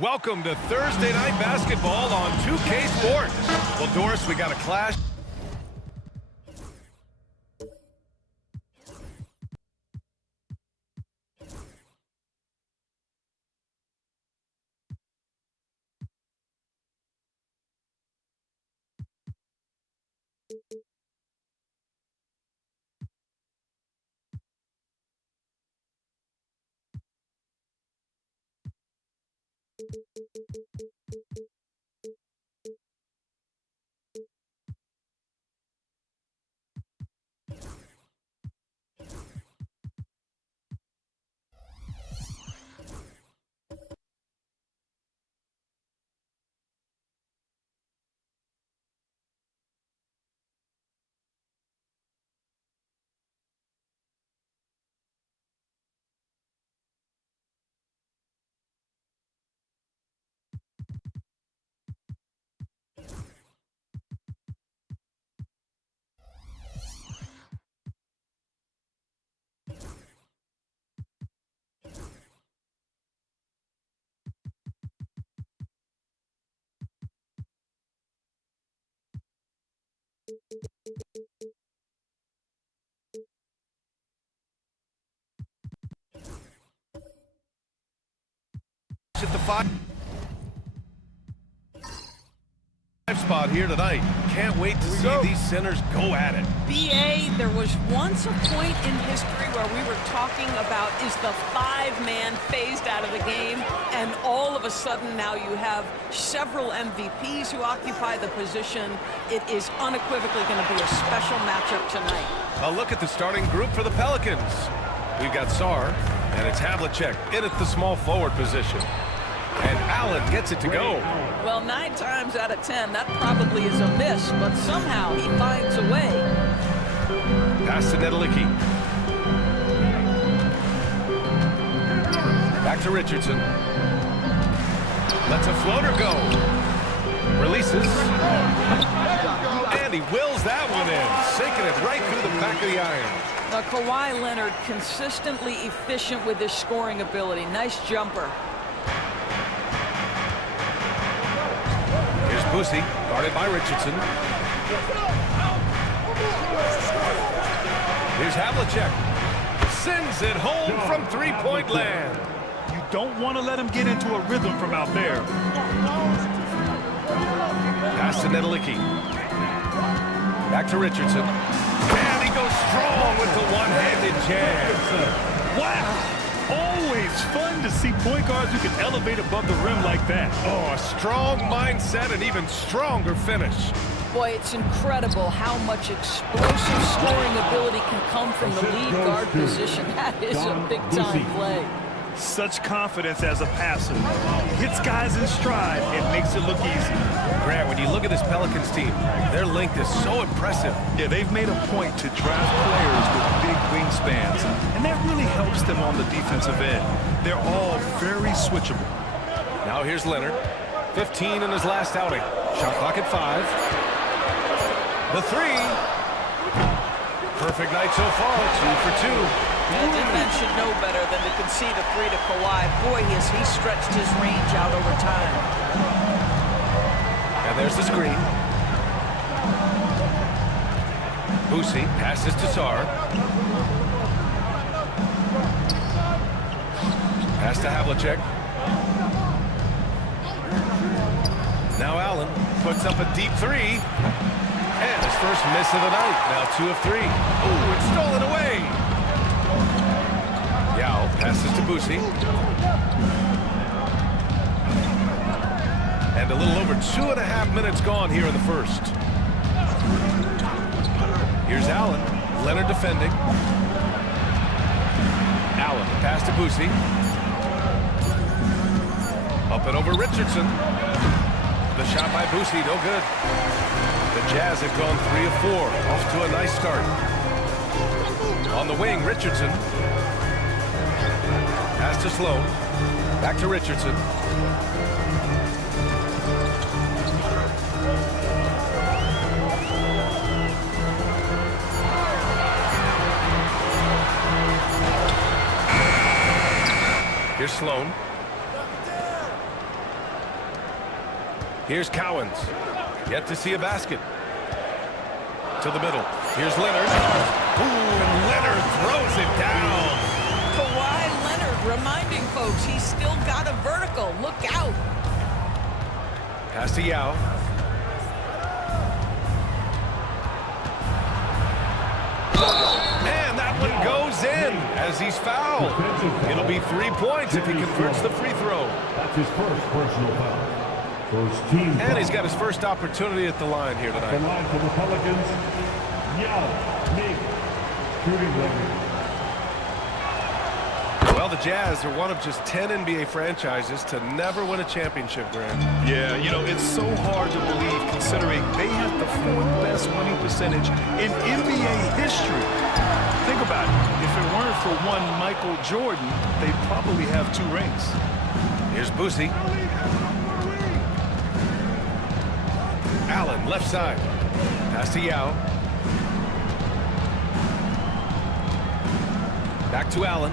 Welcome to Thursday Night Basketball on 2K Sports. Well, Doris, we got a clash. At the 5 spot here tonight. Can't wait to see these centers go at it. B.A., there was once a point in history where we were talking about is the 5-man phased out of the game, and all of a sudden now you have several MVPs who occupy the position. It is unequivocally going to be a special matchup tonight. A look at the starting group for the Pelicans. We've got Sarr, and it's Havlicek in at the small forward position. And Allen gets it to go. Well, 9 times out of 10, that probably is a miss, but somehow he finds a way. Pass to Nedelicki. Back to Richardson. Lets a floater go. Releases. And he wills that one in, sinking it right through the back of the iron. Now, Kawhi Leonard consistently efficient with his scoring ability. Nice jumper. Here's Boosie, guarded by Richardson. Here's Havlicek. Sends it home from three-point land. You don't want to let him get into a rhythm from out there. Pass to Nedelicki. Back to Richardson. And he goes strong with the one-handed jab. Wow! Always fun to see point guards who can elevate above the rim like that. Oh, a strong mindset and even stronger finish. Boy, it's incredible how much explosive scoring ability can come from the lead guard position. That is a big-time play. Such confidence as a passer. Hits guys in stride and makes it look easy. Grant, when you look at this Pelicans team, their length is so impressive. Yeah, they've made a point to draft players with big wingspans, and that really helps them on the defensive end. They're all very switchable. Now here's Leonard. 15 in his last outing. Shot clock at 5. The 3. Perfect night so far. 2 for 2. The defense should know better than to concede a 3 to Kawhi. Boy, has he stretched his range out over time. And there's the screen. Boosie passes to Sarr. Pass to Havlicek. Now Allen puts up a deep 3. And his first miss of the night. Now 2 of 3. Ooh, it's stolen away. Yao passes to Boosie. And a little over 2.5 minutes gone here in the first. Here's Allen. Leonard defending. Allen, pass to Boosie. Up and over Richardson. The shot by Boosie, no good. The Jazz have gone 3 of 4. Off to a nice start. On the wing, Richardson. Pass to Sloan. Back to Richardson. Here's Sloan. Here's Cowens. Yet to see a basket. To the middle. Here's Leonard. Ooh, and Leonard throws it down. Kawhi Leonard reminding folks he's still got a vertical. Look out. Pass to Yao. And that one goes in as he's fouled. It'll be 3 points if he converts the free throw. That's his first personal foul. First team foul. And he's got his first opportunity at the line here The tonight. line for the Pelicans, Yao Ming, shooting record. Well, the Jazz are one of just 10 NBA franchises to never win a championship, Grant. Yeah, you know, it's so hard to believe considering they have the 4th best winning percentage in NBA history. Think about it. If it weren't for one Michael Jordan, they'd probably have 2 rings. Here's Boosie. Allen, left side. Pass to Yao. Back to Allen.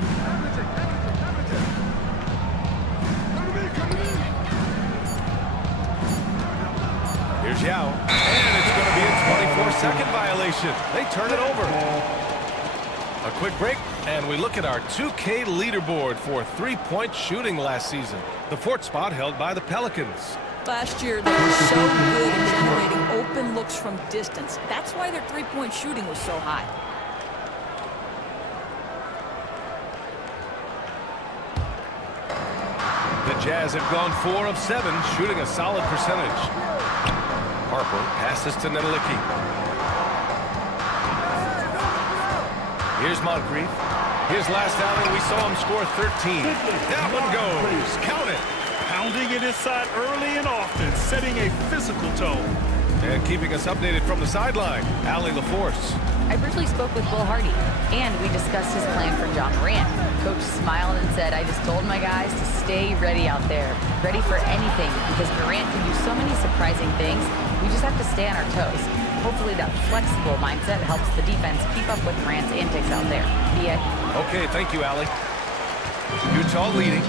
Here's Yao. And it's going to be a 24-second violation. They turn it over. A quick break, and we look at our 2K leaderboard for three-point shooting last season. The fourth spot held by the Pelicans. Last year, they were so good at generating open looks from distance. That's why their three-point shooting was so high. The Jazz have gone 4 of 7, shooting a solid percentage. Harper passes to Nedelicki. Here's Moncrief. His last outing, we saw him score 13. That one goes. Count it. Pounding it inside early and often, setting a physical tone. And keeping us updated from the sideline, Allie LaForce. I briefly spoke with Will Hardy, and we discussed his plan for John Morant. Coach smiled and said, I just told my guys to stay ready out there, ready for anything, because Morant can do so many surprising things. We just have to stay on our toes. Hopefully that flexible mindset helps the defense keep up with Morant's antics out there. B.A. Okay, thank you, Allie. Utah leading.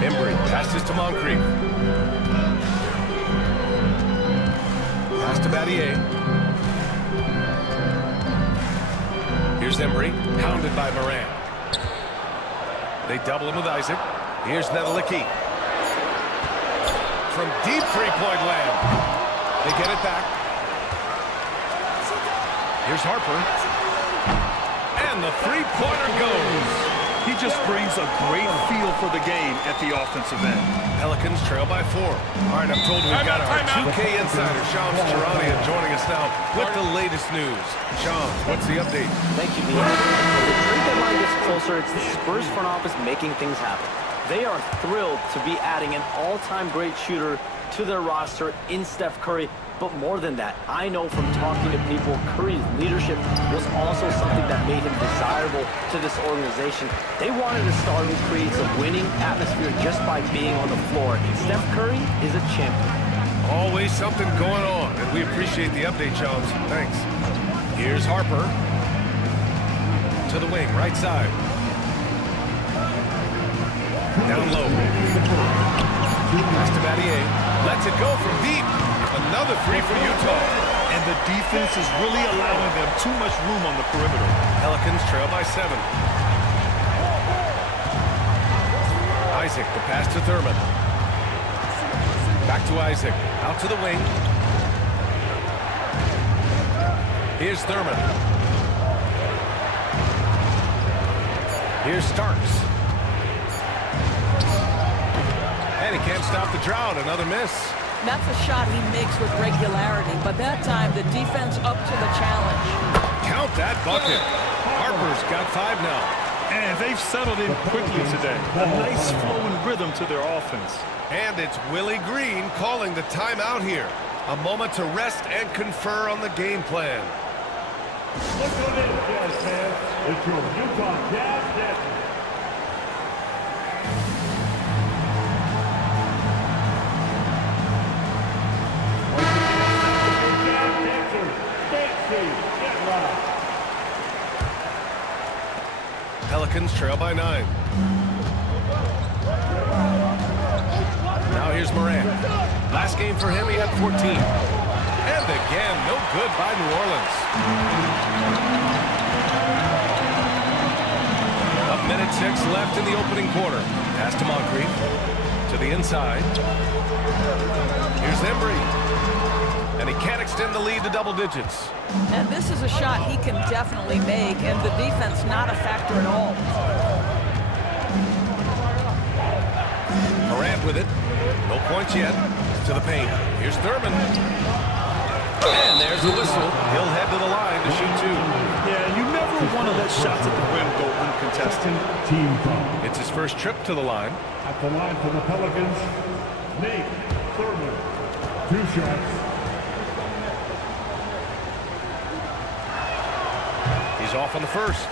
Embry passes to Moncrief. Pass to Battier. Here's Embry, pounded by Morant. They double him with Isaac. Here's Nedelicki. From deep three-point land. They get it back. Here's Harper. And the three-pointer goes. He just brings a great feel for the game at the offensive end. Pelicans trail by 4. All right, I'm told we've got our 2K insider, Shams Charania, joining us now with the latest news. Shams, what's the update? Thank you, Ian. As the trade deadline gets closer, it's the Spurs front office making things happen. They are thrilled to be adding an all-time great shooter to their roster in Steph Curry. But more than that, I know from talking to people, Curry's leadership was also something that made him desirable to this organization. They wanted a star who creates a winning atmosphere just by being on the floor. And Steph Curry is a champion. Always something going on, and we appreciate the update, Shams. Thanks. Here's Harper. To the wing, right side. Down low. Pass to Battier. Lets it go from deep. Another three for Utah. And the defense is really allowing them too much room on the perimeter. Pelicans trail by 7. Isaac, the pass to Thurman. Back to Isaac. Out to the wing. Here's Thurman. Here's Starks. And he can't stop the drought. Another miss. That's a shot he makes with regularity, but that time the defense up to the challenge. Count that bucket. Harper's got 5 now. And they've settled in quickly today. A nice flowing rhythm to their offense. And it's Willie Green calling the timeout here. A moment to rest and confer on the game plan. Look at this, Jazz fans. It's your Utah Jazz Dancers. Pelicans trail by 9. Now here's Morant. Last game for him, he had 14. And again, no good by New Orleans. A minute 6 left in the opening quarter. Pass to Moncrief. To the inside. Here's Embry. And he can't extend the lead to double digits. And this is a shot he can definitely make, and the defense not a factor at all. Morant with it. No points yet. To the paint. Here's Thurman. And there's the whistle. He'll head to the line to shoot 2. Yeah, you never want to let shots at the rim go uncontested. Team foul. It's his first trip to the line. At the line for the Pelicans, Nate Thurman. 2 shots. He's off on the first.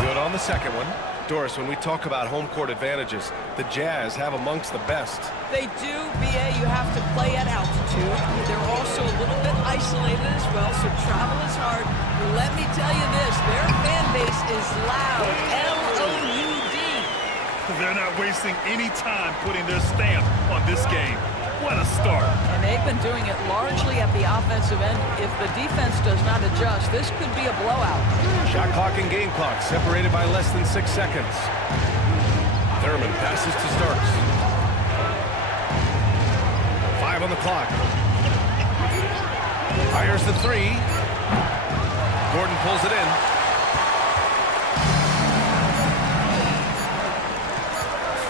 Good on the second one. Doris, when we talk about home court advantages, the Jazz have amongst the best. They do, B.A. You have to play at altitude. They're also a little bit isolated as well, so travel is hard. Let me tell you this, their fan base is loud, L-O-U-D. They're not wasting any time putting their stamp on this game. What a start. And they've been doing it largely at the offensive end. If the defense does not adjust, this could be a blowout. Shot clock and game clock separated by less than 6 seconds. Thurman passes to Starks. 5 on the clock. Fires the 3. Gordon pulls it in.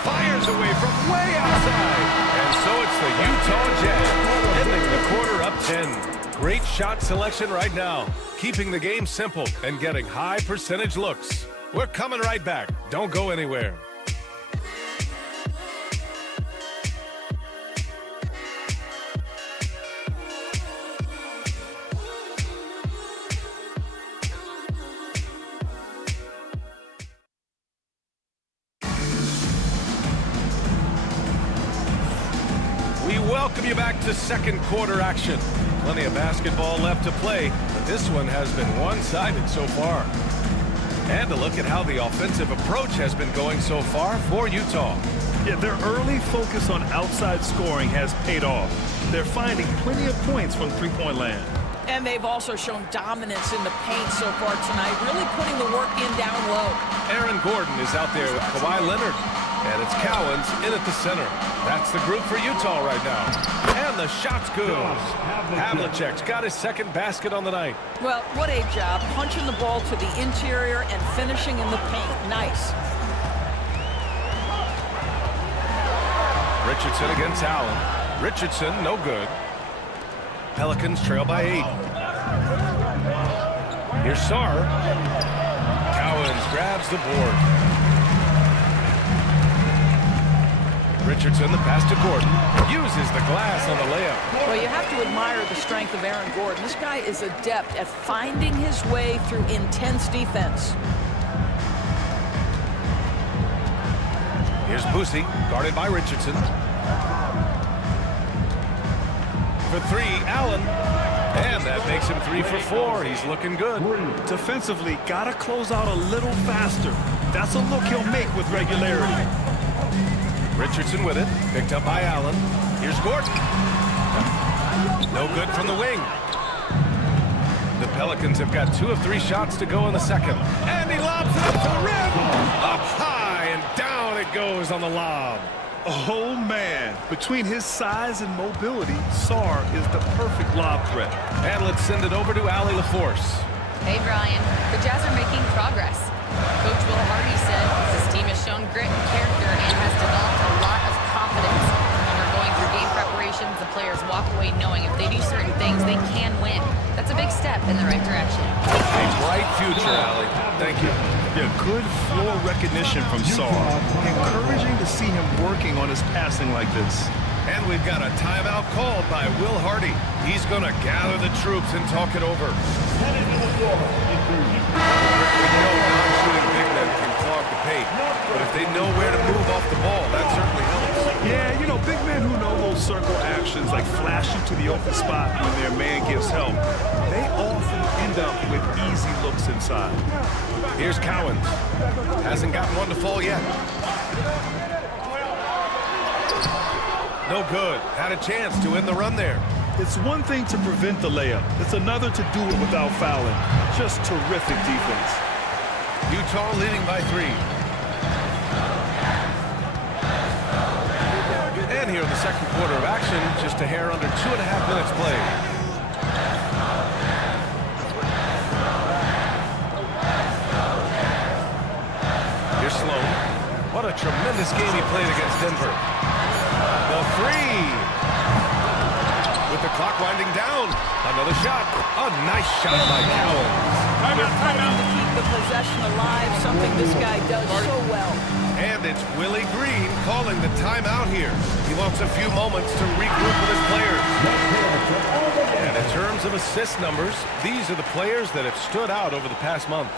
Fires away from way outside. And so it's the Utah Jazz ending the quarter up 10. Great shot selection right now. Keeping the game simple and getting high percentage looks. We're coming right back. Don't go anywhere. We welcome you back to second quarter action. Plenty of basketball left to play, but this one has been one-sided so far. And a look at how the offensive approach has been going so far for Utah. Yeah, their early focus on outside scoring has paid off. They're finding plenty of points from three-point land. And they've also shown dominance in the paint so far tonight, really putting the work in down low. Aaron Gordon is out there with Kawhi Leonard. And it's Cowens in at the center. That's the group for Utah right now. And the shot's good. Havlicek's got his second basket on the night. Well, what a job. Punching the ball to the interior and finishing in the paint. Nice. Richardson against Allen. Richardson, no good. Pelicans trail by 8. Here's Sarr. Cowens grabs the board. Richardson, the pass to Gordon, uses the glass on the layup. Well, you have to admire the strength of Aaron Gordon. This guy is adept at finding his way through intense defense. Here's Boosie, guarded by Richardson. For 3, Allen. And that makes him 3 for 4. He's looking good. Defensively, gotta close out a little faster. That's a look he'll make with regularity. Richardson with it, picked up by Allen. Here's Gordon. No good from the wing. The Pelicans have got 2 of 3 shots to go in the second. And he lobs it up to the rim. Up high and down it goes on the lob. Oh, man. Between his size and mobility, Sarr is the perfect lob threat. And let's send it over to Allie LaForce. Hey, Brian. The Jazz are making progress. Coach Will Hardy said this team has shown grit and character and has developed a lot of confidence. When we're going through game preparations, the players walk away knowing if they do certain things, they can win. That's a big step in the right direction. A bright future, Allie. Thank you. Yeah, good floor recognition from Sarr. Encouraging to see him working on his passing like this. And we've got a timeout called by Will Hardy. He's going to gather the troops and talk it over. We know non-shooting big men can clog the paint, but if they know where to move off the ball, that certainly helps. Yeah, you know, big men who know those circle actions, like flashing to the open spot when their man gives help, they often end up with easy looks inside. Here's Cowens. Hasn't gotten one to fall yet. No good. Had a chance to win the run there. It's one thing to prevent the layup. It's another to do it without fouling. Just terrific defense. Utah leading by 3. And here in the second quarter of action, just a hair under 2.5 minutes played. Here's Sloan. What a tremendous game he played against Denver. The 3. With the clock winding down. Another shot. A nice shot by Cowens. They're fighting to keep the possession alive, something this guy does so well. And it's Willie Green calling the timeout here. He wants a few moments to regroup with his players. And in terms of assist numbers, these are the players that have stood out over the past month.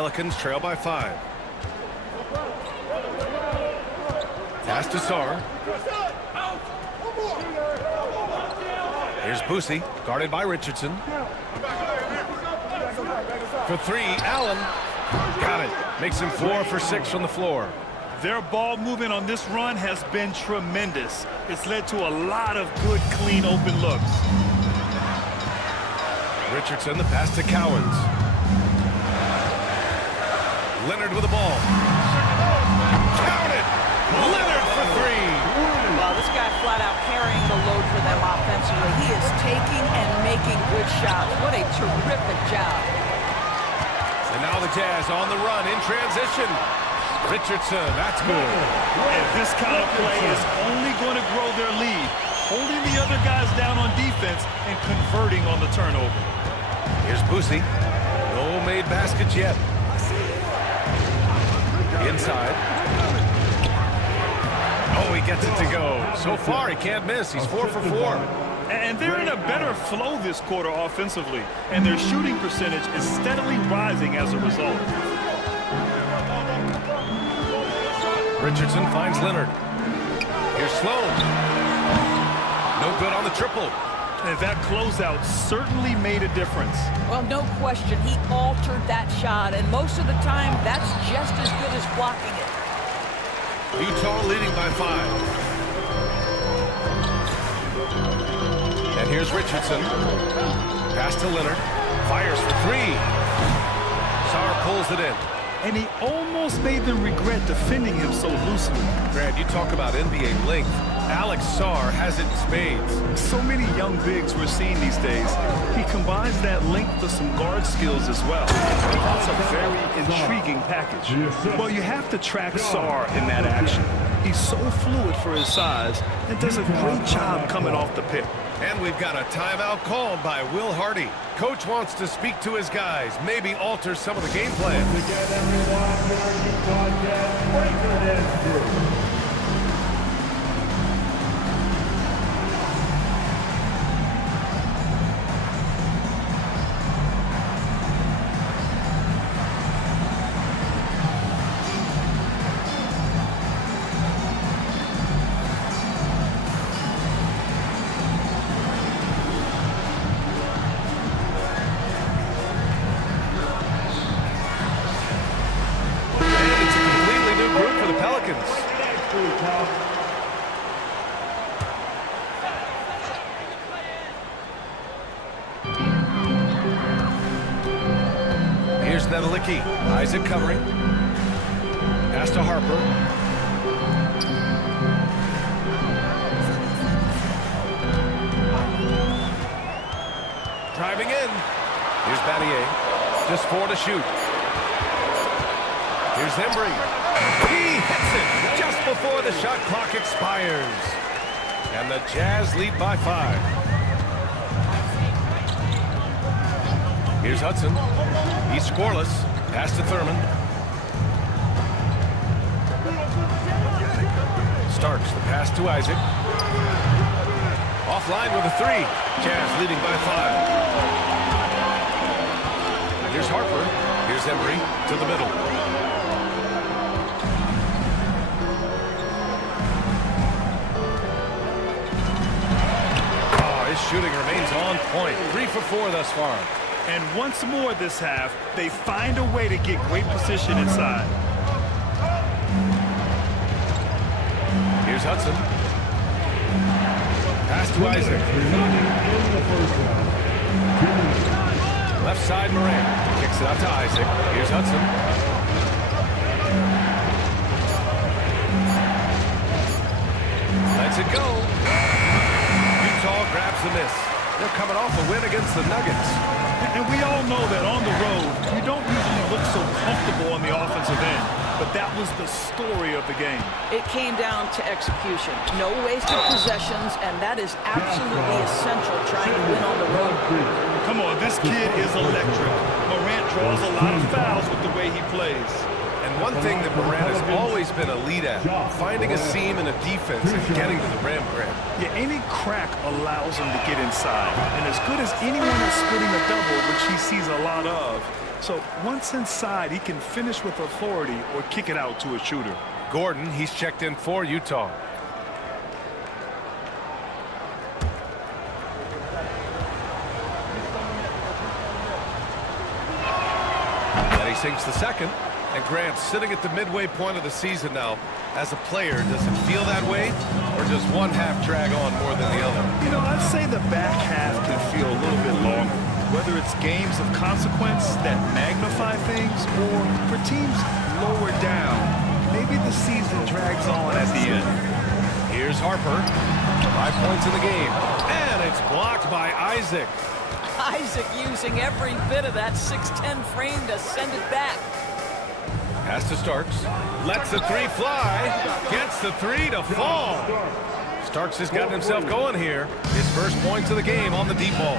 Pelicans trail by 5. Pass to Sarr. Here's Boosie, guarded by Richardson. For 3, Allen. Got it. Makes him 4 for 6 from the floor. Their ball movement on this run has been tremendous. It's led to a lot of good, clean, open looks. Richardson, the pass to Cowens. Leonard with the ball. Count it! Leonard for 3. Well, this guy flat out carrying the load for them offensively. He is taking and making good shots. What a terrific job. And now the Jazz on the run in transition. Richardson, that's good. And this kind of play is only going to grow their lead, holding the other guys down on defense and converting on the turnover. Here's Boosie. No made baskets yet. Inside. Oh, he gets it to go. So far, he can't miss. He's 4 for 4. And they're in a better flow this quarter offensively, and their shooting percentage is steadily rising as a result. Richardson finds Leonard. Here's Sloan. No good on the triple. And that closeout certainly made a difference. Well, no question. He altered that shot, and most of the time, that's just as good as blocking it. Utah leading by 5. And here's Richardson. Pass to Leonard. Fires for 3. Sarr pulls it in. And he almost made them regret defending him so loosely. Grant, you talk about NBA length. Alex Sarr has it in spades. So many young bigs we're seeing these days. He combines that length with some guard skills as well. That's a very intriguing package. Well, you have to track Sarr in that action. He's so fluid for his size and does a great job coming off the pick. And we've got a timeout called by Will Hardy. Coach wants to speak to his guys, maybe alter some of the game plan. Again, everyone, your Utah Jazz breaker dance crew. Here's Nedelicki. Isaac covering. Pass to Harper. Driving in. Here's Battier. Just 4 to shoot. Here's Embry. He hits it just before the shot clock expires. And the Jazz lead by 5. Here's Hudson. He's scoreless. Pass to Thurman. Starks the pass to Isaac. Offline with a 3. Jazz leading by 5. Here's Harper. Here's Embry to the middle. Oh, his shooting remains on point. 3 for 4 thus far. And once more this half, they find a way to get great position inside. Here's Hudson. Pass to Isaac. Left side, Morant. Kicks it out to Isaac. Here's Hudson. Lets it go. Utah grabs the miss. They're coming off a win against the Nuggets. And we all know that on the road, you don't usually look so comfortable on the offensive end. But that was the story of the game. It came down to execution. No wasted possessions, and that is absolutely essential trying to win on the road. Come on, this kid is electric. Morant draws a lot of fouls with the way he plays. And one thing that Morant has always been a lead at, finding a seam in a defense and getting to the rim, Grant. Yeah, any crack allows him to get inside. And as good as anyone at splitting a double, which he sees a lot of, So once inside, he can finish with authority or kick it out to a shooter. Gordon, he's checked in for Utah. And he sinks the second. And Grant sitting at the midway point of the season now. As a player, does it feel that way? Or does one half drag on more than the other? You know, I'd say the back half can feel a little bit longer. Whether it's games of consequence that magnify things or for teams lower down, maybe the season drags on at the end. Here's Harper. 5 points in the game. And it's blocked by Isaac. Isaac using every bit of that 6'10" frame to send it back. Pass to Starks. Lets the three fly. Gets the three to fall. Starks has gotten himself going here. His first points of the game on the deep ball.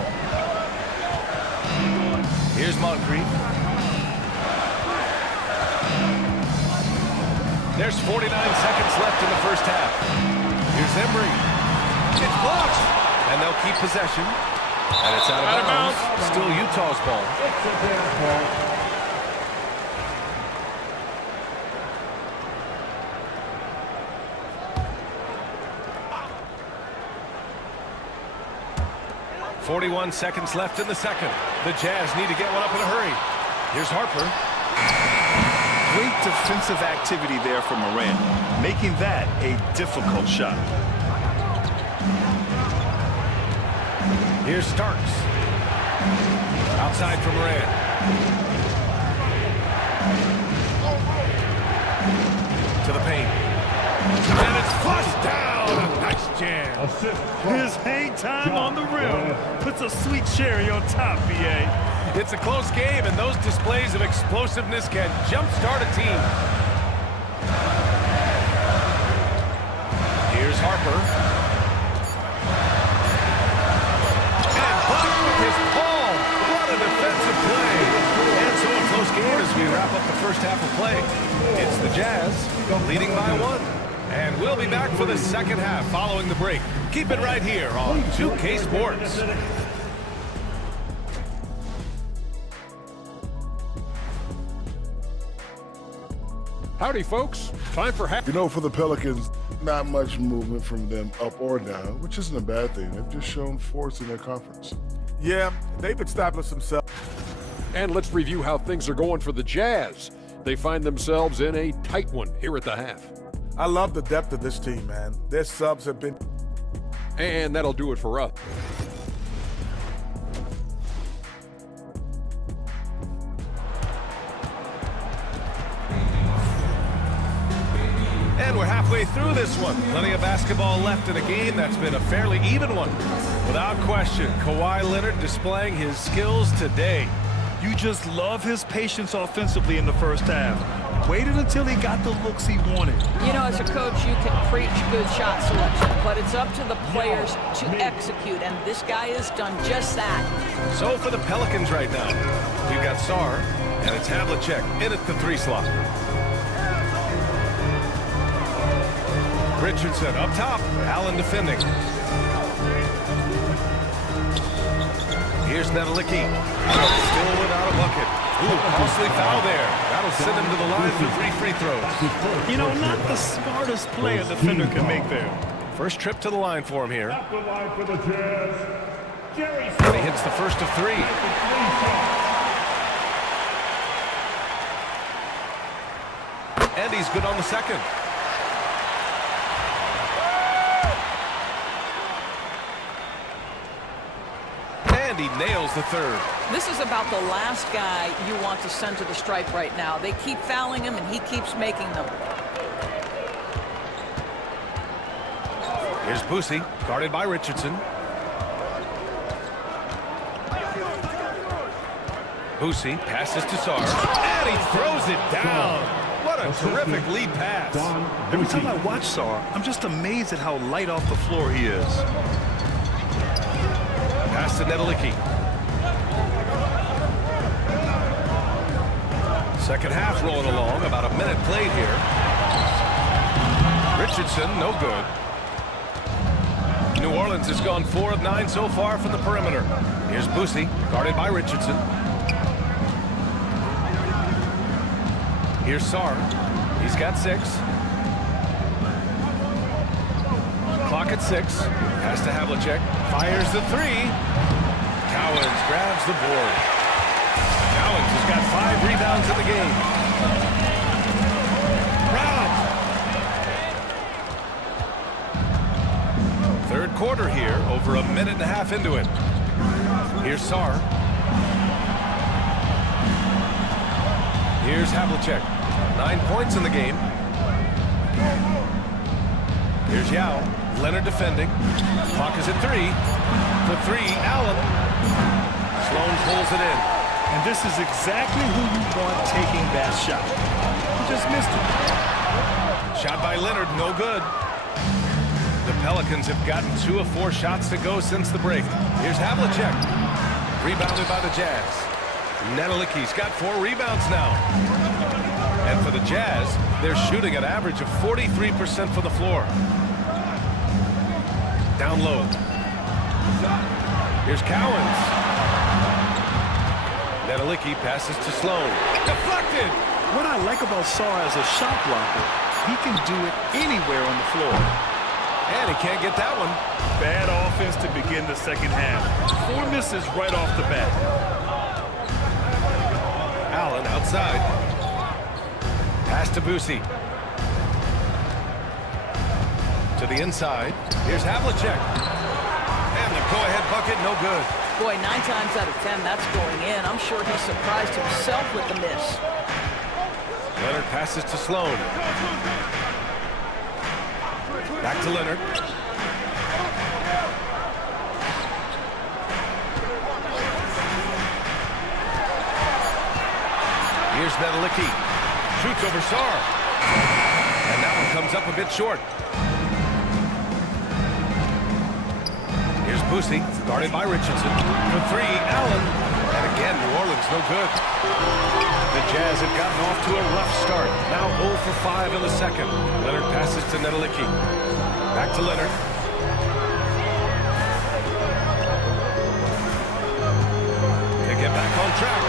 Here's Moncrief. There's 49 seconds left in the first half. Here's Embry. It's blocked. And they'll keep possession. And it's out of bounds. Still Utah's ball. It's a fair ball. .41 seconds left in the second. The Jazz need to get one up in a hurry. Here's Harper. Great defensive activity there from Morant, making that a difficult shot. Here's Starks. Outside for Morant. To the paint. And it's flushed down. A nice jam. His hang time on the rim puts a sweet cherry on top, B.A. It's a close game, and those displays of explosiveness can jumpstart a team. Here's Harper. And blocked with his palm. What a defensive play. And so a close game as we wrap up the first half of play. It's the Jazz leading by 1. And we'll be back for the second half following the break. Keep it right here on 2K Sports. Howdy, folks. Time for half. You know, for the Pelicans, not much movement from them up or down, which isn't a bad thing. They've just shown force in their conference. Yeah, they've established themselves. And let's review how things are going for the Jazz. They find themselves in a tight one here at the half. I love the depth of this team, man. Their subs have been... And that'll do it for us. And we're halfway through this one. Plenty of basketball left in a game that's been a fairly even one. Without question, Kawhi Leonard displaying his skills today. You just love his patience offensively in the first half. Waited until he got the looks he wanted. You know, as a coach, you can preach good shot selection, but it's up to the players to execute, and this guy has done just that. So for the Pelicans right now, we've got Sarr, and it's Havlicek in at the 3 slot. Richardson up top, Allen defending. Here's Nedelicki. Still without a bucket. Ooh, costly foul there. That'll send him to the line for 3 free throws. You know, not the smartest play a defender can make there. First trip to the line for him here. At the line for the Jazz, Jerry And he hits the first of 3. And he's good on the second. And he nails the third. This is about the last guy you want to send to the stripe right now. They keep fouling him, and he keeps making them. Here's Boosie, guarded by Richardson. Boosie passes to Sarr, and he throws it down. What a terrific lead pass. Every time I watch Sarr, I'm just amazed at how light off the floor he is. Pass to Nedelicki. Second half rolling along, about a minute played here. Richardson, no good. New Orleans has gone 4 of 9 so far from the perimeter. Here's Boosie, guarded by Richardson. Here's Sarr. He's got 6. Clock at 6. Pass to Havlicek. Fires the 3. Cowens grabs the board. Cowens has got 5 rebounds in the game. Brown. Third quarter here, over a minute and a half into it. Here's Sarr. Here's Havlicek. 9 points in the game. Here's Yao. Leonard defending. Clock is at 3. For 3, Allen. Sloan pulls it in. And this is exactly who you want taking that shot. He just missed it. Shot by Leonard, no good. The Pelicans have gotten 2 of 4 shots to go since the break. Here's Havlicek. Rebounded by the Jazz. Nedelicki's got 4 rebounds now. And for the Jazz, they're shooting an average of 43% from the floor. Down low. Here's Cowens. Nedelicki passes to Sloan. Deflected! What I like about Sarr as a shot blocker, he can do it anywhere on the floor. And he can't get that one. Bad offense to begin the second half. 4 misses right off the bat. Allen outside. Pass to Boosie. To the inside. Here's Havlicek. And the go-ahead bucket, no good. Boy, 9 times out of 10, that's going in. I'm sure he surprised himself with the miss. Leonard passes to Sloan. Back to Leonard. Here's Nedelicki. Shoots over Sarr. And that one comes up a bit short. Here's Boosie, guarded by Richardson. For 3, Allen. And again, New Orleans no good. The Jazz have gotten off to a rough start. Now 0 for 5 in the second. Leonard passes to Nedelicki. Back to Leonard. They get back on track.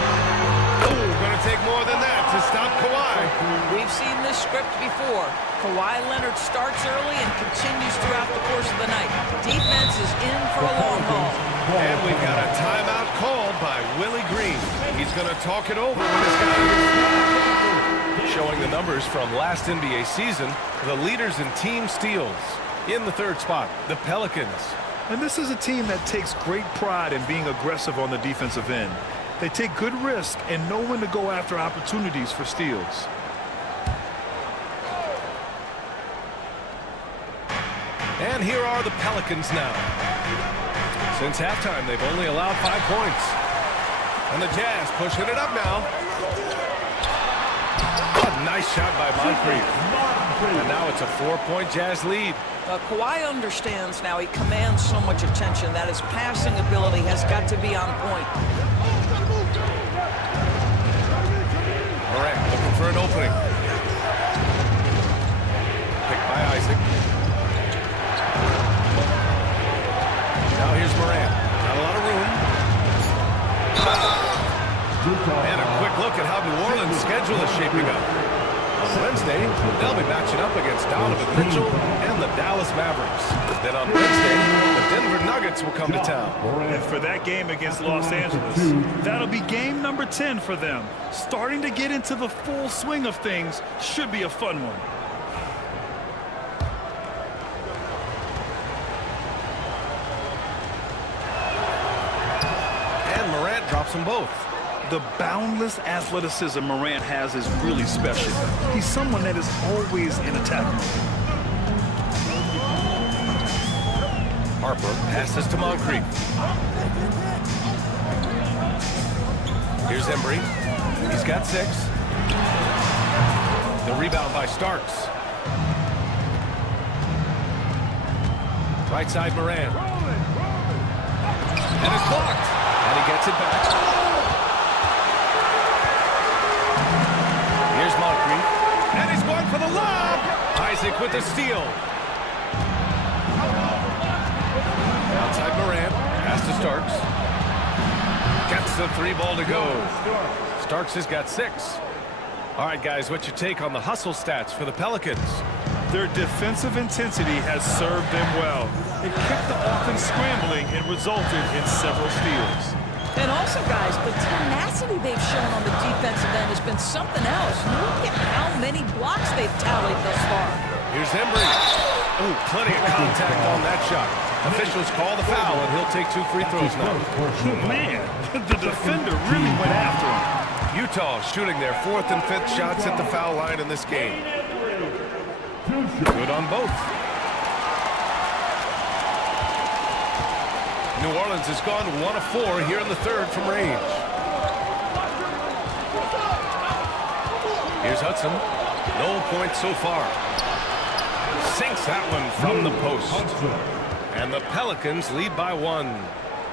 Oh, going to take more than that to stop Kawhi. We've seen this script before. Kawhi Leonard starts early and continues throughout the course of the night. Defense is in for a long haul. And we've got a timeout called by Willie Green. He's going to talk it over with his guys. Showing the numbers from last NBA season, the leaders in team steals. In the third spot, the Pelicans. And this is a team that takes great pride in being aggressive on the defensive end. They take good risk and know when to go after opportunities for steals. And here are the Pelicans now. Since halftime, they've only allowed 5 points. And the Jazz pushing it up now. A nice shot by Moncrief. And now it's a 4-point Jazz lead. Kawhi understands now. He commands so much attention that his passing ability has got to be on point. Morant looking for an opening. Picked by Isaac. Now here's Morant. Not a lot of room. And a quick look at how New Orleans' schedule is shaping up. On Wednesday, they'll be matching up against Donovan Mitchell and the Dallas Mavericks. Then on Wednesday, the Denver Nuggets will come to town. And for that game against Los Angeles, that'll be game number 10 for them. Starting to get into the full swing of things should be a fun one. And Morant drops them both. The boundless athleticism Morant has is really special. He's someone that is always in attack mode. Harper passes to Moncrief. Here's Embry. He's got 6. The rebound by Starks. Right side Morant. And it's blocked. And he gets it back. Here's Moncrief. And he's going for the lob. Isaac with the steal. Outside Morant. Pass to Starks. Gets the 3 ball to go. Starks has got 6. All right, guys, what's your take on the hustle stats for the Pelicans? Their defensive intensity has served them well. It kept the offense scrambling and resulted in several steals. And also, guys, the tenacity they've shown on the defensive end has been something else. Look at how many blocks they've tallied thus far. Here's Embry. Ooh, plenty of contact on that shot. Officials call the foul, and he'll take 2 free throws now. Man, the defender really went after him. Utah shooting their 4th and 5th shots at the foul line in this game. Good on both. New Orleans has gone 1 of 4 here in the 3rd from range. Here's Hudson. No points so far. Sinks that one from the post. And the Pelicans lead by 1.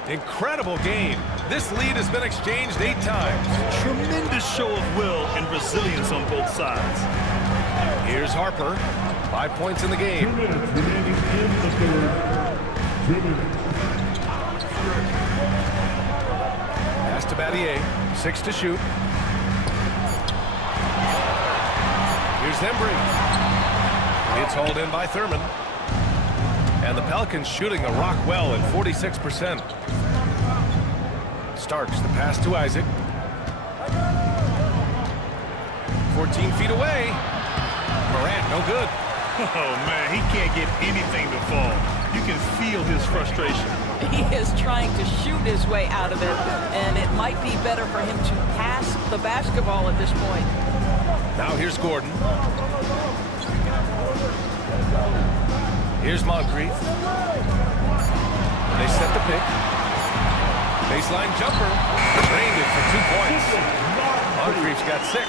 Incredible game. This lead has been exchanged 8 times. Tremendous show of will and resilience on both sides. Here's Harper. 5 points in the game. 2 minutes remaining in the 3rd. 2 minutes. Pass to Battier. 6 to shoot. Here's Embry. It's hauled in by Thurman. And the Pelicans shooting the rock well at 46%. Starks the pass to Isaac. 14 feet away. Morant, no good. Oh, man, he can't get anything to fall. You can feel his frustration. He is trying to shoot his way out of it, and it might be better for him to pass the basketball at this point. Now here's Gordon. Here's Moncrief. They set the pick. Baseline jumper. Drained it for 2 points. Moncrief's got 6.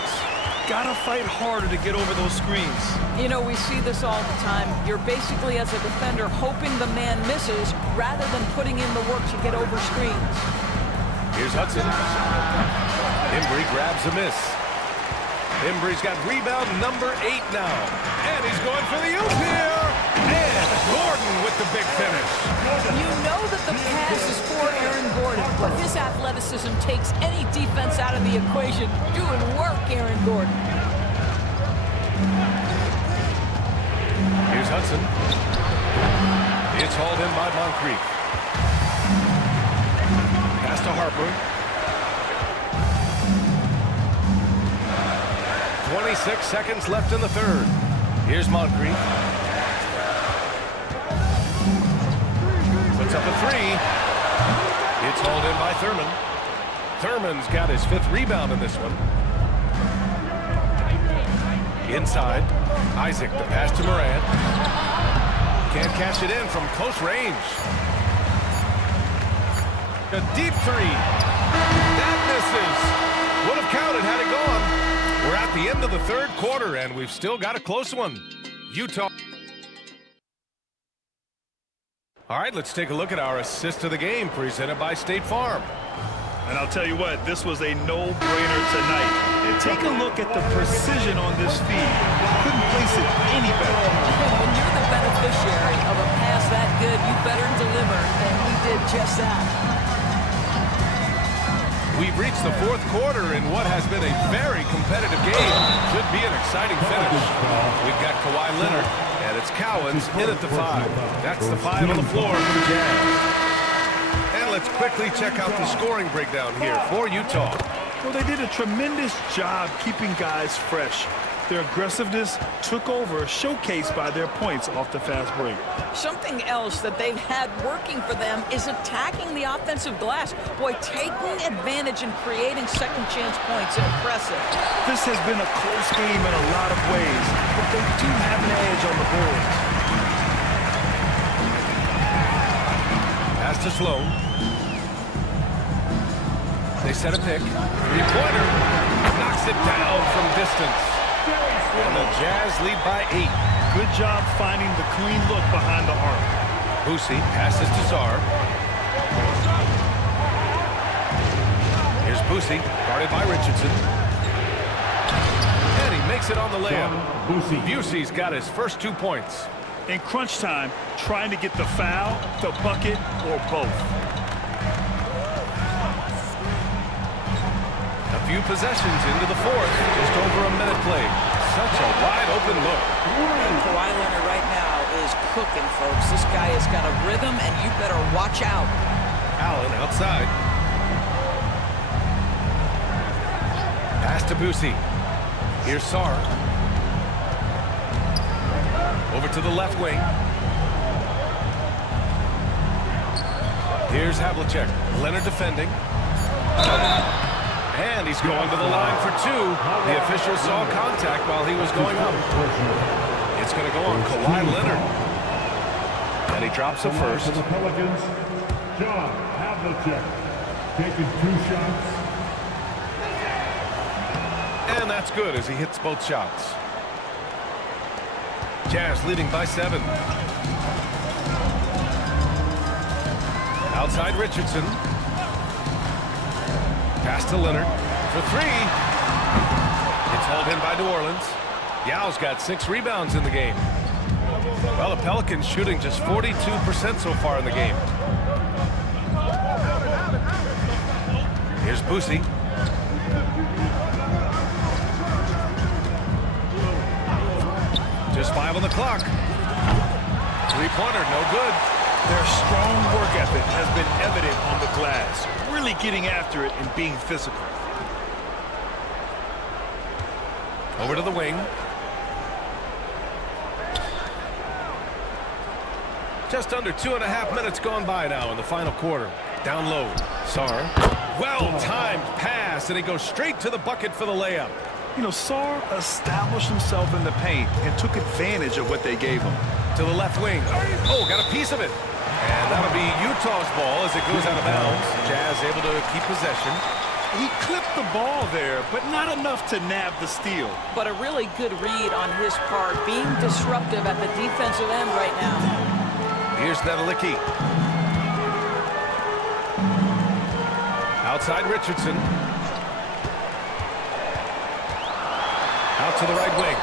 Gotta fight harder to get over those screens. You know, we see this all the time. You're basically, as a defender, hoping the man misses rather than putting in the work to get over screens. Here's Hudson. Embry grabs a miss. Embry's got rebound number 8 now. And he's going for the oop here. And Gordon with the big finish. You know that the pass is for Aaron Gordon, but his athleticism takes any defense out of the equation. Doing work, Aaron Gordon. Here's Hudson. It's hauled in by Moncrief. Pass to Harper. 26 seconds left in the 3rd. Here's Moncrief. Puts up a 3. It's hauled in by Thurman. Thurman's got his 5th rebound in this one. Inside. Isaac, the pass to Morant. Can't cash it in from close range. A deep 3. That misses. Would have counted had it gone. We're at the end of the 3rd quarter, and we've still got a close one. Utah. All right, let's take a look at our assist of the game presented by State Farm. And I'll tell you what, this was a no-brainer tonight. And take a look at the precision on this feed. Couldn't place it any better. When you're the beneficiary of a pass that good, you better deliver, and he did just that. We've reached the 4th quarter in what has been a very competitive game. Should be an exciting finish. We've got Kawhi Leonard, and it's Cowens in at the 5. That's the 5 on the floor for the Jazz. And let's quickly check out the scoring breakdown here for Utah. Well, they did a tremendous job keeping guys fresh. Their aggressiveness took over, showcased by their points off the fast break. Something else that they've had working for them is attacking the offensive glass. Boy, taking advantage and creating second chance points. Impressive. This has been a close game in a lot of ways, but they do have an edge on the board. Pass to Sloan. They set a pick. 3-pointer. Knocks it down from distance. And the Jazz lead by 8. Good job finding the clean look behind the arc. Boosie passes to Sarr. Here's Boosie, guarded by Richardson. And he makes it on the layup. Busey's got his first 2 points. In crunch time, trying to get the foul, the bucket, or both. A few possessions into the fourth. Just over a minute played. Such a wide open look. Kawhi Leonard right now is cooking, folks. This guy has got a rhythm, and you better watch out. Allen outside. Pass to Boosie. Here's Sarr. Over to the left wing. Here's Havlicek. Leonard defending. And he's going to the line for two. The official saw contact while he was going up. It's going to go on Kawhi Leonard. And he drops a first. For the Pelicans, John Havlicek taking 2 shots. And that's good as he hits both shots. Jazz leading by 7. Outside Richardson. Pass to Leonard for 3. It's held in by New Orleans. Yao's got 6 rebounds in the game. Well, the Pelicans shooting just 42% so far in the game. Here's Boosie. Just 5 on the clock. 3-pointer, no good. Their strong work ethic has been evident on the glass, really getting after it and being physical. Over to the wing. Just under 2.5 minutes gone by now in the final quarter. Down low. Sarr. Well-timed pass, and he goes straight to the bucket for the layup. You know, Sarr established himself in the paint and took advantage of what they gave him. To the left wing. Oh, got a piece of it. And that'll be Utah's ball as it goes out of bounds. Jazz able to keep possession. He clipped the ball there, but not enough to nab the steal. But a really good read on his part, being disruptive at the defensive end right now. Here's Nedelicki. Outside Richardson. Out to the right wing.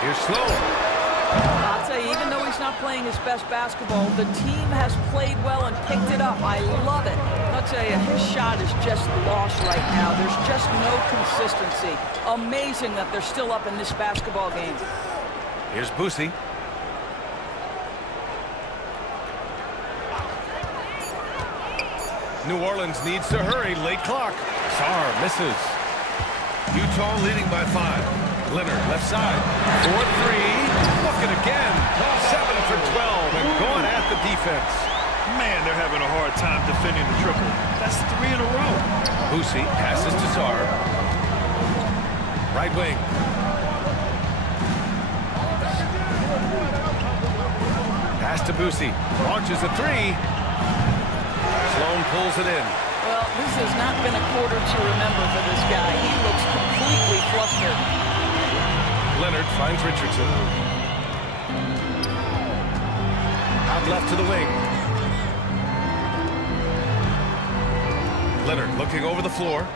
Here's Sloan. I'll tell you, even though he's not playing his best basketball, the team has played well and picked it up. I love it. I'll tell you, his shot is just lost right now. There's just no consistency. Amazing that they're still up in this basketball game. Here's Boosie. New Orleans needs to hurry. Late clock. Sarr misses. Utah leading by 5. Leonard left side. 4-3. Looking again. 7 for 12 and going at the defense. Man, they're having a hard time defending the triple. That's 3 in a row. Boosie passes to Sarr. Right wing. Pass to Boosie. Launches a 3. Sloan pulls it in. Well, this has not been a quarter to remember for this guy. He looks completely flustered. Leonard finds Richardson. Out left to the wing. Leonard looking over the floor.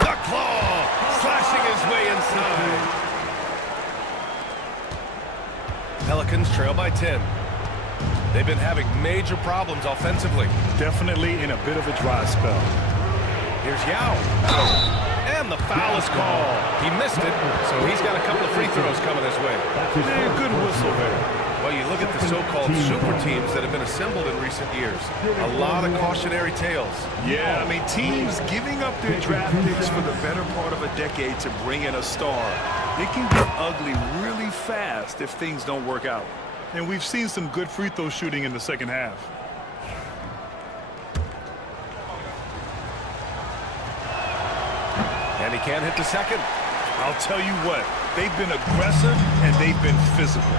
The claw! Slashing his way inside. Pelicans trail by 10. They've been having major problems offensively. Definitely in a bit of a dry spell. Here's Yao. And the foul is called. He missed it, so he's got a couple of free throws coming his way. Yeah, good whistle there. Well, you look at the so-called super teams that have been assembled in recent years. A lot of cautionary tales. Yeah, I mean, teams giving up their draft picks for the better part of a decade to bring in a star. It can get ugly really fast if things don't work out. And we've seen some good free throw shooting in the second half. And he can't hit the second. I'll tell you what, they've been aggressive and they've been physical.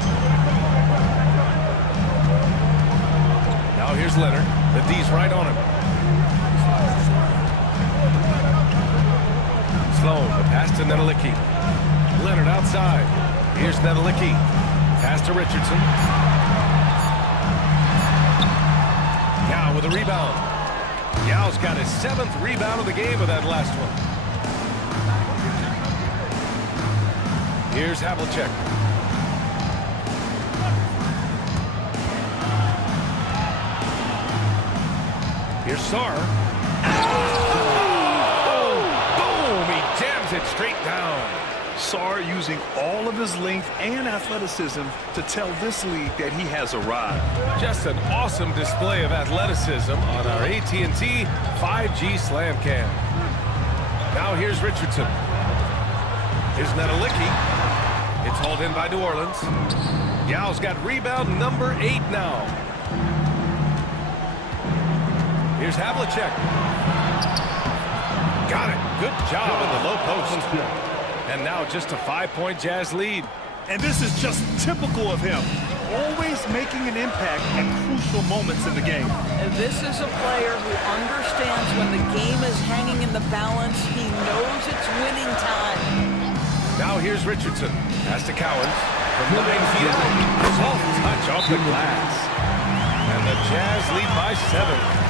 Now here's Leonard. The D's right on him. Sloan, the pass to Nedelicki. Leonard outside. Here's Nedelicki. Pass to Richardson. Now with a rebound. Yao's got his 7th rebound of the game with that last one. Here's Havlicek. Here's Sarr. Boom! He jams it straight down. Sarr using all of his length and athleticism to tell this league that he has arrived. Just an awesome display of athleticism on our AT&T 5G Slam Cam. Now here's Richardson. Here's Nedelicki. It's hauled in by New Orleans. Yao's got rebound number 8 now. Here's Havlicek. Got it. Good job in the low post. And now just a 5-point Jazz lead. And this is just typical of him. Always making an impact at crucial moments in the game. And this is a player who understands when the game is hanging in the balance. He knows it's winning time. Now here's Richardson. Pass to Cowens. From 9 feet out. Soft touch off the glass. And the Jazz lead by 7.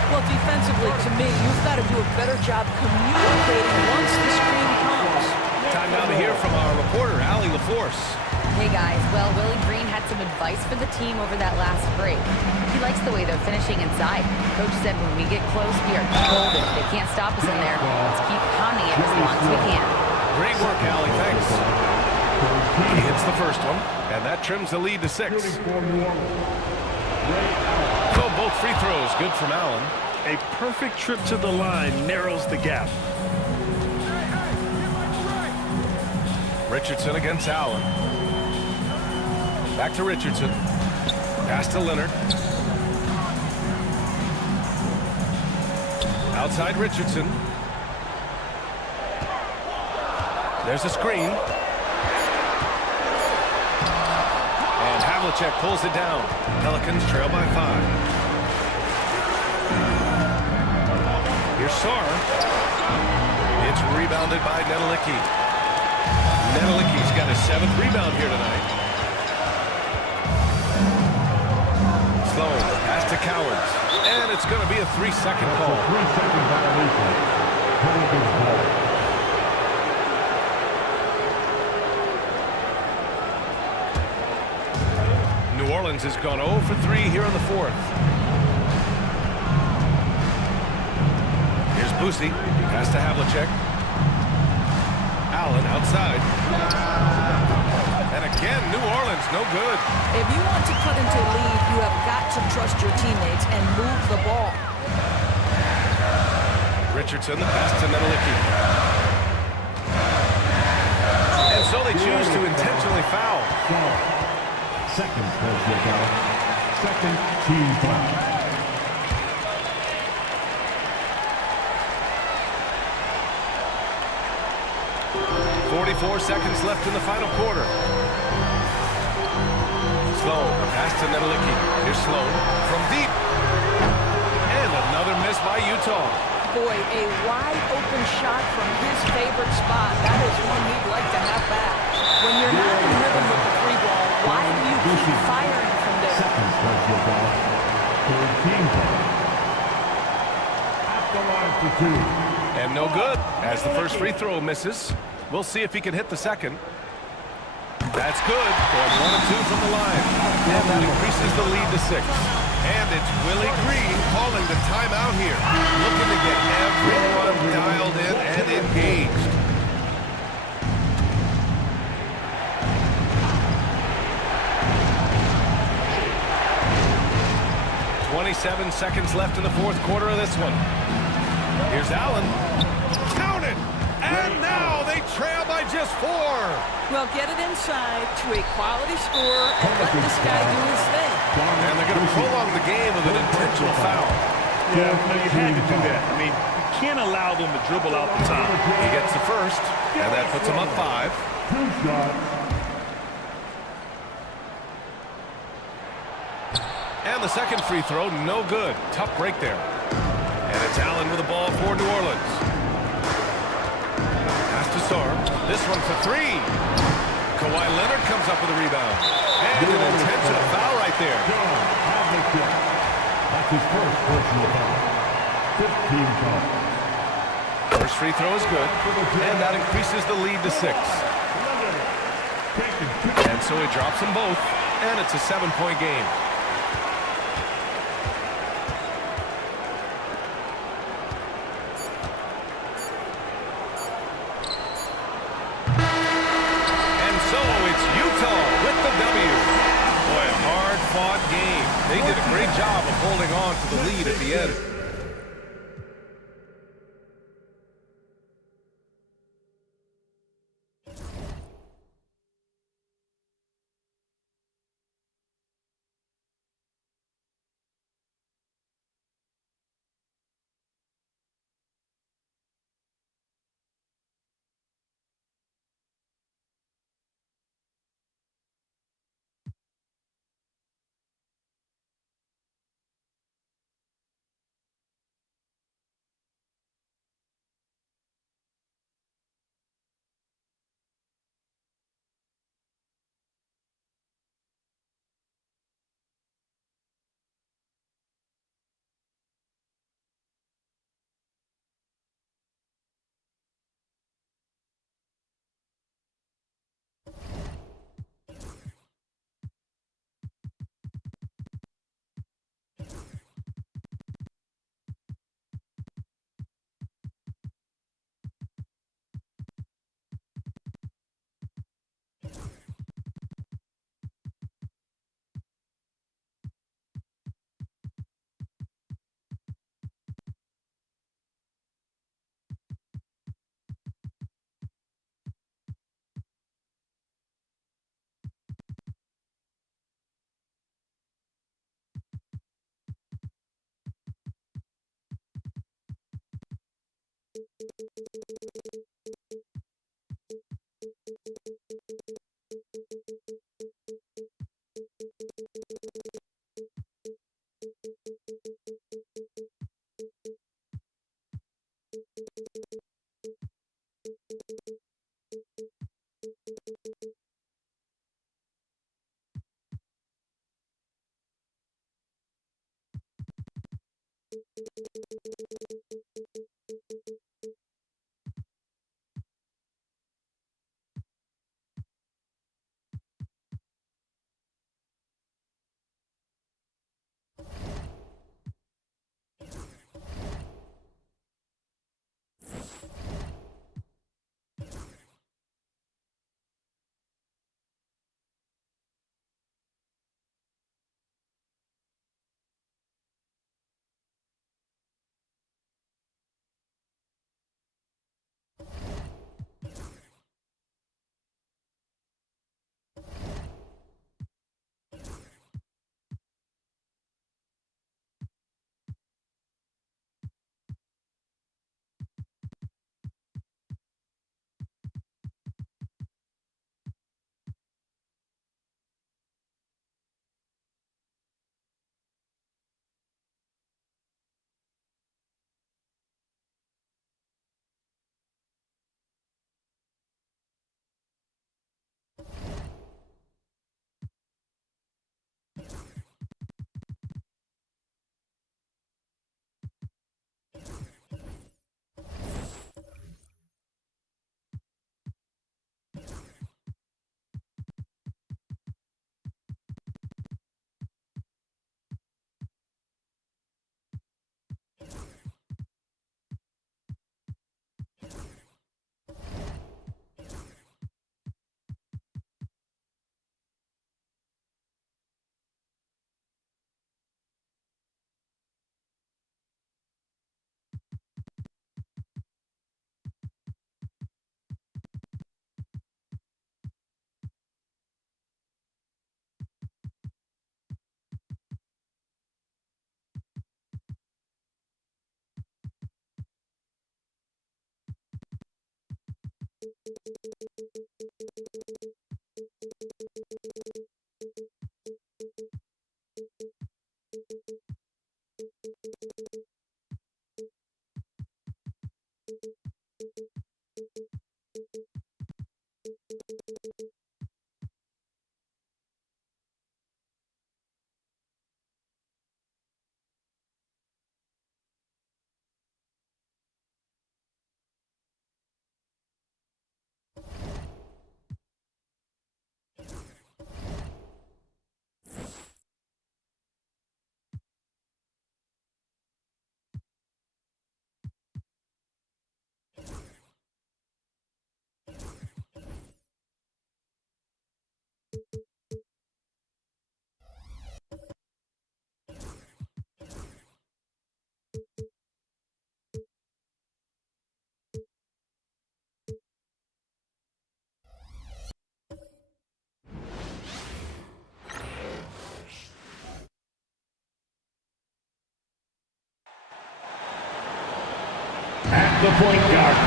Well, defensively, to me, you've got to do a better job communicating once the screen comes. Time now to hear from our reporter, Allie LaForce. Hey guys, well, Willie Green had some advice for the team over that last break. He likes the way they're finishing inside. Coach said when we get close, we are golden. They can't stop us in there. Let's keep pounding it as long as we can. Great work, Allie. Thanks. He hits the first one, and that trims the lead to 6. So both free throws good from Allen. A perfect trip to the line narrows the gap. Richardson against Allen. Back to Richardson. Pass to Leonard. Outside Richardson. There's a screen. And Havlicek pulls it down. Pelicans trail by 5. Here's Sarr. It's rebounded by Nedelicki. Nedelicki's got his 7th rebound here tonight. Sloan, pass to Cowens. And it's going to be a 3-second call. 3-second violation. Pelicans ball. New Orleans has gone 0 for 3 here in the 4th. Here's Boosie. Pass to Havlicek. Allen outside. And again, New Orleans, no good. If you want to cut into a lead, you have got to trust your teammates and move the ball. Richardson, the pass to Nedelicki. And so they choose to intentionally foul. Second personal foul. Second team foul. 44 seconds left in the final quarter. Sloan, pass to Nedelicki. Here's Sloan from deep. And another miss by Utah. Boy, a wide open shot from his favorite spot. That is one he'd like to have back. When you're not in rhythm with the 3 ball, why do you keep firing from there? Second personal foul. Third team foul. At the line for 2. And no good, as the first free throw misses. We'll see if he can hit the second. That's good. Going 1 and 2 from the line. And that increases the lead to 6. And it's Willie Green calling the timeout here. Looking to get everyone dialed in and engaged. "27 seconds left in the 4th quarter of this one. Here's Allen. Count it! And now they trail by just 4. Well, get it inside to a quality score and let this guy do his thing. And they're going to prolong the game with an intentional foul. Yeah, you had to do that. I mean, you can't allow them to dribble out the top. He gets the first, and that puts him up 5. 2 shots. And the second free throw, no good. Tough break there. And it's Allen with the ball for New Orleans. Pass to Sarr. This one for 3. Kawhi Leonard comes up with a rebound. And an intentional foul right there. That's his first personal foul. 15 foul. First free throw is good. And that increases the lead to 6. And so he drops them both. And it's a 7-point game. hard-fought game. They did a great job of holding on to the lead at the end.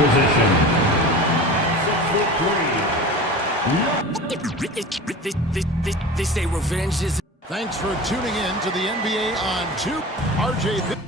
position. They say revenge is... Thanks for tuning in to the NBA on 2. RJ.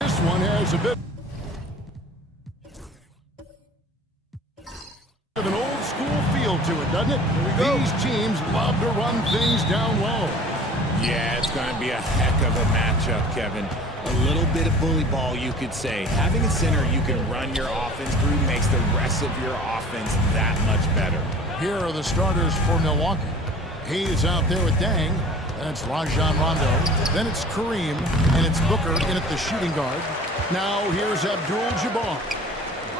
This one has a bit of an old school feel to it, doesn't it? These teams love to run things down low. Yeah, it's going to be a heck of a matchup, Kevin. A little bit of bully ball, you could say. Having a center you can run your offense through makes the rest of your offense that much better. Here are the starters for Milwaukee. Hayes out there with Dang. That's Rajon Rondo. Then it's Kareem, and it's Booker in at the shooting guard. Now here's Abdul-Jabbar.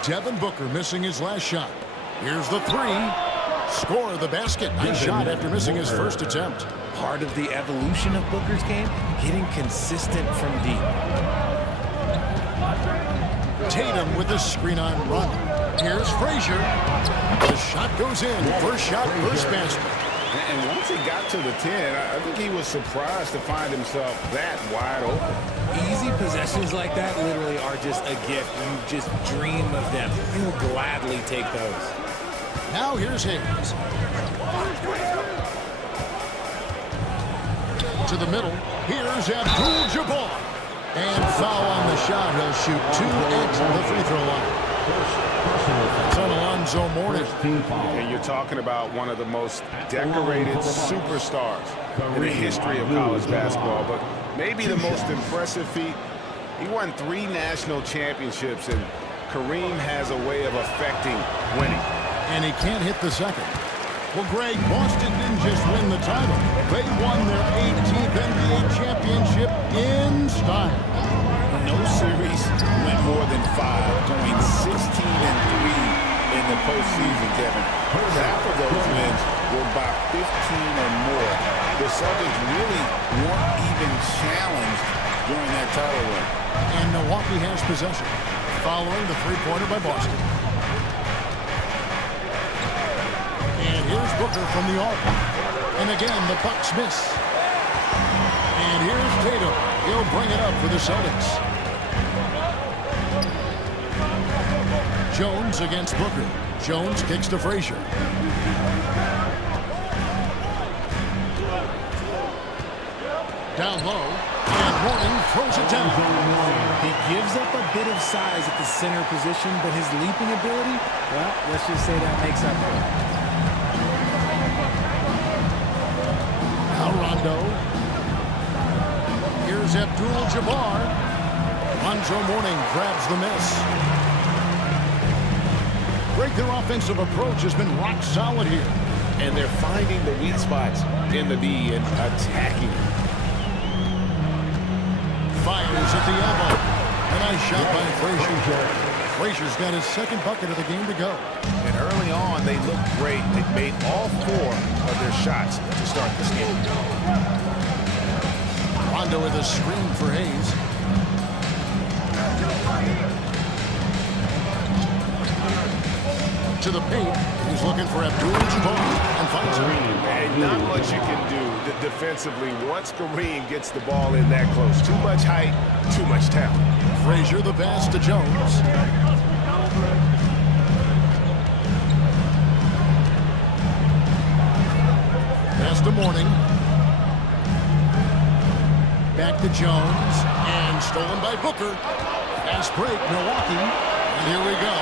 Devin Booker missing his last shot. Here's the three. Score the basket. Nice shot after missing his first attempt. Part of the evolution of Booker's game, getting consistent from deep. Tatum with the screen on Rondo. Here's Frazier. The shot goes in. First shot, first basket. And once he got to the 10, I think he was surprised to find himself that wide open. Easy possessions like that literally are just a gift. You just dream of them. He'll gladly take those. Now here's Hayes. To the middle. Here's Abdul-Jabbar. And foul on the shot. He'll shoot 2 at the free throw line. It's on Alonzo Mourning. And you're talking about one of the most decorated superstars in the history of college basketball. But maybe the most impressive feat, he won 3 national championships, and Kareem has a way of affecting winning. And he can't hit the second. Well, Greg, Boston didn't just win the title. They won their 18th NBA championship in style. No series went more than 5, going 16-3 in the postseason, Kevin. Half of those wins were by 15 or more. The Celtics really weren't even challenged during that title run. And Milwaukee has possession, following the three-pointer by Boston. And here's Booker from the arc. And again, the Bucks miss. And here's Tatum. He'll bring it up for the Celtics. Jones against Booker. Jones kicks to Frazier. Down low. And Mourning throws it down. He gives up a bit of size at the center position, but his leaping ability, well, let's just say that makes up for it. Now Rondo. Here's Abdul-Jabbar. Alonzo Mourning grabs the miss. Greg, their offensive approach has been rock solid here. And they're finding the weak spots in the D and attacking. Fires at the elbow. A nice shot by Frazier. Frazier's got his second bucket of the game to go. And early on, they looked great. They made all 4 of their shots to start this game. Rondo with a screen for Hayes. To the paint. He's looking for Abdul-Jabbar and finds him. And not much you can do defensively once Kareem gets the ball in that close. Too much height, too much talent. Frazier the pass to Jones. morning. Back to Jones, and stolen by Booker. Fast break, Milwaukee. And here we go.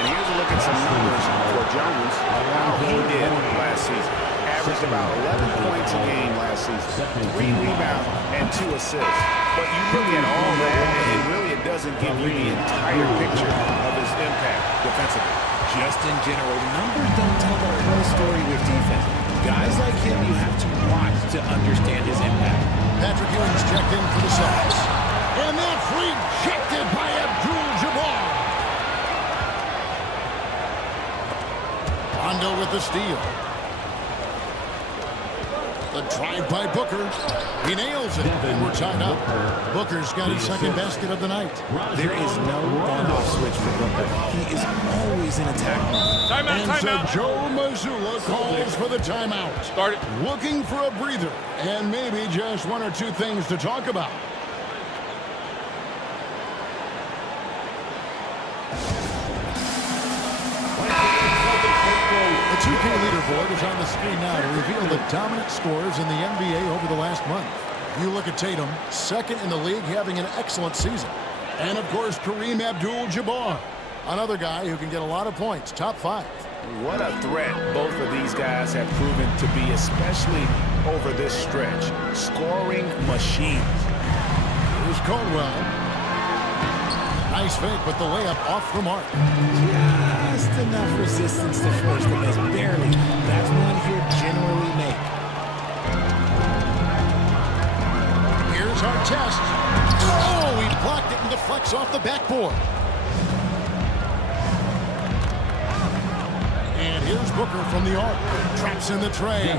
And here's a look at some numbers for Jones, how he did last season. Averaged about 11 points a game last season, 3 rebounds and 2 assists. But you look at all that, and really it doesn't give you the entire picture of his impact defensively. Just in general, numbers don't tell the whole story with defense. Guys like him, you have to watch to understand his impact. Patrick Ewing's checked in for the Suns. And that's rejected by Abdul-Jabbar. Rondo with the steal. The drive by Booker. He nails it, and we're tied up. Booker's got his second basket of the night. There is no on-off switch for Booker. He is always in attack mode. And so Joe Mazzulla calls for the timeout. Start it. Looking for a breather, and maybe just 1 or 2 things to talk about. The 2K leaderboard is on the screen now to reveal the dominant scores in the NBA over the last month. You look at Tatum, second in the league, having an excellent season. And, of course, Kareem Abdul-Jabbar, another guy who can get a lot of points, top 5. What a threat both of these guys have proven to be, especially over this stretch. Scoring machines. Here's Caldwell. Nice fake, but the layup off the mark. Just enough resistance to force the miss. Barely. That's one he'll generally make. Here's our test. Oh, he blocked it and deflects off the backboard. And here's Booker from the arc. Traps in the tray.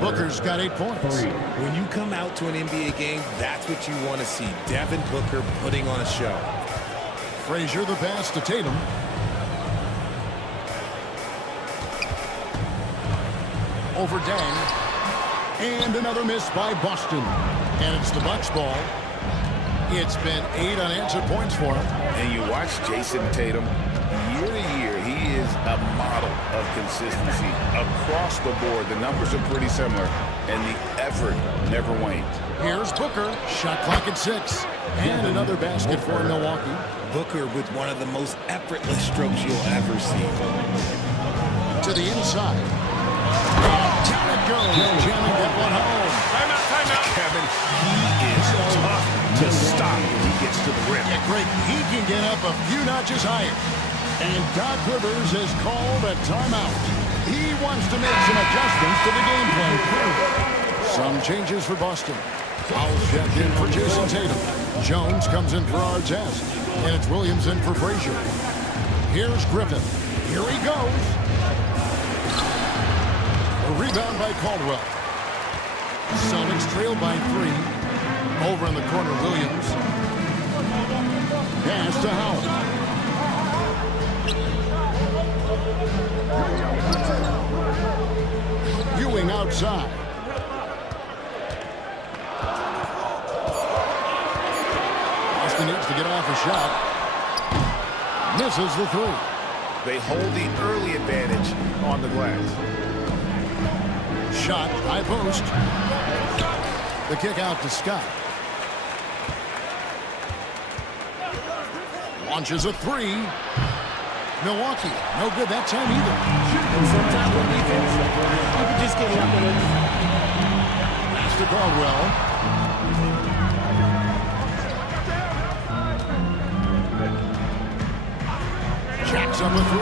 Booker's got 8 points. When you come out to an NBA game, that's what you want to see. Devin Booker putting on a show. Frazier the pass to Tatum. Over Dang. And another miss by Boston. And it's the Bucks ball. It's been 8 unanswered points for him. And you watch Jason Tatum, year to year, he is a model of consistency. Across the board, the numbers are pretty similar, and the effort never wanes. Here's Booker. Shot clock at 6. And another basket for Milwaukee. Booker with one of the most effortless strokes you'll ever see. To the inside. And down it goes. Jamming that one home. Timeout. Kevin, he is tough to stop when he gets to the rim. Yeah, great. He can get up a few notches higher. And Doc Rivers has called a timeout. He wants to make some adjustments to the game plan. Some changes for Boston. Fouls checked in for Jason Tatum. Jones comes in for our test. And it's Williams in for Frazier. Here's Griffin. Here he goes. A rebound by Caldwell. Celtics trail by 3. Over in the corner, Williams. Pass to Howard. Ewing outside. Boston needs to get off a shot. Misses the 3. They hold the early advantage on the glass. Shot, high post. The kick out to Scott. Launches a 3. Milwaukee, no good that time either. And sometimes on defense, you can just get lucky. Pass to Caldwell. Jacks up a 3.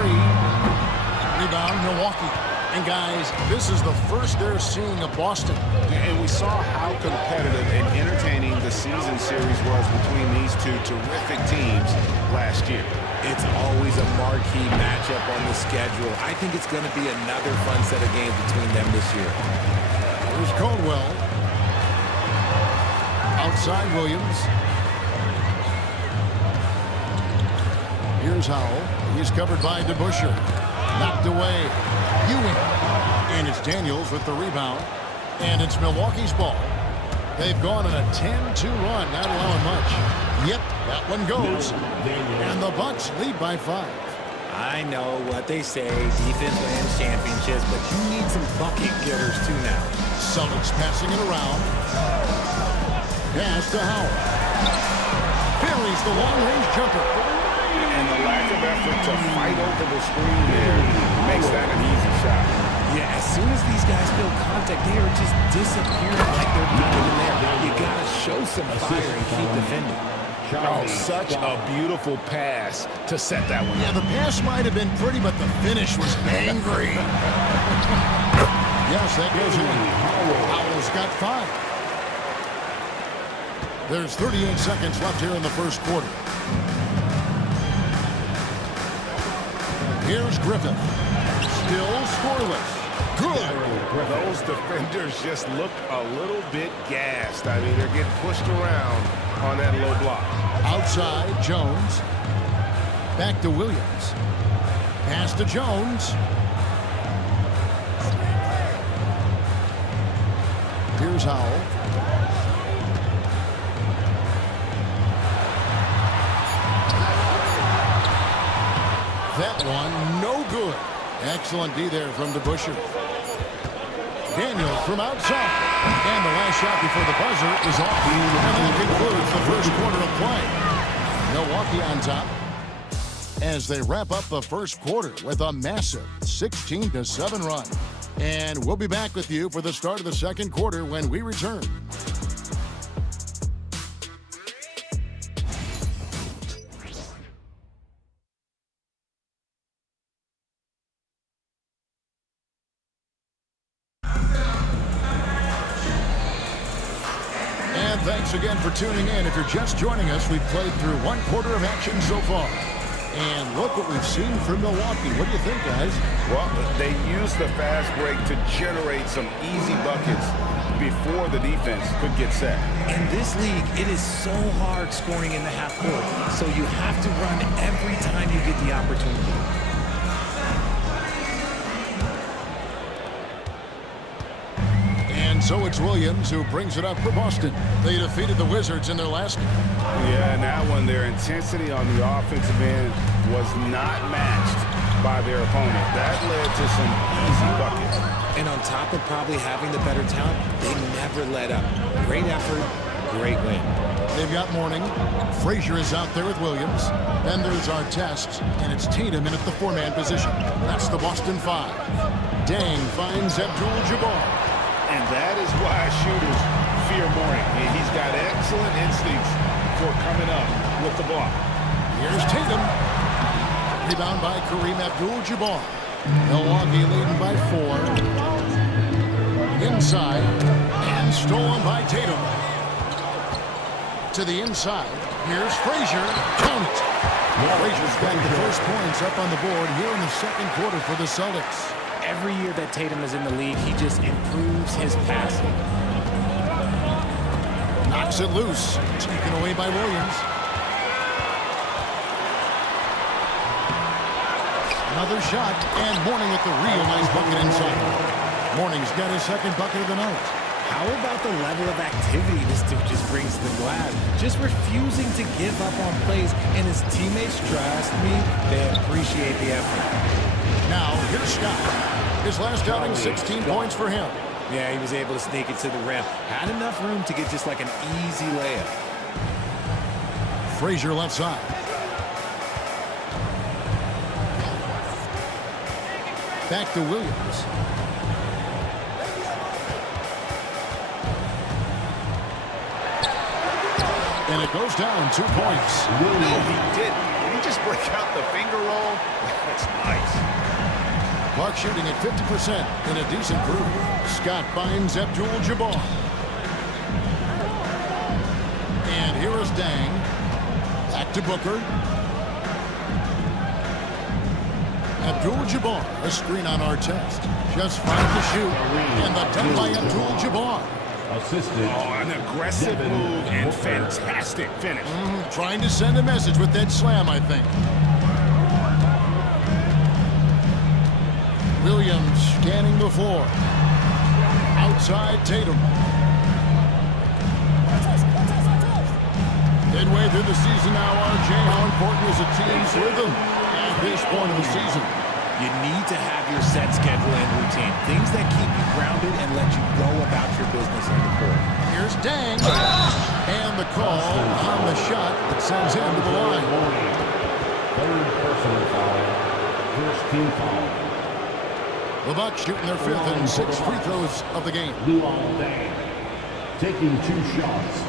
Rebound, Milwaukee. And guys, this is the first they're seeing of Boston. And we saw how competitive and entertaining the season series was between these two terrific teams last year. It's always a marquee matchup on the schedule. I think it's going to be another fun set of games between them this year. Here's Caldwell. Outside Williams. Here's Howell. He's covered by DeBusschere. Knocked away. Ewing. And it's Daniels with the rebound. And it's Milwaukee's ball. They've gone on a 10-2 run, not allowing much. Yep, that one goes. And the Bucks lead by 5. I know what they say, defense wins championships, but you need some bucket getters too now. Celtics passing it around. Pass to Howard. Buries the long-range jumper. And the lack of effort to fight over the screen there makes that an easy shot. Yeah, as soon as these guys feel contact, they are just disappearing like they're not even there. You gotta show some fire and keep defending. Oh, such a beautiful pass to set that one. Yeah, the pass might have been pretty, but the finish was angry. Yes, that goes in. Howell's got 5. There's 38 seconds left here in the first quarter. Here's Griffin. Still scoreless. Good. Those defenders just look a little bit gassed. I mean, they're getting pushed around on that low block. Outside, Jones. Back to Williams. Pass to Jones. Here's Howell. That one, no good. Excellent D there from DeBusschere. Daniels from outside. And the last shot before the buzzer is off. And that concludes the first quarter of play. Milwaukee on top as they wrap up the first quarter with a massive 16-7 run. And we'll be back with you for the start of the second quarter when we return. Thanks again for tuning in. If you're just joining us, we've played through one quarter of action so far. And look what we've seen from Milwaukee. What do you think, guys? Well, they used the fast break to generate some easy buckets before the defense could get set. In this league, it is so hard scoring in the half court, so you have to run every time you get the opportunity. And so it's Williams who brings it up for Boston. They defeated the Wizards in their last game. Yeah, and that one, their intensity on the offensive end was not matched by their opponent. That led to some easy buckets. And on top of probably having the better talent, they never let up. Great effort, great win. They've got Mourning. Frazier is out there with Williams. Then there's Artest, and it's Tatum in at the 4-man position. That's the Boston 5. Dang finds Abdul-Jabbar. And that is why shooters fear Mourning. He's got excellent instincts for coming up with the block. Here's Tatum. Rebound by Kareem Abdul-Jabbar. Milwaukee leading by 4. Inside. And stolen by Tatum. To the inside. Here's Frazier. Count it. Frazier's got the first points up on the board here in the second quarter for the Celtics. Every year that Tatum is in the league, he just improves his passing. Knocks it loose. Taken away by Williams. Another shot, and Mourning with the real nice bucket inside. Mourning's got his second bucket of the night. How about the level of activity this dude just brings to the glass? Just refusing to give up on plays, and his teammates, trust me, they appreciate the effort. Now, here's Scott. His last outing, 16 points for him. Yeah, he was able to sneak it to the rim. Had enough room to get just like an easy layup. Frazier left side. Back to Williams. And it goes down 2 points. No, he didn't. Did he just break out the finger roll? That's nice. Clark shooting at 50% in a decent groove. Scott finds Abdul-Jabbar. And here is Dang. Back to Booker. Abdul-Jabbar, a screen on Artest. Just 5 to shoot. And the dunk by Abdul-Jabbar. Assisted. Oh, an aggressive move and fantastic finish. Trying to send a message with that slam, I think. Williams scanning the floor. Outside Tatum. Midway through the season now, RJ, how important is a team's rhythm? at this point of the season. You need to have your set schedule and routine. Things that keep you grounded and let you go about your business on the court. Here's Dang. And the call on the shot that sends him to the line. Third personal foul. First team foul. The Bucks shooting their 5th and 6th free throws of the game. Luol Deng taking 2 shots.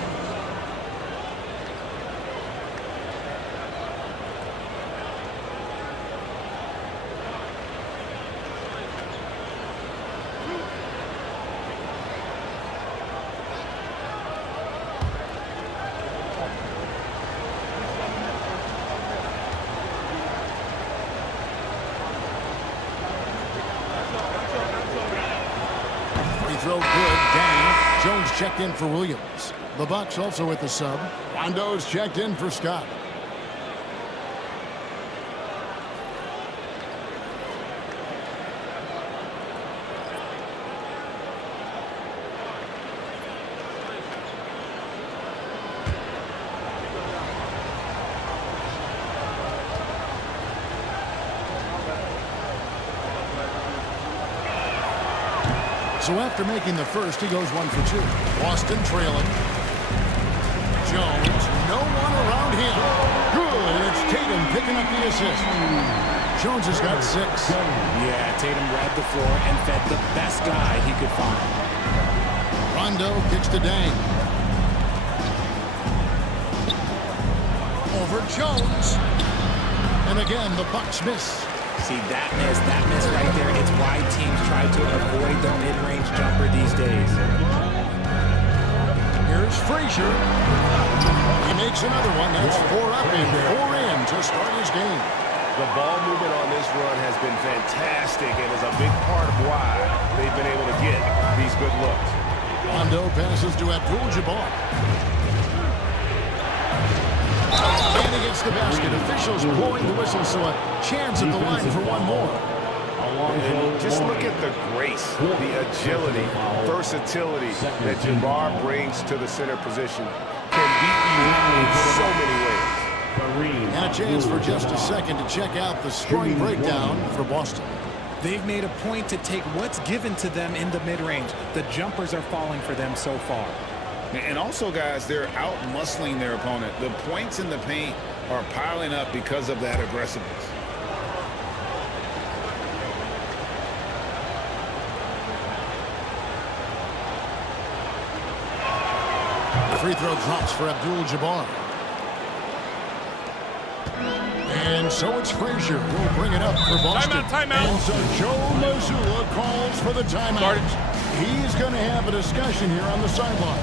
Throw good, Dang. Jones checked in for Williams. The Bucks also at the sub. Rondo's checked in for Scott. So after making the first, he goes 1 for 2. Boston trailing. Jones, no one around him. Good, and it's Tatum picking up the assist. Jones has got 6. Yeah, Tatum read the floor and fed the best guy he could find. Rondo kicks to Dang. Over Jones. And again, the Bucks miss. See, that miss right there, it's why teams try to avoid the mid-range jumper these days. Here's Frazier. He makes another one. That's 4 up and 4 in to start his game. The ball movement on this run has been fantastic and is a big part of why they've been able to get these good looks. Rondo passes to Abdul-Jabbar. And against the basket, officials blowing the whistle, so a chance at the line for one more. And just look at the grace, the agility, versatility that Jabbar brings to the center position. Can beat you in so many ways. And a chance for just a second to check out the scoring breakdown for Boston. They've made a point to take what's given to them in the mid-range. The jumpers are falling for them so far. And also, guys, they're out-muscling their opponent. The points in the paint are piling up because of that aggressiveness. The free throw drops for Abdul-Jabbar. And so it's Frazier who'll bring it up for Boston. Timeout. And so Joe Mazzulla calls for the timeout. He's going to have a discussion here on the sideline.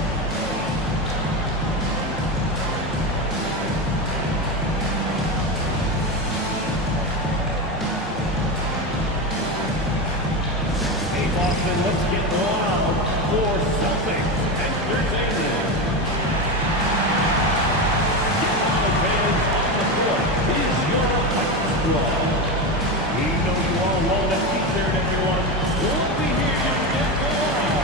Boston, let's get loud for Celtics Entertainment. The advantage on the court is your Titans ball. We know you all want to feature everyone. We'll be here to get loud.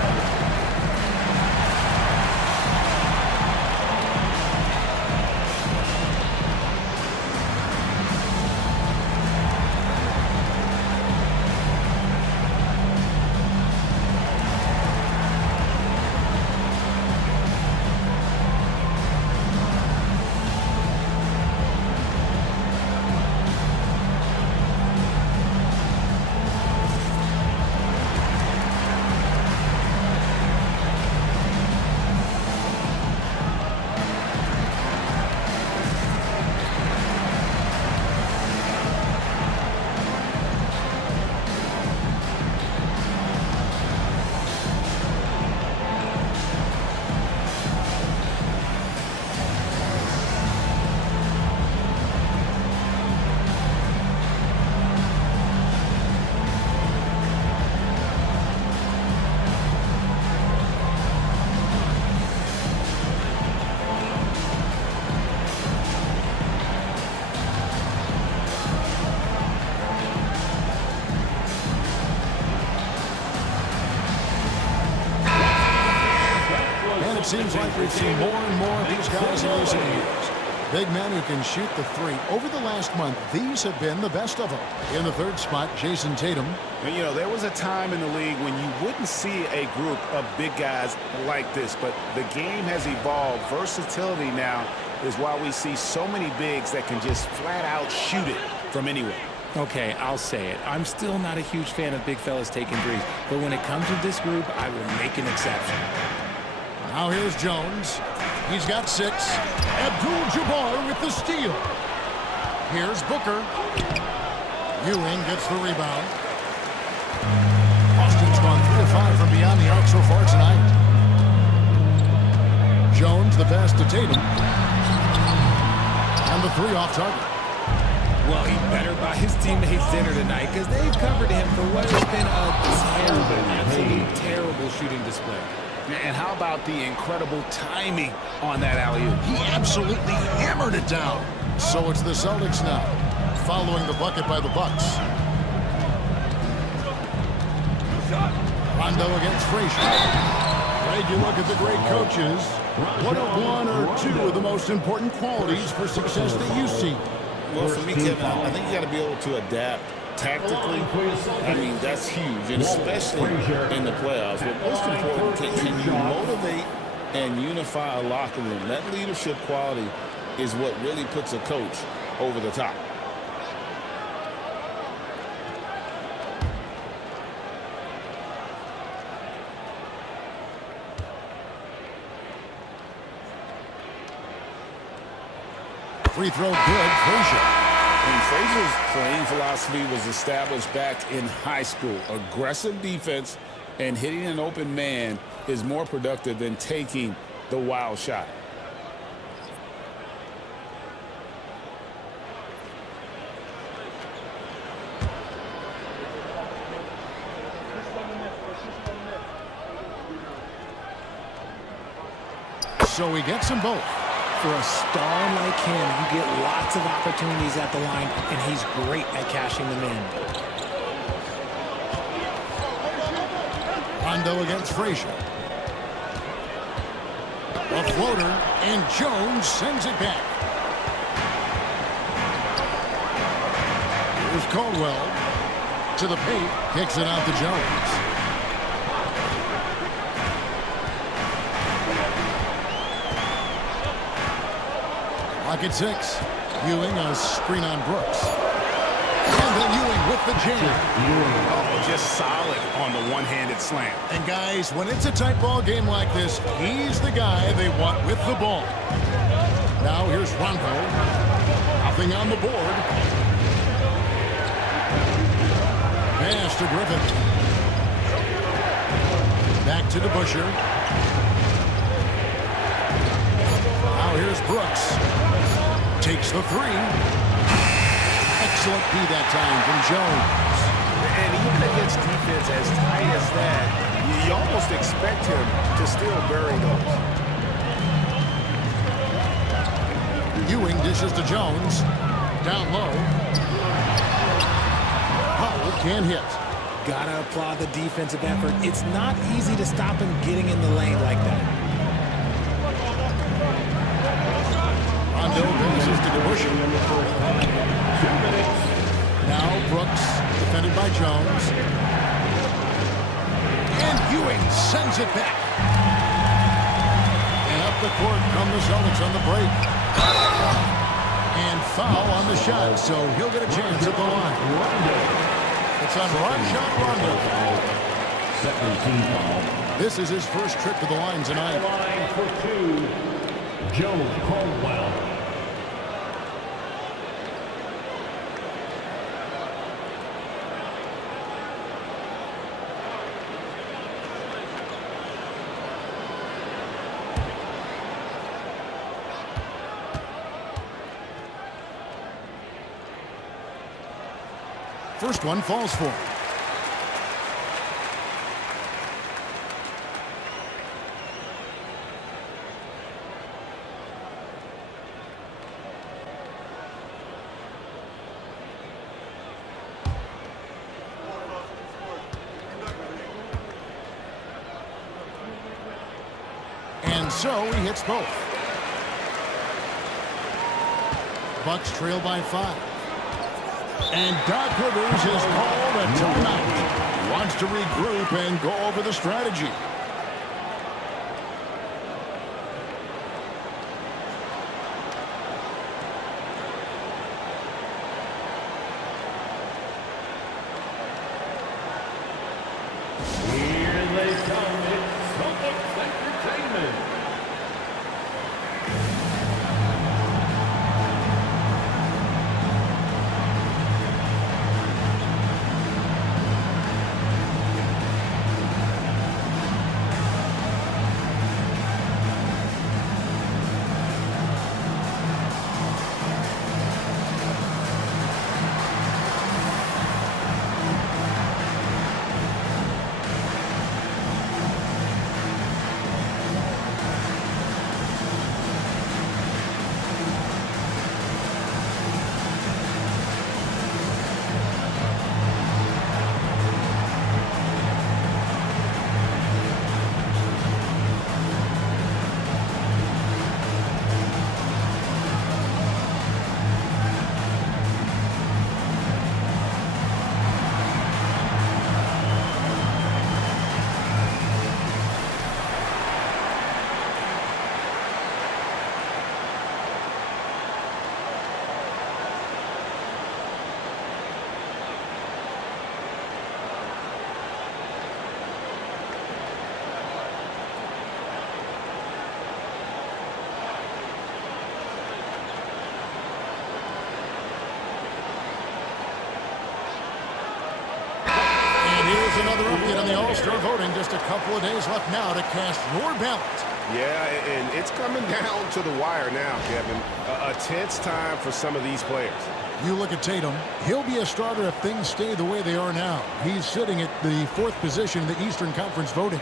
Seems like we've seen more and more of these guys in recent years. Big men who can shoot the three. Over the last month, these have been the best of them. In the third spot, Jason Tatum. And, you know, there was a time in the league when you wouldn't see a group of big guys like this, but the game has evolved. Versatility now is why we see so many bigs that can just flat out shoot it from anywhere. Okay, I'll say it. I'm still not a huge fan of big fellas taking threes, but when it comes to this group, I will make an exception. Now here's Jones. He's got 6. Abdul-Jabbar with the steal. Here's Booker. Ewing gets the rebound. Austin's gone 3 of 5 from beyond the arc so far tonight. Jones, the pass to Tatum. And the 3 off target. Well, he better buy his teammates dinner tonight because they've covered him for what has been a terrible, absolute terrible shooting display. And how about the incredible timing on that alley-oop? He absolutely hammered it down. So it's the Celtics now, following the bucket by the Bucks. Rondo against Frazier. Greg, you look at the great coaches. What are 1 or 2 of the most important qualities for success that you see? Well, for me, Kevin, I think you got to be able to adapt tactically. I mean, that's huge, and especially in the playoffs. But most important, can you motivate and unify a locker room? That leadership quality is what really puts a coach over the top. Free throw good, Frazier. And Frazier's playing philosophy was established back in high school. Aggressive defense and hitting an open man is more productive than taking the wild shot. So he gets them both. For a star like him, you get lots of opportunities at the line, and he's great at cashing them in. Rondo against Frazier. A floater, and Jones sends it back. Here's Caldwell. To the paint, kicks it out to Jones. Clock at 6. Ewing a screen on Brooks. And then Ewing with the jam. Oh, just solid on the one-handed slam. And guys, when it's a tight ball game like this, he's the guy they want with the ball. Now here's Rondo. Nothing on the board. Pass to Griffin. Back to DeBusschere. Now here's Brooks. Takes the 3. Excellent D that time from Jones. And even against defense as tight as that, you almost expect him to still bury those. Ewing dishes to Jones. Down low. Powell can't hit. Gotta applaud the defensive effort. It's not easy to stop him getting in the lane like that. Rondo passes to DeBusschere. Now Brooks, defended by Jones. And Ewing sends it back. And up the court come the Celtics on the break. And foul on the shot, so he'll get a chance at the line. It's on Rajon Rondo. This is his first trip to the line tonight. Line for 2, Joe Caldwell. First one falls for him. And so he hits both. Bucks trail by 5. And Doc Rivers has called a timeout. He wants to regroup and go over the strategy. Here they come. It's Celtics Entertainment. Another update on the All-Star voting. Just a couple of days left now to cast your ballot. Yeah, and it's coming down to the wire now, Kevin. A tense time for some of these players. You look at Tatum. He'll be a starter if things stay the way they are now. He's sitting at the 4th position in the Eastern Conference voting.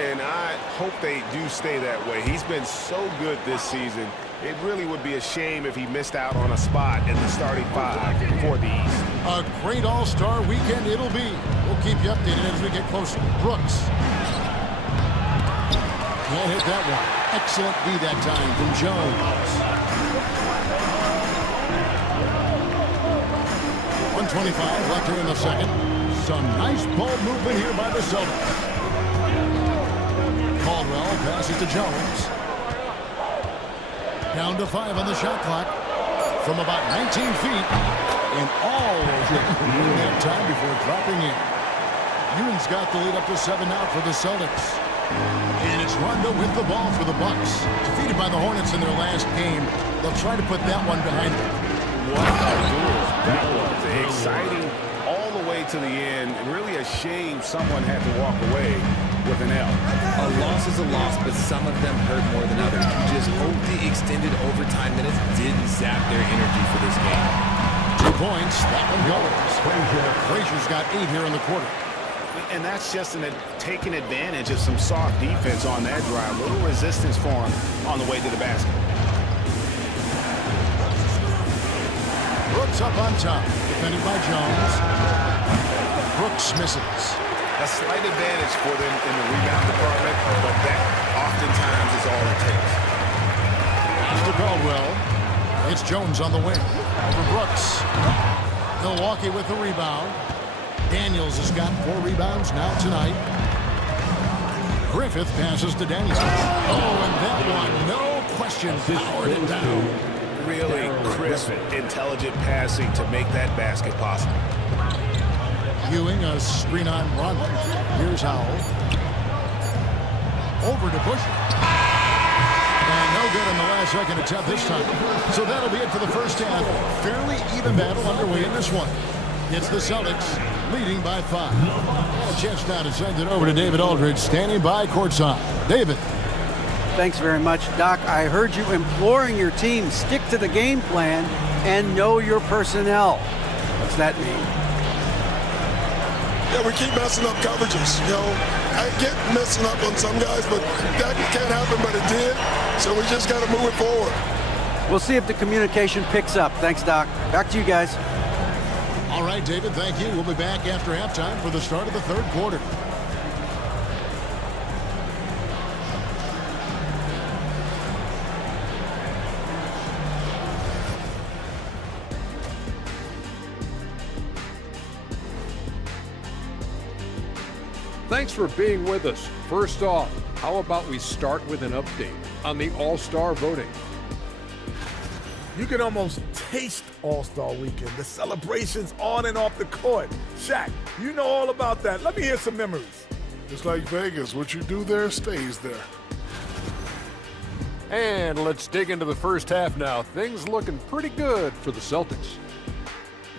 And I hope they do stay that way. He's been so good this season. It really would be a shame if he missed out on a spot in the starting 5 for the East. A great All-Star weekend it'll be. We'll keep you updated as we get closer. Brooks. Can't hit that one. Excellent D that time from Jones. 1:25 left here in the second. Some nice ball movement here by the Celtics. Caldwell passes to Jones. Down to 5 on the shot clock. From about 19 feet. And all that time before dropping in. Ewing's got the lead up to 7 now for the Celtics. And it's Rondo with the ball for the Bucks. Defeated by the Hornets in their last game. They'll try to put that one behind them. What a duel that was. Exciting all the way to the end. Really a shame someone had to walk away with an L. A loss is a loss, but some of them hurt more than others. Just hope the extended overtime minutes didn't sap their energy for this game. 2 points. That one goes. Frazier's got 8 here in the quarter. And that's just taking advantage of some soft defense on that drive. Little resistance for him on the way to the basket. Brooks up on top. Defended by Jones. Brooks misses. A slight advantage for them in the rebound department, but that oftentimes is all it takes. Pass to Caldwell. It's Jones on the wing. For Brooks. Milwaukee with the rebound. Daniels has got 4 rebounds now tonight. Griffith passes to Danielson. Oh, and that one, no question, powered it down. Really crisp, intelligent passing to make that basket possible. Ewing, a screen on Rondo. Here's Howell. Over to Bush. And no good in the last second attempt this time. So that'll be it for the first half. Fairly even battle underway in this one. It's the Celtics leading by 5. A chance now to send it over to David Aldridge, standing by courtside. David. Thanks very much, Doc. I heard you imploring your team, stick to the game plan and know your personnel. What's that mean? Yeah, we keep messing up coverages. You know, I get messing up on some guys, but that can't happen, but it did. So we just got to move it forward. We'll see if the communication picks up. Thanks, Doc. Back to you guys. All right, David, thank you. We'll be back after halftime for the start of the third quarter. Thanks for being with us. First off, how about we start with an update on the All-Star voting? You can almost taste All-Star Weekend, the celebrations on and off the court. Shaq, you know all about that. Let me hear some memories. It's like Vegas. What you do there stays there. And let's dig into the first half now. Things looking pretty good for the Celtics.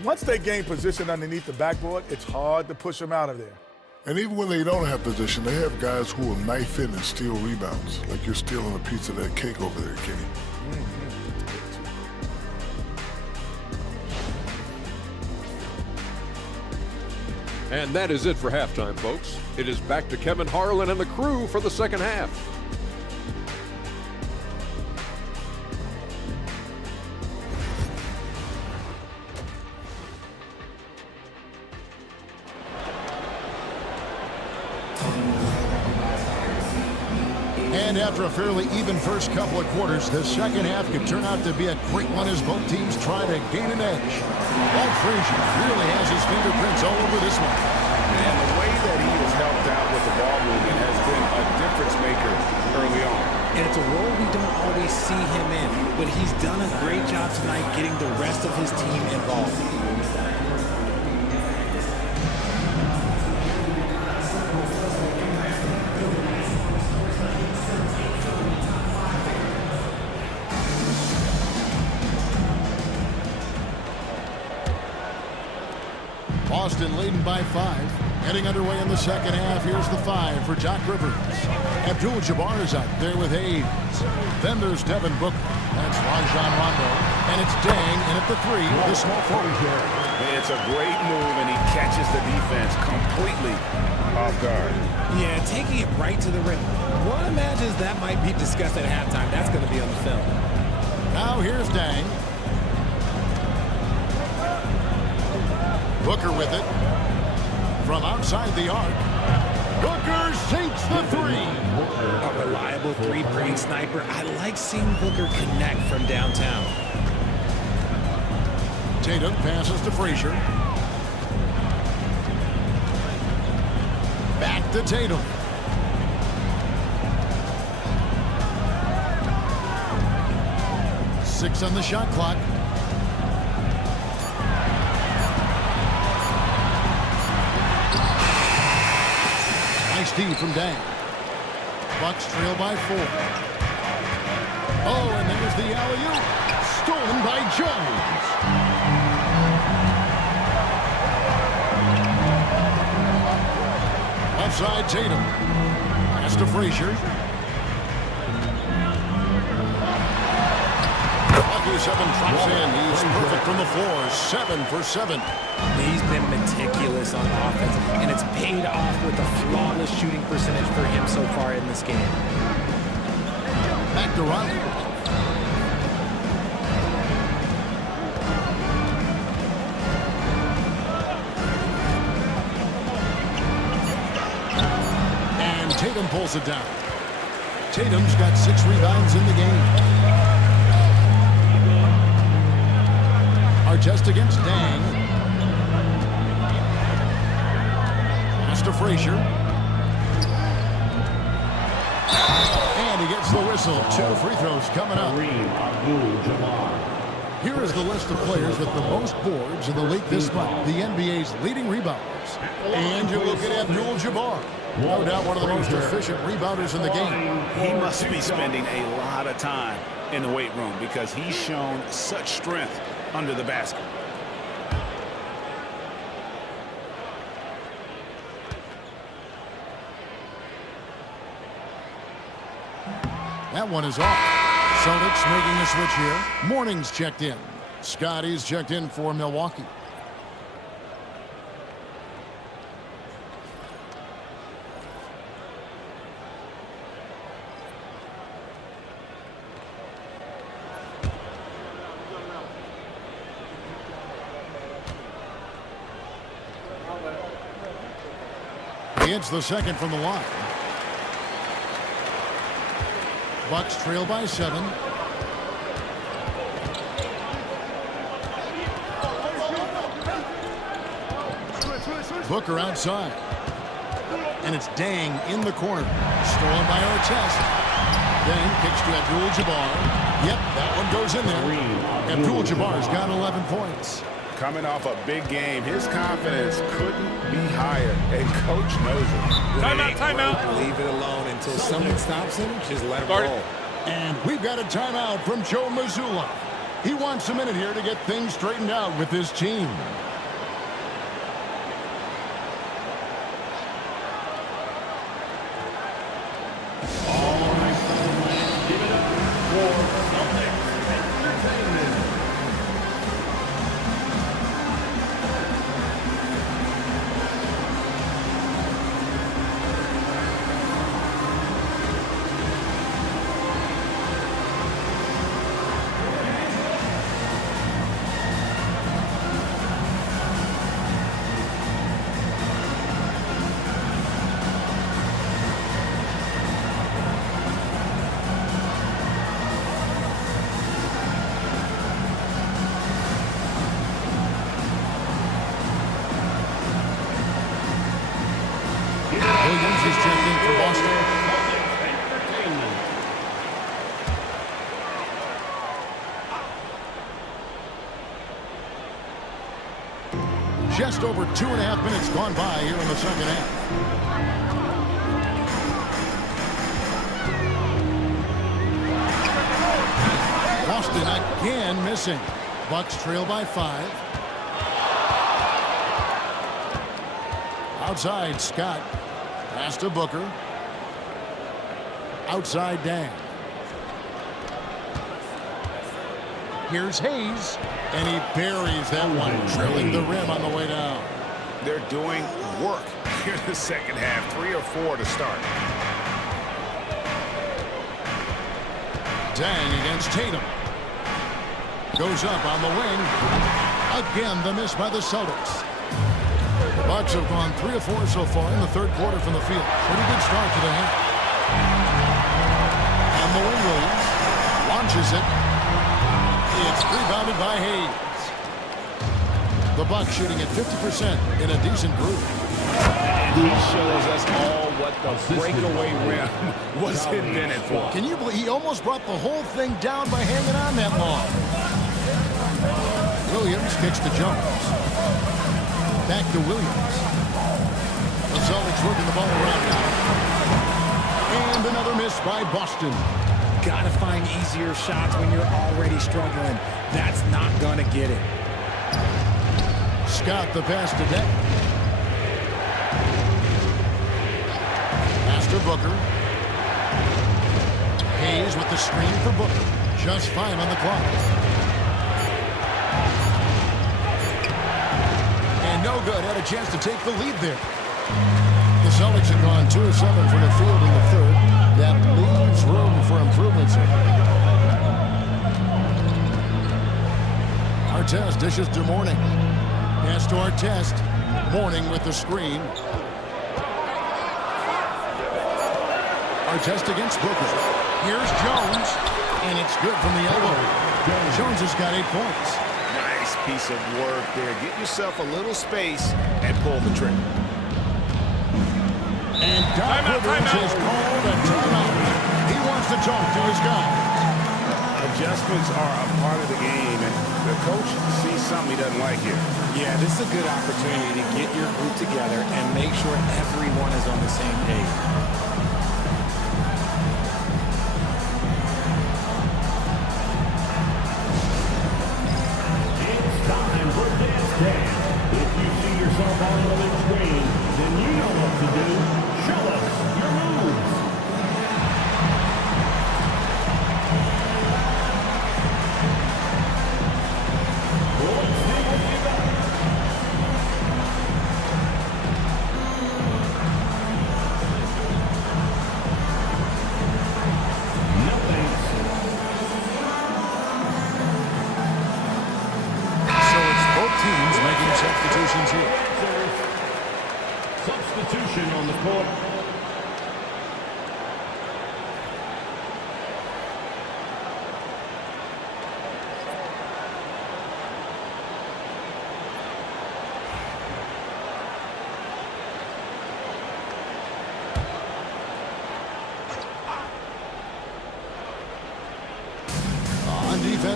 Once they gain position underneath the backboard, it's hard to push them out of there. And even when they don't have position, they have guys who will knife in and steal rebounds. Like you're stealing a piece of that cake over there, Kenny. And that is it for halftime, folks. It is back to Kevin Harlan and the crew for the second half. And after a fairly even first couple of quarters, the second half could turn out to be a great one as both teams try to gain an edge. Walt Frazier really has his fingerprints all over this one. And the way that he has helped out with the ball movement has been a difference maker early on. And it's a role we don't always see him in, but he's done a great job tonight getting the rest of his team involved. Boston leading by 5. Heading underway in the second half. Here's the 5 for Doc Rivers. Abdul-Jabbar is out there with Hayes. Then there's Devin Booker. That's Rajon Rondo. And it's Deng in at the 3 with a small forward. It's a great move, and he catches the defense completely off guard. Yeah, taking it right to the rim. One imagines that might be discussed at halftime. That's going to be on the film. Now here's Deng. Booker with it. From outside the arc. Booker sinks the 3. A reliable three-point sniper. I like seeing Booker connect from downtown. Tatum passes to Frazier. Back to Tatum. Six on the shot clock. Nice D from Deng. Bucks trail by 4. Oh, and there's the alley-oop. Stolen by Jones. Offside Tatum. Pass to Frazier. Lucky 7 drops in. He's perfect from the floor. 7 for 7. He's been meticulous on offense, and it's paid off with a flawless shooting percentage for him so far in this game. Back to Rondo. And Tatum pulls it down. Tatum's got 6 rebounds in the game. Artest against Deng. Pass to Frazier. And he gets the whistle. 2 free throws coming up. Here is the list of players with the most boards in the league this month. The NBA's leading rebounders. And you look at Abdul-Jabbar. No doubt one of the most efficient rebounders in the game. He must be spending a lot of time in the weight room because he's shown such strength under the basket. That one is off. Celtics making a switch here. Morning's checked in. Scotty's checked in for Milwaukee. He hits the second from the line. Bucks trail by 7. Booker outside. And it's Dang in the corner. Stolen by Artest. Dang kicks to Abdul-Jabbar. Yep, that one goes in there. Abdul-Jabbar's got 11 points. Coming off a big game, his confidence couldn't be higher, and Coach knows it. Timeout. Leave it alone until someone stops him. Just let him roll. And we've got a timeout from Joe Mazzulla. He wants a minute here to get things straightened out with his team. Williams is checked in for Boston. Just over 2.5 minutes gone by here in the second half. Boston again missing. Bucks trail by 5. Outside, Scott. Pass to Booker. Outside, Dang. Here's Hayes. And he buries that one, drilling the rim on the way down. They're doing work here in the second half. 3 or 4 to start. Dang against Tatum. Goes up on the wing. Again, the miss by the Celtics. The Bucks have gone 3 or 4 so far in the third quarter from the field. Pretty good start to the half. On the wing, Williams launches it. It's rebounded by Hayes. The Bucks shooting at 50% in a decent group. And he shows us all what the breakaway rim was invented for. Can you believe he almost brought the whole thing down by hanging on that long? Williams kicks to Jones. Back to Williams. The Celtics working the ball around now. And another miss by Boston. Gotta find easier shots when you're already struggling. That's not gonna get it. Scott the pass to Deck. Pass to Booker. Hayes with the screen for Booker. Just 5 on the clock. And no good. Had a chance to take the lead there. The Celtics have gone 2 of 7 from the field in the third. That leaves room for improvements here. Artest dishes to Mourning. Pass to Artest. Mourning with the screen. Artest against Booker. Here's Jones. And it's good from the elbow. Jones has got 8 points. Nice piece of work there. Get yourself a little space and pull the trigger. And Doc Rivers has called a timeout. He wants to talk to his guys. Adjustments are a part of the game, and the coach sees something he doesn't like here. Yeah, this is a good opportunity to get your group together and make sure everyone is on the same page. It's time for Dance Dance. If you see yourself on the big screen, then you know what to do. Show us your moves. Let's see what you got. No thanks. So it's both teams making substitutions here. Substitution on the court.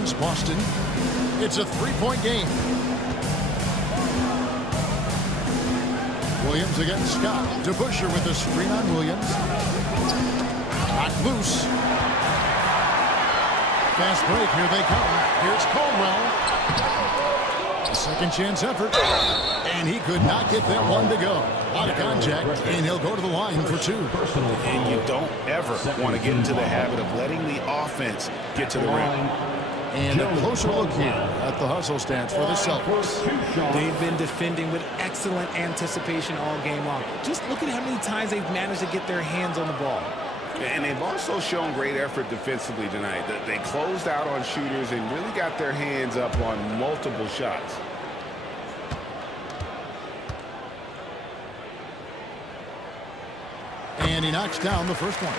against Boston. It's a 3-point game. Williams against Scott. DeBusschere with the screen on Williams. Knocked loose. Fast break. Here they come. Here's Caldwell. A second chance effort. And he could not get that one to go. A lot of contact, and he'll go to the line for 2. And you don't ever want to get into the habit of letting the offense get to the rim. And a closer look here at the hustle stance for the Celtics. They've been defending with excellent anticipation all game long. Just look at how many times they've managed to get their hands on the ball. And they've also shown great effort defensively tonight. They closed out on shooters and really got their hands up on multiple shots. And he knocks down the first one.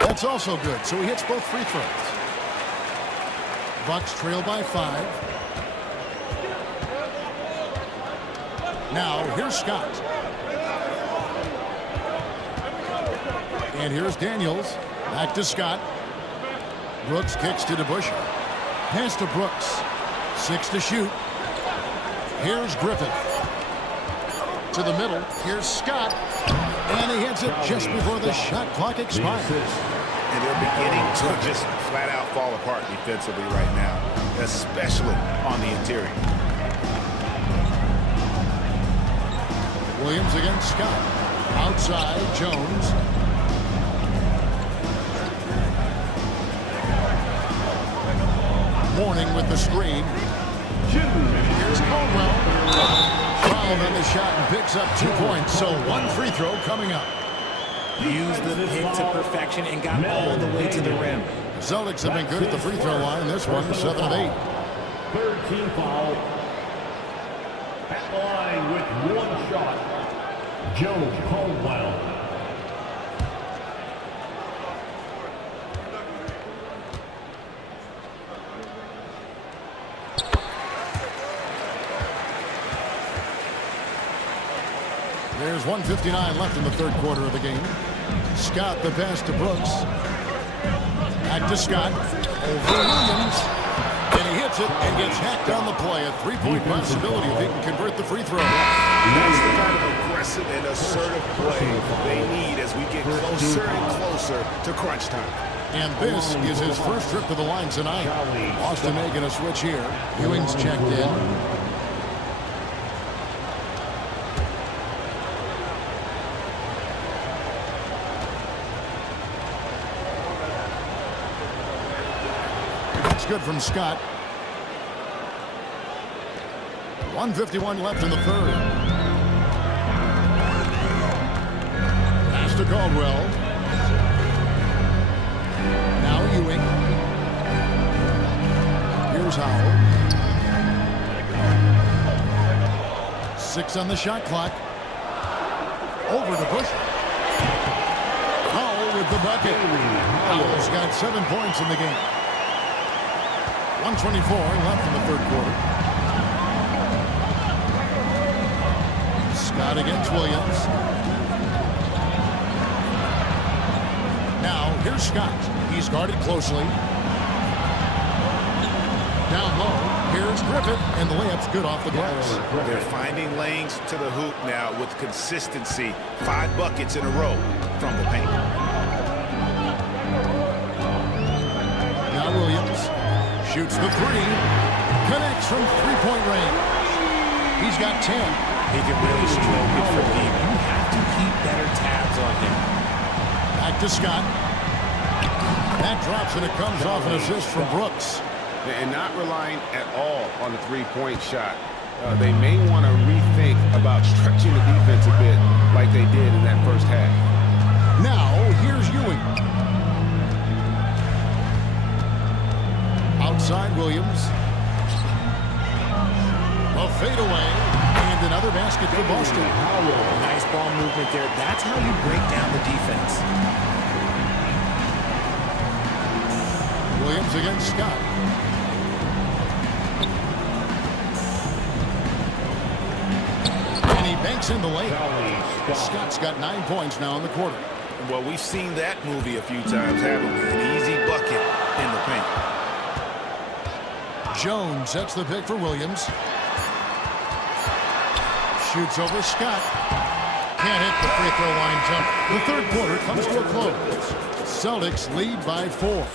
That's also good, so he hits both free throws. Bucks trail by 5. Now, here's Scott. And here's Daniels. Back to Scott. Brooks kicks to DeBusschere. Pass to Brooks. 6 to shoot. Here's Griffith. To the middle. Here's Scott. And he hits it just before the shot clock expires. And they're beginning to just flat out fall apart defensively right now, especially on the interior. Williams against Scott. Outside, Jones. Mourning with the screen. Here's Caldwell. Fouled on the shot and picks up 2 points. So 1 free throw coming up. Used the pick to perfection and got all the way to the rim. Celtics have been good at the free throw line. This one, 7 of 8. Third team foul. At the line with 1 shot, Joe Caldwell. There's 1:59 left in the third quarter of the game. Scott the pass to Brooks. Back to Scott. Over Williams. And he hits it and gets hacked on the play. A 3-point possibility if he can convert the free throw. That's the kind of aggressive and assertive play they need as we get closer and closer to crunch time. And this is his first trip to the line tonight. Austin making a switch here. Ewing's checked in. Good from Scott. 1:51 left in the third. Pass to Caldwell. Now Ewing. Here's Howell. 6 on the shot clock. Over to Busher. Howell with the bucket. Howell's got 7 points in the game. 1:24 left in the third quarter. Scott against Williams. Now, here's Scott. He's guarded closely. Down low, here's Griffith, and the layup's good off the glass. They're finding lanes to the hoop now with consistency. 5 buckets in a row from the paint. Now Williams. Shoots the 3. Connects from 3-point range. He's got 10. He can really stroke it for deep. You have to keep better tabs on him. Back to Scott. That drops and it comes off an assist from Brooks. And not relying at all on the 3-point shot. They may want to rethink about stretching the defense a bit like they did in that first half. Now, here's Ewing. Outside Williams. A fadeaway and another another basket for Boston. Nice ball movement there. That's how you break down the defense. Williams against Scott. And he banks in the lane. Scott's got 9 points now in the quarter. Well, we've seen that movie a few times, haven't we? An easy bucket in the paint. Jones sets the pick for Williams. Shoots over Scott. Can't hit the free throw line jump. The third quarter comes to a close. Celtics lead by 4.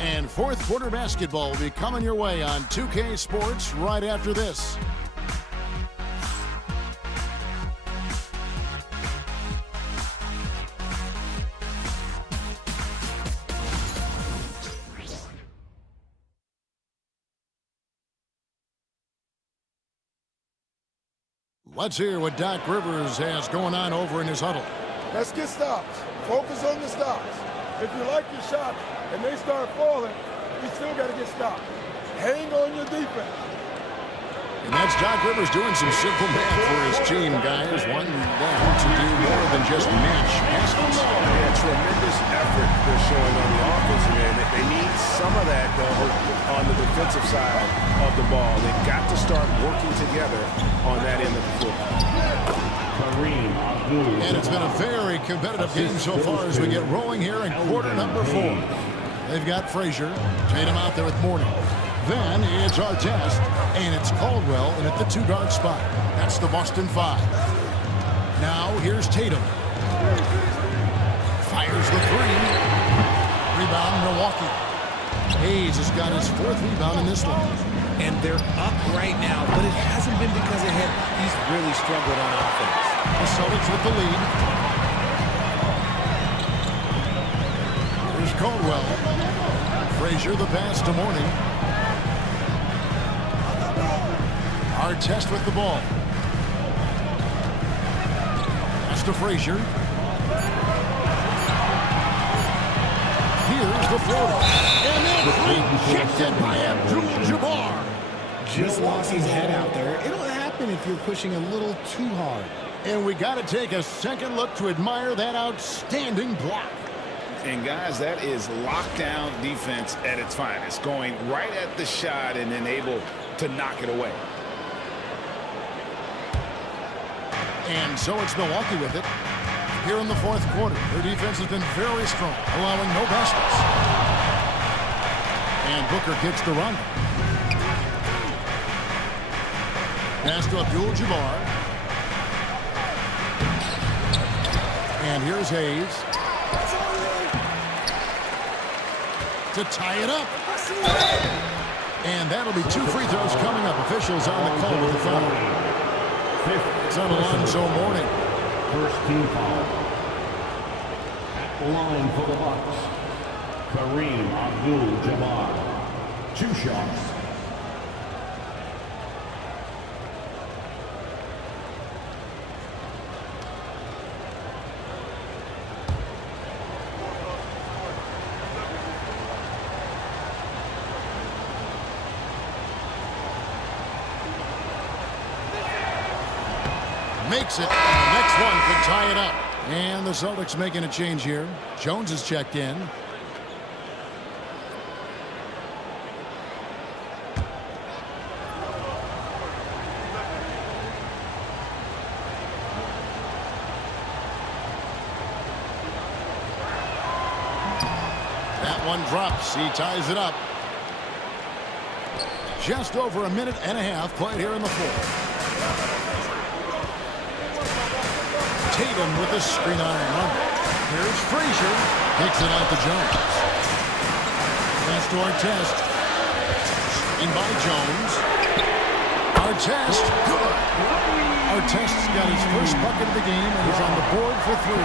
And fourth quarter basketball will be coming your way on 2K Sports right after this. Let's hear what Doc Rivers has going on over in his huddle. Let's get stops. Focus on the stops. If you like your shot and they start falling, you still got to get stopped. Hang on your defense. And that's Doc Rivers doing some simple math for his team, guys. One down to do more than just match passes. Yeah, tremendous effort they're showing on the offensive end. They need some of that on the defensive side of the ball. They've got to start working together on that end of the floor. And it's been a very competitive game so far as we get rolling here in quarter number 4. They've got Frazier, Tatum out there with Mourning. Then it's Artest, and it's Caldwell in at the 2-guard spot. That's the Boston 5. Now here's Tatum. Fires the 3. Rebound, Milwaukee. Hayes has got his 4th rebound in this one. And they're up right now, but it hasn't been because of him. He's really struggled on offense. The Celtics with the lead. Here's Caldwell. Frazier the pass to Mourning. Artest with the ball. Pass to Frazier. Here's the floater. And then rejected by Abdul-Jabbar. Just lost his head out there. It'll happen if you're pushing a little too hard. And we got to take a second look to admire that outstanding block. And guys, that is lockdown defense at its finest. Going right at the shot and then able to knock it away. And so it's Milwaukee with it. Here in the fourth quarter, their defense has been very strong, allowing no baskets. And Booker kicks to Rondo. Pass to Abdul-Jabbar. And here's Hayes. To tie it up. And that'll be 2 free throws coming up. Officials on the call with the foul. It's on Alonzo Mourning. First team foul. At the line for the Bucks, Kareem Abdul-Jabbar. 2 shots. Makes it, and the next one could tie it up. And the Celtics making a change here. Jones is checked in. That one drops. He ties it up. Just over a minute and a half played here in the fourth. Tatum with a screen on run. Here's Frazier. Kicks it out to Jones. Pass to Artest. In by Jones. Artest. Good. Artest's got his first bucket of the game and he's on the board for 3.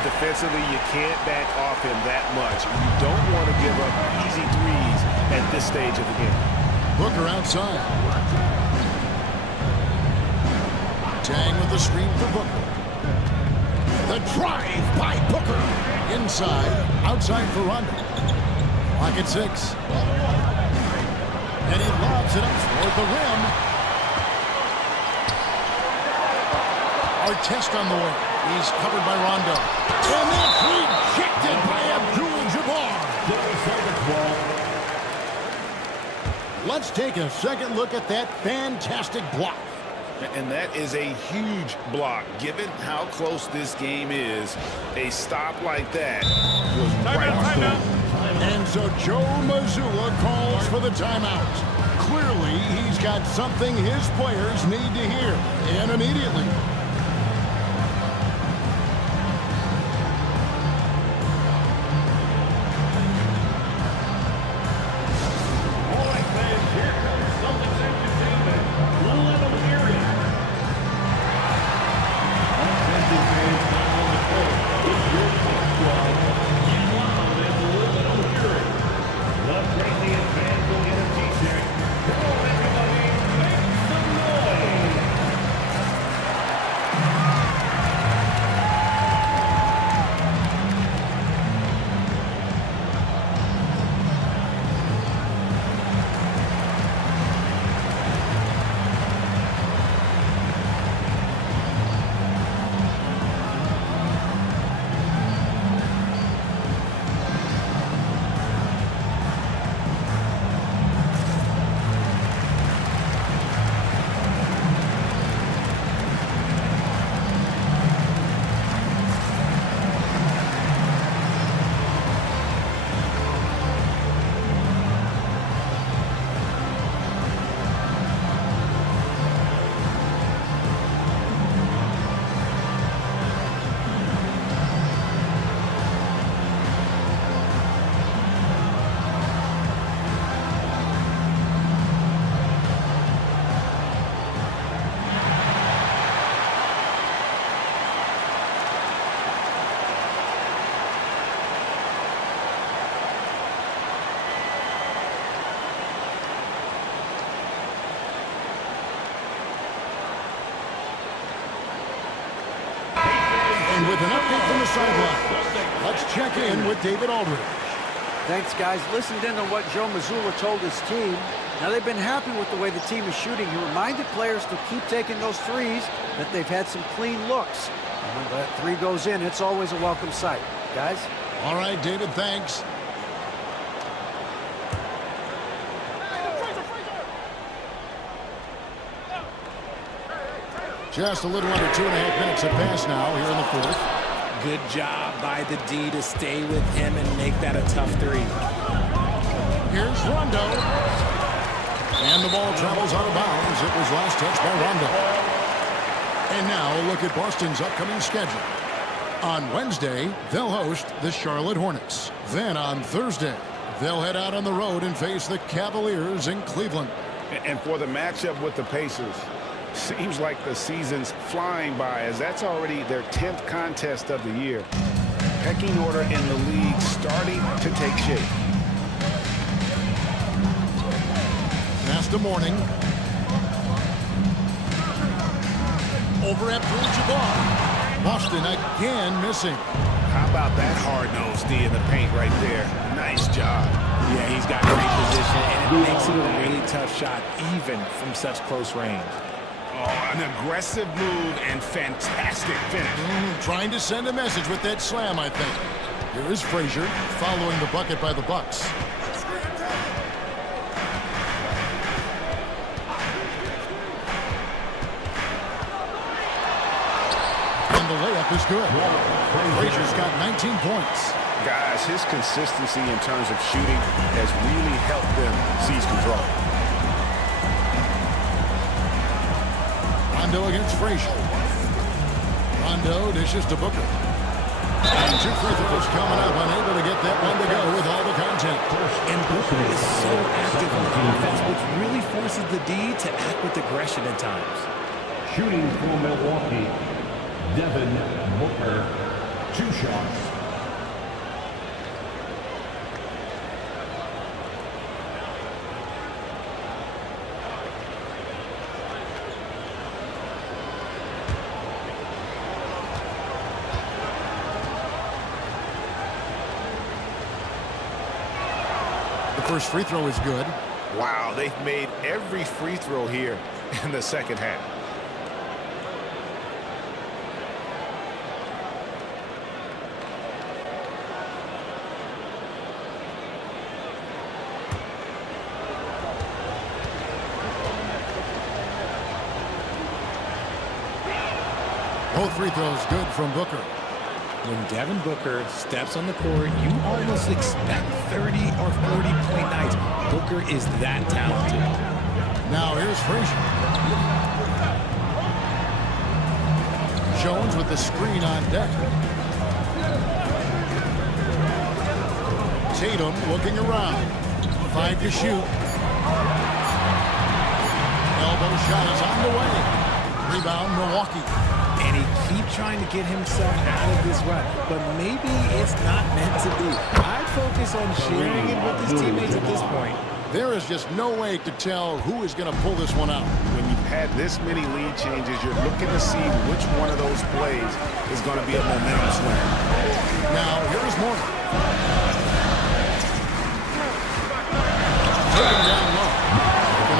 Defensively, you can't back off him that much. You don't want to give up easy threes at this stage of the game. Booker outside. Tang with the screen for Booker. The drive by Booker. Inside, outside for Rondo. Clock at 6. And he lobs it up toward the rim. Artest on the way. He's covered by Rondo. And that's rejected by Abdul-Jabbar. Let's take a second look at that fantastic block. And that is a huge block. Given how close this game is, a stop like that was right on point. And so Joe Mazzulla calls for the timeout. Clearly, he's got something his players need to hear, and immediately. And with an update from the sideline, let's check in with David Aldridge. Thanks, guys. Listened in on what Joe Mazzulla told his team. Now, they've been happy with the way the team is shooting. He reminded players to keep taking those threes, that they've had some clean looks. And when that three goes in, it's always a welcome sight. Guys? All right, David, thanks. Just a little under 2.5 minutes have passed now here in the fourth. Good job by the D to stay with him and make that a tough three. Here's Rondo. And the ball travels out of bounds. It was last touched by Rondo. And now a look at Boston's upcoming schedule. On Wednesday, they'll host the Charlotte Hornets. Then on Thursday, they'll head out on the road and face the Cavaliers in Cleveland. And for the matchup with the Pacers, seems like the season's flying by, as that's already their 10th contest of the year. Pecking order in the league starting to take shape. That's the morning. Over Abdul-Jabbar. Boston again missing. How about that hard-nosed D in the paint right there? Nice job. Yeah, he's got great position, and it makes it a really tough shot, even from such close range. Oh, an aggressive move and fantastic finish. Trying to send a message with that slam, I think. Here is Frazier following the bucket by the Bucks. And the layup is good. Frazier's got 19 points. Guys, his consistency in terms of shooting has really helped them seize control. Rondo against Frazier. Rondo dishes to Booker. And 2 free throws coming up. Unable to get that one to go with all the content. And Booker is so active on offense, which really forces the D to act with aggression at times. Shooting for Milwaukee, Devin Booker, 2 shots. First free throw is good. Wow, they've made every free throw here in the second half. Both free throws good from Booker. When Devin Booker steps on the court, you almost expect 30 or 40-point nights. Booker is that talented. Now here's Frazier. Jones with the screen on deck. Tatum looking around. 5 to shoot. Elbow shot is on the way. Rebound, Milwaukee. And he keeps trying to get himself out of this rut, but maybe it's not meant to be. I'd focus on sharing it with his teammates at this point. There is just no way to tell who is going to pull this one out. When you've had this many lead changes, you're looking to see which one of those plays is going to be a momentum swing. Now, here's Morton. Taken down low.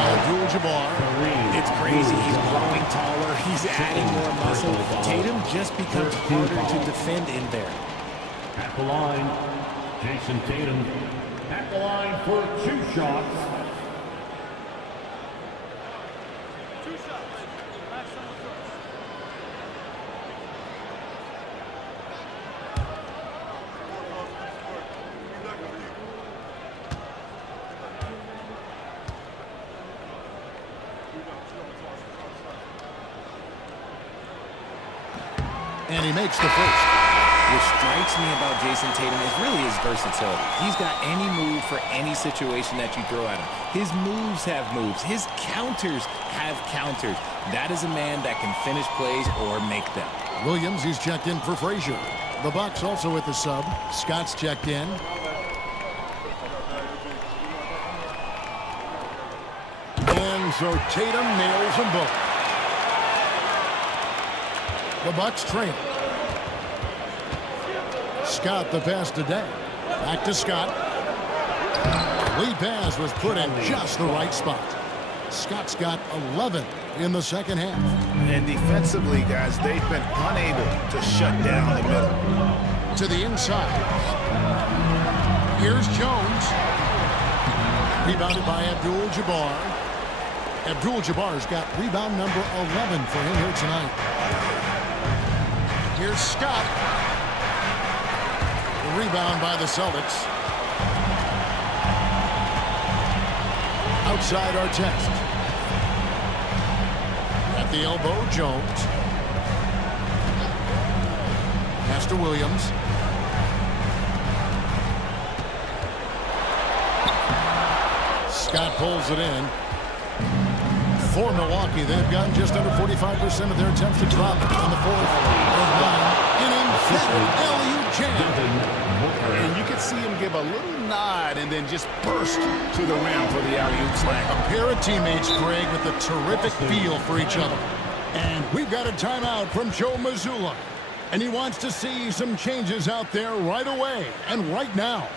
Abdul-Jabbar. It's crazy. He's growing taller. He's adding more muscle. Tatum just becomes harder to defend in there. At the line, Jason Tatum. At the line for 2 shots. And he makes the first. What strikes me about Jason Tatum is really his versatility. He's got any move for any situation that you throw at him. His moves have moves. His counters have counters. That is a man that can finish plays or make them. Williams, he's checked in for Frazier. The Bucks also with the sub. Scott's checked in. And so Tatum nails them both. The Bucks trail. Scott the pass today. Back to Scott. Lead pass was put in just the right spot. Scott's got 11 in the second half. And defensively, guys, they've been unable to shut down the middle. To the inside. Here's Jones. Rebounded by Abdul-Jabbar. Abdul-Jabbar's got rebound number 11 for him here tonight. Here's Scott. The rebound by the Celtics. Outside our test. At the elbow, Jones. Pass to Williams. Scott pulls it in. For Milwaukee, they've gotten just under 45% of their attempts to drop on the fourth. An emphatic LU jam. And you can see him give a little nod and then just burst to the rim for the alley-oop slam. A pair of teammates, Greg, with a terrific feel for each other. And we've got a timeout from Joe Mazzulla. And he wants to see some changes out there right away and right now.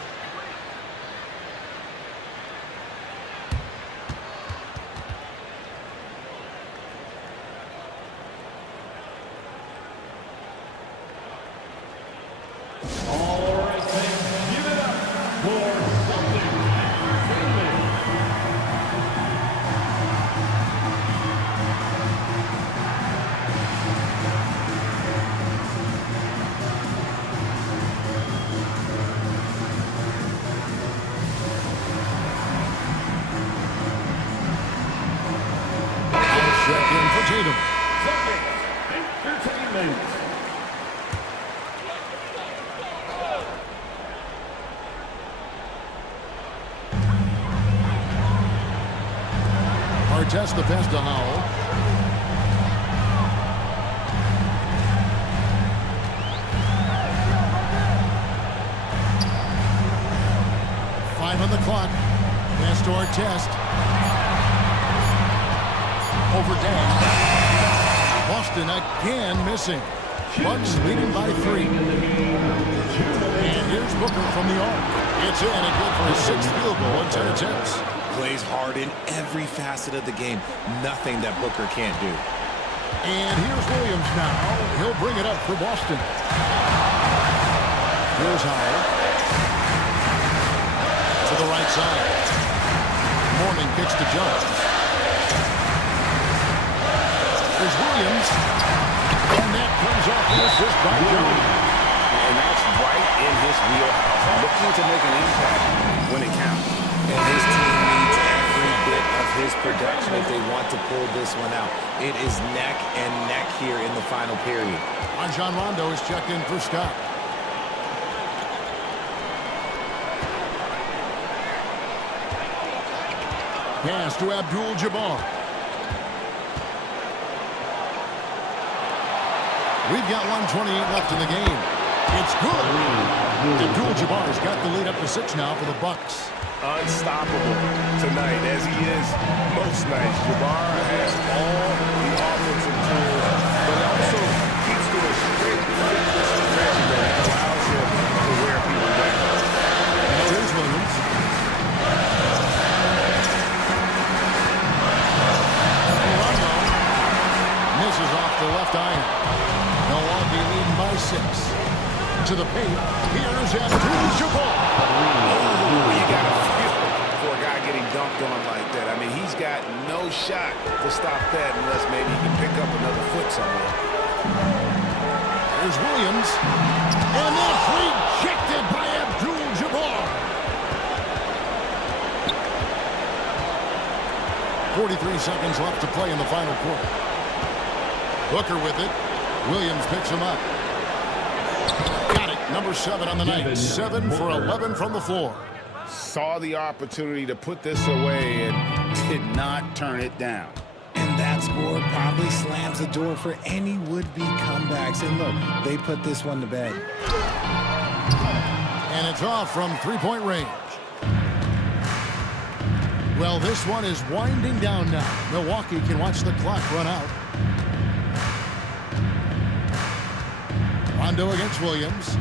Tatum. Entertainment. Artest the pass to Howell. Five on the clock. Pass to Artest. Over Dang. Boston again missing. Bucks leading by 3. And here's Booker from the arc. It's in and good for his 6th field goal in 10 attempts. Plays hard in every facet of the game. Nothing that Booker can't do. And here's Williams now. He'll bring it up for Boston. Here's Howell. To the right side. Morning kicks to Jones. There's Williams. And that comes assist by Jones. And that's right in his wheelhouse. Looking to make an impact when it counts. And his team needs every bit of his production if they want to pull this one out. It is neck and neck here in the final period. Rajon Rondo is checked in for Scott. Pass to Abdul-Jabbar. We've got 1:28 left in the game. It's good. Abdul-Jabbar's got the lead up to 6 now for the Bucks. Unstoppable tonight, as he is most nights. Jabbar has all the offensive tools, but also keeps to a straight fitness regimen that allows him to wear people down. Here's Williams. Rondo misses off the left iron. Milwaukee leading by 6. To the paint. Here's Abdul-Jabbar. Oh, you got to feel for a guy getting dunked on like that. I mean, he's got no shot to stop that unless maybe he can pick up another foot somewhere. There's Williams. And that's rejected by Abdul-Jabbar. 43 seconds left to play in the final quarter. Booker with it. Williams picks him up. Got it. Number 7 on the night. 7 for 11 from the floor. Saw the opportunity to put this away and did not turn it down. And that score probably slams the door for any would-be comebacks. And look, they put this one to bed. And it's off from three-point range. Well, this one is winding down now. Milwaukee can watch the clock run out. Rondo against Williams.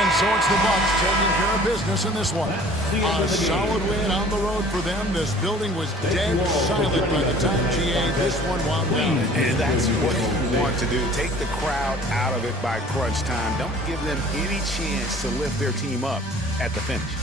And so it's the Bucks taking care of business in this one. A solid win on the road for them. This building was dead silent by the time GA this one wound down. And that's what you want to do. Take the crowd out of it by crunch time. Don't give them any chance to lift their team up at the finish.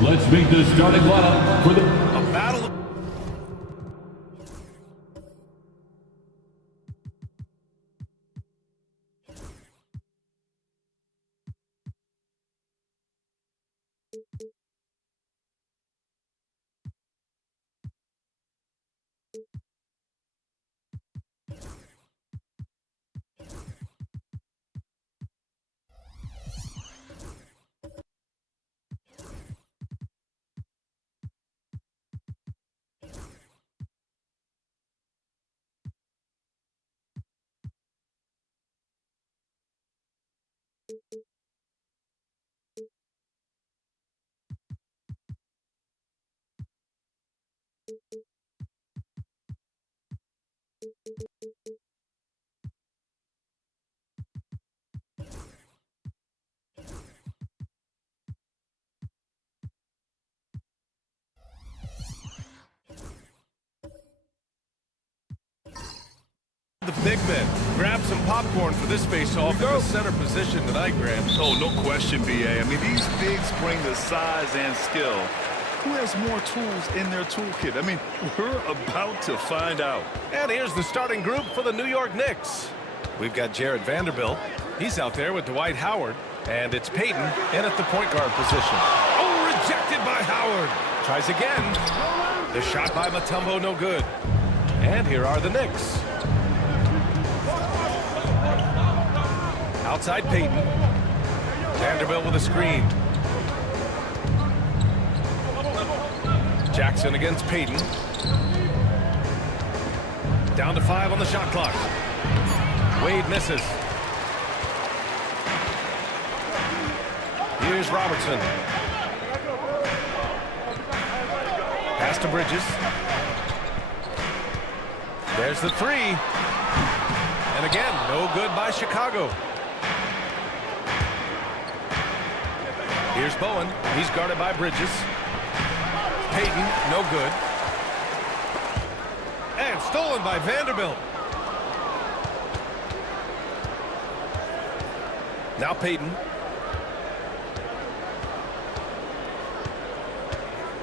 Let's meet the starting lineup for the battle. The big men grab some popcorn for this face-off in the center position tonight, Grant. Oh, no question, B.A. I mean, these bigs bring the size and skill. Who has more tools in their toolkit? I mean, we're about to find out. And here's the starting group for the New York Knicks. We've got Jared Vanderbilt. He's out there with Dwight Howard. And it's Peyton in at the point guard position. Oh, rejected by Howard. Tries again. The shot by Mutombo, no good. And here are the Knicks. Outside Payton. Vanderbilt with a screen. Jackson against Payton. Down to 5 on the shot clock. Wade misses. Here's Robertson. Pass to Bridges. There's the 3. And again, no good by Chicago. Here's Bowen. He's guarded by Bridges. Payton, no good. And stolen by Vanderbilt. Now Payton.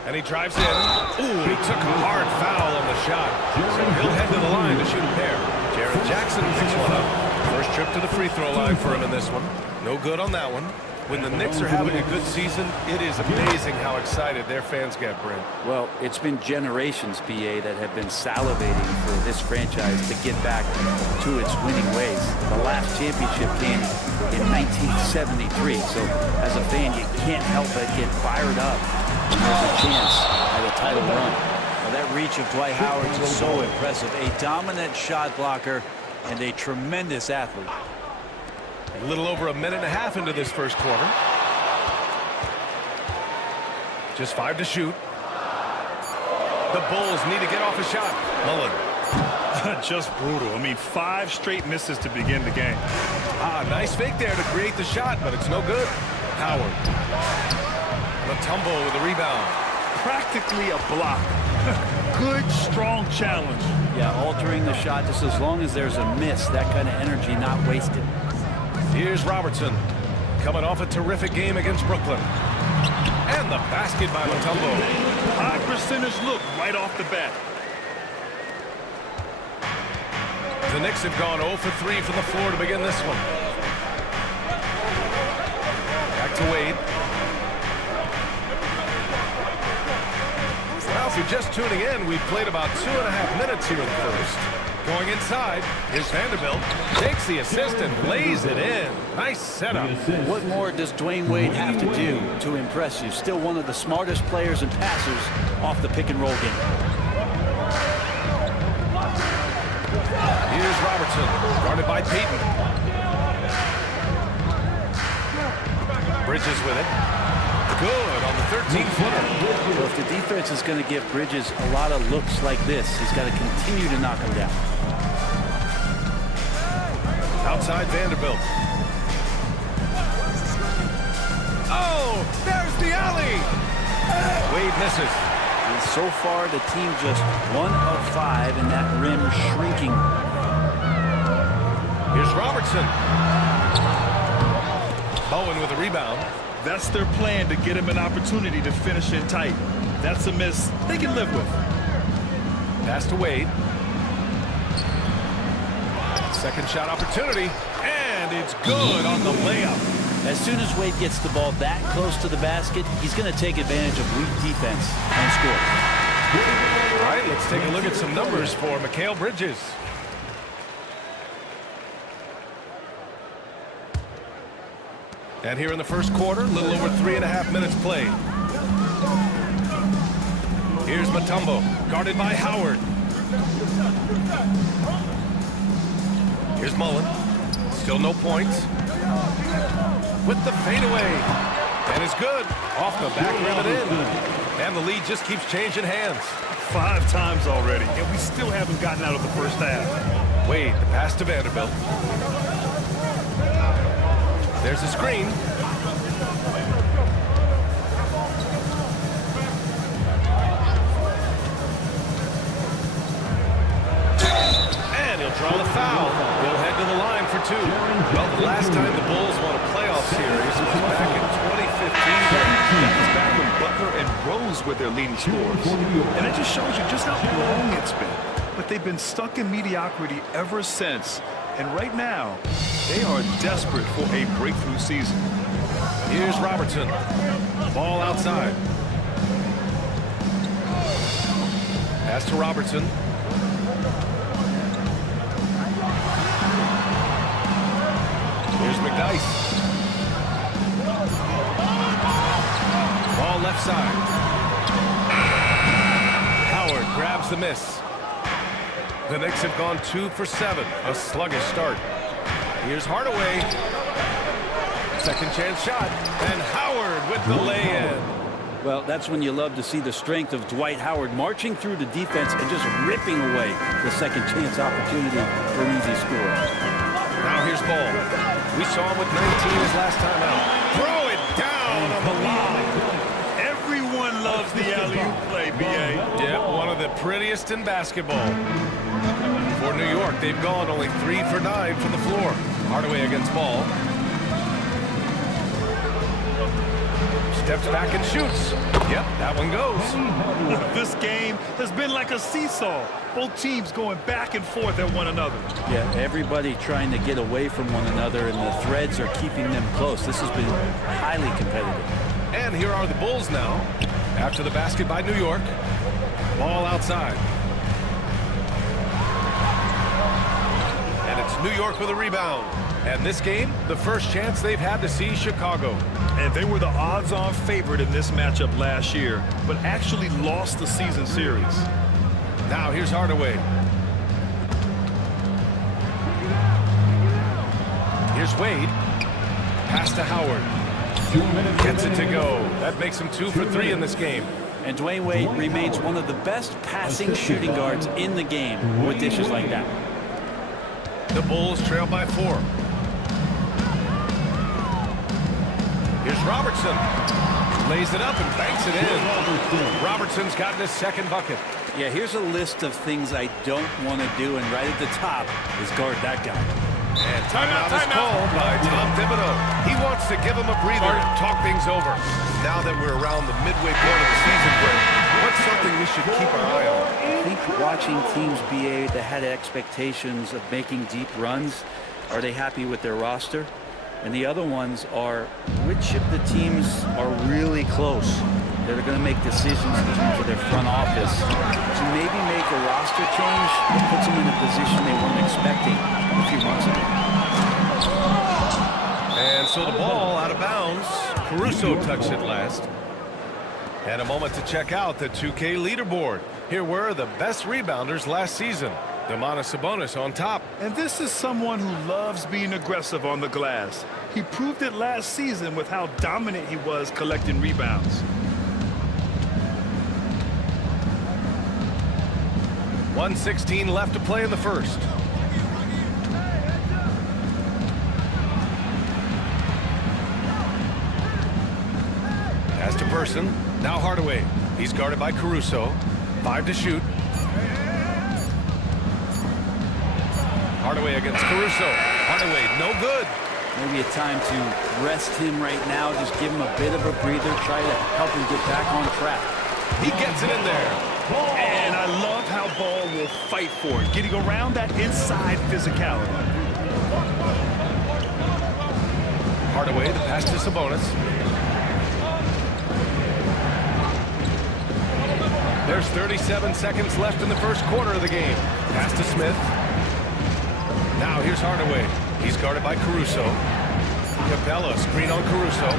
And he drives in. Ooh, he took a hard foul on the shot. So he'll head to the line to shoot a pair. Jaren Jackson picks one up. First trip to the free throw line for him in this one. No good on that one. When the Knicks are having a good season, it is amazing how excited their fans get, Brent. Well, it's been generations, PA, that have been salivating for this franchise to get back to its winning ways. The last championship came in 1973, so as a fan, you can't help but get fired up when there's a chance at a title run. Well, that reach of Dwight Howard is so impressive. A dominant shot blocker and a tremendous athlete. A little over a minute and a half into this first quarter. Just 5 to shoot. The Bulls need to get off a shot. Mullen. Just brutal. I mean, 5 straight misses to begin the game. Nice fake there to create the shot, but it's no good. Howard. Mutombo with a rebound. Practically a block. Good, strong challenge. Yeah, altering the shot just as long as there's a miss. That kind of energy not wasted. Here's Robertson, coming off a terrific game against Brooklyn. And the basket by Mutombo. High percentage look right off the bat. The Knicks have gone 0 for 3 from the floor to begin this one. Back to Wade. Now, if you're just tuning in, we've played about 2.5 minutes here in the first. Going inside, here's Vanderbilt. Takes the assist and lays it in. Nice setup. What more does Dwayne Wade have to do to impress you? Still one of the smartest players and passers off the pick and roll game. Here's Robertson, guarded by Payton. Bridges with it. Good on the 13-footer. Well, if the defense is going to give Bridges a lot of looks like this, he's got to continue to knock them down. Outside Vanderbilt. Oh, there's the alley. Wade misses. And so far, the team just 1 of 5, and that rim shrinking. Here's Robertson. Bowen with a rebound. That's their plan, to get him an opportunity to finish in tight. That's a miss they can live with. Pass to Wade. Second shot opportunity, and it's good on the layup. As soon as Wade gets the ball that close to the basket, he's going to take advantage of weak defense and score. All right, let's take a look at some numbers for Mikal Bridges. And here in the first quarter, a little over 3.5 minutes played. Here's Mutombo, guarded by Howard. Here's Mullen. Still no points. With the fadeaway. And it's good. Off the back rim and in. And the lead just keeps changing hands. 5 times already, and we still haven't gotten out of the first half. Wade, the pass to Vanderbilt. There's a screen. And he'll draw the foul. He'll head to the line for 2. Well, the last time the Bulls won a playoff series was back in 2015. That was back when Butler and Rose were their leading scorers. And it just shows you just how long it's been. But they've been stuck in mediocrity ever since. And right now, they are desperate for a breakthrough season. Here's Robertson. Ball outside. Pass to Robertson. Here's McKnight. twice. Ball left side. Howard grabs the miss. The Knicks have gone 2 for 7. A sluggish start. Here's Hardaway. Second chance shot. And Howard with the lay-in. Well, that's when you love to see the strength of Dwight Howard marching through the defense and just ripping away the second chance opportunity for an easy score. Now here's Ball. We saw him with 19 his last time out. Throw it down on the lob. Everyone loves the alley-oop play, B.A. Yeah, one of the prettiest in basketball. For New York, they've gone only 3 for 9 from the floor. Hardaway against Ball. Steps back and shoots. Yep, that one goes. This game has been like a seesaw. Both teams going back and forth at one another. Yeah, everybody trying to get away from one another, and the threads are keeping them close. This has been highly competitive. And here are the Bulls now. After the basket by New York. Ball outside. And it's New York with a rebound. And this game, the first chance they've had to see Chicago. And they were the odds-on favorite in this matchup last year, but actually lost the season series. Now here's Hardaway. Here's Wade. Pass to Howard. Gets it to go. That makes him 2 for 3 in this game. And Dwayne Wade remains one of the best passing shooting guards in the game with dishes like that. The Bulls trail by 4. Here's Robertson. Lays it up and banks it in. Robertson's gotten his second bucket. Yeah, here's a list of things I don't want to do, and right at the top is guard that guy. And timeout is called by Tom Thibodeau. He wants to give him a breather and talk things over. Now that we're around the midway point of the season break, what's something we should keep our eye on? I think watching teams, BA, that had expectations of making deep runs, are they happy with their roster? And the other ones are, which of the teams are really close? They're going to make decisions in terms of their front office to maybe make a roster change that puts them in a position they weren't expecting a few months ago. And so the ball out of bounds. Caruso touched it last. And a moment to check out the 2K leaderboard. Here were the best rebounders last season. Domantas Sabonis on top. And this is someone who loves being aggressive on the glass. He proved it last season with how dominant he was collecting rebounds. .116 left to play in the first. Pass to Person. Now Hardaway. He's guarded by Caruso. 5 to shoot. Hardaway against Caruso. Hardaway, no good. Maybe a time to rest him right now. Just give him a bit of a breather. Try to help him get back on track. He gets it in there. And I love how Ball will fight for it, getting around that inside physicality. Hardaway, the pass to Sabonis. There's 37 seconds left in the first quarter of the game. Pass to Smith. Now here's Hardaway. He's guarded by Caruso. Capella, screen on Caruso.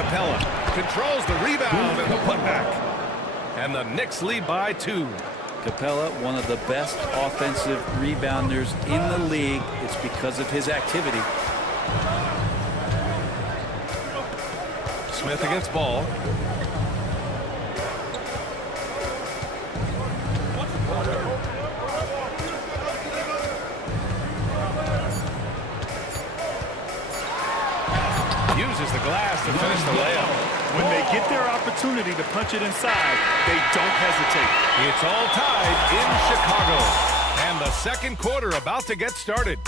Capella controls the rebound and the putback. And the Knicks lead by 2. Capella, one of the best offensive rebounders in the league. It's because of his activity. Smith against Ball. Uses the glass to finish the layup. When they get their opportunity to punch it inside, they don't hesitate. It's all tied in Chicago. And the second quarter about to get started.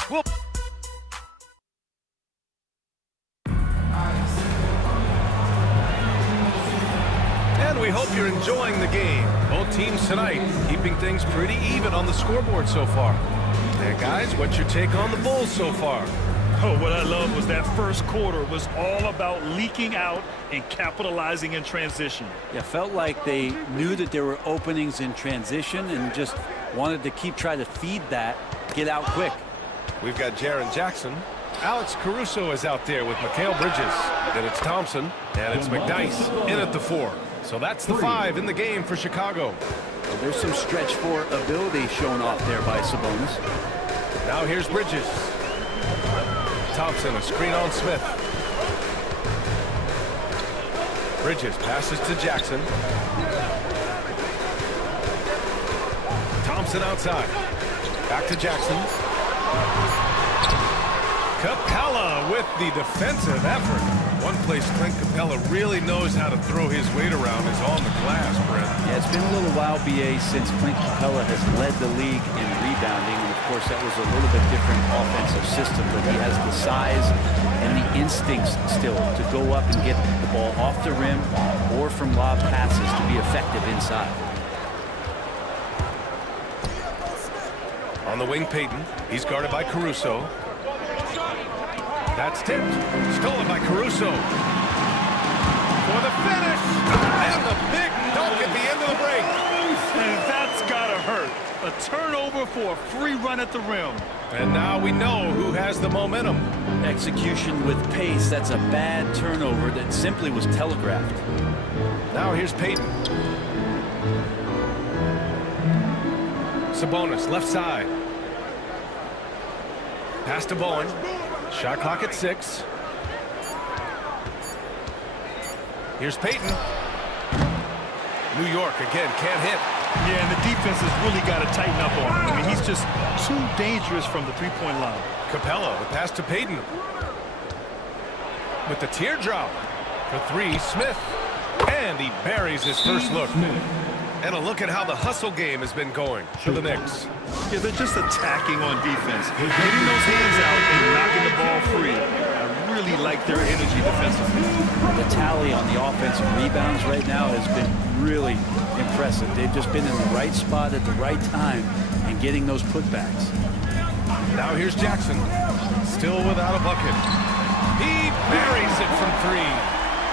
And we hope you're enjoying the game. Both teams tonight keeping things pretty even on the scoreboard so far. And guys, what's your take on the Bulls so far? Oh, what I love was that first quarter was all about leaking out and capitalizing in transition. Yeah, felt like they knew that there were openings in transition and just wanted to keep trying to feed that, get out quick. We've got Jaren Jackson. Alex Caruso is out there with Mikal Bridges. Then it's Thompson, and it's McDyess in at the 4. So that's the 5 in the game for Chicago. Well, there's some stretch for ability shown off there by Sabonis. Now here's Bridges. Thompson, a screen on Smith. Bridges passes to Jackson. Thompson outside. Back to Jackson. Capella with the defensive effort. One place Clint Capella really knows how to throw his weight around is on the glass, Brent. Yeah, it's been a little while, BA, since Clint Capella has led the league in rebounding. And, of course, that was a little bit different offensive system, but he has the size and the instincts still to go up and get the ball off the rim or from lob passes to be effective inside. On the wing, Payton. He's guarded by Caruso. That's tipped. Stolen by Caruso. For the finish. And the big dunk at the end of the break. And that's gotta hurt. A turnover for a free run at the rim. And now we know who has the momentum. Execution with pace. That's a bad turnover that simply was telegraphed. Now here's Payton. Sabonis, left side. Pass to Bowen. Shot clock at 6. Here's Payton. New York again, can't hit. Yeah, and the defense has really got to tighten up on him. I mean, he's just too dangerous from the three-point line. Capella, the pass to Payton. With the teardrop. For 3, Smith. And he buries his first look. And a look at how the hustle game has been going for the Knicks. Yeah, they're just attacking on defense. Getting those hands out and knocking the ball free. I really like their energy defensively. The tally on the offensive rebounds right now has been really impressive. They've just been in the right spot at the right time and getting those putbacks. Now here's Jackson. Still without a bucket. He buries it from 3.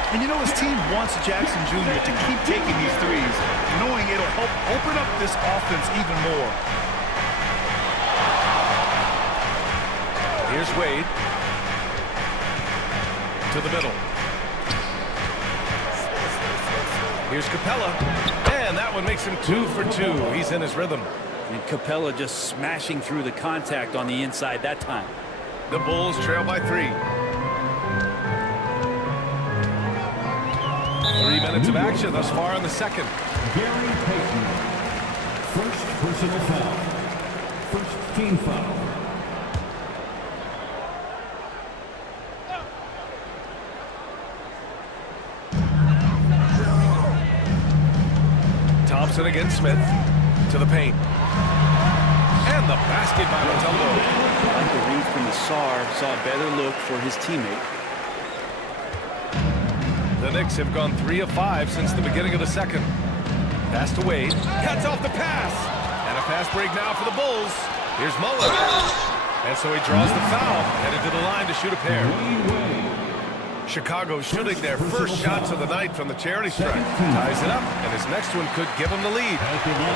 And you know his team wants Jackson Jr. to keep taking these threes, knowing it'll help open up this offense even more. Here's Wade. To the middle. Here's Capella. And that one makes him 2 for 2. He's in his rhythm. And Capella just smashing through the contact on the inside that time. The Bulls trail by 3. 3 minutes of action thus far in the second. Gary Payton. First personal foul. First team foul. Thompson against Smith. To the paint. And the basket by Mutombo. Like the read from the SAR, saw a better look for his teammate. The Knicks have gone 3 of 5 since the beginning of the second. Pass to Wade. Cuts off the pass. And a fast break now for the Bulls. Here's Muller. And so he draws the foul. Headed to the line to shoot a pair. Chicago shooting their first shots of the night from the charity stripe. Ties it up, and his next one could give him the lead.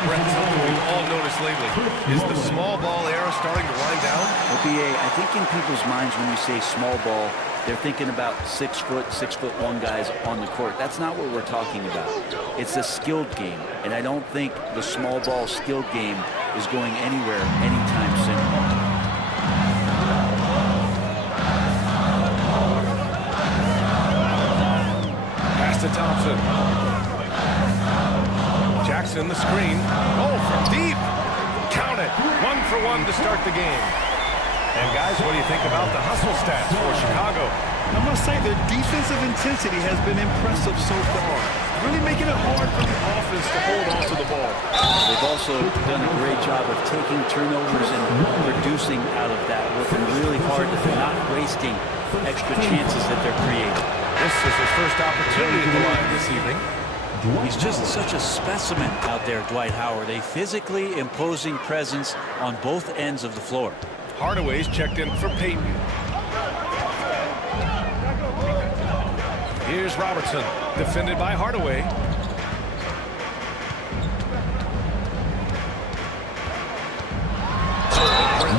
Brett, something we've all noticed lately. Is the small ball era starting to wind down? Well, BA, I think in people's minds when you say small ball, they're thinking about 6 foot, 6'1" guys on the court. That's not what we're talking about. It's a skilled game, and I don't think the small ball skilled game is going anywhere anytime soon. To Thompson. Jackson, the screen. Oh, from deep. Count it. 1 for 1 to start the game. And guys, what do you think about the hustle stats for Chicago? I must say their defensive intensity has been impressive so far. Really making it hard for the offense to hold on to the ball. They've also done a great job of taking turnovers and producing out of that, working really hard at not wasting extra chances that they're creating. This is his first opportunity at the line this evening. He's just such a specimen out there, Dwight Howard. A physically imposing presence on both ends of the floor. Hardaway's checked in for Payton. Here's Robertson, defended by Hardaway.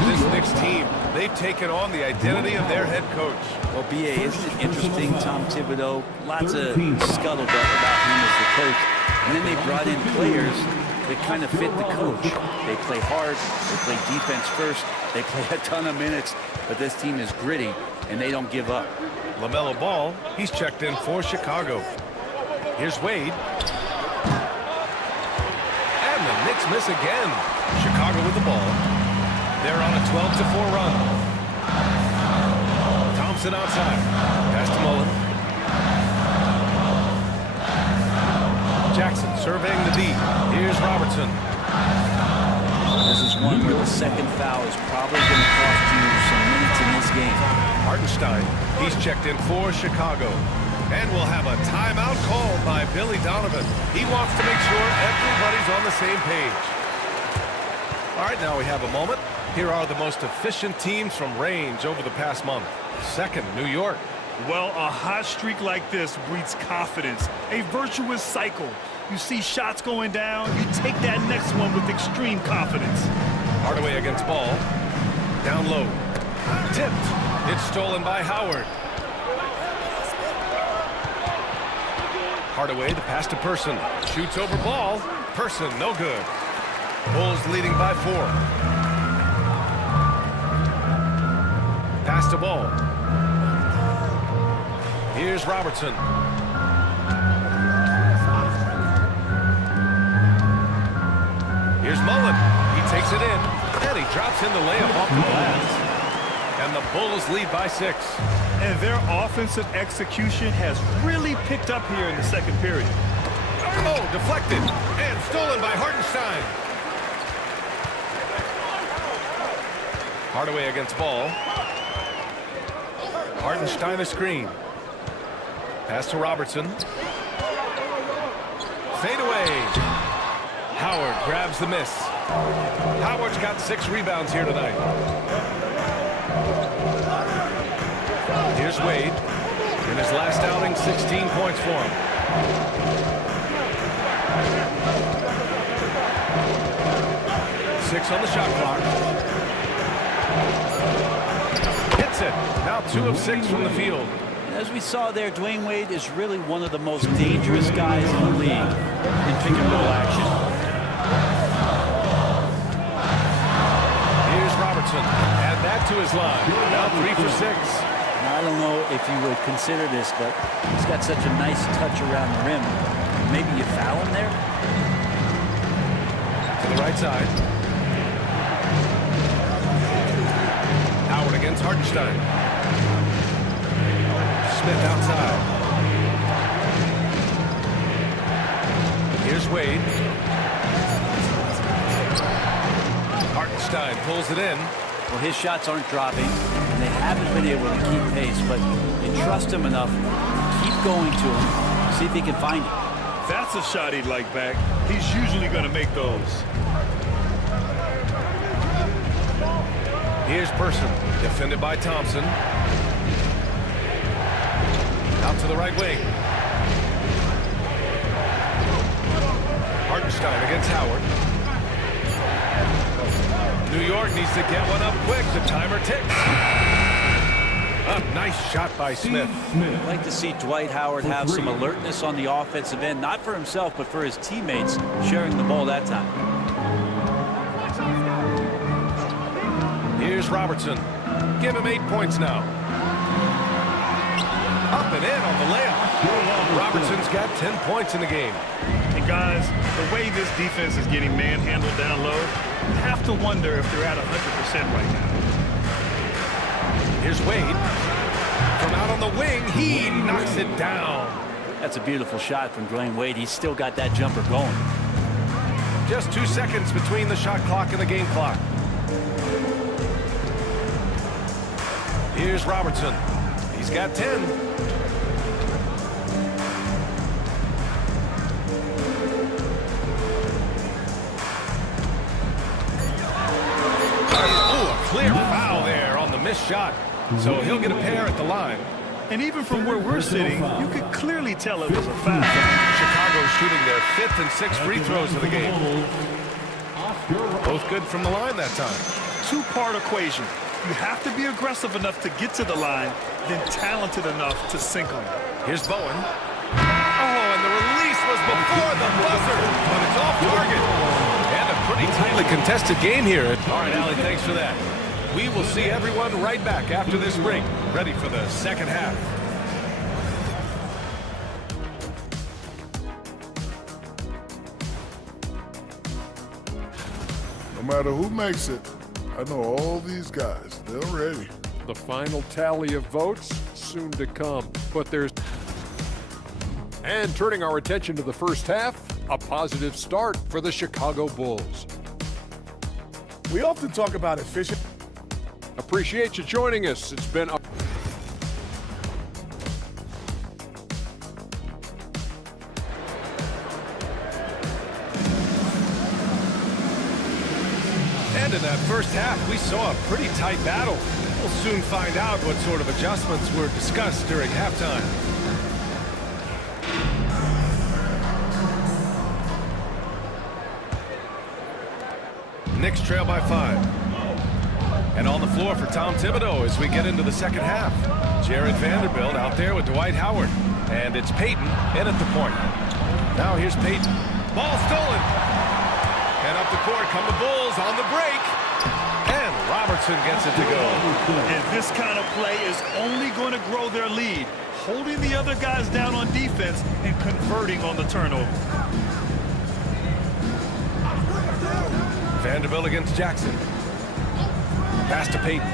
This Knicks team, they they've taken on the identity of their head coach. Well, B.A., isn't it interesting, Tom Thibodeau? Lots of scuttlebutt about him as the coach. And then they brought in players that kind of fit the coach. They play hard, they play defense first, they play a ton of minutes, but this team is gritty, and they don't give up. LaMelo Ball, he's checked in for Chicago. Here's Wade. And the Knicks miss again. Chicago with the ball. They're on a 12-4 run. Thompson outside. Pass to Mullen. Jackson surveying the D. Here's Robertson. This is one where the second foul is probably going to cost you some minutes in this game. Hartenstein, he's checked in for Chicago. And we'll have a timeout called by Billy Donovan. He wants to make sure everybody's on the same page. All right, now we have a moment. Here are the most efficient teams from range over the past month. Second, New York. Well, a hot streak like this breeds confidence, a virtuous cycle. You see shots going down, you take that next one with extreme confidence. Hardaway against Ball. Down low. Tipped. It's stolen by Howard. Hardaway, the pass to Person. Shoots over Ball. Person, no good. Bulls leading by 4. Pass to Ball. Here's Robertson. Here's Mullen. He takes it in, and he drops in the layup off the glass. And the Bulls lead by 6. And their offensive execution has really picked up here in the second period. Oh, deflected and stolen by Hartenstein. Hardaway against Ball. Hartenstein a screen. Pass to Robertson. Fade away. Howard grabs the miss. Howard's got 6 rebounds here tonight. Here's Wade. In his last outing, 16 points for him. Six on the shot clock. Hits it. Now 2 of 6 from the field. As we saw there, Dwayne Wade is really one of the most dangerous guys in the league in pick-and-roll action. Here's Robertson. Add that to his line. Now 3 for 6. Now, I don't know if you would consider this, but he's got such a nice touch around the rim. Maybe you foul him there? To the right side. Howard against Hartenstein. Smith outside. Here's Wade. Hartenstein pulls it in. Well, his shots aren't dropping, and they haven't been able to keep pace, but you trust him enough, keep going to him, see if he can find it. That's a shot he'd like back. He's usually going to make those. Here's Person, defended by Thompson. Out to the right wing. Hartenstein against Howard. New York needs to get one up quick. The timer ticks. A nice shot by Smith. I'd like to see Dwight Howard have some alertness on the offensive end, not for himself, but for his teammates sharing the ball that time. Here's Robertson. Give him 8 points now. Up and in on the layup. Robertson's got 10 points in the game. And guys, the way this defense is getting manhandled down low, you have to wonder if they're at 100% right now. Here's Wade. From out on the wing, he knocks it down. That's a beautiful shot from Dwayne Wade. He's still got that jumper going. Just 2 seconds between the shot clock and the game clock. Here's Robertson. He's got 10. Oh, a clear foul there on the missed shot. So he'll get a pair at the line. And even from where we're sitting, you could clearly tell it was a foul. Chicago shooting their 5th and 6th free throws of the game. Both good from the line that time. Two-part equation. You have to be aggressive enough to get to the line, then talented enough to sink them. Here's Bowen. Oh, and the release was before the buzzer, but it's off target. And a pretty tightly contested game here. All right, Allie, thanks for that. We will see everyone right back after this break, ready for the second half. No matter who makes it, I know all these guys. They're ready. The final tally of votes soon to come, but there's... And turning our attention to the first half, a positive start for the Chicago Bulls. We often talk about efficient. Appreciate you joining us. It's been a... And in that first half, we saw a pretty tight battle. We'll soon find out what sort of adjustments were discussed during halftime. Knicks trail by 5. And on the floor for Tom Thibodeau as we get into the second half. Jared Vanderbilt out there with Dwight Howard. And it's Payton in at the point. Now here's Payton. Ball stolen. And up the court come the Bulls on the break. And Robertson gets it to go. And this kind of play is only going to grow their lead. Holding the other guys down on defense and converting on the turnover. Vanderbilt against Jackson. Pass to Payton.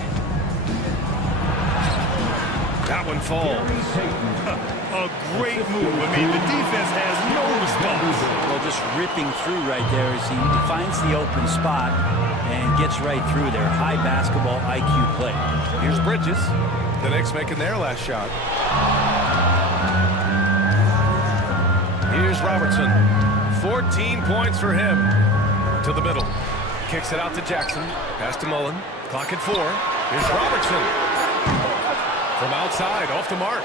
That one falls. A great move. I mean, the defense has no response. Well, just ripping through right there as he finds the open spot and gets right through there. High basketball IQ play. Here's Bridges. The Knicks making their last shot. Here's Robertson. 14 points for him. To the middle. Kicks it out to Jackson. Pass to Mullen. Clock at 4. Here's Robertson. From outside, off the mark.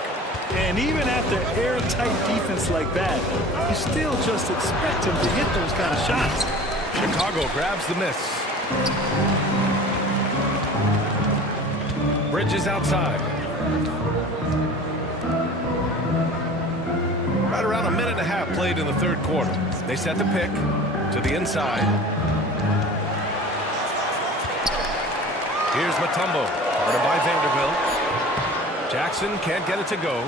And even after airtight defense like that, you still just expect him to hit those kind of shots. Chicago grabs the miss. Bridges outside. Right around a minute and a half played in the third quarter. They set the pick to the inside. Here's Mutombo, guarded by Vanderbilt. Jackson can't get it to go.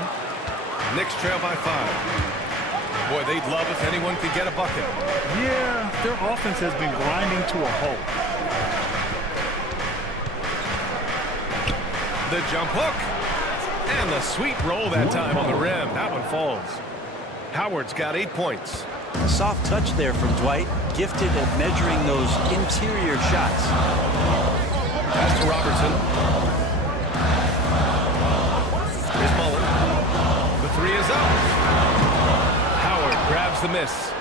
Knicks trail by 5. Boy, they'd love if anyone could get a bucket. Yeah, their offense has been grinding to a halt. The jump hook. And the sweet roll that time on the rim. That one falls. Howard's got 8 points. A soft touch there from Dwight, gifted at measuring those interior shots. Pass to Robertson. Here's Mullen. The 3 is up. Howard grabs the miss.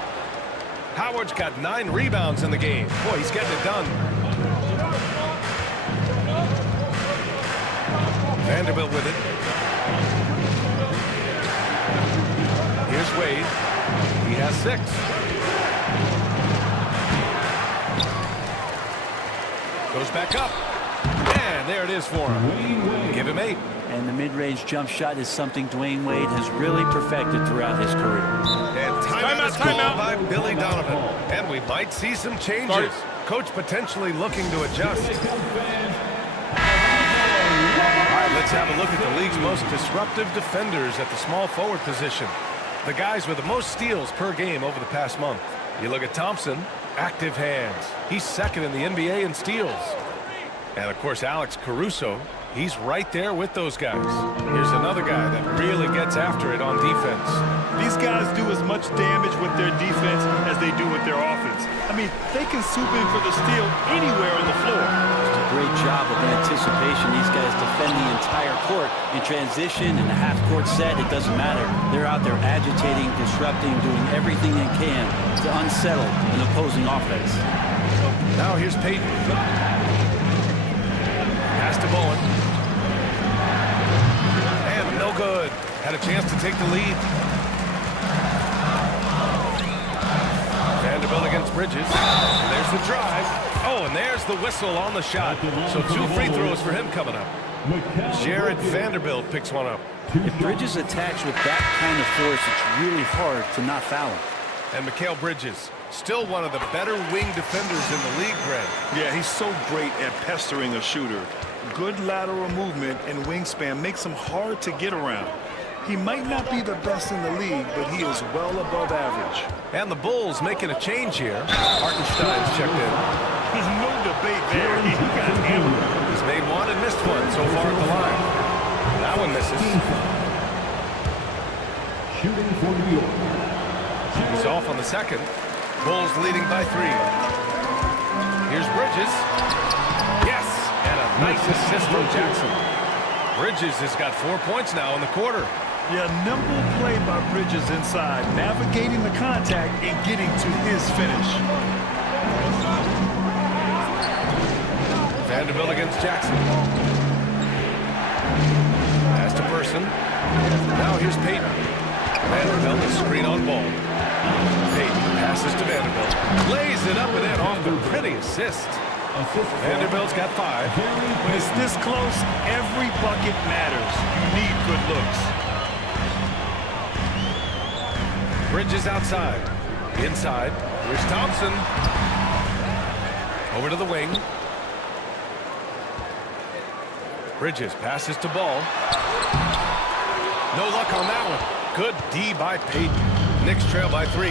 Howard's got 9 rebounds in the game. Boy, he's getting it done. Vanderbilt with it. Here's Wade. He has 6. Goes back up. And there it is for him. Give him 8. And the mid-range jump shot is something Dwayne Wade has really perfected throughout his career. And timeout is called by Billy Donovan. And we might see some changes. Coach potentially looking to adjust. All right, let's have a look at the league's most disruptive defenders at the small forward position. The guys with the most steals per game over the past month. You look at Thompson, active hands. He's second in the NBA in steals. And, of course, Alex Caruso, he's right there with those guys. Here's another guy that really gets after it on defense. These guys do as much damage with their defense as they do with their offense. I mean, they can swoop in for the steal anywhere on the floor. Just a great job of anticipation. These guys defend the entire court in transition, in a half-court set. It doesn't matter. They're out there agitating, disrupting, doing everything they can to unsettle an opposing offense. Now here's Payton. Pass to Bowen. And no good. Had a chance to take the lead. Vanderbilt against Bridges. And there's the drive. Oh, and there's the whistle on the shot. So 2 free throws for him coming up. Jared Vanderbilt picks one up. If Bridges attacks with that kind of force, it's really hard to not foul him. And Mikal Bridges, still one of the better wing defenders in the league, Greg. Yeah, he's so great at pestering a shooter. Good lateral movement and wingspan makes him hard to get around. He might not be the best in the league, but he is well above average. And the Bulls making a change here. Hartenstein's checked in. No debate there. He got hammered. He's made one and missed one so far at the line. That one misses. Shooting for New York. He's off on the second. Bulls leading by 3. Here's Bridges. Yes! And a nice assist from Jackson. Bridges has got 4 points now in the quarter. Yeah, nimble play by Bridges inside, navigating the contact and getting to his finish. Vanderbilt against Jackson. Pass to Person. Now here's Payton. Vanderbilt is screen on ball. Payton passes to Vanderbilt. Lays it up and in off the pretty assist. Vanderbilt's got 5. When it's this close, every bucket matters. You need good looks. Bridges outside. Inside. Here's Thompson. Over to the wing. Bridges passes to Ball. No luck on that one. Good D by Payton. Knicks trail by 3.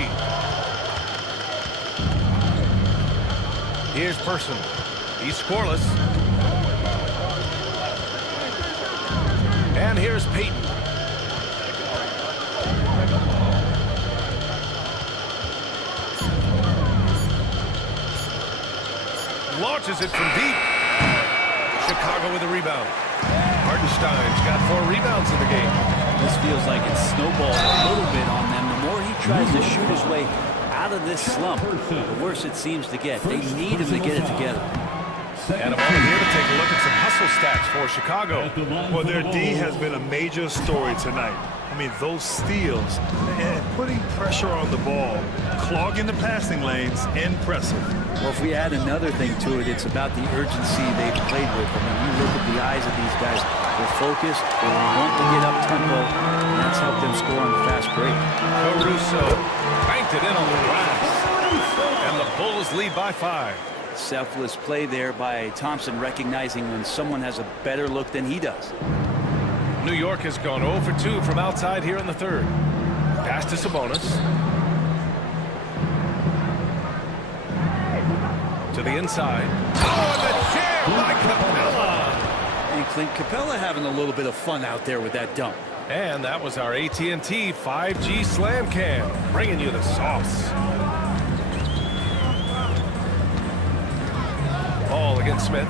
Here's Person. He's scoreless. And here's Payton. Launches it from deep. Chicago with a rebound. Hartenstein's got 4 rebounds in the game. This feels like it's snowballed a little bit on them. The more he tries to shoot his way out of this slump, the worse it seems to get. They need him to get it together. And a moment here to take a look at some hustle stats for Chicago. Well, their D has been a major story tonight. I mean, those steals and putting pressure on the ball, clogging the passing lanes, impressive. Well, if we add another thing to it, it's about the urgency they've played with. I mean, you look at the eyes of these guys. They're focused. They want to get up tempo, and that's helped them score on the fast break. Caruso banked it in on the glass. And the Bulls lead by 5. Selfless play there by Thompson, recognizing when someone has a better look than he does. New York has gone 0 for 2 from outside here in the third. Pass to Sabonis. To the inside. Oh, and the jam by Capella. And Clint Capella having a little bit of fun out there with that dunk. And that was our AT&T 5G Slam Cam, bringing you the sauce. Ball against Smith.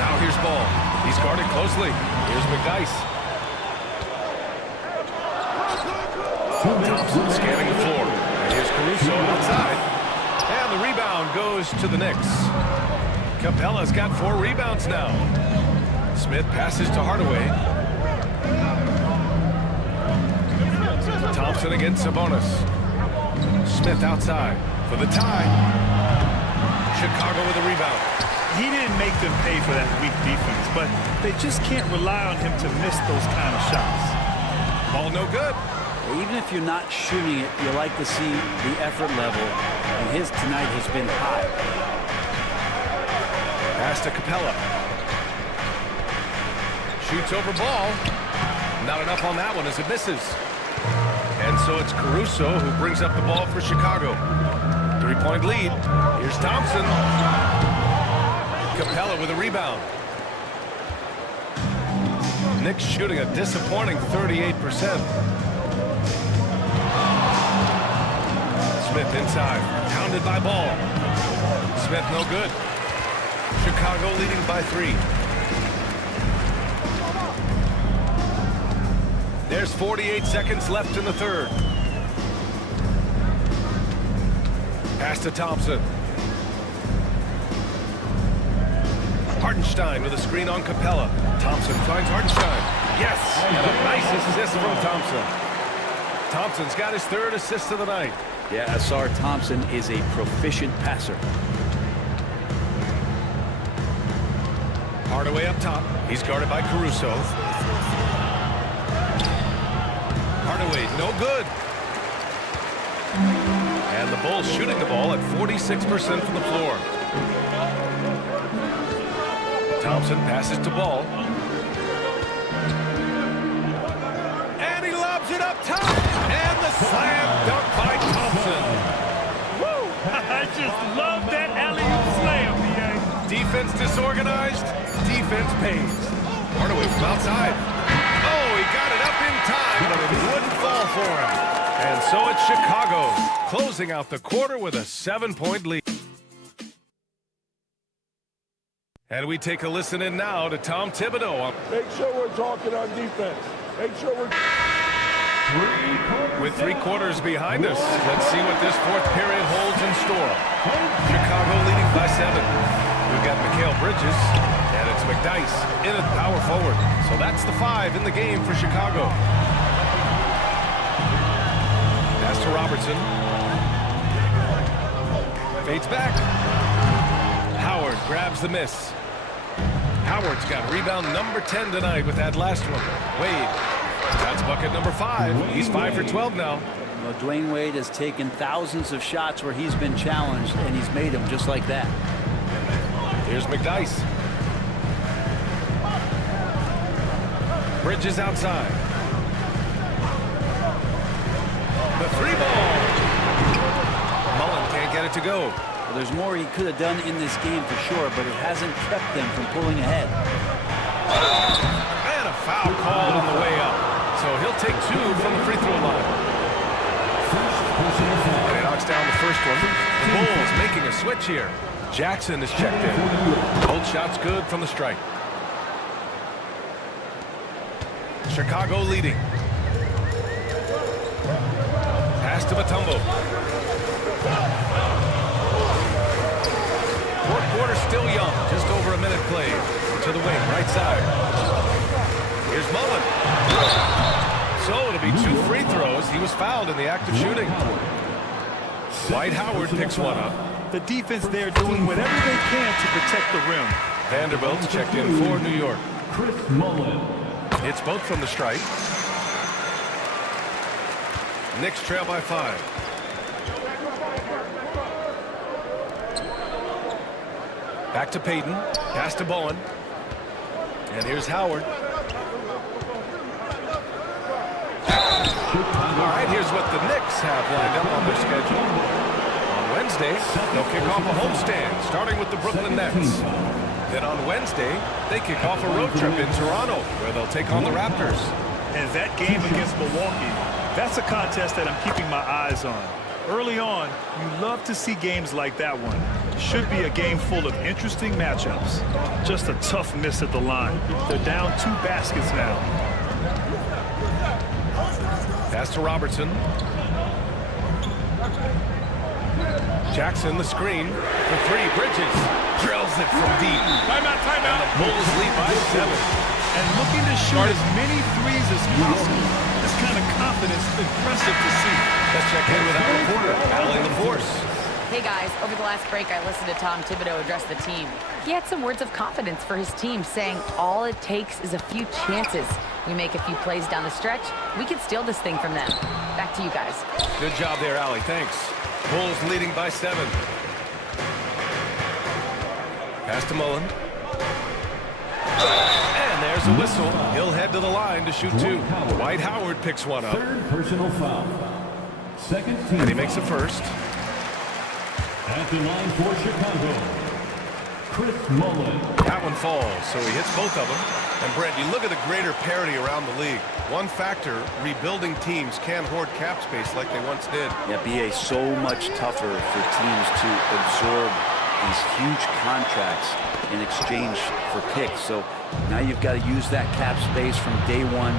Now here's Ball. He's guarded closely. Here's McDyess. Thompson scanning the floor. And here's Caruso outside. And the rebound goes to the Knicks. Capella's got 4 rebounds now. Smith passes to Hardaway. Thompson against Sabonis. Smith outside for the tie. Chicago with a rebound. He didn't make them pay for that weak defense, but they just can't rely on him to miss those kind of shots. Ball no good. Even if you're not shooting it, you like to see the effort level, and his tonight has been high. Pass to Capella. Shoots over Ball. Not enough on that one as it misses. And so it's Caruso who brings up the ball for Chicago. 3-point lead. Here's Thompson. Capella with a rebound. Knicks shooting a disappointing 38%. Smith inside. Pounded by Ball. Smith no good. Chicago leading by 3. There's 48 seconds left in the third. Pass to Thompson. Hartenstein with a screen on Capella. Thompson finds Hartenstein. Yes! And a nice assist from Thompson. Thompson's got his 3rd assist of the night. Yeah, Asar Thompson is a proficient passer. Hardaway up top. He's guarded by Caruso. Hardaway, no good. And the Bulls shooting the ball at 46% from the floor. Thompson passes to Ball. And he lobs it up top. And the slam dunk by Thompson. Woo! I just love that alley-oop slam, B.A. Defense disorganized. Defense pays. Hardaway from outside. Oh, he got it up in time, but it wouldn't fall for him. And so it's Chicago closing out the quarter with a 7-point lead. And we take a listen in now to Tom Thibodeau. Make sure we're talking on defense. Make sure we're... With 3 quarters behind us, let's see what this 4th period holds in store. Chicago leading by 7. We've got Mikal Bridges, and it's McDyess in at power forward. So that's the 5 in the game for Chicago. Pass to Robertson. Fades back. Howard grabs the miss. Howard's got rebound number 10 tonight with that last one. Wade. That's bucket number 5. He's 5 for 12 now. Well, Dwayne Wade has taken thousands of shots where he's been challenged, and he's made them just like that. Here's McDyess. Bridges outside. The 3-ball. Mullen can't get it to go. Well, there's more he could have done in this game for sure, but it hasn't kept them from pulling ahead. And a foul call on the way up. So he'll take 2 from the free throw line. And he knocks down the first one. The Bulls making a switch here. Jackson is checked in. Both shots good from the strike. Chicago leading. Pass to Mutombo. 4th quarter still young. Just over a minute played. To the wing, right side. Here's Mullen. So it'll be 2 free throws. He was fouled in the act of shooting. Dwight Howard picks one up. The defense there doing whatever they can to protect the rim. Vanderbilt's checked in for New York. Chris Mullen. It's both from the strike. Knicks trail by 5. Back to Payton. Pass to Bowen. And here's Howard. All right, here's what the Knicks have lined up on their schedule. On Wednesday, they'll kick off a homestand, starting with the Brooklyn Nets. Then on Wednesday, they kick off a road trip in Toronto, where they'll take on the Raptors. And that game against Milwaukee, that's a contest that I'm keeping my eyes on. Early on, you love to see games like that one. Should be a game full of interesting matchups. Just a tough miss at the line. They're down 2 baskets now. Pass to Robertson. Jackson the screen for 3. Bridges drills it from deep. Timeout, timeout. And the Bulls lead by 7. And looking to shoot as many threes as possible. This kind of confidence is impressive to see. Let's check in with our reporter, Allie LaForce. Hey guys, over the last break I listened to Tom Thibodeau address the team. He had some words of confidence for his team, saying all it takes is a few chances. We make a few plays down the stretch, we can steal this thing from them. Back to you guys. Good job there, Allie. Thanks. Bulls leading by 7. Pass to Mullen. And there's a whistle. He'll head to the line to shoot 2. Dwight Howard picks one up. 3rd personal foul. Second team. And he makes a first. At the line for Chicago, Chris Mullen. That one falls, so he hits both of them. And Brent, you look at the greater parity around the league. One factor, rebuilding teams can't hoard cap space like they once did. Yeah, BA, so much tougher for teams to absorb these huge contracts in exchange for picks. So now you've got to use that cap space from day one,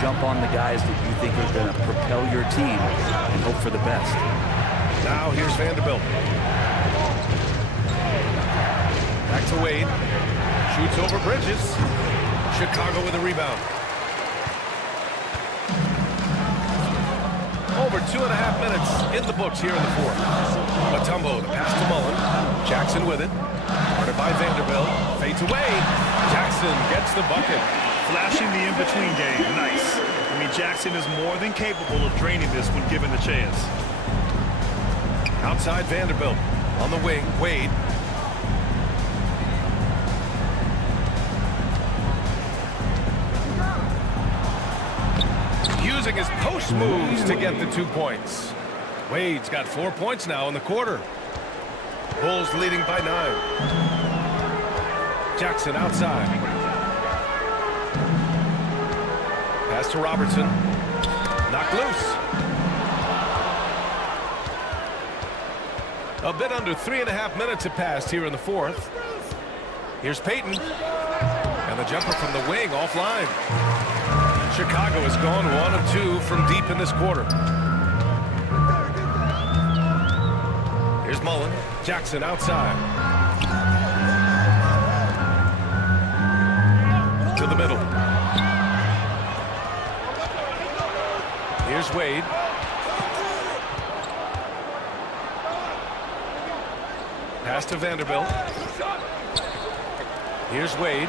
jump on the guys that you think are going to propel your team and hope for the best. Now here's Vanderbilt. Back to Wade. Shoots over Bridges. Chicago with a rebound. over 2.5 minutes in the books here in the fourth. Mutombo, the pass to Mullen. Jackson with it. Guarded by Vanderbilt. Fades away. Jackson gets the bucket. Flashing the in-between game. Nice. I mean, Jackson is more than capable of draining this when given the chance. Outside Vanderbilt. On the wing, Wade. Using his post moves to get the 2 points. Wade's got 4 points now in the quarter. Bulls leading by 9. Jackson outside. Pass to Robertson. Knocked loose. A bit under 3.5 minutes have passed here in the fourth. Here's Payton. And the jumper from the wing offline. Chicago has gone 1 of 2 from deep in this quarter. Here's Mullen. Jackson outside. To the middle. Here's Wade. Pass to Vanderbilt. Here's Wade.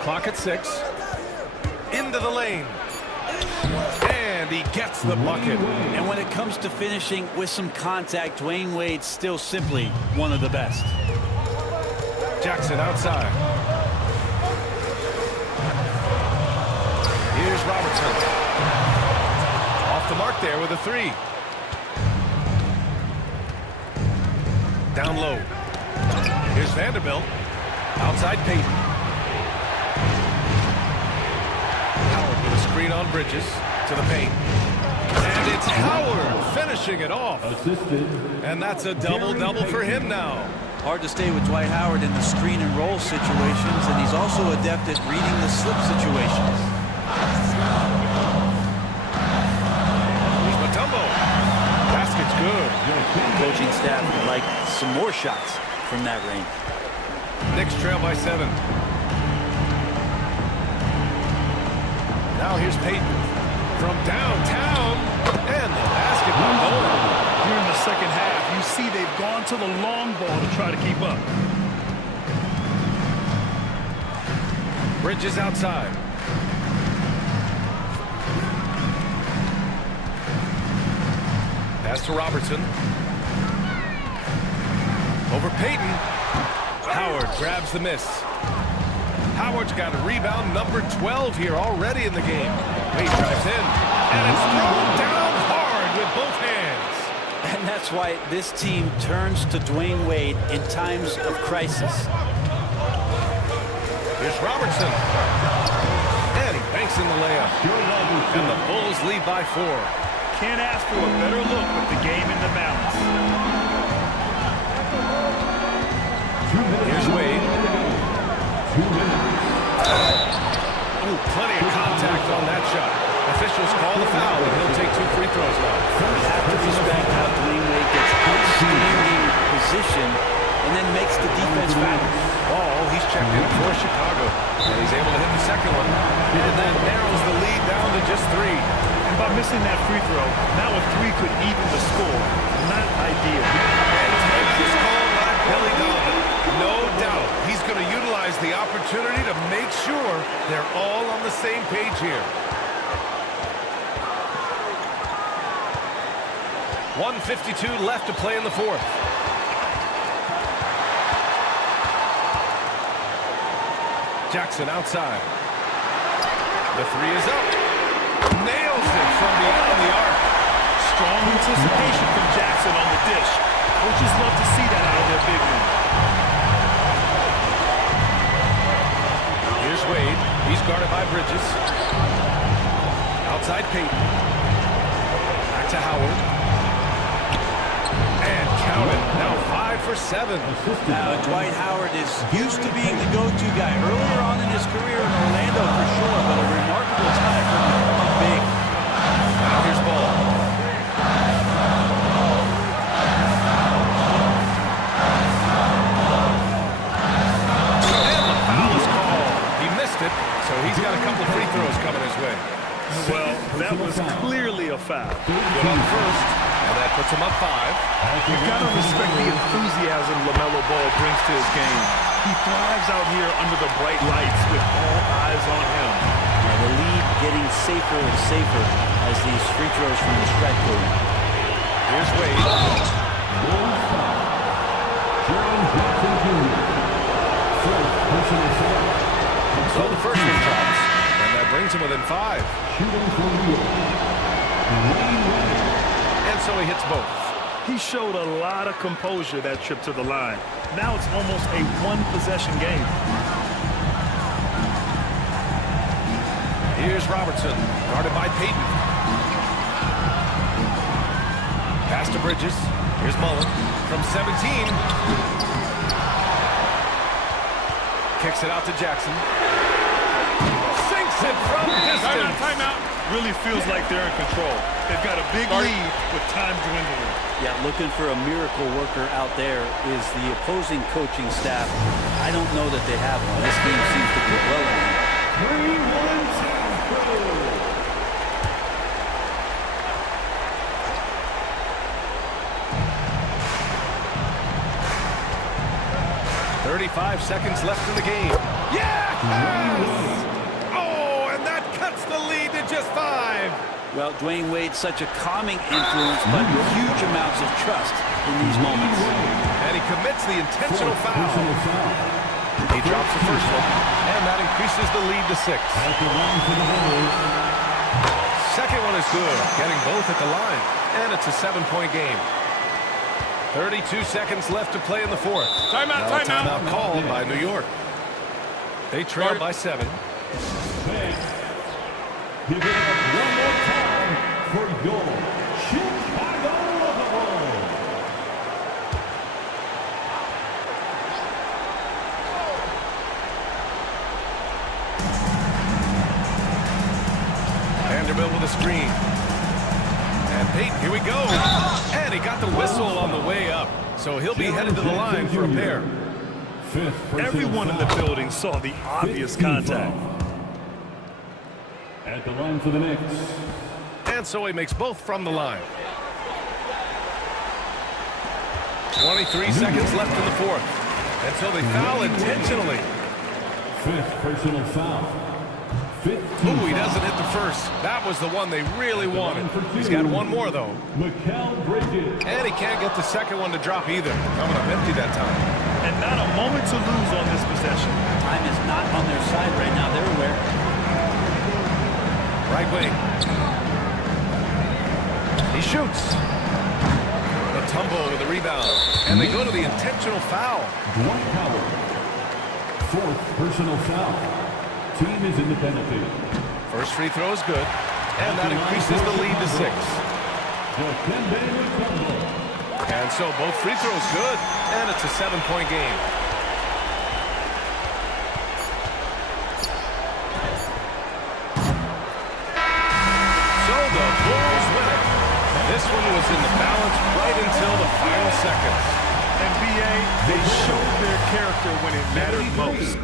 Clock at 6. Into the lane. And he gets the bucket. And when it comes to finishing with some contact, Dwayne Wade's still simply one of the best. Jackson outside. Here's Robertson. Off the mark there with a 3. Down low. Here's Vanderbilt. Outside Payton. Howard with a screen on Bridges to the paint. And it's Howard finishing it off. And that's a double-double for him now. Hard to stay with Dwight Howard in the screen and roll situations, and he's also adept at reading the slip situations. Here's Mutombo. Basket's good. Coaching staff would like some more shots from that range. Knicks trail by 7. Now here's Payton from downtown, and the basketball going. Here in the second half, you see they've gone to the long ball to try to keep up. Bridges outside. Pass to Robertson. Over Payton. Howard grabs the miss. Howard's got a rebound number 12 here already in the game. Wade drives in, and it's thrown down hard with both hands. And that's why this team turns to Dwayne Wade in times of crisis. Here's Robertson. And he banks in the layup. And the Bulls lead by 4. Can't ask for a better look with the game in the balance. Here's Wade. Ooh, plenty of contact on that shot. Officials call the foul, and he'll take 2 free throws now. You have to respect how Dwayne Wade gets outstanding position and then makes the defense foul. Ball, he's checked in for Chicago, and he's able to hit the second one. And that narrows the lead down to just 3. And by missing that free throw, now a 3 could even the score. Not ideal. And take this call by Billy Donovan. No doubt he's going to utilize the opportunity to make sure they're all on the same page here. 1:52 left to play in the fourth. Jackson outside. The 3 is up. Nails it from beyond the arc. Strong anticipation from Jackson on the dish. Coaches love to see that out of their big men. Here's Wade. He's guarded by Bridges. Outside Payton. Back to Howard. And count it. Now 5 for 7. Now, Dwight Howard is used to being the go-to guy earlier on in his career in Orlando for sure, but a remarkable time for him to come big. Now here's Ball. And the foul is called. He missed it, so he's got a couple of free throws gotta respect the enthusiasm LaMelo Ball brings to his game. He thrives out here under the bright lights with all eyes on him. Yeah, the lead getting safer and safer as these free throws from the stretch go in. Here's Wade. So the first one drops, and that brings him within 5. And so he hits both. He showed a lot of composure that trip to the line. Now it's almost a one-possession game. Here's Robertson, guarded by Payton. Pass to Bridges. Here's Mullen from 17. Kicks it out to Jackson. Sinks it from distance. Timeout. Really feels like they're in control. They've got a big lead with time dwindling. Yeah, looking for a miracle worker out there is the opposing coaching staff. I don't know that they have one. This game seems to be well in. 35 seconds left in the game. Yes! Oh, and that cuts the lead to just 5. Well, Dwayne Wade, such a calming influence, but huge amounts of trust in these moments. And he commits the intentional foul. He drops the first one, and that increases the lead to 6. Second one is good, getting both at the line, and it's a 7-point game. 32 seconds left to play in the fourth. Timeout, Now a timeout. timeout called by New York. They trail by 7. Give it up one more time for your Chicago Bulls. Vanderbilt with a screen. And Payton, here we go. And he got the whistle on the way up. So he'll be headed to the line for a pair. Everyone in the building saw the obvious contact. At the line for the Knicks. And so he makes both from the line. 23 seconds left in the fourth. And so they foul intentionally. 5th personal foul. Ooh, he doesn't hit the first. That was the one they really wanted. He's got one more, though. Mikal Bridges. And he can't get the second one to drop either. Coming up empty that time. And not a moment to lose on this possession. Time is not on their side right now. They're aware. Right wing. He shoots. The tumble with the rebound. And they go to the intentional foul. Dwight Howard. 4th personal foul. Team is in the penalty. First free throw is good. And that increases the lead to 6. And so both free throws good. And it's a 7-point game. So the Bulls win it. This one was in the balance right until the final seconds. And B.A., they showed their character when it mattered most.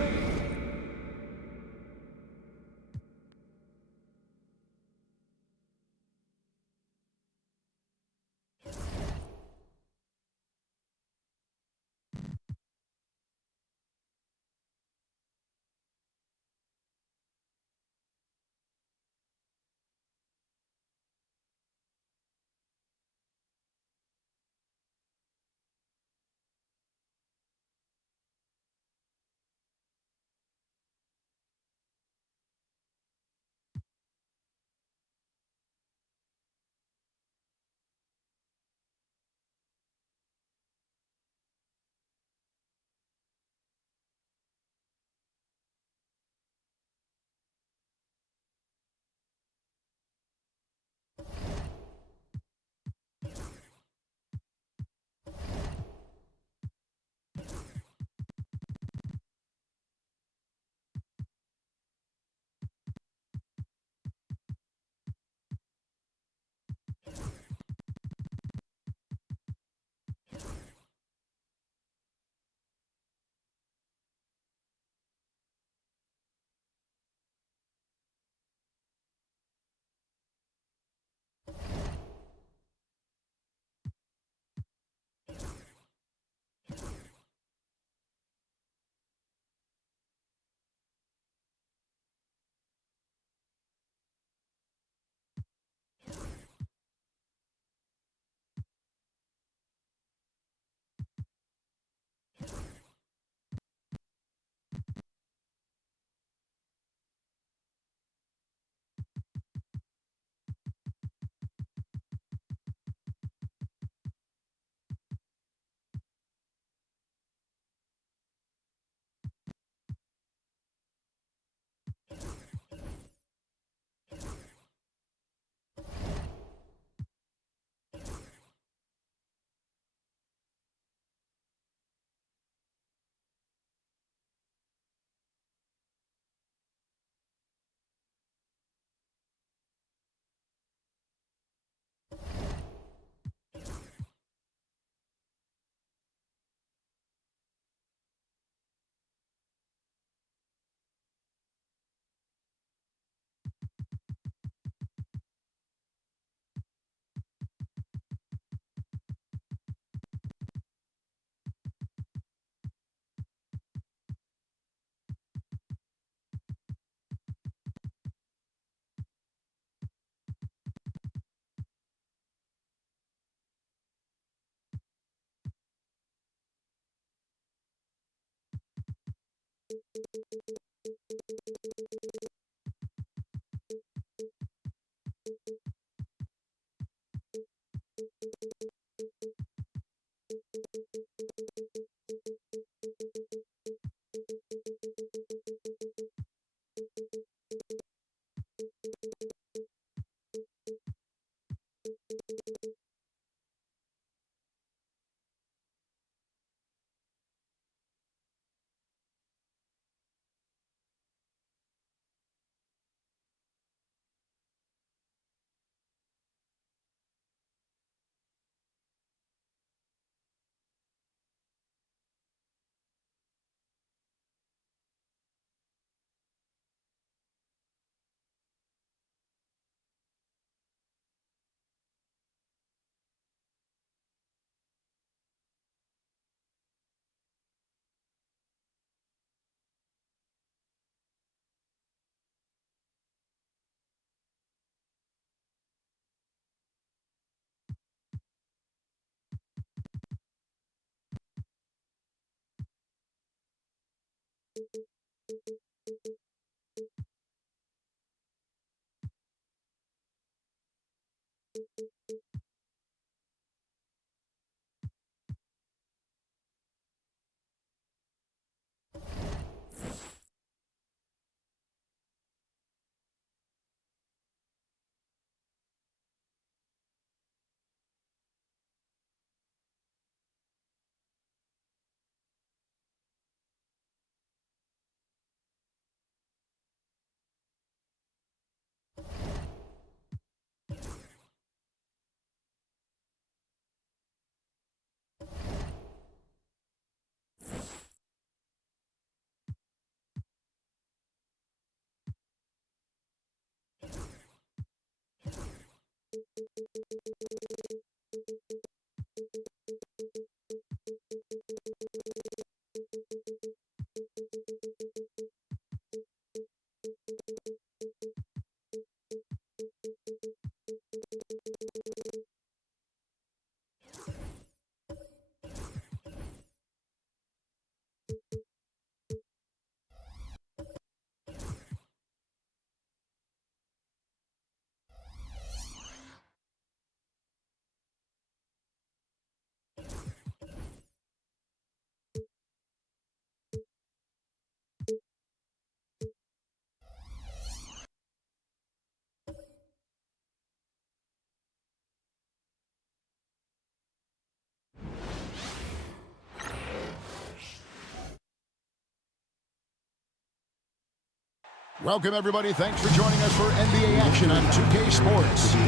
Welcome, everybody. Thanks for joining us for NBA action on 2K Sports. Yep.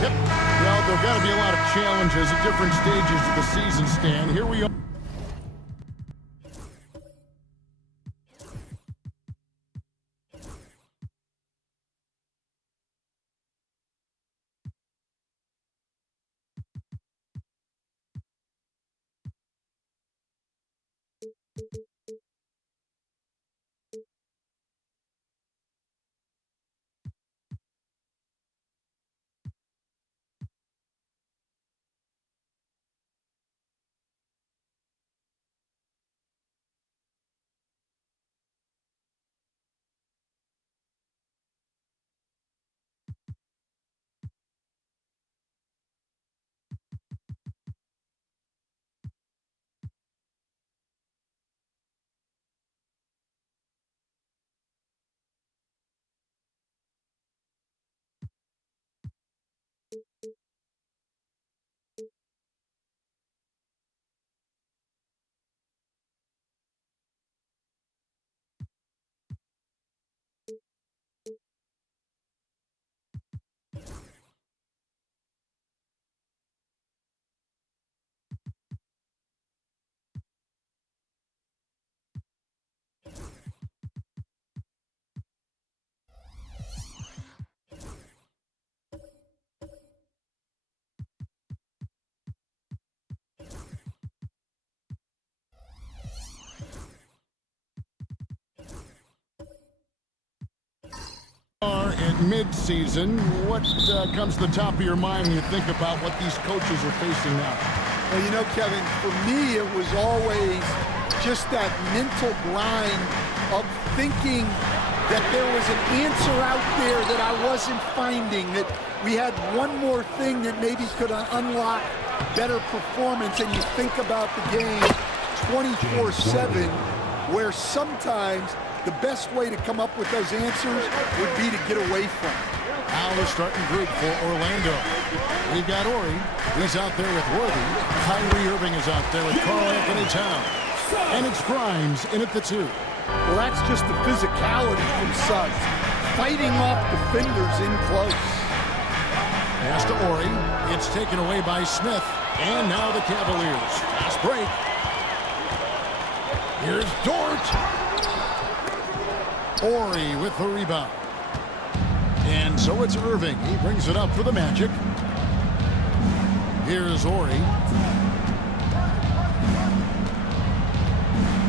Well, there have got to be a lot of challenges at different stages of the season, Stan. Here we are. In mid-season, what comes to the top of your mind when you think about what these coaches are facing now? Well, you know, Kevin, for me, it was always just that mental grind of thinking that there was an answer out there that I wasn't finding, that we had one more thing that maybe could unlock better performance and you think about the game 24/7, where sometimes the best way to come up with those answers would be to get away from it. Now the starting group for Orlando. We've got Ori. He's out there with Worthy. Kyrie Irving is out there with Karl Anthony Towns. And it's Grimes in at the 2. Well, that's just the physicality from Suggs, fighting off defenders in close. Pass to Ori. It's taken away by Smith. And now the Cavaliers. Fast break. Here's Dort. Ori with the rebound. And so it's Irving. He brings it up for the Magic. Here's Ori.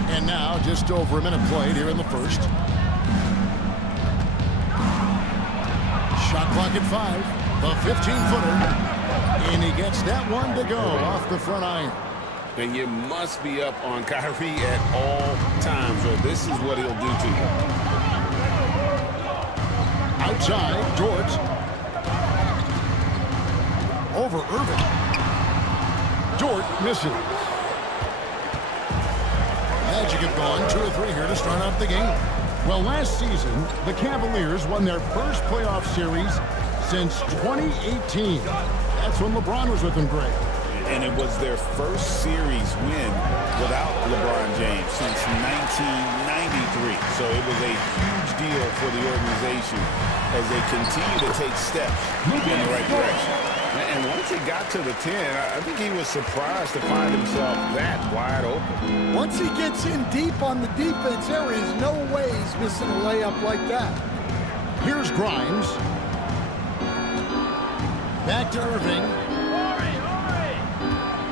And now just over a minute played here in the first. Shot clock at 5. The 15-footer. And he gets that one to go off the front iron. And you must be up on Kyrie at all times, or this is what he'll do to you. Outside, George. Over Irving. George misses. Magic have gone 2 or 3 here to start off the game. Well, last season, the Cavaliers won their first playoff series since 2018. That's when LeBron was with them great. And it was their first series win without LeBron James since 1993. So it was a huge deal for the organization as they continue to take steps in the right direction. And once he got to the 10, I think he was surprised to find himself that wide open. Once he gets in deep on the defense, there is no way he's missing a layup like that. Here's Grimes. Back to Irving.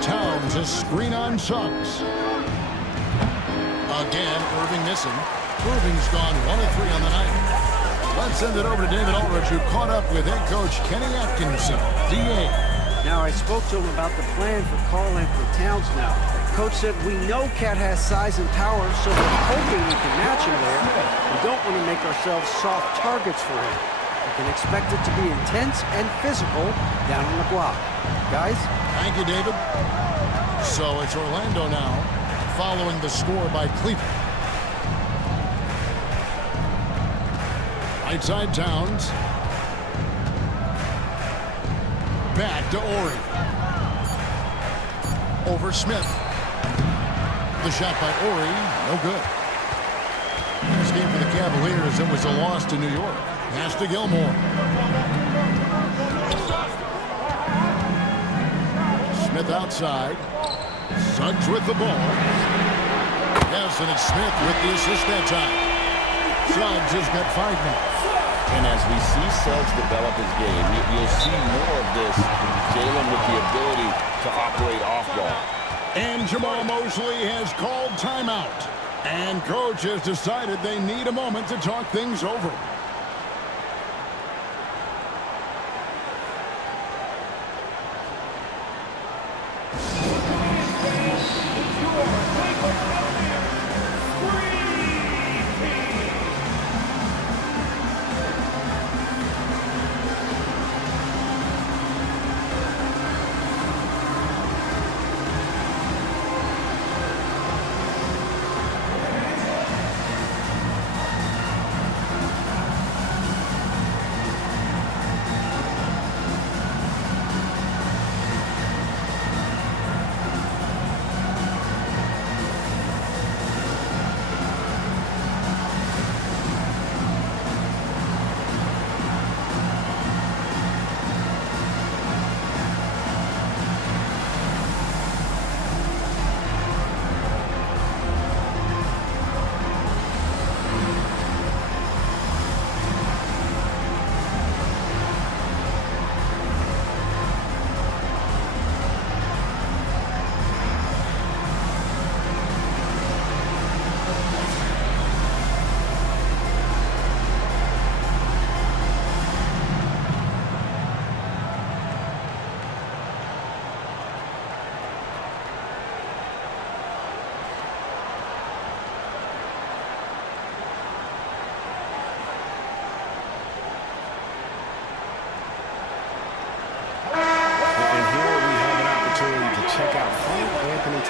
Towns a screen on Suggs. Again, Irving missing. Irving's gone 1 of 3 on the night. Let's send it over to David Aldridge, who caught up with head coach Kenny Atkinson, DA. Now, I spoke to him about the plan for Karl Anthony Towns now. Coach said, we know Cat has size and power, so we're hoping we can match him there. We don't want to make ourselves soft targets for him. We can expect it to be intense and physical down on the block. Guys? Thank you, David. So it's Orlando now, following the score by Cleveland. Right side Towns. Back to Ori. Over Smith. The shot by Ori, no good. This game for the Cavaliers, it was a loss to New York. Pass to Gilmore. Smith outside. Suggs with the ball. Yes, and it's Smith with the assist that time. Suggs has got 5 minutes. And as we see Suggs develop his game, you'll see more of this. Jalen with the ability to operate off ball. And Jamal Mosley has called timeout. And coach has decided they need a moment to talk things over.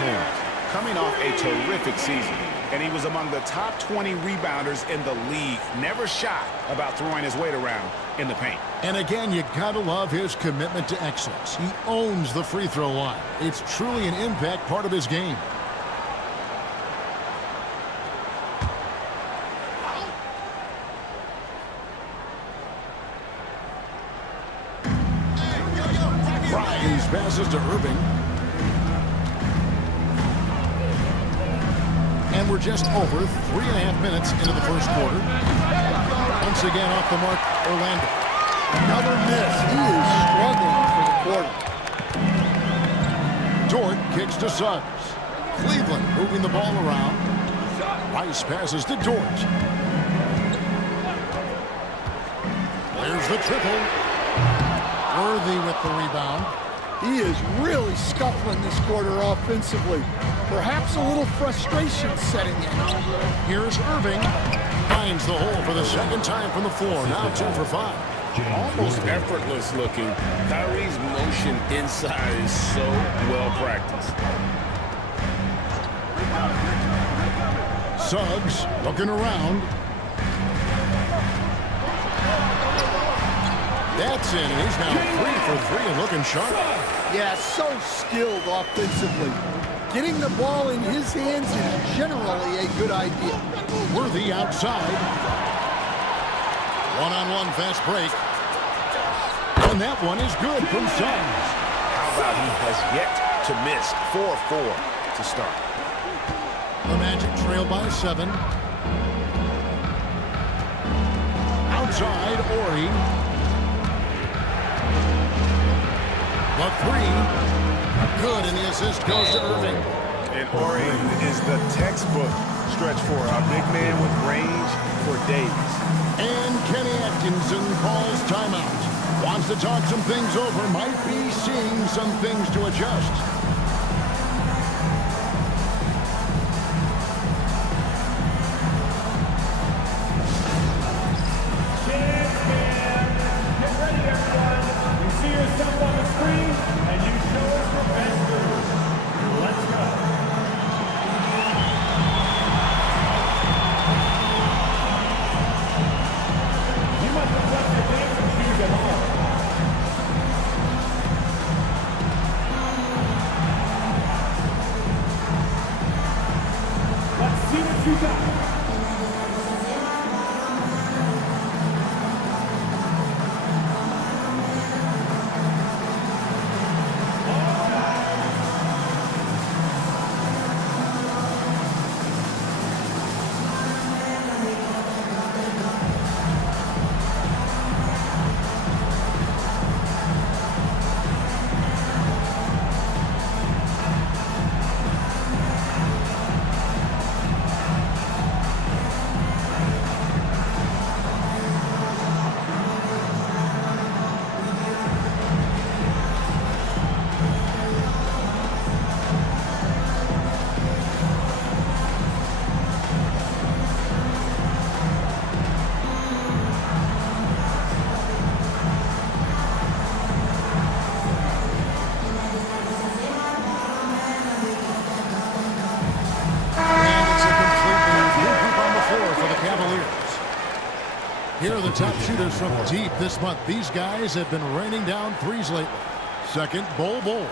wins, coming off a terrific season. And he was among the top 20 rebounders in the league. Never shy about throwing his weight around in the paint. And again, you gotta love his commitment to excellence. He owns the free throw line. It's truly an impact part of his game. Price passes to Irving. And we're just over 3.5 minutes into the first quarter. Once again off the mark, Orlando. Another miss. He is struggling for the quarter. Dort kicks to Suggs. Cleveland moving the ball around. Rice passes to Dort. There's the triple. Worthy with the rebound. He is really scuffling this quarter offensively. Perhaps a little frustration setting in. Here's Irving. Finds the hole for the second time from the floor. Now 2 for 5. Almost effortless looking. Kyrie's motion inside is so well practiced. Suggs looking around. That's in. He's now 3 for 3 and looking sharp. Yeah, so skilled offensively. Getting the ball in his hands is generally a good idea. Worthy outside. One-on-one fast break. And that one is good from Suggs. How about he has yet to miss 4-4 to start. The Magic trail by 7. Outside, Ori. The 3. Good, and the assist goes to Irving. And Ori is the textbook stretch for a big man with range for days. And Kenny Atkinson calls timeout. Wants to talk some things over. Might be seeing some things to adjust. Get ready, everyone. You see yourself on the screen, and you show us your best move. Let's go. You must have left your dancing shoes at home. Let's see what you got. Here are the top shooters from deep this month. These guys have been raining down threes lately. Second, Bol Bol.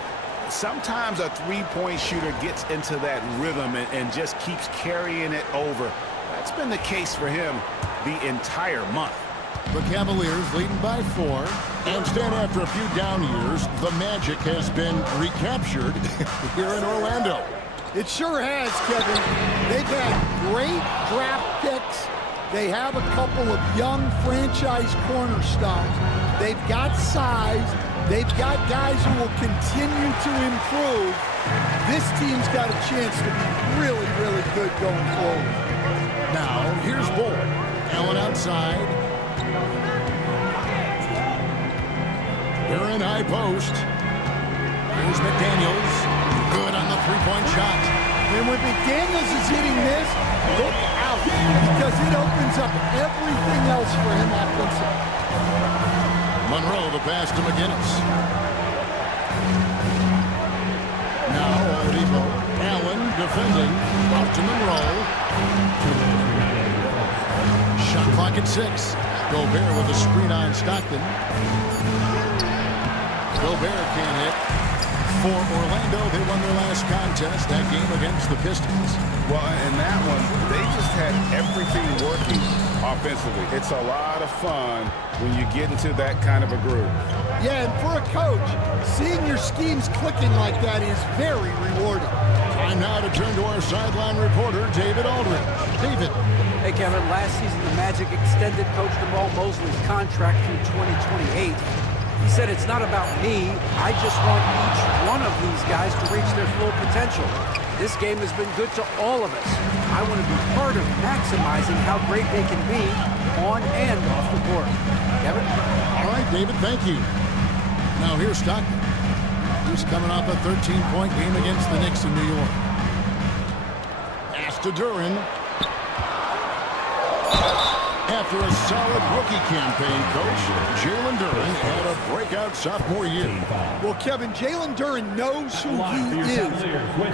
Sometimes a three-point shooter gets into that rhythm and just keeps carrying it over. That's been the case for him the entire month. The Cavaliers leading by 4. And stand after a few down years, the Magic has been recaptured here in Orlando. It sure has, Kevin. They've had great draft picks. They have a couple of young franchise cornerstones. They've got size. They've got guys who will continue to improve. This team's got a chance to be really, really good going forward. Now, here's Bol. Allen outside. They're in high post. Here's McDaniels. Good on the three-point shot. And when McDaniels is hitting this, look out, because it opens up everything else for him offensively. Monroe the pass to McGinnis. Now Oladipo. defending. Out to Monroe. Shot clock at 6. Gobert with a screen on Stockton. Gobert can't hit. For Orlando, they won their last contest, that game against the Pistons. Well, in that one, they just had everything working offensively. It's a lot of fun when you get into that kind of a groove. Yeah, and for a coach, seeing your schemes clicking like that is very rewarding. Time now to turn to our sideline reporter, David Aldridge. David. Hey, Kevin, last season the Magic extended Coach Jamal Mosley's contract through 2028. He said, it's not about me. I just want each one of these guys to reach their full potential. This game has been good to all of us. I want to be part of maximizing how great they can be on and off the court. Kevin? All right, David, thank you. Now here's Stockton. He's coming off a 13-point game against the Knicks in New York. Pass to Duren. After a solid rookie campaign, Coach, Jalen Duren had a breakout sophomore year. Well, Kevin, Jalen Duren knows who he is.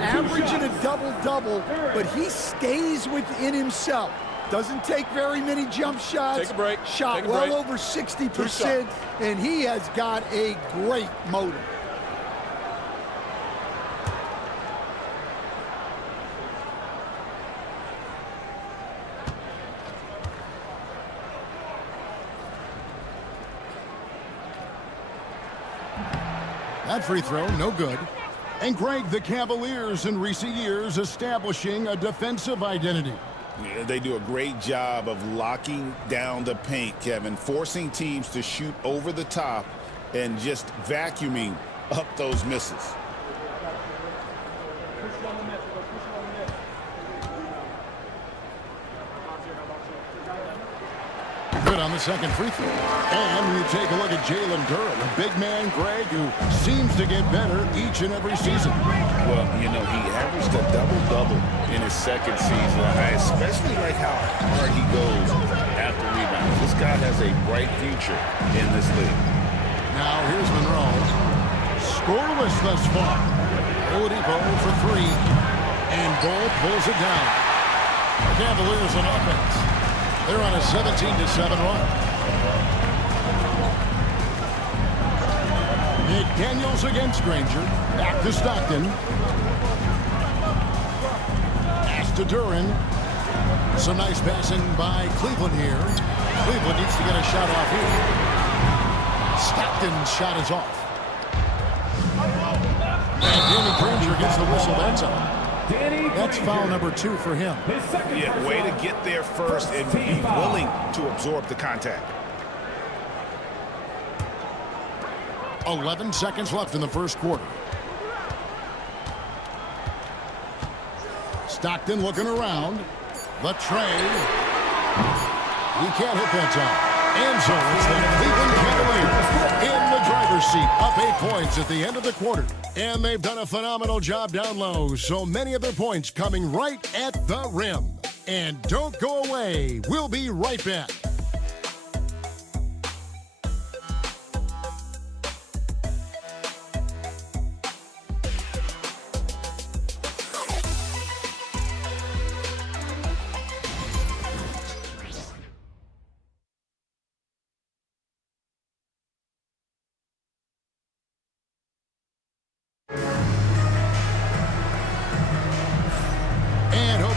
Averaging a double-double, but he stays within himself. Doesn't take very many jump shots. Take a break. Shot well over 60%, and he has got a great motor. That free throw, no good. And Greg, the Cavaliers in recent years establishing a defensive identity. Yeah, they do a great job of locking down the paint, Kevin, forcing teams to shoot over the top and just vacuuming up those misses. Good on the second free throw. And you take a look at Jalen Duren, a big man, Greg, who seems to get better each and every season. Well, you know, he averaged a double-double in his second season. I especially like how hard he goes after rebounds. This guy has a bright future in this league. Now here's Monroe. Scoreless thus far. Oladipo for 3. And Ball pulls it down. The Cavaliers on offense. They're on a 17-7 run. McDaniels against Granger. Back to Stockton. Pass to Duren. Some nice passing by Cleveland here. Cleveland needs to get a shot off here. Stockton's shot is off. And Danny Granger gets the whistle. That's up. That's foul number 2 for him. Yeah, way to get there first and be willing to absorb the contact. 11 seconds left in the first quarter. Stockton looking around. The trade. He can't hit that time. And so it's the Cleveland Cavaliers in the driver's seat, up 8 points at the end of the quarter. And they've done a phenomenal job down low, so many of their points coming right at the rim. And don't go away. We'll be right back.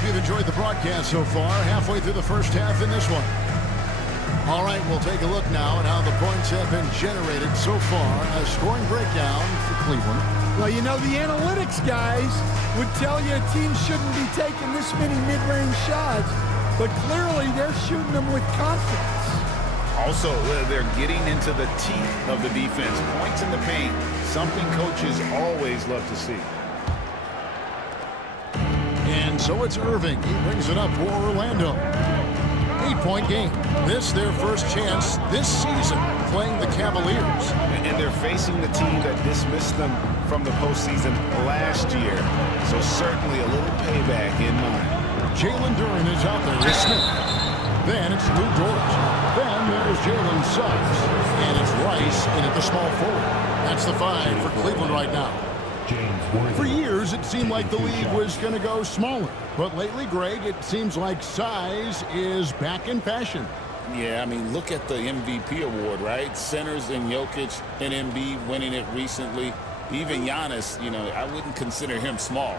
Enjoyed the broadcast so far, halfway through the first half in this one. All right, we'll take a look now at how the points have been generated so far. A scoring breakdown for Cleveland. Well, you know, the analytics guys would tell you a team shouldn't be taking this many mid-range shots, but clearly they're shooting them with confidence. Also, they're getting into the teeth of the defense. Points in the paint, something coaches always love to see. And so it's Irving. He brings it up for Orlando. 8-point game. This their first chance this season playing the Cavaliers. And they're facing the team that dismissed them from the postseason last year. So certainly a little payback in mind. Jalen Duren is out there with Smith. Then it's Lou Dort. Then there's Jalen Suggs. And it's Rice in at the small forward. That's the 5 for Cleveland right now. For years, it seemed like the league was going to go smaller. But lately, Greg, it seems like size is back in fashion. Yeah, I mean, look at the MVP award, right? Centers and Jokic and Embiid winning it recently. Even Giannis, you know, I wouldn't consider him small.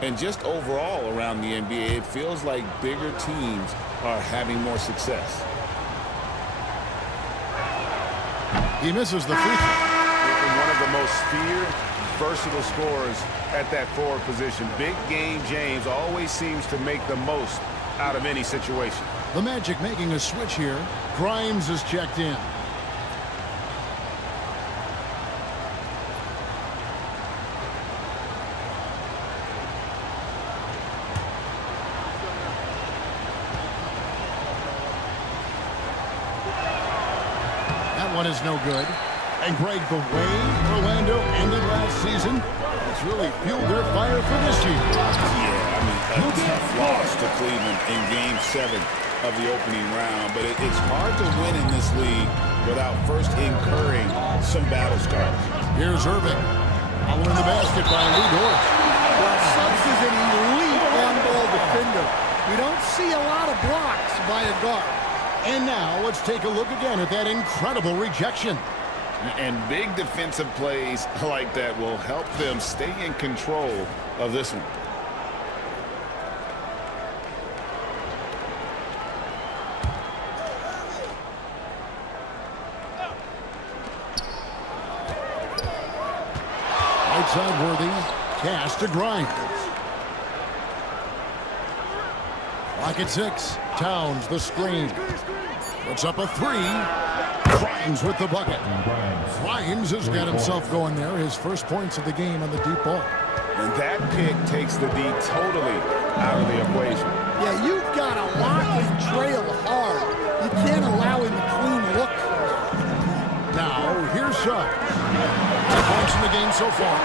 And just overall around the NBA, it feels like bigger teams are having more success. He misses the free throw. One of the most feared, versatile scorers at that forward position. Big game James always seems to make the most out of any situation. The Magic making a switch here. Grimes is checked in. That one is no good. And Greg, the way Orlando ended last season, it's really fueled their fire for this year. Yeah, I mean, a tough loss to Cleveland in Game 7 of the opening round. But it's hard to win in this league without first incurring some battle scars. Here's Irving. Following the basket by Lou Dort. Well, Suggs is an elite on-ball defender. We don't see a lot of blocks by a guard. And now let's take a look again at that incredible rejection. And big defensive plays like that will help them stay in control of this one. Right side Worthy. Cash to Grimes. Clock at 6. Towns the screen. Puts up a 3. Grimes with the bucket. Grimes has got himself going there. His first points of the game on the deep ball. And that pick takes the D totally out of the equation. Yeah, you've got to lock and trail hard. You can't allow him a clean look. Now, here's Suggs. 2 points in the game so far.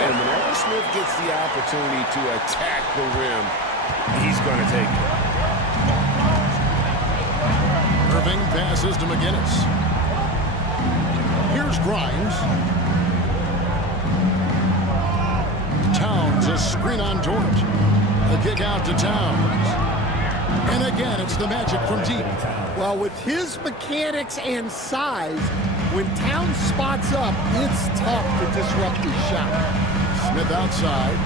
And whenever Smith gets the opportunity to attack the rim, he's going to take it. Irving passes to McGinnis. Here's Grimes. Towns, a screen on George. The kick out to Towns. And again, it's the Magic from deep. Well, with his mechanics and size, when Towns spots up, it's tough to disrupt his shot. Smith outside.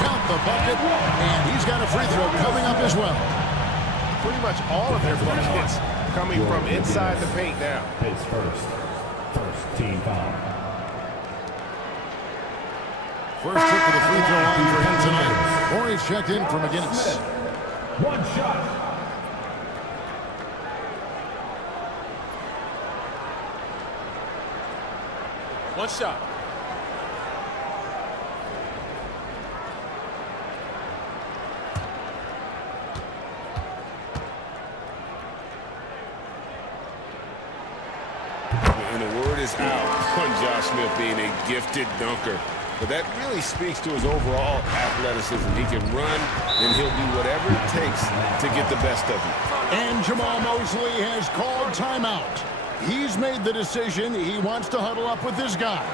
Count the bucket, and he's got a free throw coming up as well. Pretty much all of their buckets coming from inside the paint now. His first team foul. First trip to the free throw line for him tonight. Morey's checked in for McGinnis. One shot. One shot. And the word is out on Josh Smith being a gifted dunker. But that really speaks to his overall athleticism. He can run, and he'll do whatever it takes to get the best of him. And Jamal Mosley has called timeout. He's made the decision. He wants to huddle up with his guys.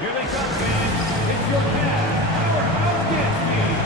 Here they come, fans. It's your Cavs Powerhouse Dance Team.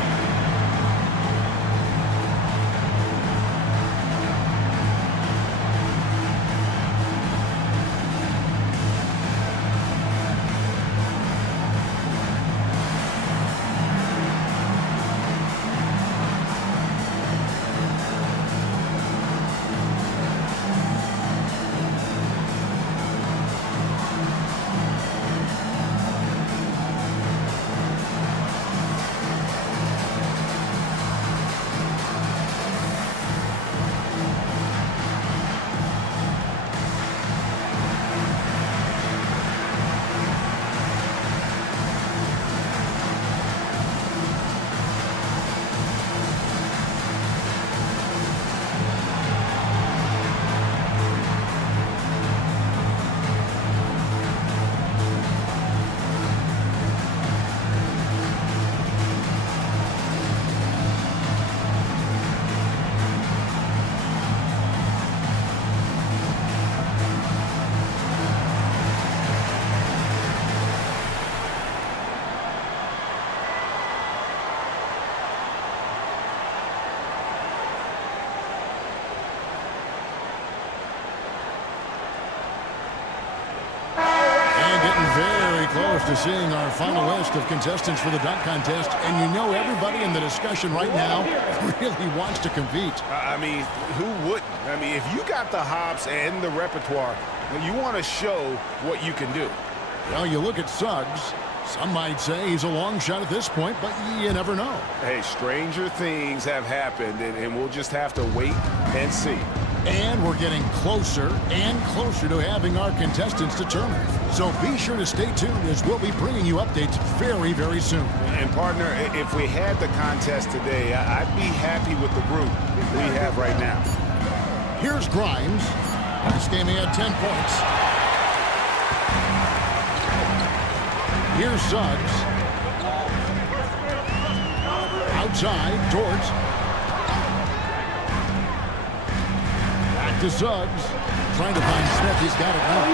close to seeing our final list of contestants for the dunk contest, and you know everybody in the discussion right now really wants to compete. I mean, who wouldn't? I mean, if you got the hops and the repertoire, you want to show what you can do. Well, you look at Suggs. Some might say he's a long shot at this point, but you never know. Hey, stranger things have happened, and we'll just have to wait and see. And we're getting closer and closer to having our contestants determined. So be sure to stay tuned as we'll be bringing you updates very, very soon. And partner, if we had the contest today, I'd be happy with the group we have right now. Here's Grimes. Last game he had 10 points. Here's Suggs. Outside, George. To Suggs, trying to find Smith. He's got it now.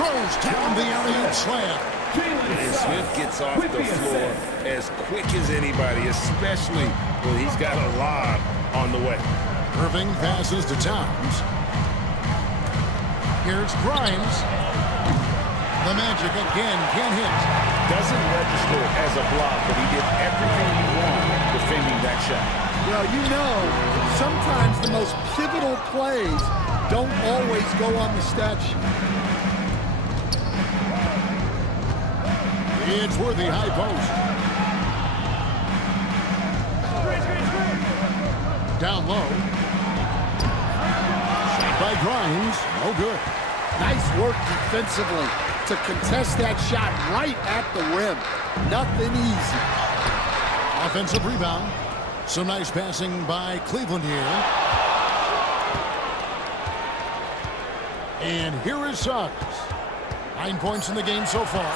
Throws down the alley-oop slam. And Smith gets off the floor as quick as anybody, especially when he's got a lob on the way. Irving passes to Towns. Here's Grimes. The Magic again can't hit. Doesn't register as a block, but he did everything he wanted defending that shot. Well, you know, sometimes the most pivotal plays don't always go on the stat sheet. It's Worthy high post. Down low. Shot by Grimes. No good. Nice work defensively to contest that shot right at the rim. Nothing easy. Offensive rebound. Some nice passing by Cleveland here. And here is Suggs. 9 points in the game so far.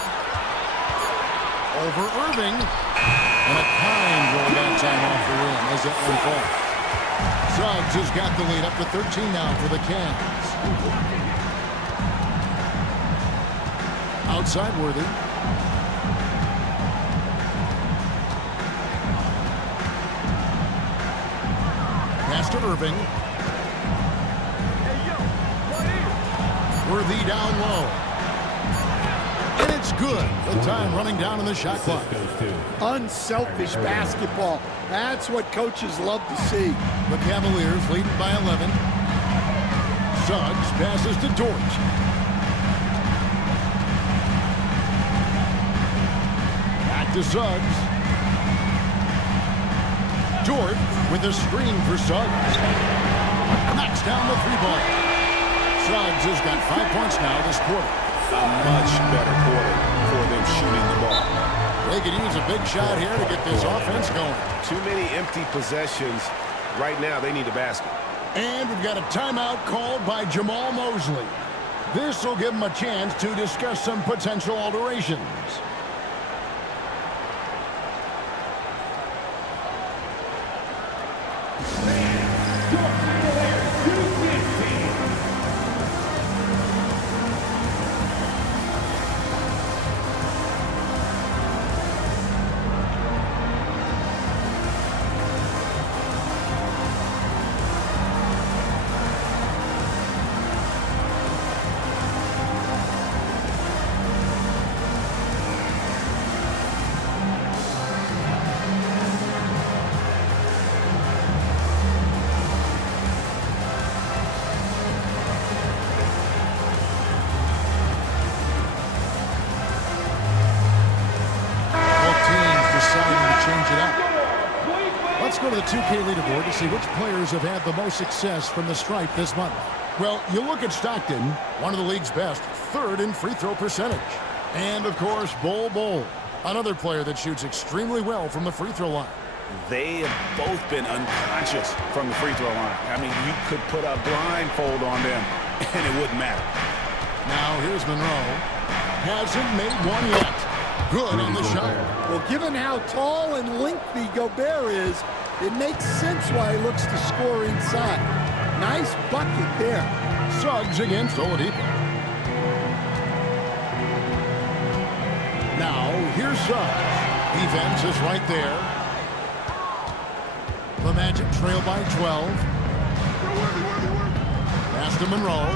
Over Irving. And a kind roll that time off the rim as that one falls. Suggs has got the lead up to 13 now for the Cavs. Outside Worthy. Pass to Irving. Worthy down low. And it's good. The time running down on the shot clock. Unselfish basketball. That's what coaches love to see. The Cavaliers leading by 11. Suggs passes to George. Back to Suggs. George with a screen for Suggs. Knocks down the three-ball. Suggs has got 5 points now this quarter. A much better quarter for them shooting the ball. They could use a big shot here to get this offense going. Too many empty possessions. Right now, they need a basket. And we've got a timeout called by Jamal Mosley. This will give them a chance to discuss some potential alterations. Let's go to the 2K leaderboard to see which players have had the most success from the stripe this month. Well, you look at Stockton, one of the league's best, third in free throw percentage. And, of course, Bol, another player that shoots extremely well from the free throw line. They have both been unconscious from the free throw line. I mean, you could put a blindfold on them, and it wouldn't matter. Now, here's Monroe. Hasn't made one yet. Good on the shot. Well, given how tall and lengthy Gobert is, it makes sense why he looks to score inside. Nice bucket there. Suggs against Oladipo. Now, here's Suggs. Defense is right there. The Magic trail by 12. Pass to Monroe.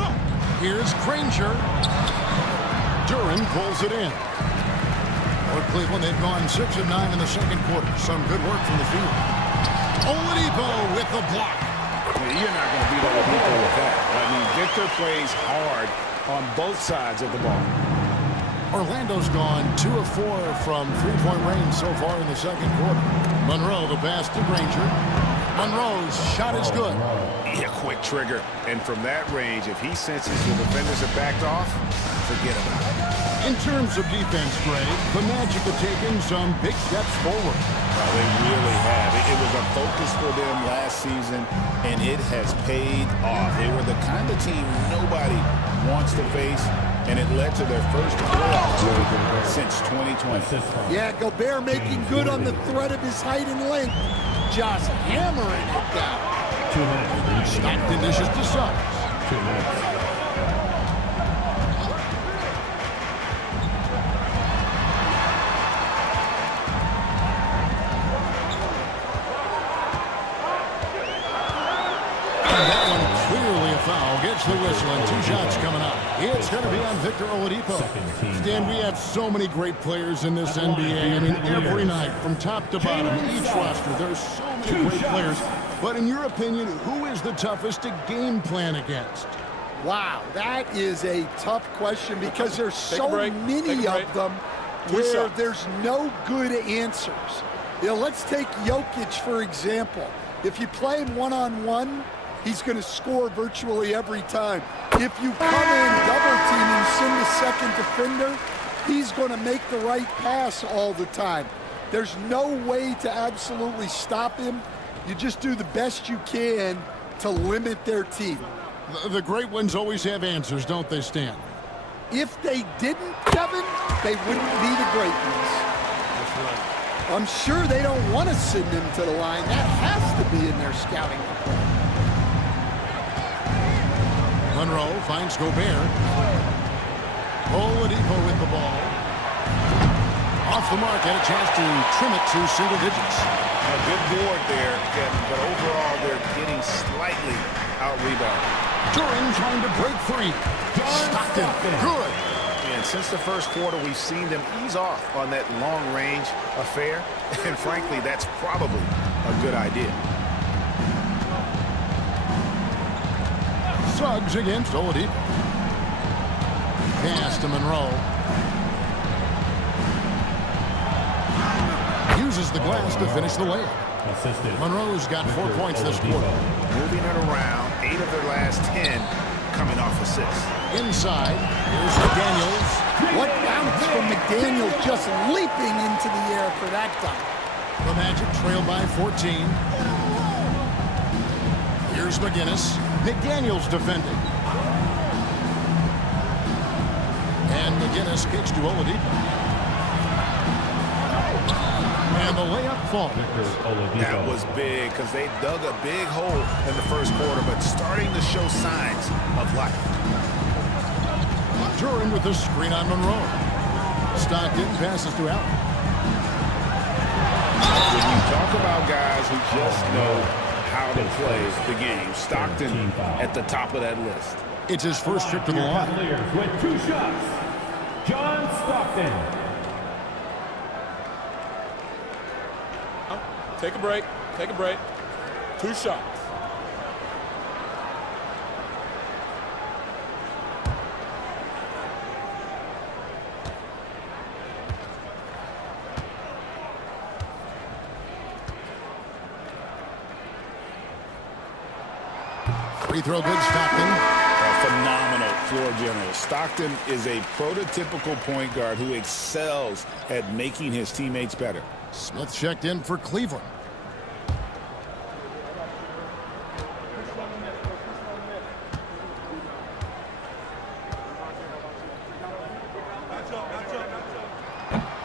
Here's Granger. Duren pulls it in. For Cleveland, they've gone 6 of 9 in the second quarter. Some good work from the field. Oladipo with the block. You're not going to beat Oladipo with that. I mean, Victor plays hard on both sides of the ball. Orlando's gone 2 of 4 from three-point range so far in the second quarter. Monroe, the pass to Granger. Monroe's shot is good. Yeah, quick trigger. And from that range, if he senses the defenders have backed off, forget about it. In terms of defense, Greg, the Magic have taken some big steps forward. Well, they really have. It was a focus for them last season, and it has paid off. They were the kind of team nobody wants to face, and it led to their first playoff win since 2020. Yeah, Gobert making good on the threat of his height and length. Just hammering it down. 2 minutes. Stockton dishes to Suggs. 2 minutes. That one clearly a foul. Gets the whistle and 2 shots coming up. It's going to be on Victor Oladipo. Stan, we have so many great players in this NBA. I mean, every night from top to bottom, each roster, there's so many great players. But in your opinion, who is the toughest to game plan against? Wow, that is a tough question because there's so many of them where there's no good answers. You know, let's take Jokic, for example. If you play him one-on-one, he's going to score virtually every time. If you come in double team and send the second defender, he's going to make the right pass all the time. There's no way to absolutely stop him. You just do the best you can to limit their team. The great ones always have answers, don't they, Stan? If they didn't, Kevin, they wouldn't be the great ones. That's right. I'm sure they don't want to send him to the line. That has to be in their scouting report. Monroe finds Gobert. Oladipo with the ball. Off the mark, and a chance to trim it to single digits. A good board there, Kevin, but overall they're getting slightly out-rebounded. Duran trying to break free. Stockton, good. And since the first quarter, we've seen them ease off on that long-range affair, and frankly, that's probably a good idea. Suggs against Oladipo. Pass to Monroe. Uses the glass to finish the layup. Monroe's got 4 points this quarter. Moving it around, 8 of their last 10 coming off assists. Inside, here's McDaniels. What bounce from McDaniels, just leaping into the air for that dunk. The Magic trail by 14. Here's McGinnis. McDaniels defending. And McGinnis kicks to Oladipo. And the layup falls. That was big because they dug a big hole in the first quarter, but starting to show signs of life. Duran with the screen on Monroe. Stockton passes to Allen. When you talk about guys who just know how to play the game, Stockton at the top of that list. It's his first trip to the line. With 2 shots, John Stockton. Take a break. Take a break. 2 shots. Free throw good, Stockton. A phenomenal floor general. Stockton is a prototypical point guard who excels at making his teammates better. Smith checked in for Cleveland.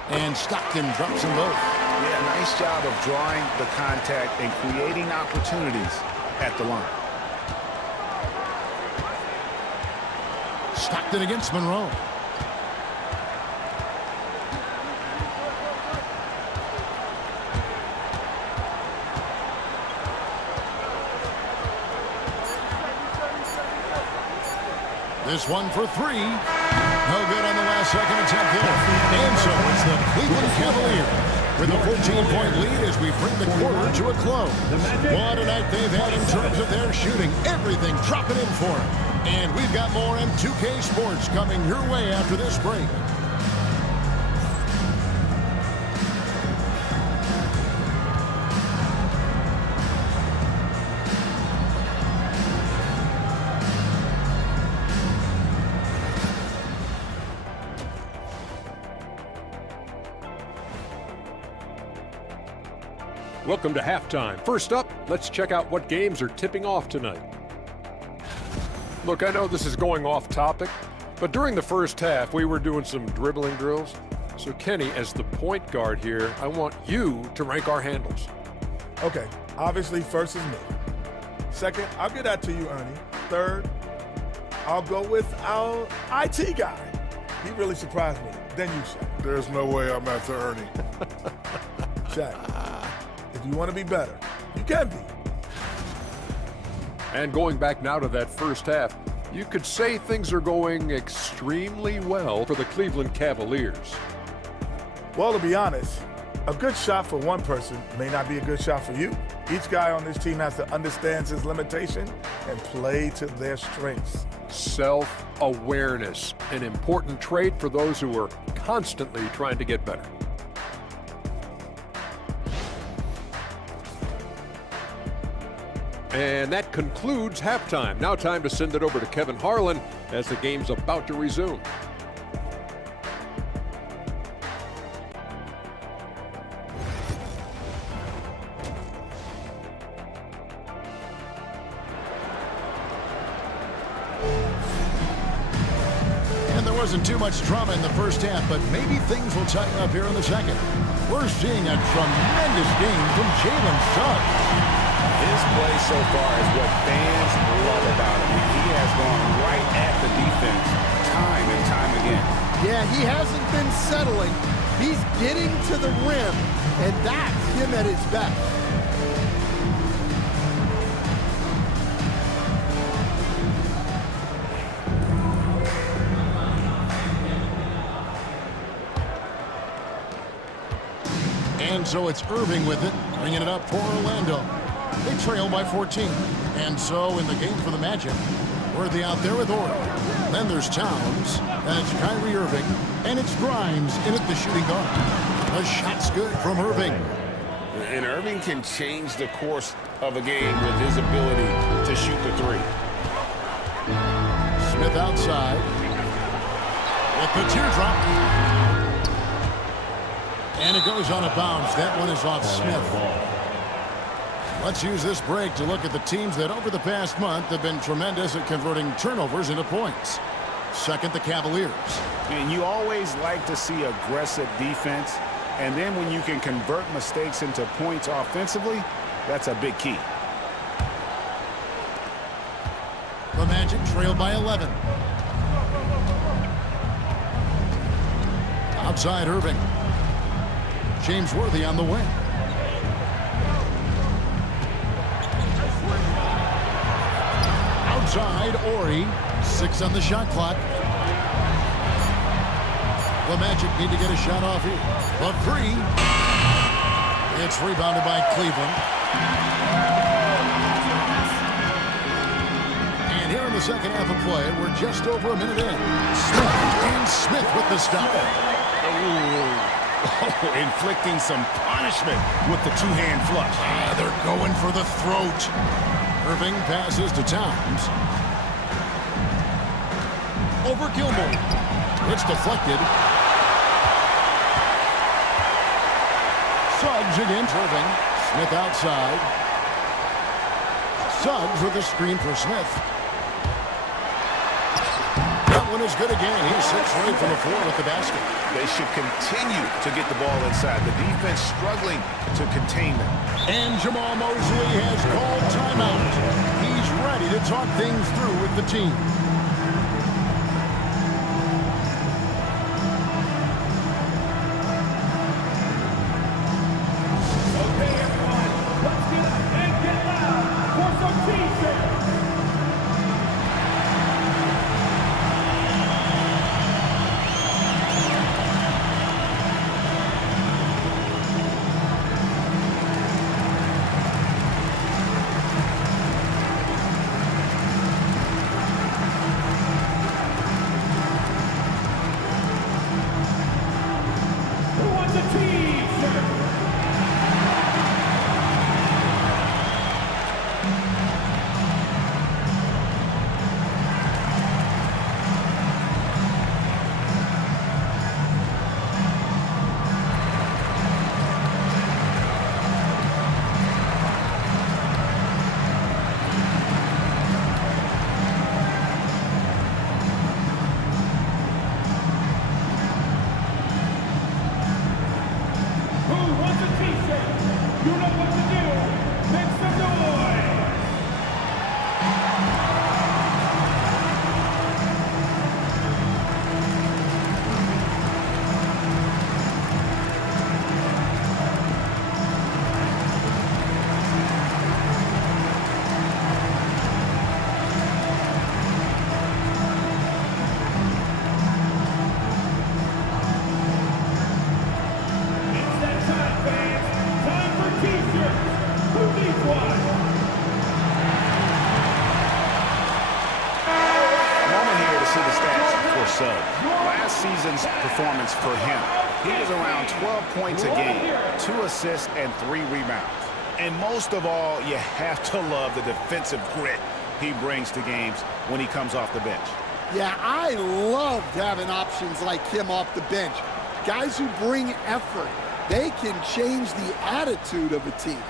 And Stockton drops them both. Yeah, nice job of drawing the contact and creating opportunities at the line. Stockton against Monroe. This one for 3. No good on the last second attempt there. And so it's the Cleveland Cavaliers with a 14-point lead as we bring the quarter to a close. What a night they've had in terms of their shooting. Everything dropping in for them. And we've got more M2K Sports coming your way after this break. Welcome to halftime. First up, let's check out what games are tipping off tonight. Look, I know this is going off topic, but during the first half, we were doing some dribbling drills. So Kenny, as the point guard here, I want you to rank our handles. Okay, obviously first is me. Second, I'll get that to you, Ernie. Third, I'll go with our IT guy. He really surprised me. Then you, Shaq. There's no way I'm after Ernie. Shaq. If you want to be better, you can be. And going back now to that first half, you could say things are going extremely well for the Cleveland Cavaliers. Well, to be honest, a good shot for one person may not be a good shot for you. Each guy on this team has to understand his limitation and play to their strengths. Self-awareness, an important trait for those who are constantly trying to get better. And that concludes halftime. Now time to send it over to Kevin Harlan as the game's about to resume. And there wasn't too much drama in the first half, but maybe things will tighten up here in the second. We're seeing a tremendous game from Jalen Suggs. His play so far is what fans love about him. He has gone right at the defense time and time again. Yeah, he hasn't been settling. He's getting to the rim, and that's him at his best. And so it's Irving with it, bringing it up for Orlando. They trail by 14. And so in the game for the Magic, Worthy out there with Ori. Then there's Towns. And it's Kyrie Irving. And it's Grimes in at the shooting guard. The shot's good from Irving. And Irving can change the course of a game with his ability to shoot the three. Smith outside. With the teardrop. And it goes on a bounce. That one is off Smith. Let's use this break to look at the teams that over the past month have been tremendous at converting turnovers into points. Second, the Cavaliers. And you always like to see aggressive defense. And then when you can convert mistakes into points offensively, that's a big key. The Magic trail by 11. Outside Irving. James Worthy on the wing. Outside Ori. 6 on the shot clock. The Magic need to get a shot off here. The three. It's rebounded by Cleveland. And here in the second half of play, we're just over a minute in. Smith with the stop. Inflicting some punishment with the two-hand flush. They're going for the throat. Irving passes to Towns. Over Gilmore. It's deflected. Suggs against Irving. Smith outside. Suggs with a screen for Smith. That one is good again. He's 6 for 8 from the floor with the basket. They should continue to get the ball inside. The defense struggling to contain them. And Jamal Mosley has called timeout. He's ready to talk things through with the team. You know what to do. Make some noise. Last season's performance for him, he was around 12 points a game, 2 assists, and 3 rebounds. And most of all, you have to love the defensive grit he brings to games when he comes off the bench. Yeah, I loved having options like him off the bench. Guys who bring effort. They can change the attitude of a team.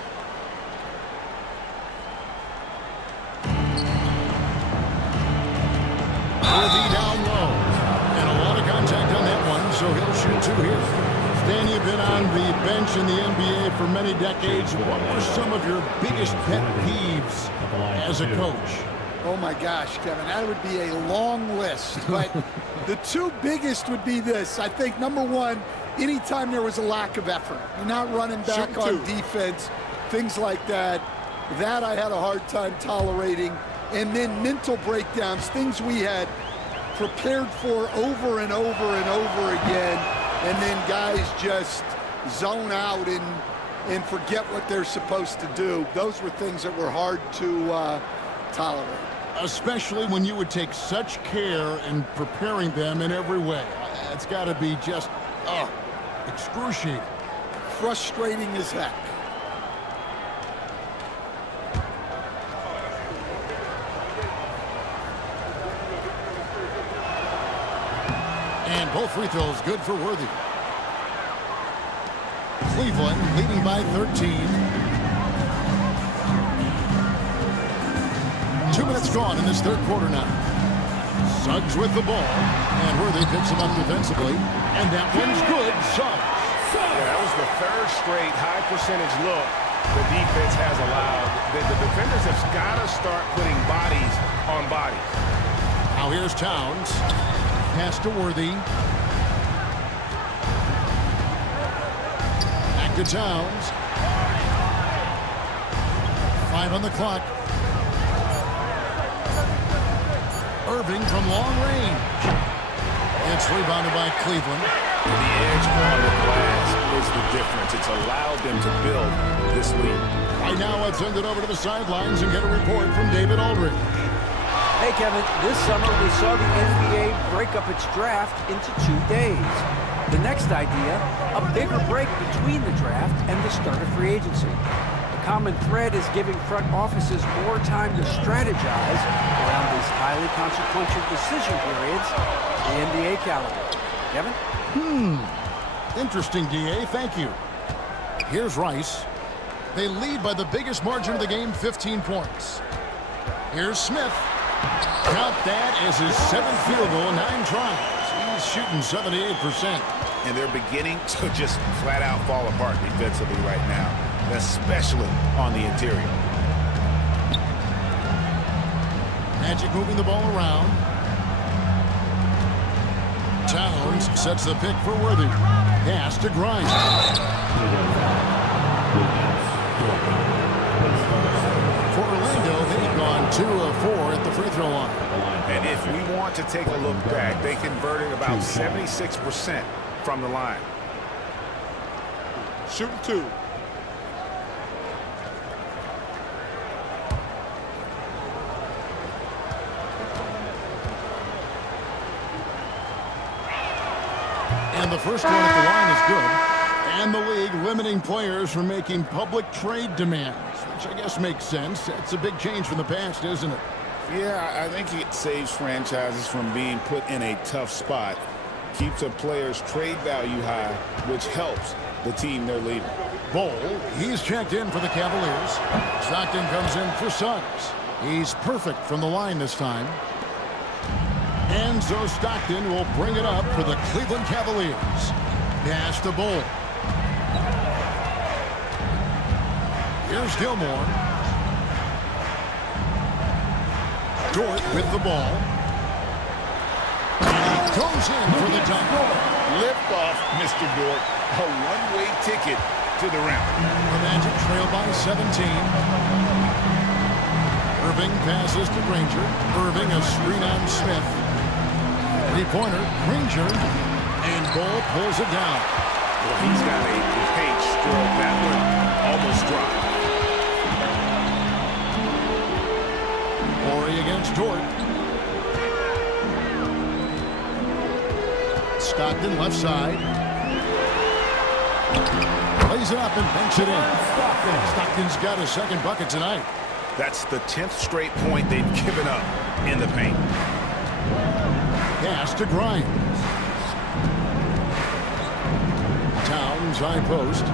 Worthy down low. And a lot of contact on that one, so he'll shoot 2 here. Stan, you've been on the bench in the NBA for many decades. What were some of your biggest pet peeves as a coach? Oh my gosh, Kevin, that would be a long list. But the 2 biggest would be this. I think, number 1, anytime there was a lack of effort. You're not running back on defense, things like that. That I had a hard time tolerating. And then mental breakdowns, things we had prepared for over and over and over again, and then guys just zone out and forget what they're supposed to do. Those were things that were hard to tolerate. Especially when you would take such care in preparing them in every way. It's got to be just excruciating. Frustrating as heck. And both free throws good for Worthy. Cleveland leading by 13. 2 minutes gone in this third quarter now. Suggs with the ball. And Worthy picks him up defensively. And that one's good. Suggs. Yeah, that was the 3rd straight high percentage look the defense has allowed. The defenders have got to start putting bodies on bodies. Now here's Towns. Pass to Worthy. Back to Towns. 5 on the clock. Irving from long range. It's rebounded by Cleveland. The edge on the glass is the difference. It's allowed them to build this lead. Right now, let's send it over to the sidelines and get a report from David Aldridge. Hey, Kevin, this summer we saw the NBA break up its draft into 2 days. The next idea, a bigger break between the draft and the start of free agency. The common thread is giving front offices more time to strategize around these highly consequential decision periods in the NBA calendar. Kevin? Interesting, DA. Thank you. Here's Rice. They lead by the biggest margin of the game, 15 points. Here's Smith. Count that as his 7th field goal in 9 tries. He's shooting 78%. And they're beginning to just flat out fall apart defensively right now, especially on the interior. Magic moving the ball around. Towns sets the pick for Worthy. Pass to Grimes. For Orlando, they've gone 2 of 4 at the free throw line. And if we want to take a look back, they converted about 76% from the line. Shooting 2. And the first one at the line is good. And the league limiting players from making public trade demands, which I guess makes sense. It's a big change from the past, isn't it? Yeah, I think it saves franchises from being put in a tough spot. Keeps a player's trade value high, which helps the team they're leading. Bowl, he's checked in for the Cavaliers. Stockton comes in for Suggs. He's perfect from the line this time. And so Stockton will bring it up for the Cleveland Cavaliers. Pass to Bowl. Here's Gilmore. Dort with the ball. And he goes in for the dunk. Lift off, Mr. Dort. A one-way ticket to the rim. The Magic trail by 17. Irving passes to Granger. Irving a screen on Smith. Three-pointer, Granger. And Ball pulls it down. Well, he's got a great stroke. That one almost dropped. Horry against Dort. Stockton left side. Plays it up and banks it in. Stockton's got his second bucket tonight. That's the 10th straight point they've given up in the paint. Pass to Grimes. Towns high post.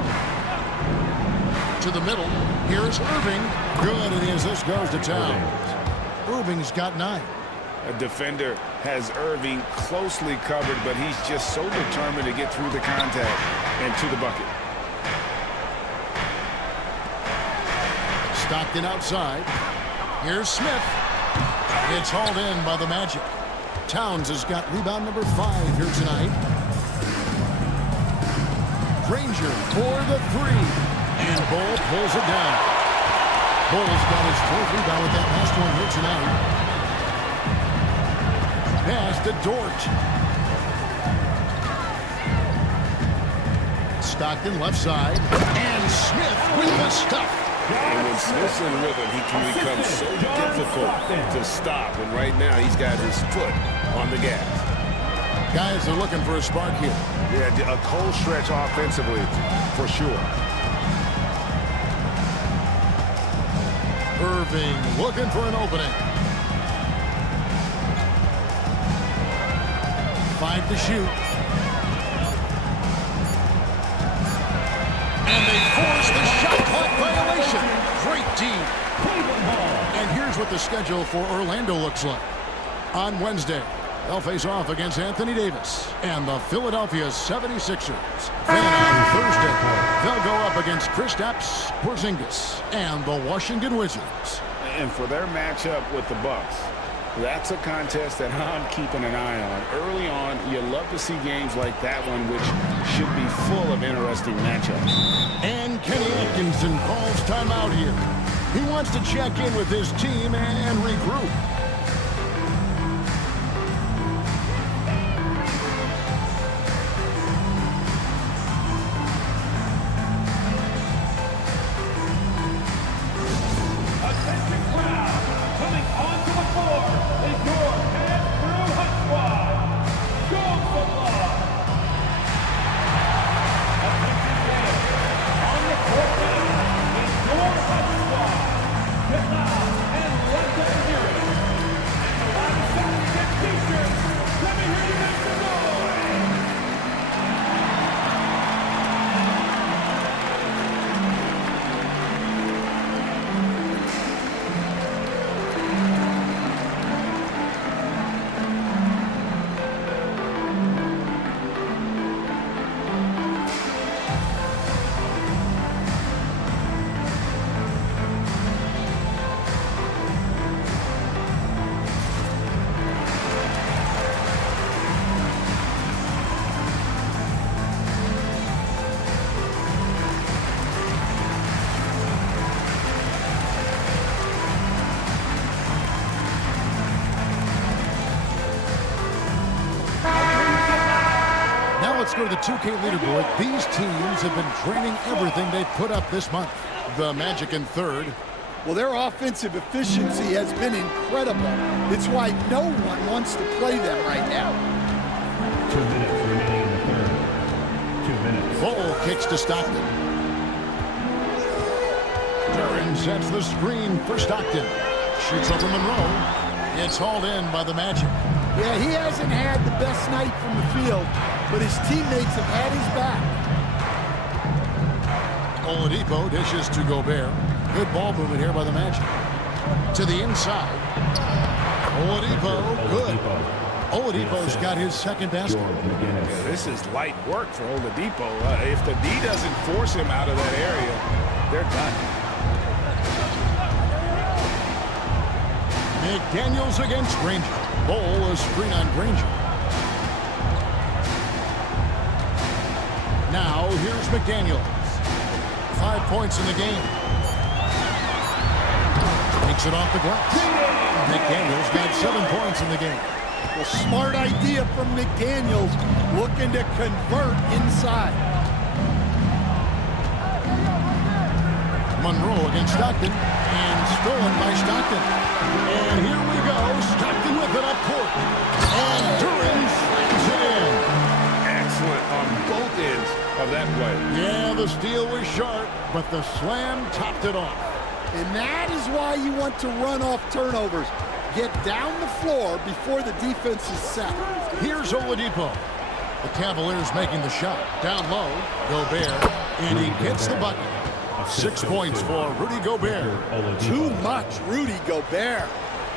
To the middle. Here's Irving. Good, and the assist goes to Towns. Irving's got 9. A defender has Irving closely covered, but he's just so determined to get through the contact and to the bucket. Stockton outside. Here's Smith. It's hauled in by the Magic. Towns has got rebound number 5 here tonight. Granger for the 3. And Bull pulls it down. Bull's got his 4th rebound with that last one here tonight. Pass to Dort. Stockton left side. And Smith with the stuff. And when Smith's in rhythm, he can become so difficult to stop. And right now, he's got his foot on the gas. Guys are looking for a spark here. Yeah, a cold stretch offensively, for sure. Irving looking for an opening. 5 to shoot. And they force the shot clock violation. Great team. And here's what the schedule for Orlando looks like. On Wednesday, they'll face off against Anthony Davis and the Philadelphia 76ers. Then on Thursday, they'll go up against Kristaps Porzingis and the Washington Wizards. And for their matchup with the Bucks, that's a contest that I'm keeping an eye on. Early on, you love to see games like that one, which should be full of interesting matchups. And Kenny Atkinson calls timeout here. He wants to check in with his team and regroup. Let's go to the 2K leaderboard. These teams have been draining everything they've put up this month. The Magic in 3rd. Well, their offensive efficiency has been incredible. It's why no one wants to play them right now. 2 minutes remaining in the 3rd. 2 minutes. Bull kicks to Stockton. Duran sets the screen for Stockton. Shoots over Monroe. It's hauled in by the Magic. Yeah, he hasn't had the best night from the field, but his teammates have had his back. Oladipo dishes to Gobert. Good ball movement here by the Magic. To the inside. Oladipo, good. Oladipo's got his second basket. Yeah, this is light work for Oladipo. If the D doesn't force him out of that area, they're done. McDaniels against Granger. Bol a screen on Granger. Now here's McDaniels. 5 points in the game. Takes it off the glass. McDaniels got 7 points in the game. Well, smart idea from McDaniels, looking to convert inside. Monroe against Stockton, and stolen by Stockton. And here we go, Stockton with it up court. And Duren slams it in. Excellent on both ends of that play. Yeah, the steal was sharp, but the slam topped it off. And that is why you want to run off turnovers. Get down the floor before the defense is set. Here's Oladipo. The Cavaliers making the shot. Down low, Gobert, and he gets the bucket. 6 points for Rudy Gobert. Too much Rudy Gobert.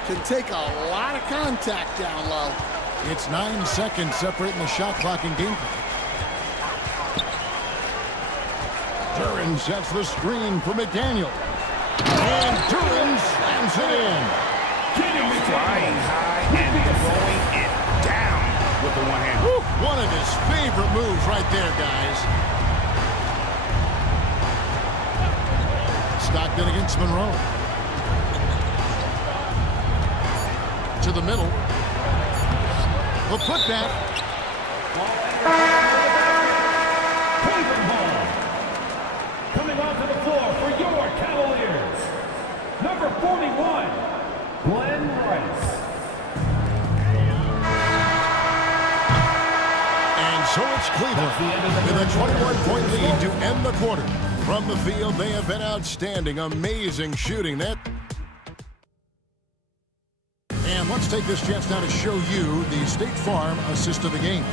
Can take a lot of contact down low. It's 9 seconds separating the shot clock and game clock. Duren sets the screen for McDaniel. And Duren slams it in. Flying high and throwing it down with the one hand. One of his favorite moves right there, guys. Stockton against Monroe. To the middle. The putback. Cleveland ball. Coming onto the floor for your Cavaliers. Number 41, Glenn Rice. And so it's Cleveland with a 21-point lead to end the quarter. From the field, they have been outstanding. Amazing shooting. And let's take this chance now to show you the State Farm assist of the game.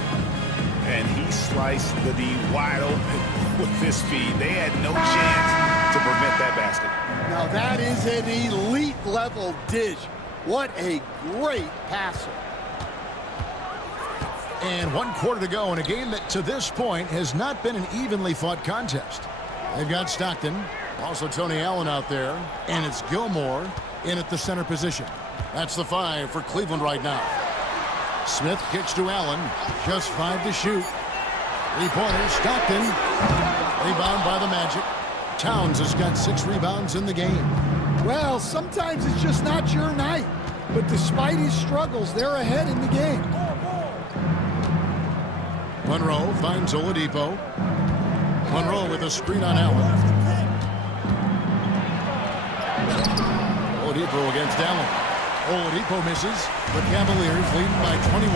And he sliced the D wide open with his speed. They had no chance to prevent that basket. Now that is an elite level dish. What a great passer. And 1 quarter to go in a game that to this point has not been an evenly fought contest. They've got Stockton, also Tony Allen out there, and it's Gilmore in at the center position. That's the 5 for Cleveland right now. Smith kicks to Allen, just 5 to shoot. 3-pointer, Stockton. Rebound by the Magic. Towns has got 6 rebounds in the game. Well, sometimes it's just not your night. But despite his struggles, they're ahead in the game. Monroe finds Oladipo. Monroe with a screen on Allen. Oladipo against Allen. Oladipo misses. The Cavaliers leading by 21.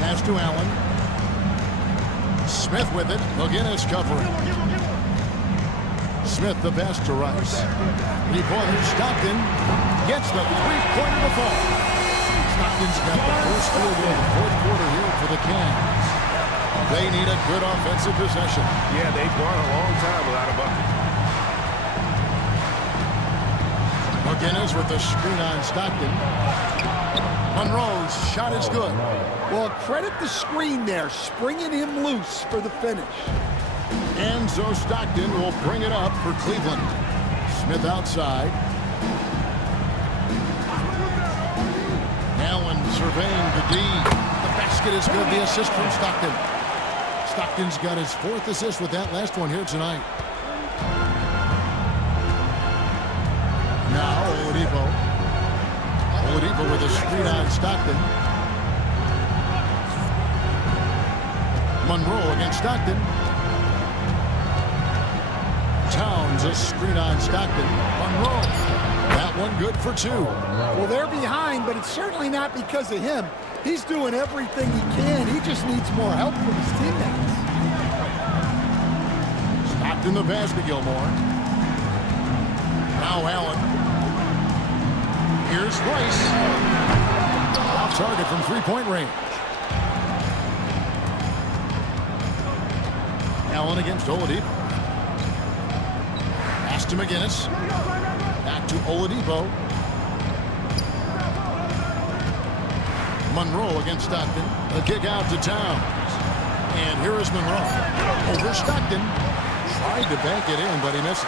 Pass to Allen. Smith with it. McGinnis covering. Smith the pass to Rice. 3-pointer. Stockton gets the 3-pointer to fall. Stockton's got the first field goal of the 4th quarter here for the Cavs. They need a good offensive possession. Yeah, they've gone a long time without a bucket. McGinnis with the screen on Stockton. Monroe's shot is good. Well, credit the screen there, springing him loose for the finish. And so Stockton will bring it up for Cleveland. Smith outside. Allen surveying the D. The basket is good. The assist from Stockton. Stockton's got his 4th assist with that last one here tonight. Now Oladipo. Oladipo with a screen on Stockton. Monroe against Stockton. Towns a screen on Stockton. Monroe. That one good for 2. Well, they're behind, but it's certainly not because of him. He's doing everything he can. He just needs more help from his teammates. Stockton the pass to Gilmore. Now Allen. Here's Rice. Off target from 3-point range. Allen against Oladipo. Pass to McGinnis. Back to Oladipo. Monroe against Stockton. A kick out to Towns. And here is Monroe. Over Stockton. Tried to bank it in, but he misses.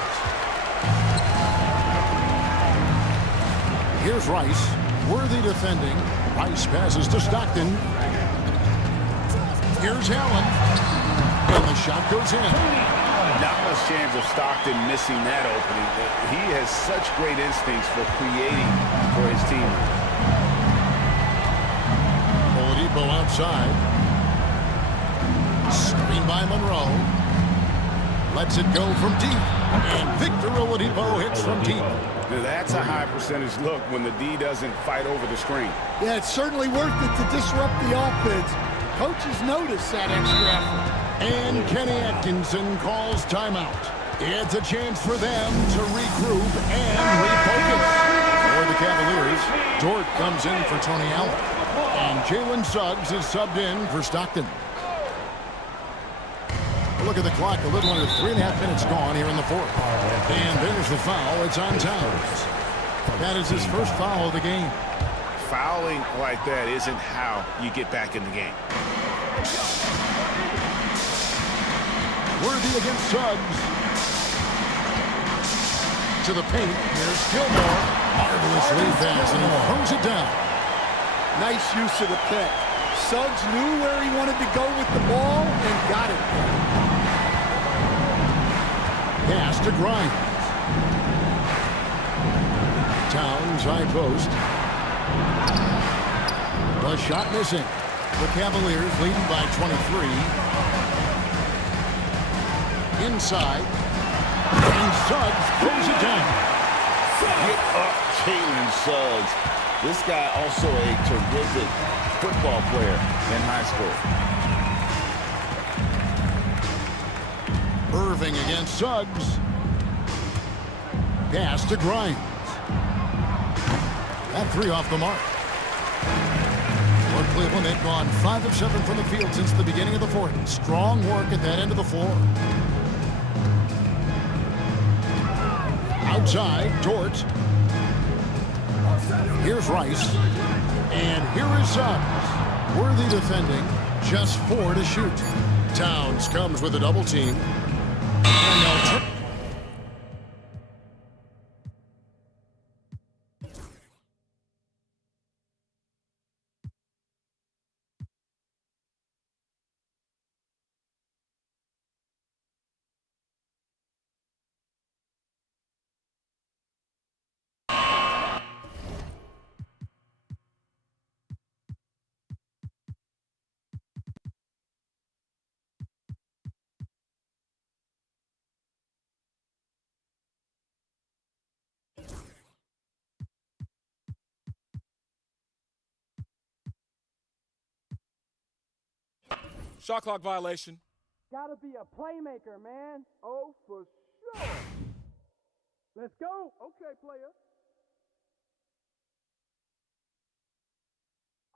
Here's Rice. Worthy defending. Rice passes to Stockton. Here's Allen. And the shot goes in. Not much chance of Stockton missing that opening. He has such great instincts for creating for his team. Oladipo outside. Screen by Monroe. Lets it go from deep. And Victor Oladipo hits from deep. That's a high percentage look when the D doesn't fight over the screen. Yeah, it's certainly worth it to disrupt the offense. Coaches notice that extra effort. And Kenny Atkinson calls timeout. It's a chance for them to regroup and refocus. For the Cavaliers, Dort comes in for Tony Allen. And Jalen Suggs is subbed in for Stockton. Look at the clock, a little under 3.5 minutes gone here in the fourth. And there's the foul. It's on Towns. That is his first foul of the game. Fouling like that isn't how you get back in the game. Worthy against Suggs. To the paint. Here's Gilmore. Marvelous lead pass, and he throws it down. Nice use of the pick. Suggs knew where he wanted to go with the ball and got it. Pass to Grimes. Towns high post. The shot missing. The Cavaliers leading by 23. Inside. And Suggs throws it down. Get up, Jalen Suggs. This guy also a terrific football player in high school. Irving against Suggs. Pass to Grimes. That three off the mark. For Cleveland, they've gone 5 of 7 from the field since the beginning of the fourth. Strong work at that end of the floor. Outside, Dort. Here's Rice. And here is Suggs. Worthy defending. Just 4 to shoot. Towns comes with a double team. And they'll turn. Shot clock violation. Gotta be a playmaker, man. Oh, for sure. Let's go. Okay, player.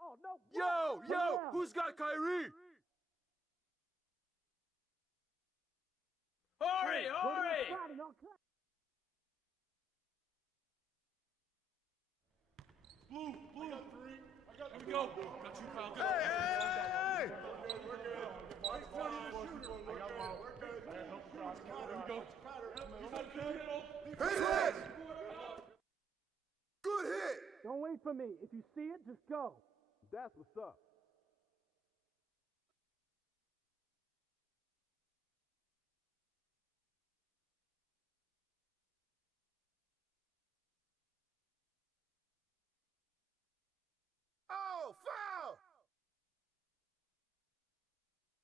Oh, no. Yo, who's got Kyrie? Hurry! Blue, I got 3. Here we go. Got you, Kyle. Good. Hey! We're good. Hit! Good hit! Don't wait for me. If you see it, just go. That's what's up. Oh, foul!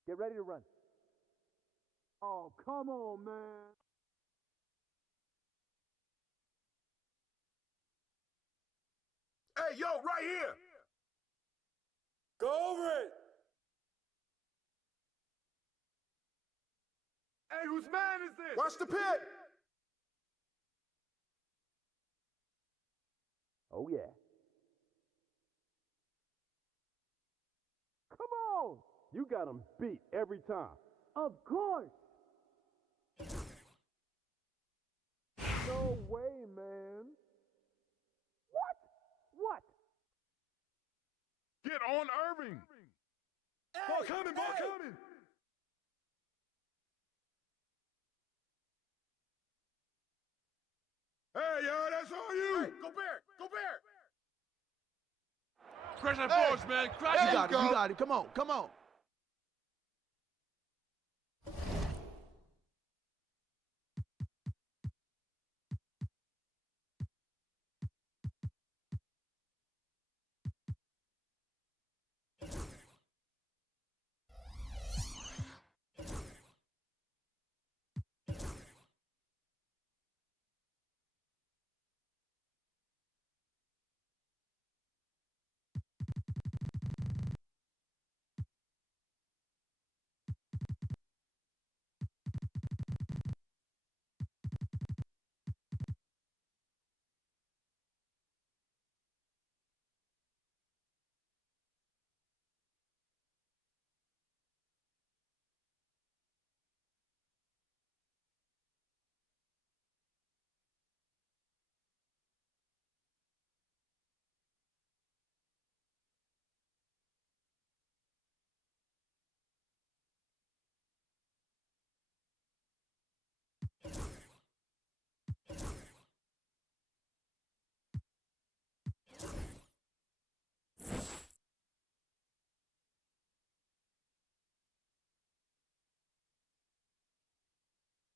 Get ready to run. Oh, come on, man. Hey, yo, right here! Go over it. Hey, whose man is this? Watch the pit! Oh, yeah. Come on! You got him beat every time. Of course! No way, man. What? Get on Irving! Ball coming! Hey, yo, that's on you! Hey, go Bear! Crash that boards, man. Crash You got it. go. You got it. Come on. Come on.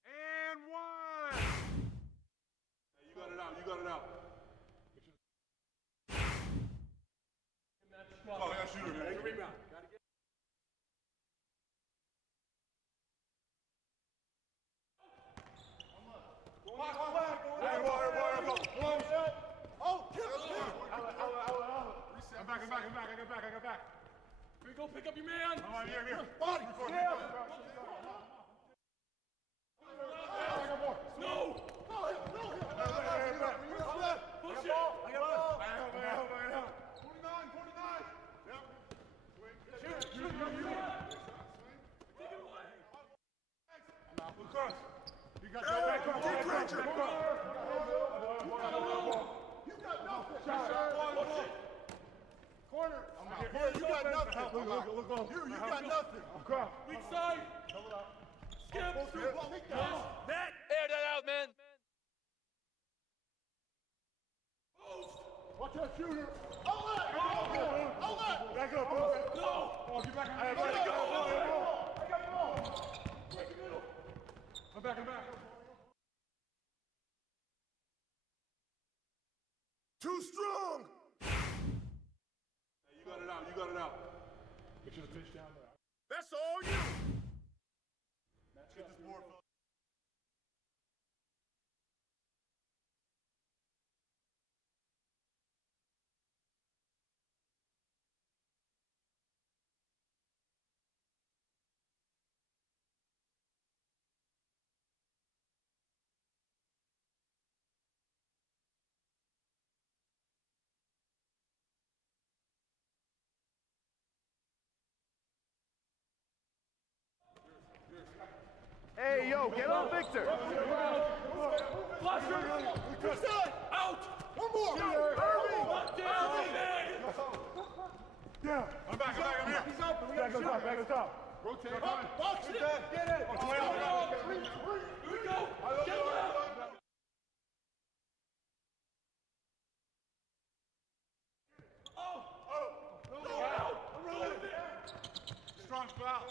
And one. Hey, you got it out. You got it out. Oh, I got shooter, man. Rebound. Gotta get. I'm back. I got back. Here we go. Pick up your man. All right, here. Body. No. Push it. I got 49. Yep. Shoot. Take it away. Lucas. You got nothing. Corner. You got nothing. Look. You got nothing. Weak side. Skip. Net. Air that out, man. Post. Watch that shooter. Outlet. Back up, bro. No. Oh, get back. I got the ball. Break the middle. I'm back. Too strong. Hey, you got it out. Make sure the pitch down there. That's all you. Let's get this board. Hey, yo, get on Victor. Out. One more. Yeah. I'm back. I'm here. He's open. We got to back on top. Rotate. Box it. Get it. Here we go. Get left. Oh. No. Out. I'm rolling it. Strong foul.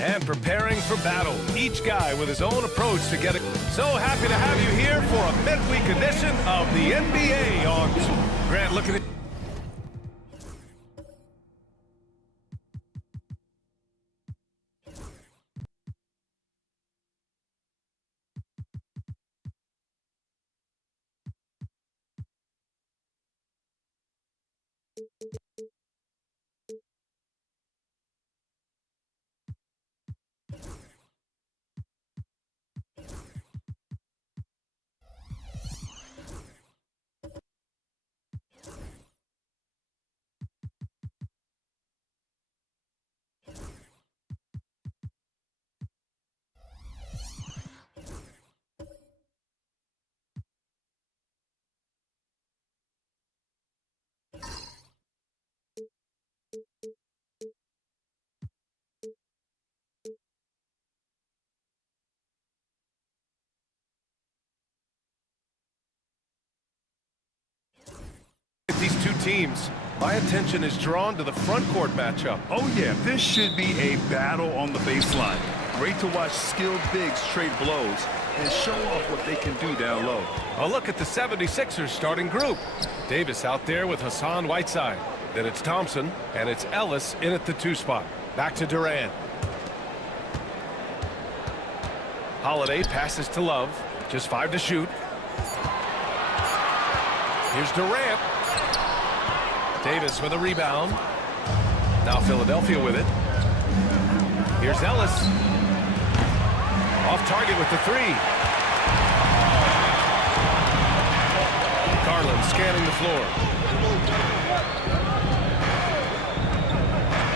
And preparing for battle, each guy with his own approach to get it. So happy to have you here for a midweek edition of the NBA on Grant. Look at it. These two teams, my attention is drawn to the front court matchup. Oh yeah, this should be a battle on the baseline. Great to watch skilled bigs trade blows and show off what they can do down low. A look at the 76ers starting group. Davis out there with Hassan Whiteside. Then it's Thompson, and it's Ellis in at the 2 spot. Back to Durant. Holiday passes to Love. Just 5 to shoot. Here's Durant. Davis with a rebound. Now Philadelphia with it. Here's Ellis. Off target with the 3. Garland scanning the floor.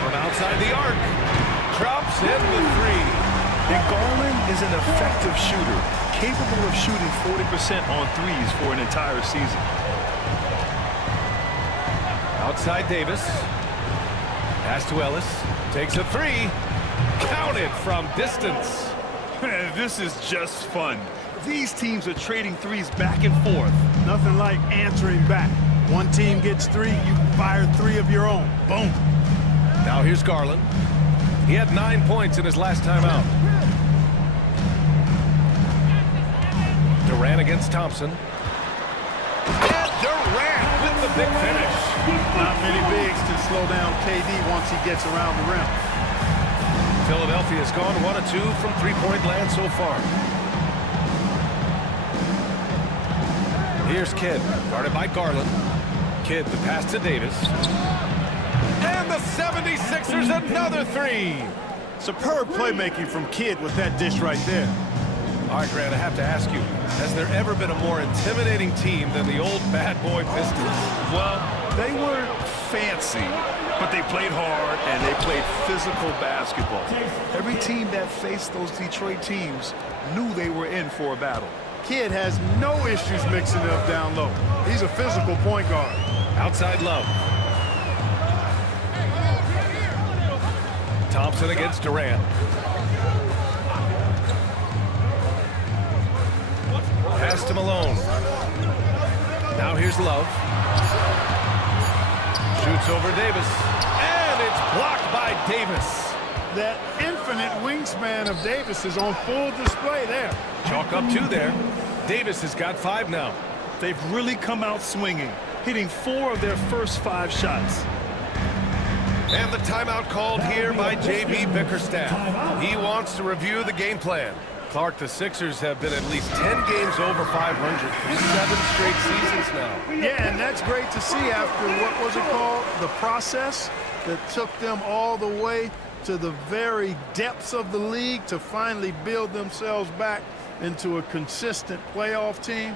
From outside the arc. Drops in the 3. And Garland is an effective shooter, capable of shooting 40% on threes for an entire season. Outside Davis. Pass to Ellis. Takes a 3. Counted from distance. Man, this is just fun. These teams are trading threes back and forth. Nothing like answering back. One team gets 3, you fire 3 of your own. Boom. Now here's Garland. He had 9 points in his last time out. Durant against Thompson. And Durant with the big finish. Not many bigs can slow down KD once he gets around the rim. Philadelphia's gone 1 of 2 from three-point land so far. Here's Kidd, guarded by Garland. Kidd, the pass to Davis. And the 76ers another three. Superb playmaking from Kidd with that dish right there. All right, Grant, I have to ask you, has there ever been a more intimidating team than the old bad boy Pistons? Well, they weren't fancy, but they played hard and they played physical basketball. Every team that faced those Detroit teams knew they were in for a battle. Kidd has no issues mixing it up down low. He's a physical point guard. Outside Love. Thompson against Durant. Pass to Malone. Now here's Love. Shoots over Davis. And it's blocked by Davis. That infinite wingspan of Davis is on full display there. Chalk up 2 there. Davis has got 5 now. They've really come out swinging, hitting 4 of their first 5 shots. And the timeout called here by J.B. Bickerstaff. He wants to review the game plan. Clark, the Sixers have been at least 10 games over 500 for 7 straight seasons now. Yeah, and that's great to see after, what was it called? The process that took them all the way to the very depths of the league to finally build themselves back into a consistent playoff team.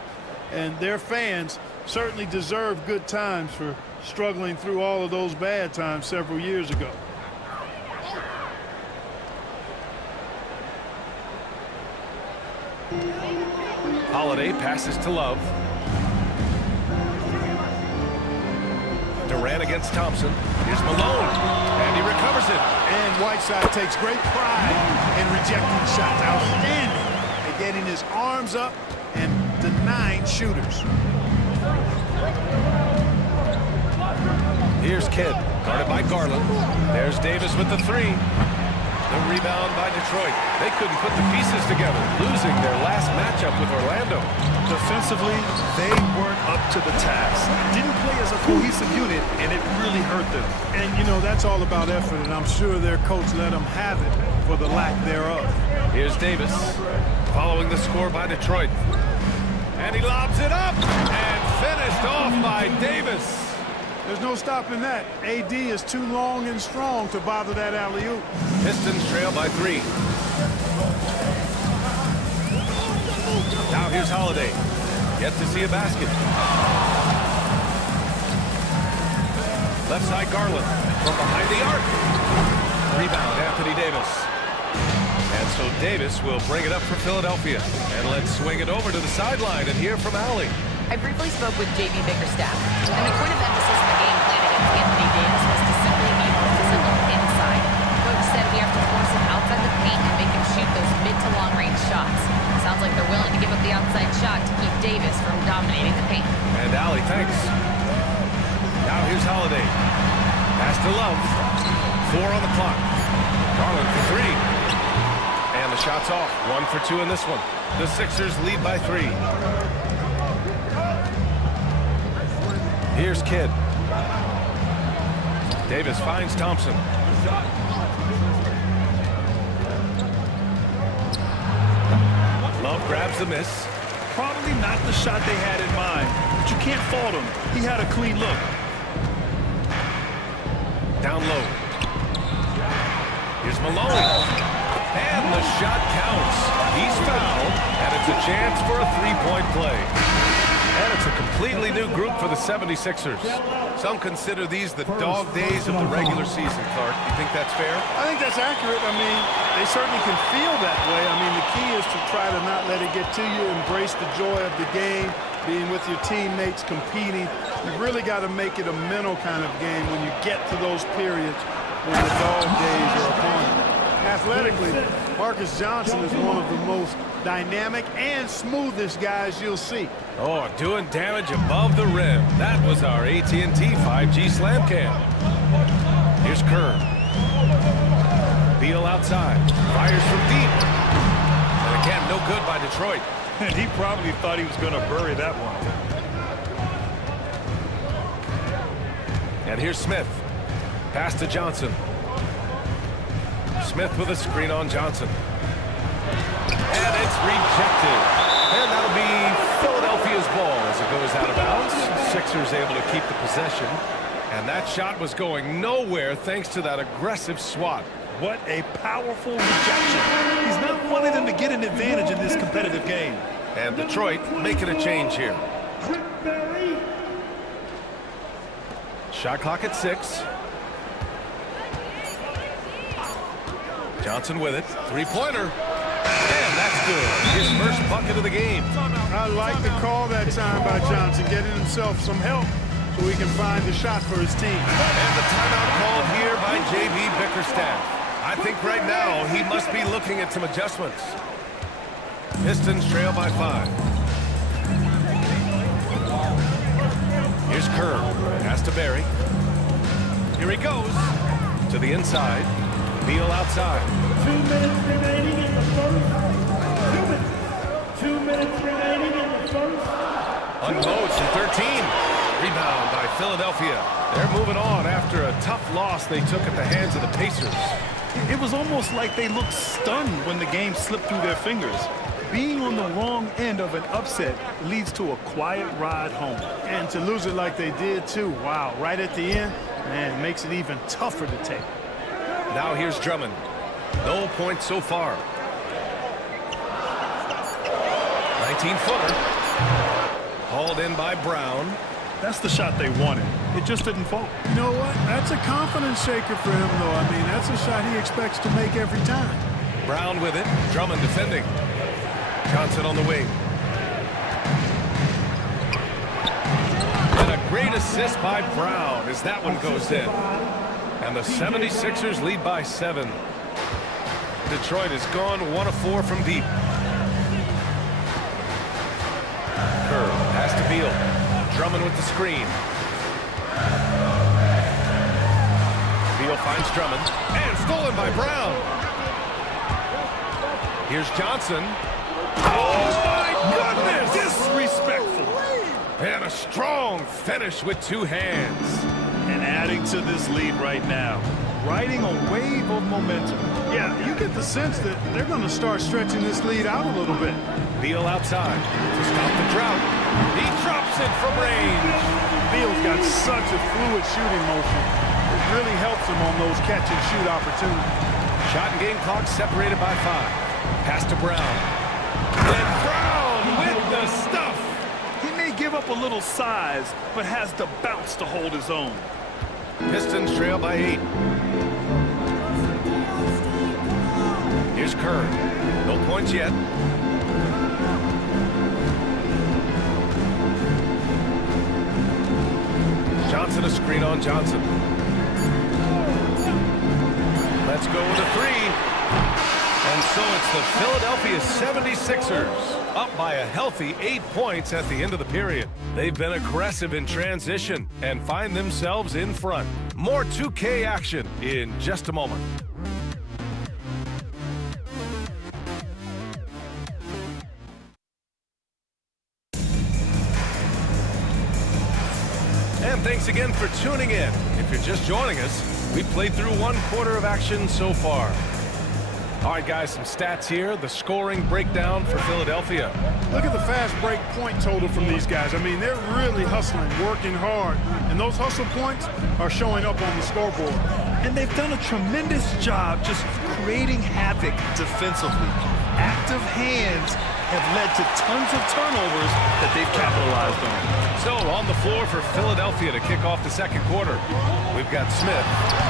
And their fans certainly deserve good times for struggling through all of those bad times several years ago. Holiday passes to Love. Durant against Thompson. Here's Malone, and he recovers it. And Whiteside takes great pride in rejecting shots. Outstanding at getting his arms up and denying shooters. Here's Kidd, guarded by Garland. There's Davis with the 3. The rebound by Detroit. They couldn't put the pieces together, losing their last matchup with Orlando. Defensively, they weren't up to the task. Didn't play as a cohesive unit, and it really hurt them. And, you know, that's all about effort, and I'm sure their coach let them have it for the lack thereof. Here's Davis, following the score by Detroit. And he lobs it up, and finished off by Davis. There's no stopping that. AD is too long and strong to bother that alley-oop. Pistons trail by 3. Now here's Holiday. Yet to see a basket. Left side Garland from behind the arc. Rebound Anthony Davis. And so Davis will bring it up for Philadelphia. And let's swing it over to the sideline and hear from Allie. I briefly spoke with J.B. Bickerstaff, and the point of emphasis in the game plan against Anthony Davis was to simply be more physical inside. Coach said we have to force him outside the paint and make him shoot those mid to long range shots. Sounds like they're willing to give up the outside shot to keep Davis from dominating the paint. And Allie, thanks. Now here's Holiday. Pass to Love. 4 on the clock. Garland for 3. And the shot's off. 1 for 2 in this one. The Sixers lead by 3. Here's Kidd. Davis finds Thompson. Love grabs the miss. Probably not the shot they had in mind, but you can't fault him. He had a clean look. Down low. Here's Malone. And the shot counts. He's fouled, and it's a chance for a 3-point play. And it's a completely new group for the 76ers. Some consider these the dog days of the regular season, Clark. You think that's fair? I think that's accurate. I mean, they certainly can feel that way. I mean, the key is to try to not let it get to you, embrace the joy of the game, being with your teammates, competing. You really got to make it a mental kind of game when you get to those periods when the dog days are upon you. Athletically, Marcus Johnson is one of the most dynamic and smoothest guys you'll see. Oh, doing damage above the rim. That was our AT&T 5G Slam Cam. Here's Kerr. Beal outside. Fires from deep. And again, no good by Detroit. And he probably thought he was going to bury that one. And here's Smith. Pass to Johnson. Smith with a screen on Johnson. And it's rejected. And that'll be Philadelphia's ball as it goes Sixers able to keep the possession. And that shot was going nowhere thanks to that aggressive swat. What a powerful rejection. He's not wanting them to get an advantage in this competitive game. And Detroit making a change here. Shot clock at 6. Johnson with it. Three-pointer. And that's good. His first bucket of the game. I like the call that time by Johnson, getting himself some help so he can find the shot for his team. And the timeout called here by J.B. Bickerstaff. I think right now he must be looking at some adjustments. Pistons trail by 5. Here's Kerr. Pass to Barry. Here he goes. To the inside. Beal outside. 2 minutes remaining in the first. 2 minutes remaining in the first. Unloads from 13. Rebound by Philadelphia. They're moving on after a tough loss they took at the hands of the Pacers. It was almost like they looked stunned when the game slipped through their fingers. Being on the wrong end of an upset leads to a quiet ride home. And to lose it like they did, too. Wow, right at the end, man, it makes it even tougher to take. Now here's Drummond. No points so far. 19-footer. Hauled in by Brown. That's the shot they wanted. It just didn't fall. You know what? That's a confidence shaker for him, though. I mean, that's a shot he expects to make every time. Brown with it. Drummond defending. Johnson on the wing. And a great assist by Brown as that one goes in. And the 76ers lead by 7. Detroit has gone 1 of 4 from deep. Kerr, pass to Beal. Drummond with the screen. Beal finds Drummond. And stolen by Brown. Here's Johnson. Oh, my goodness! Disrespectful. And a strong finish with 2 hands. And adding to this lead right now, riding a wave of momentum. Yeah, you get the sense that they're going to start stretching this lead out a little bit. Beal outside to stop the drought. He drops it from range. Beal's got such a fluid shooting motion. It really helps him on those catch-and-shoot opportunities. Shot and game clock separated by 5. Pass to Brown. And Brown with the stuff. He may give up a little size, but has the bounce to hold his own. Pistons trail by 8. Here's Kerr. No points yet. Johnson a screen on Johnson. Let's go with a 3. And so it's the Philadelphia 76ers up by a healthy 8 points at the end of the period. They've been aggressive in transition and find themselves in front. More 2K action in just a moment. And thanks again for tuning in. If you're just joining us, we played through 1 quarter of action so far. All right, guys, some stats here. The scoring breakdown for Philadelphia. Look at the fast break point total from these guys. I mean, they're really hustling, working hard. And those hustle points are showing up on the scoreboard. And they've done a tremendous job just creating havoc defensively. Active hands have led to tons of turnovers that they've capitalized on. So on the floor for Philadelphia to kick off the 2nd quarter, we've got Smith.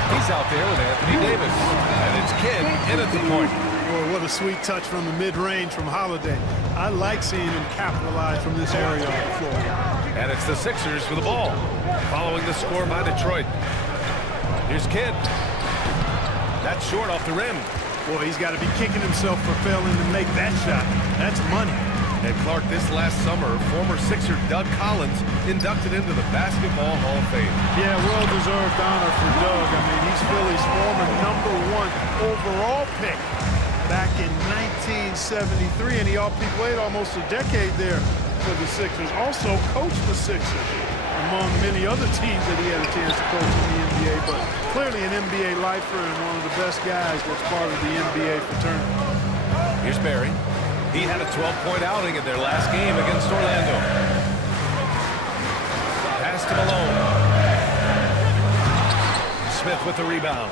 He's out there with Anthony Davis. And it's Kidd in at the point. Boy, what a sweet touch from the mid-range from Holiday. I like seeing him capitalize from this area on the floor. And it's the Sixers with the ball, following the score by Detroit. Here's Kidd. That's short off the rim. Boy, he's got to be kicking himself for failing to make that shot. That's money. And Clark, this last summer, former Sixer Doug Collins inducted into the Basketball Hall of Fame. Yeah, well-deserved honor for Doug. I mean, he's Philly's former #1 overall pick back in 1973, and he played almost a decade there for the Sixers. Also coached the Sixers, among many other teams that he had a chance to coach in the NBA, but clearly an NBA lifer and one of the best guys that's part of the NBA fraternity. Here's Barry. He had a 12-point outing in their last game against Orlando. Pass to Malone. Smith with the rebound.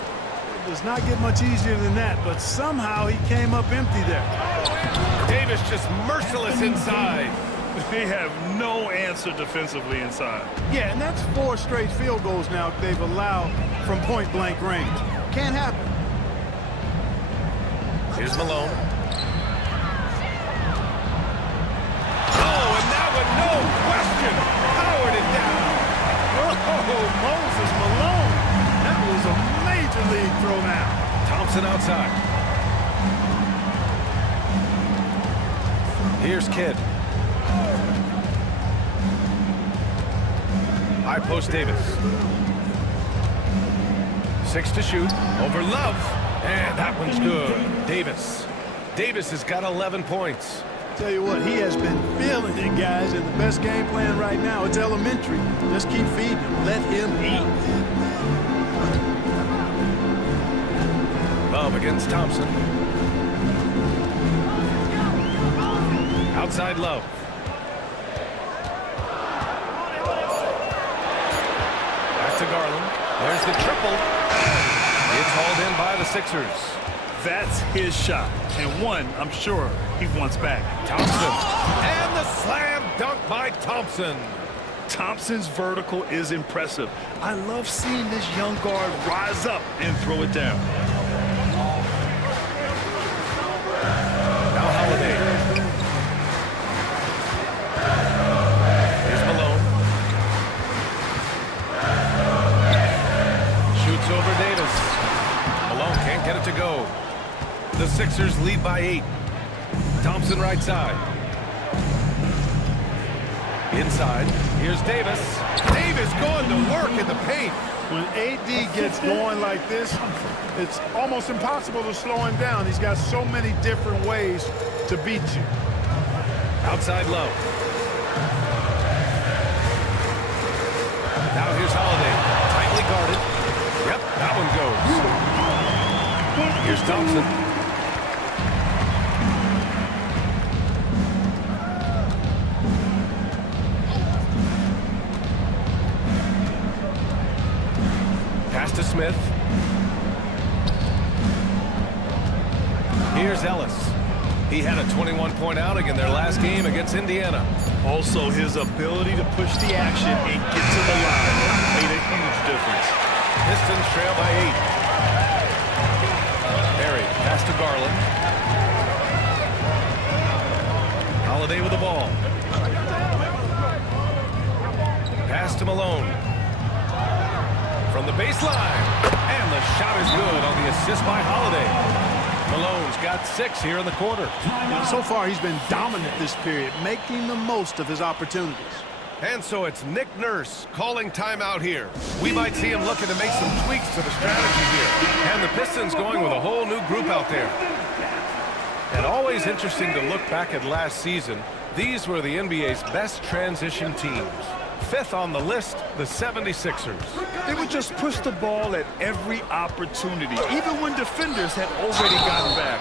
It does not get much easier than that, but somehow he came up empty there. Davis just merciless inside. They have no answer defensively inside. Yeah, and that's 4 straight field goals now they've allowed from point-blank range. Can't happen. Here's Malone. Oh, and that one, no question, powered it down. Oh, Moses Malone. That was a major league throw now. Thompson outside. Here's Kidd. High post Davis. 6 to shoot. Over Love. And that one's good. Davis. Davis has got 11 points. Tell you what, he has been feeling it, guys, and the best game plan right now, it's elementary. Just keep feeding him. Let him eat. Love against Thompson. Outside Love. Back to Garland. There's the triple. It's hauled in by the Sixers. That's his shot, and one I'm sure he wants back. Thompson. And the slam dunk by Thompson. Thompson's vertical is impressive. I love seeing this young guard rise up and throw it down. Now Holiday. Here's Malone. Shoots over Davis. Malone can't get it to go. The Sixers lead by 8. Thompson right side. Inside. Here's Davis. Davis going to work in the paint. When AD gets going like this, it's almost impossible to slow him down. He's got so many different ways to beat you. Outside Love. Now here's Holiday. Tightly guarded. Yep, that one goes. Here's Thompson. Pass to Smith. Here's Ellis. He had a 21-point outing in their last game against Indiana. Also, his ability to push the action and get to the line made a huge difference. Pistons trail by 8. Barry, pass to Garland. Holiday with the ball. Pass to Malone. From the baseline. And the shot is good on the assist by Holiday. Malone's got 6 here in the quarter. So far, he's been dominant this period, making the most of his opportunities. And so it's Nick Nurse calling timeout here. We might see him looking to make some tweaks to the strategy here. And the Pistons going with a whole new group out there. And always interesting to look back at last season. These were the NBA's best transition teams. 5th on the list, the 76ers. They would just push the ball at every opportunity, even when defenders had already gotten back.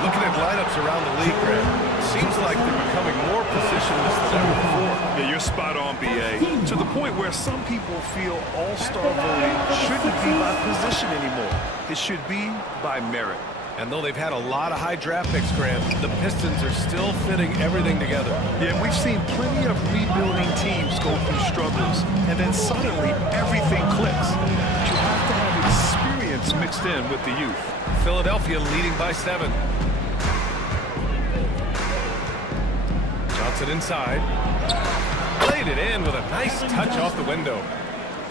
Looking at lineups around the league, Greg, seems like they're becoming more positionless than ever before. Yeah, you're spot on, B.A. To the point where some people feel all-star voting shouldn't be by position anymore. It should be by merit. And though they've had a lot of high draft picks, Grant, the Pistons are still fitting everything together. Yeah, we've seen plenty of rebuilding teams go through struggles, and then suddenly everything clicks. But you have to have experience mixed in with the youth. Philadelphia leading by 7. Johnson inside. Played it in with a nice touch off the window.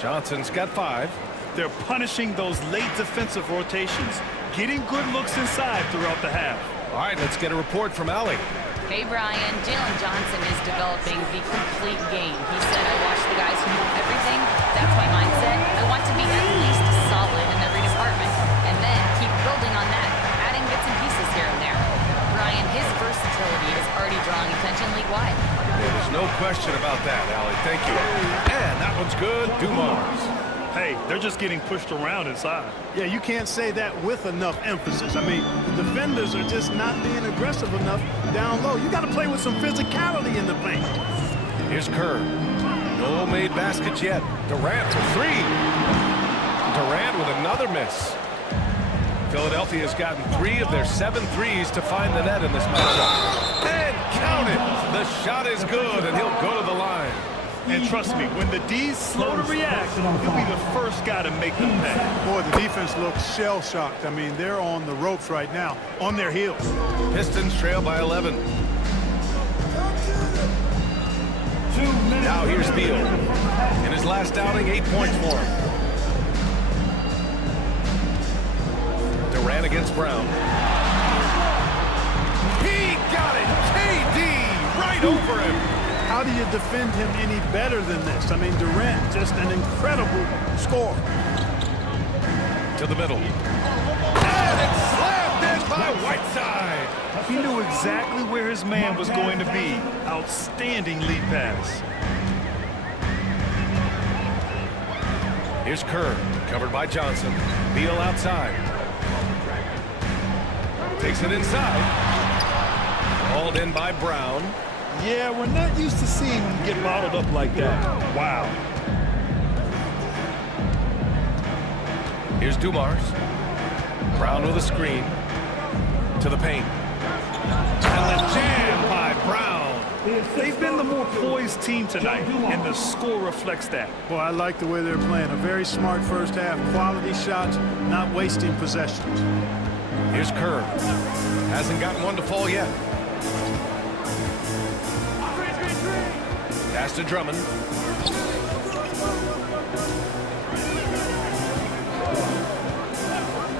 Johnson's got 5. They're punishing those late defensive rotations, getting good looks inside throughout the half. All right, let's get a report from Allie. Hey, Brian. Jalen Johnson is developing the complete game. He said, I watch the guys who do everything. That's my mindset. I want to be at least solid in every department, and then keep building on that, adding bits and pieces here and there. Brian, his versatility is already drawing attention league-wide. Yeah, there's no question about that, Allie. Thank you. And that one's good. Dumars. Hey, they're just getting pushed around inside. Yeah, you can't say that with enough emphasis. I mean, the defenders are just not being aggressive enough down low. You got to play with some physicality in the paint. Here's Kerr. No made baskets yet. Durant for three. Durant with another miss. Philadelphia's gotten 3 of their 7 threes to find the net in this matchup. And count it. The shot is good, and he'll go to the line. And trust me, when the D's slow to react, he'll be the first guy to make them pay. Boy, the defense looks shell-shocked. I mean, they're on the ropes right now, on their heels. Pistons trail by 11. Now here's Beal. In his last outing, 8 points for him. Durant against Brown. He got it! KD right over him! How do you defend him any better than this? I mean, Durant, just an incredible scorer. To the middle. And it's slammed in by Whiteside! He knew exactly where his man was going to be. Outstanding lead pass. Here's Kerr, covered by Johnson. Beal outside. Takes it inside. Hauled in by Brown. Yeah, we're not used to seeing him get bottled up like that. Wow. Here's Dumars. Brown with a screen. To the paint. And the jam by Brown. They've been the more poised team tonight, and the score reflects that. Boy, I like the way they're playing. A very smart first half. Quality shots, not wasting possessions. Here's Kerr. Hasn't gotten one to fall yet. Pass to Drummond.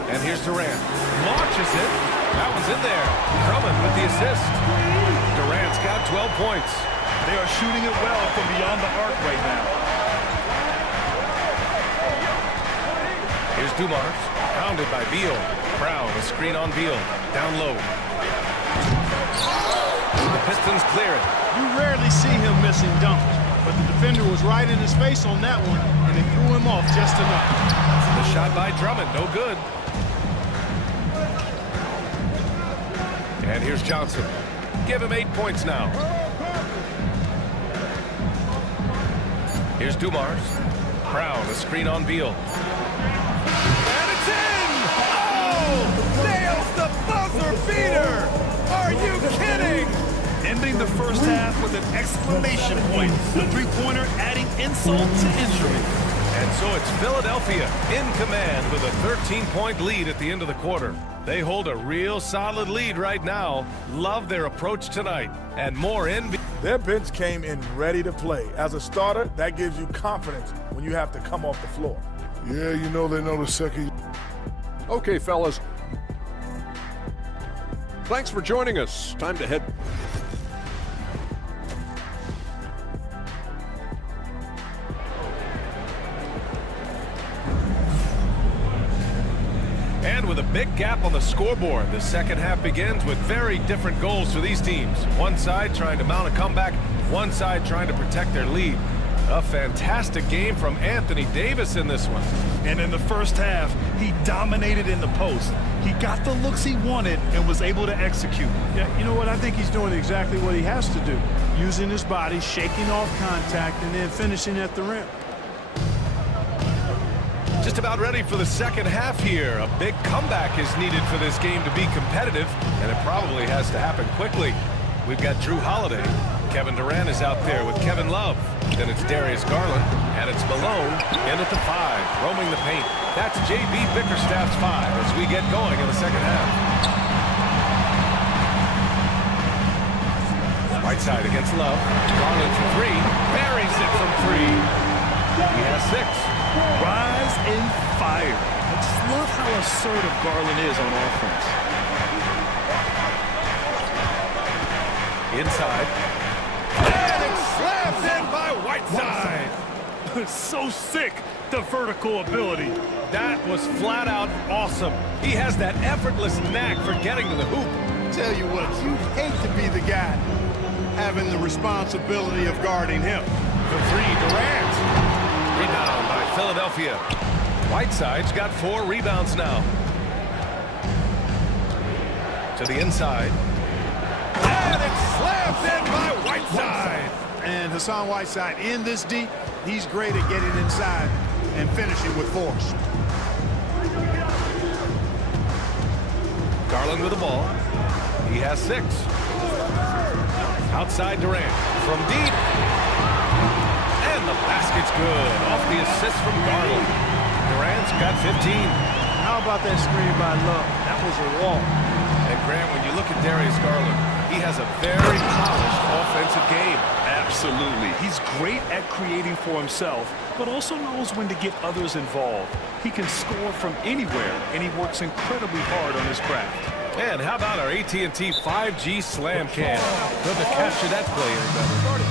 And here's Durant. Launches it. That one's in there. Drummond with the assist. Durant's got 12 points. They are shooting it well from beyond the arc right now. Here's Dumars. Pounded by Beal. Brown, a screen on Beal. Down low. The Pistons clear it. You rarely see him missing dunks, but the defender was right in his face on that one, and it threw him off just enough. The shot by Drummond, no good. And here's Johnson. Give him 8 points now. Here's Dumars. Brown, a screen on Beal. And it's in! Oh! Nails the buzzer beater! Are you kidding? Ending the first half with an exclamation point. The three-pointer adding insult to injury. And so it's Philadelphia in command with a 13-point lead at the end of the quarter. They hold a real solid lead right now. Love their approach tonight. And more NBA. Their bench came in ready to play. As a starter, that gives you confidence when you have to come off the floor. Yeah, you know they know the second. Okay, fellas. Thanks for joining us. Time to head. And with a big gap on the scoreboard, the second half begins with very different goals for these teams. One side trying to mount a comeback, one side trying to protect their lead. A fantastic game from Anthony Davis in this one. And in the first half, he dominated in the post. He got the looks he wanted and was able to execute. Yeah, you know what? I think he's doing exactly what he has to do. Using his body, shaking off contact, and then finishing at the rim. Just about ready for the second half here. A big comeback is needed for this game to be competitive, and it probably has to happen quickly. We've got Drew Holiday. Kevin Durant is out there with Kevin Love. Then it's Darius Garland, and it's Malone in at the 5, roaming the paint. That's J.B. Bickerstaff's 5 as we get going in the second half. Whiteside against Love. Garland for 3. Buries it from 3. He has 6. Rise and fire. I just love how assertive Garland is on offense. Inside. And it's slammed in by Whiteside. So sick, the vertical ability. That was flat out awesome. He has that effortless knack for getting to the hoop. Tell you what, you'd hate to be the guy having the responsibility of guarding him. For 3, Durant. Rebound by Philadelphia. Whiteside's got 4 rebounds now. To the inside. And it's slammed in by Whiteside. And Hassan Whiteside in this deep, he's great at getting inside and finishing with force. Garland with the ball. He has 6. Outside Durant from deep. And the basket's good. Off the assist from Garland. Durant's got 15. How about that screen by Love? That was a wall. And Grant, when you look at Darius Garland, he has a very polished offensive game. Absolutely. He's great at creating for himself, but also knows when to get others involved. He can score from anywhere, and he works incredibly hard on his craft. And how about our AT&T 5G Slam Cam? Couldn't have captured that play any better.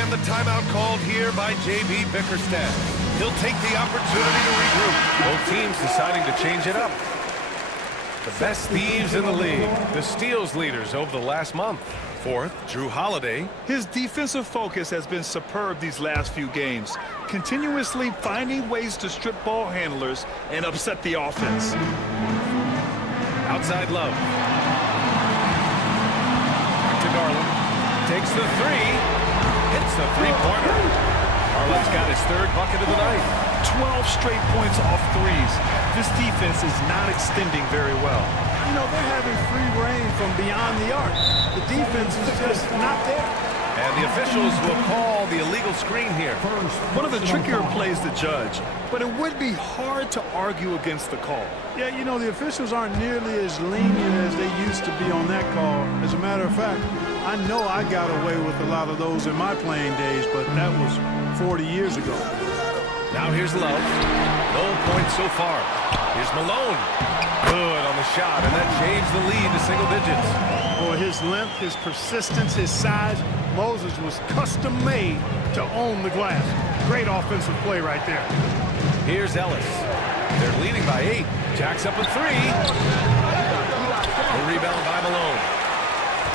And the timeout called here by J.B. Bickerstaff. He'll take the opportunity to regroup. Both teams deciding to change it up. The best thieves in the league, the steals leaders over the last month. 4th, Drew Holiday. His defensive focus has been superb these last few games, continuously finding ways to strip ball handlers and upset the offense. Outside Love. Back to Garland. Takes the 3. Hits the three-pointer. Garland's got his 3rd bucket of the night. 12 straight points off threes. This defense is not extending very well. You know, they're having free reign from beyond the arc. The defense is just not there. And the officials will call the illegal screen here. One of the trickier plays to judge, but it would be hard to argue against the call. Yeah, you know, the officials aren't nearly as lenient as they used to be on that call. As a matter of fact, I know I got away with a lot of those in my playing days, but that was 40 years ago. Now here's Love. No points so far. Here's Malone. Good on the shot, and that changed the lead to single digits. Boy, his length, his persistence, his size, Moses was custom-made to own the glass. Great offensive play right there. Here's Ellis. They're leading by 8. Jacks up a 3. The rebound by Malone.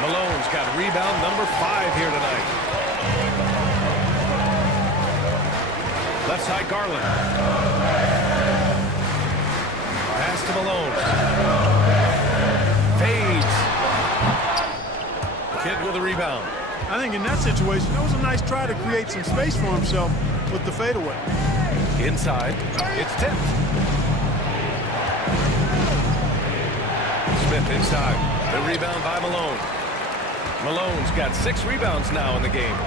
Malone's got rebound number 5 here tonight. Left side Garland. Pass to Malone. Fades. Kidd with a rebound. I think in that situation, that was a nice try to create some space for himself with the fadeaway. Inside, it's tipped. Smith inside. The rebound by Malone. Malone's got 6 rebounds now in the game.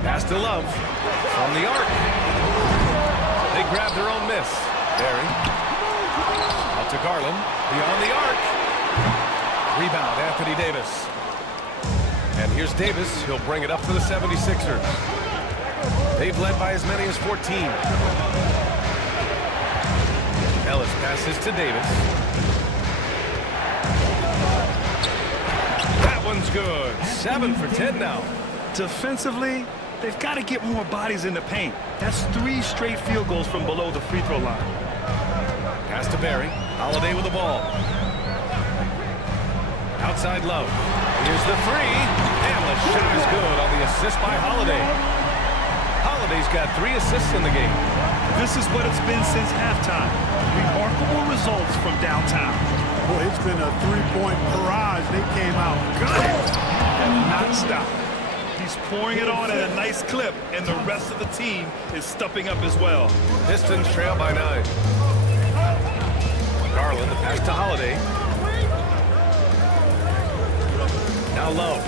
Pass to Love from the arc. They grab their own miss. Barry. Out to Garland. Beyond the arc. Rebound, Anthony Davis. And here's Davis. He'll bring it up for the 76ers. They've led by as many as 14. Ellis passes to Davis. That one's good. 7 for 10 now. Defensively, they've got to get more bodies in the paint. That's 3 straight field goals from below the free throw line. Pass to Barry. Holiday with the ball. Outside Love. Here's the 3. And the shot is good on the assist by Holiday. Holiday's got 3 assists in the game. This is what it's been since halftime. Remarkable results from downtown. Boy, it's been a 3-point barrage. They came out good and not stopped. He's pouring it on at a nice clip, and the rest of the team is stepping up as well. Pistons trail by 9. Garland, the pass to Holiday. Now Love.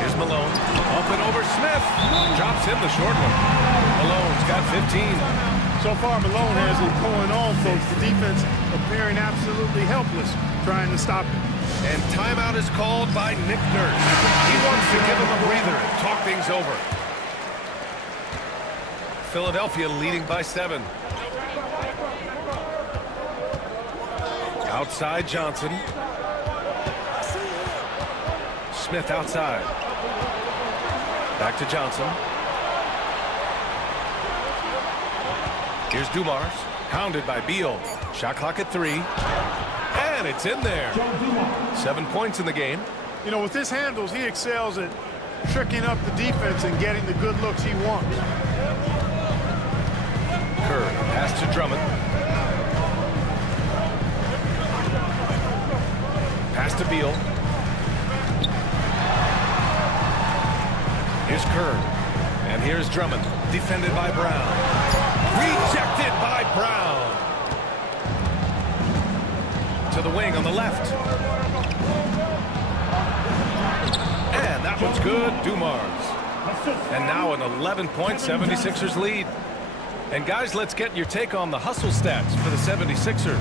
Here's Malone. Up and over Smith. Drops in the short one. Malone's got 15. So far, Malone has it going on, folks. The defense appearing absolutely helpless, trying to stop it. And timeout is called by Nick Nurse. He wants to give him a breather and talk things over. Philadelphia leading by 7. Outside Johnson. Smith outside. Back to Johnson. Here's Dumars. Hounded by Beal. Shot clock at 3. And it's in there. 7 points in the game. You know, with his handles, he excels at tricking up the defense and getting the good looks he wants. Kerr, pass to Drummond. Pass to Beal. Here's Kerr. And here's Drummond. Defended by Brown. Rejected by Brown. To the wing on the left. And that one's good. Dumars. And now an 11-point 76ers lead. And guys, let's get your take on the hustle stats for the 76ers.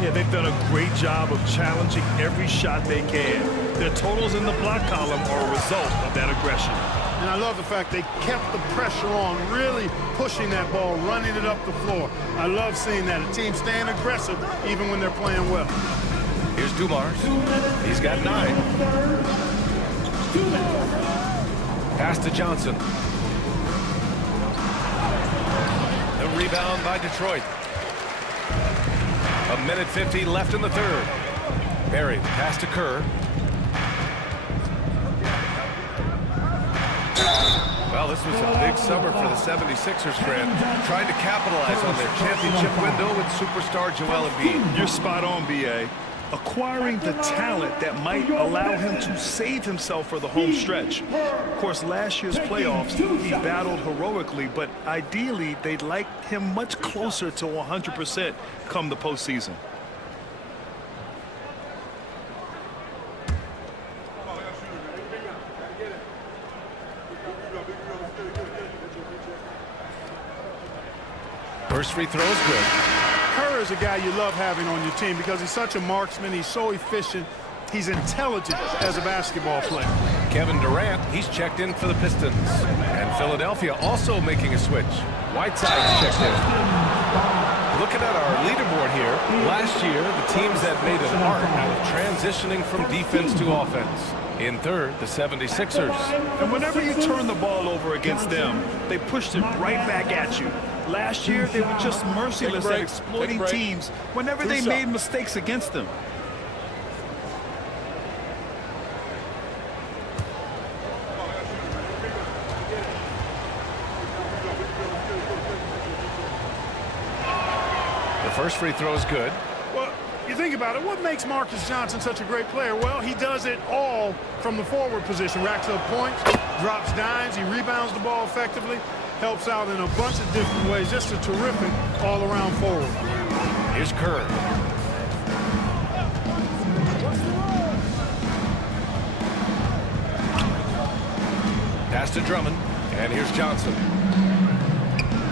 Yeah, they've done a great job of challenging every shot they can. Their totals in the block column are a result of that aggression. And I love the fact they kept the pressure on, really pushing that ball, running it up the floor. I love seeing that. A team staying aggressive even when they're playing well. Here's Dumars. He's got 9. Pass to Johnson. The rebound by Detroit. 1:50 left in the third. Barry, the pass to Kerr. Well, this was a big summer for the 76ers, Fred. Trying to capitalize on their championship window with superstar Joel Embiid. You're spot on, B.A. Acquiring the talent that might allow him to save himself for the home stretch. Of course, last year's playoffs, he battled heroically, but ideally, they'd like him much closer to 100% come the postseason. First free throw is good. Kerr is a guy you love having on your team because he's such a marksman. He's so efficient. He's intelligent as a basketball player. Kevin Durant, he's checked in for the Pistons. And Philadelphia also making a switch. Whiteside's checked in. Looking at our leaderboard here, last year, the teams that made an art out of transitioning from defense to offense. In third, the 76ers. And whenever you turn the ball over against them, they pushed it right back at you. Last year, they were just merciless at exploiting teams whenever they made mistakes against them. The first free throw is good. Well, you think about it, what makes Marcus Johnson such a great player? Well, he does it all from the forward position. Racks up points, drops dimes, he rebounds the ball effectively, helps out in a bunch of different ways. Just a terrific all-around forward. Here's Kerr. Pass to Drummond. And here's Johnson.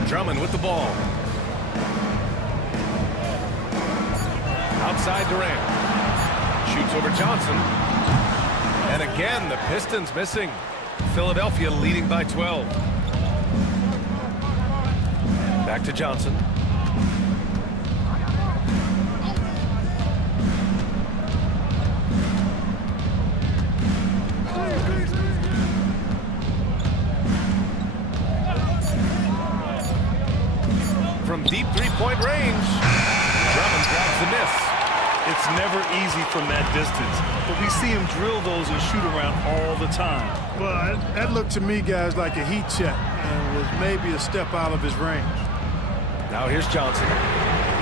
Drummond with the ball. Outside Durant. Shoots over Johnson. And again, the Pistons missing. Philadelphia leading by 12. Back to Johnson. From deep three-point range, Drummond grabs the miss. It's never easy from that distance, but we see him drill those and shoot around all the time. Well, that looked to me, guys, like a heat check and was maybe a step out of his range. Now here's Johnson.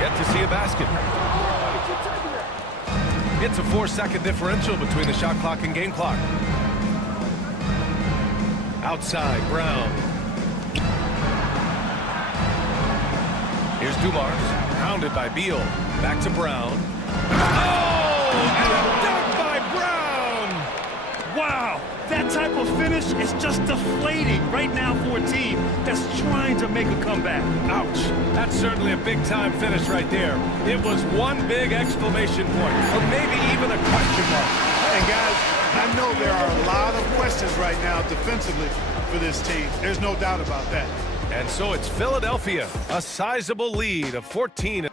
Yet to see a basket. It's a 4-second differential between the shot clock and game clock. Outside, Brown. Here's Dumars, pounded by Beal. Back to Brown. Oh, and a dunk by Brown! Wow, that type of finish is just deflating right now for a team that's trying to make a comeback. Ouch, that's certainly a big-time finish right there. It was one big exclamation point, or maybe even a question mark. And guys, I know there are a lot of questions right now defensively for this team. There's no doubt about that. And so it's Philadelphia, a sizable lead of 14.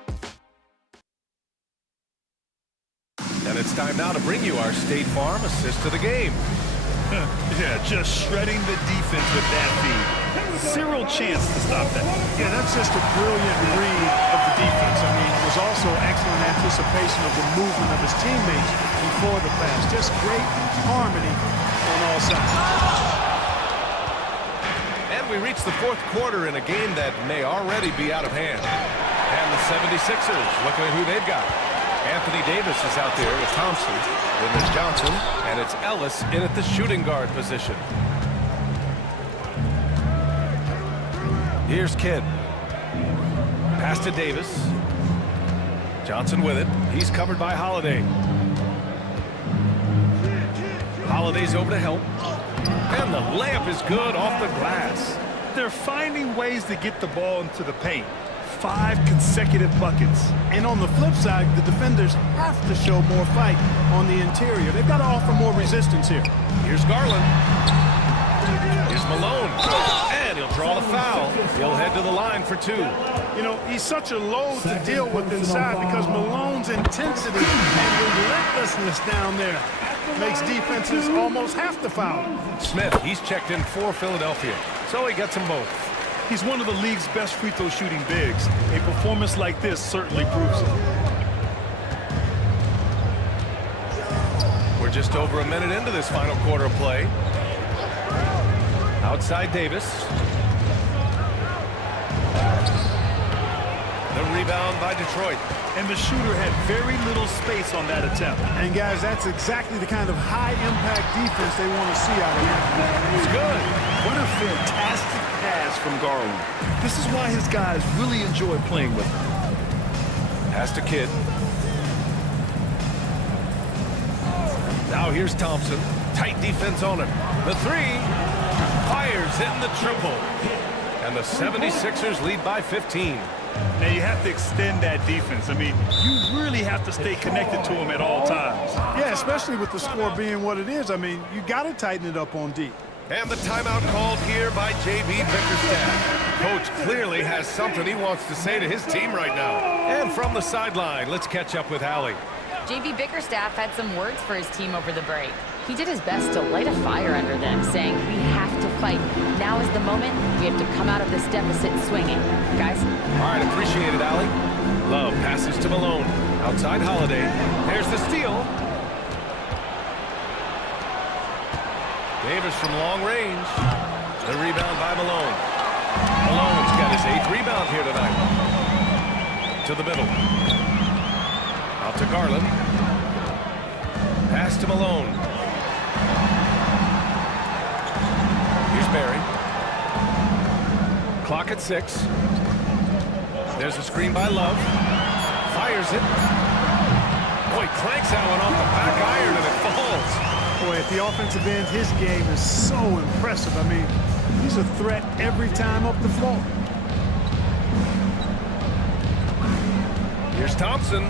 And it's time now to bring you our State Farm assist to the game. Yeah, just shredding the defense with that feed. Zero chance to stop that. Yeah, that's just a brilliant read of the defense. I mean, it was also excellent anticipation of the movement of his teammates before the pass. Just great harmony on all sides. And we reach the fourth quarter in a game that may already be out of hand. And the 76ers looking at who they've got. Anthony Davis is out there with Thompson. Then there's Johnson, and it's Ellis in at the shooting guard position. Here's Kidd. Pass to Davis. Johnson with it. He's covered by Holiday. Holiday's over to help. And the layup is good off the glass. They're finding ways to get the ball into the paint. 5 consecutive buckets. And on the flip side, the defenders have to show more fight on the interior. They've got to offer more resistance here. Here's Garland. Here's Malone. And he'll draw the foul. He'll head to the line for 2. You know, he's such a load to deal with inside because Malone's intensity and relentlessness down there makes defenses almost have to foul. Smith, he's checked in for Philadelphia, so he gets them both. He's one of the league's best free throw shooting bigs. A performance like this certainly proves it. We're just over a minute into this final quarter of play. Outside Davis. The rebound by Detroit. And the shooter had very little space on that attempt. And guys, that's exactly the kind of high-impact defense they want to see out of him. It's good. What a fantastic pass from Garland. This is why his guys really enjoy playing with him. Pass to Kidd. Now here's Thompson. Tight defense on him. The 3. Fires in the triple. And the 76ers lead by 15. Now, you have to extend that defense. I mean, you really have to stay connected to him at all times. Yeah, especially with the score being what it is. I mean, you got to tighten it up on D. And the timeout called here by J.B. Bickerstaff. Coach clearly has something he wants to say to his team right now. And from the sideline, let's catch up with Allie. J.B. Bickerstaff had some words for his team over the break. He did his best to light a fire under them, saying, we have to fight. Now is the moment. We have to come out of this deficit swinging. Guys? All right, appreciate it, Allie. Love passes to Malone. Outside Holiday. There's the steal. Davis from long range. The rebound by Malone. Malone's got his 8th rebound here tonight. To the middle. Out to Garland. Pass to Malone. Here's Barry. Clock at 6. There's a screen by Love. Fires it. Boy, clanks that one off the back iron and it falls. Boy, at the offensive end, his game is so impressive. I mean, he's a threat every time up the floor. Here's Thompson.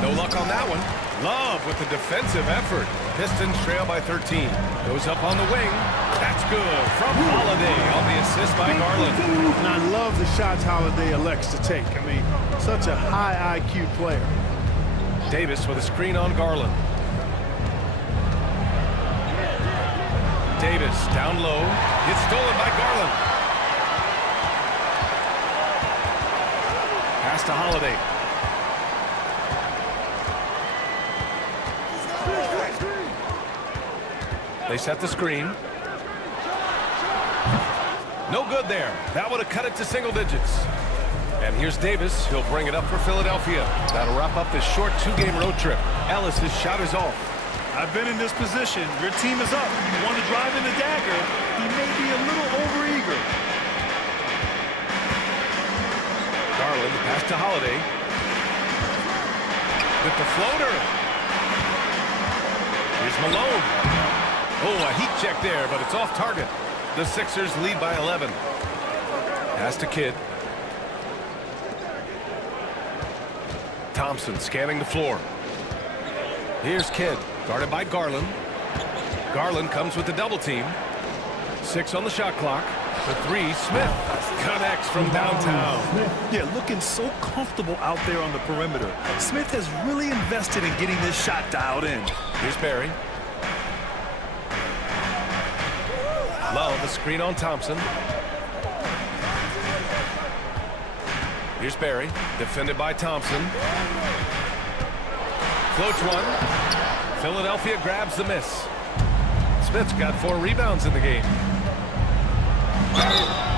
No luck on that one. Love with the defensive effort. Pistons trail by 13. Goes up on the wing. That's good from Holiday on the assist by Garland. And I love the shots Holiday elects to take. I mean, such a high IQ player. Davis with a screen on Garland. Davis down low. It's stolen by Garland. Pass to Holiday. They set the screen. No good there. That would have cut it to single digits. And here's Davis. He'll bring it up for Philadelphia. That'll wrap up this short 2-game road trip. Ellis' shot is off. I've been in this position. Your team is up. You want to drive in the dagger. He may be a little overeager. Garland, pass to Holiday. With the floater. Here's Malone. Oh, a heat check there, but it's off target. The Sixers lead by 11. Pass to Kidd. Thompson scanning the floor. Here's Kidd, guarded by Garland. Garland comes with the double team. 6 on the shot clock. The 3, Smith connects from downtown. Yeah, looking so comfortable out there on the perimeter. Smith has really invested in getting this shot dialed in. Here's Barry. Love the screen on Thompson. Here's Barry, defended by Thompson. Floats one. Philadelphia grabs the miss. Smith's got 4 rebounds in the game.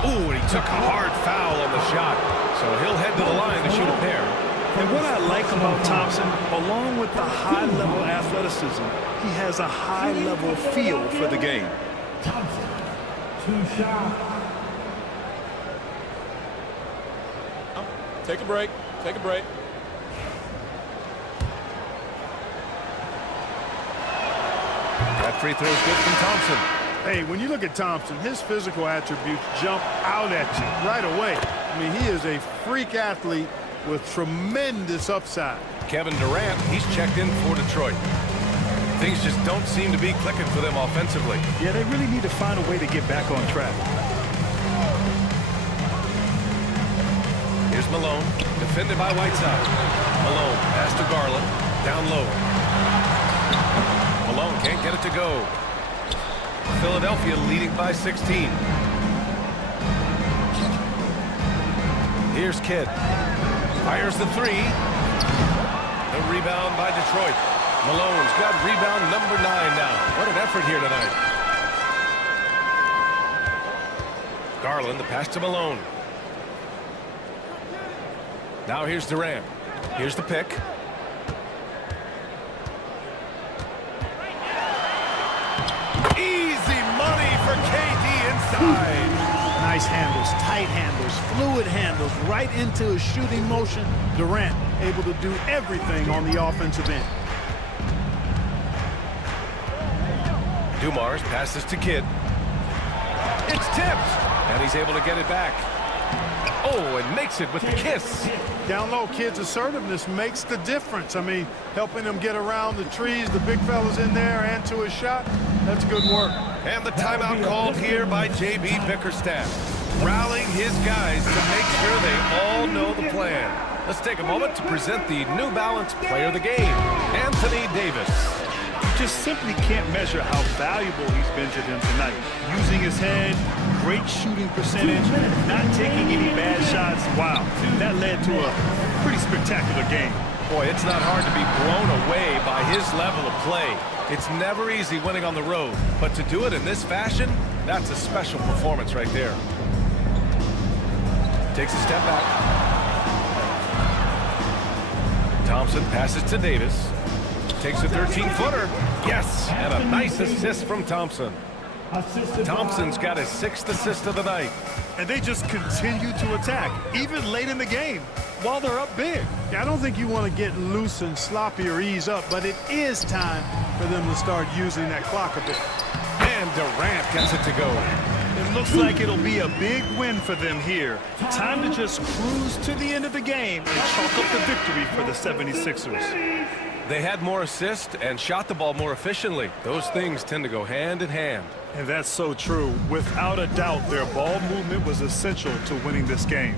Ooh, and he took a hard foul on the shot. So he'll head to the line to shoot a pair. And what I like about Thompson, along with the high-level athleticism, he has a high-level feel for the game. Thompson, 2 shots. Take a break. Take a break. That free throw is good from Thompson. Hey, when you look at Thompson, his physical attributes jump out at you right away. I mean, he is a freak athlete with tremendous upside. Kevin Durant, he's checked in for Detroit. Things just don't seem to be clicking for them offensively. Yeah, they really need to find a way to get back on track. Here's Malone, defended by Whiteside. Malone, pass to Garland, down low. Malone can't get it to go. Philadelphia leading by 16. Here's Kidd. Fires the three. The rebound by Detroit. Malone's got rebound number 9 now. What an effort here tonight. Garland, the pass to Malone. Now here's Durant. Here's the pick. Easy money for KD inside. Nice handles, tight handles, fluid handles, right into his shooting motion. Durant able to do everything on the offensive end. Dumars passes to Kidd. It's tipped, and he's able to get it back. Oh, and makes it with the kiss. Down low, Kidd's assertiveness makes the difference. I mean, helping him get around the trees, the big fellas in there, and to his shot. That's good work. And the timeout called here by J.B. Bickerstaff, rallying his guys to make sure they all know the plan. Let's take a moment to present the New Balance Player of the Game, Anthony Davis. Just simply can't measure how valuable he's been to them tonight. Using his head, great shooting percentage, not taking any bad shots. Wow, that led to a pretty spectacular game. Boy, it's not hard to be blown away by his level of play. It's never easy winning on the road, but to do it in this fashion, that's a special performance right there. Takes a step back. Thompson passes to Davis. Takes a 13-footer. Yes, and a nice assist from Thompson. Thompson's got his 6th assist of the night. And they just continue to attack, even late in the game, while they're up big. Yeah, I don't think you want to get loose and sloppy or ease up, but it is time for them to start using that clock a bit. And Durant gets it to go. It looks like it'll be a big win for them here. Time to just cruise to the end of the game and chalk up the victory for the 76ers. They had more assists and shot the ball more efficiently. Those things tend to go hand in hand. And that's so true. Without a doubt, their ball movement was essential to winning this game.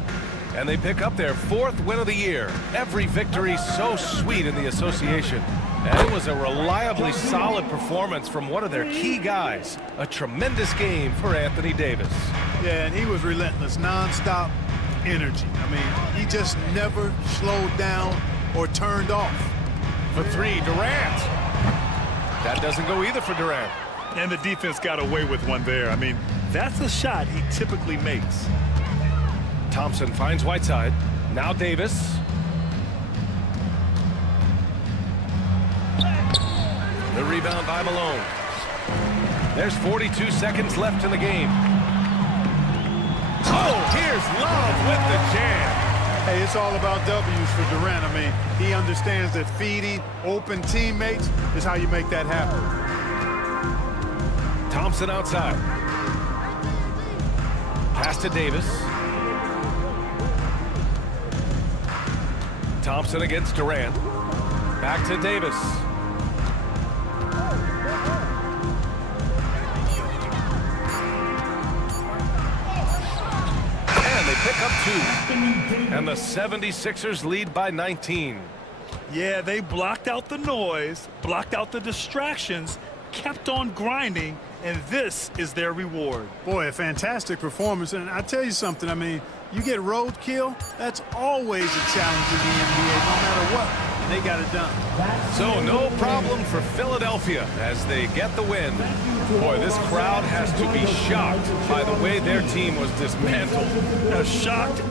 And they pick up their 4th win of the year. Every victory so sweet in the association. And it was a reliably solid performance from one of their key guys. A tremendous game for Anthony Davis. Yeah, and he was relentless, nonstop energy. I mean, he just never slowed down or turned off. For 3, Durant. That doesn't go either for Durant. And the defense got away with one there. I mean, that's a shot he typically makes. Thompson finds Whiteside. Now Davis. The rebound by Malone. There's 42 seconds left in the game. Oh, here's Love with the jam. Hey, it's all about W's for Durant. I mean, he understands that feeding open teammates is how you make that happen. Thompson outside. Pass to Davis. Thompson against Durant. Back to Davis. And they pick up 2. And the 76ers lead by 19. Yeah, they blocked out the noise, blocked out the distractions, kept on grinding, and this is their reward. Boy, a fantastic performance. And I tell you something, I mean, you get roadkill, that's always a challenge in the NBA, no matter what. They got it done. So no problem for Philadelphia as they get the win. Boy, this crowd has to be shocked by the way their team was dismantled. Shocked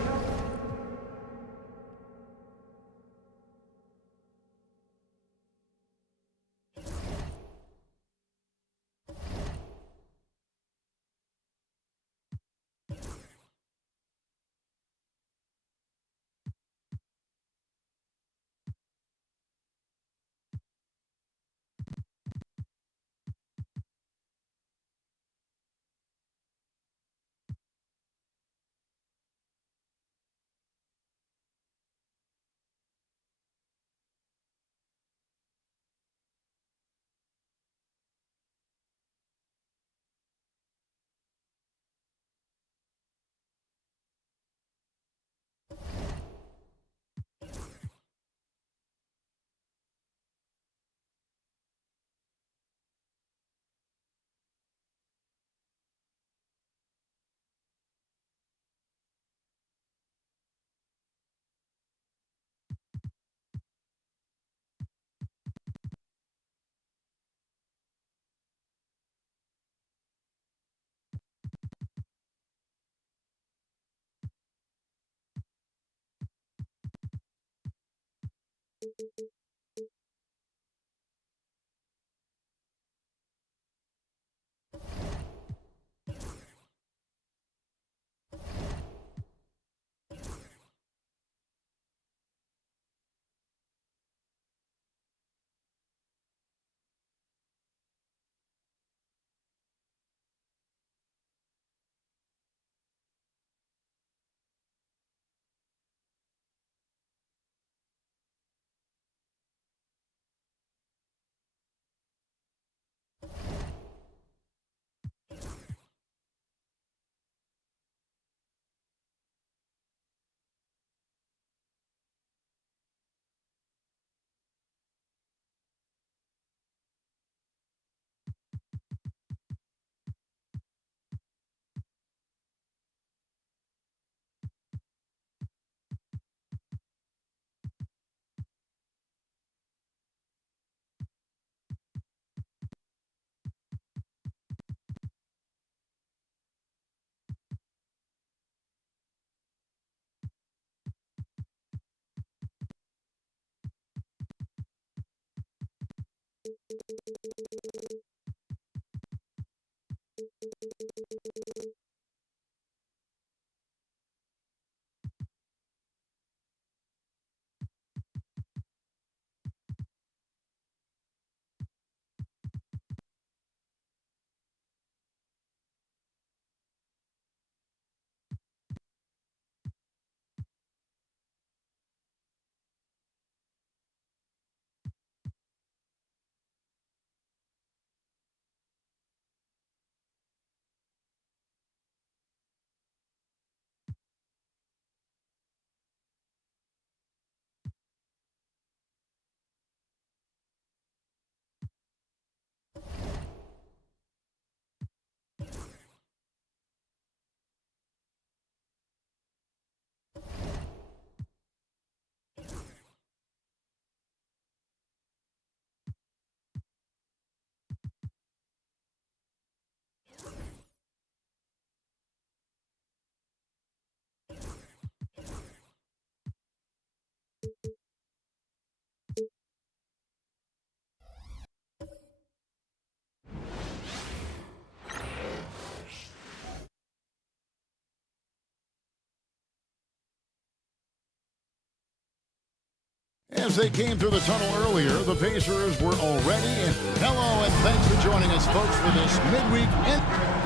As they came through the tunnel earlier, the Pacers were already in. Hello, and thanks for joining us, folks, for this midweek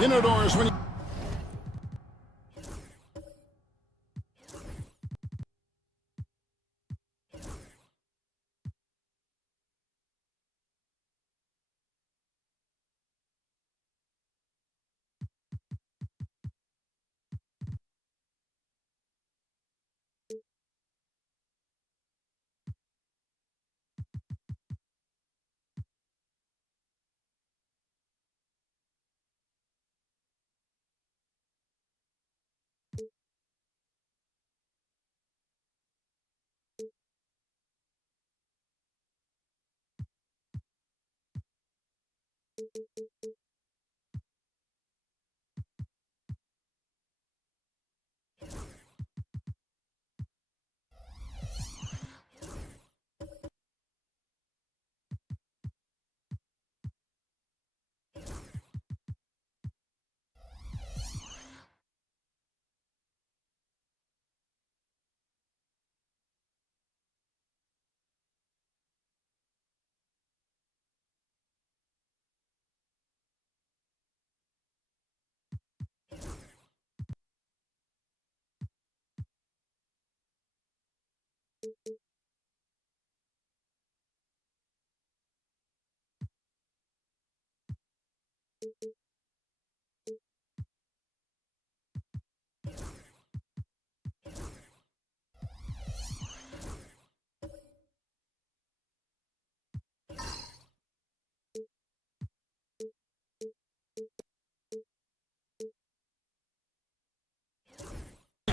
indoors. When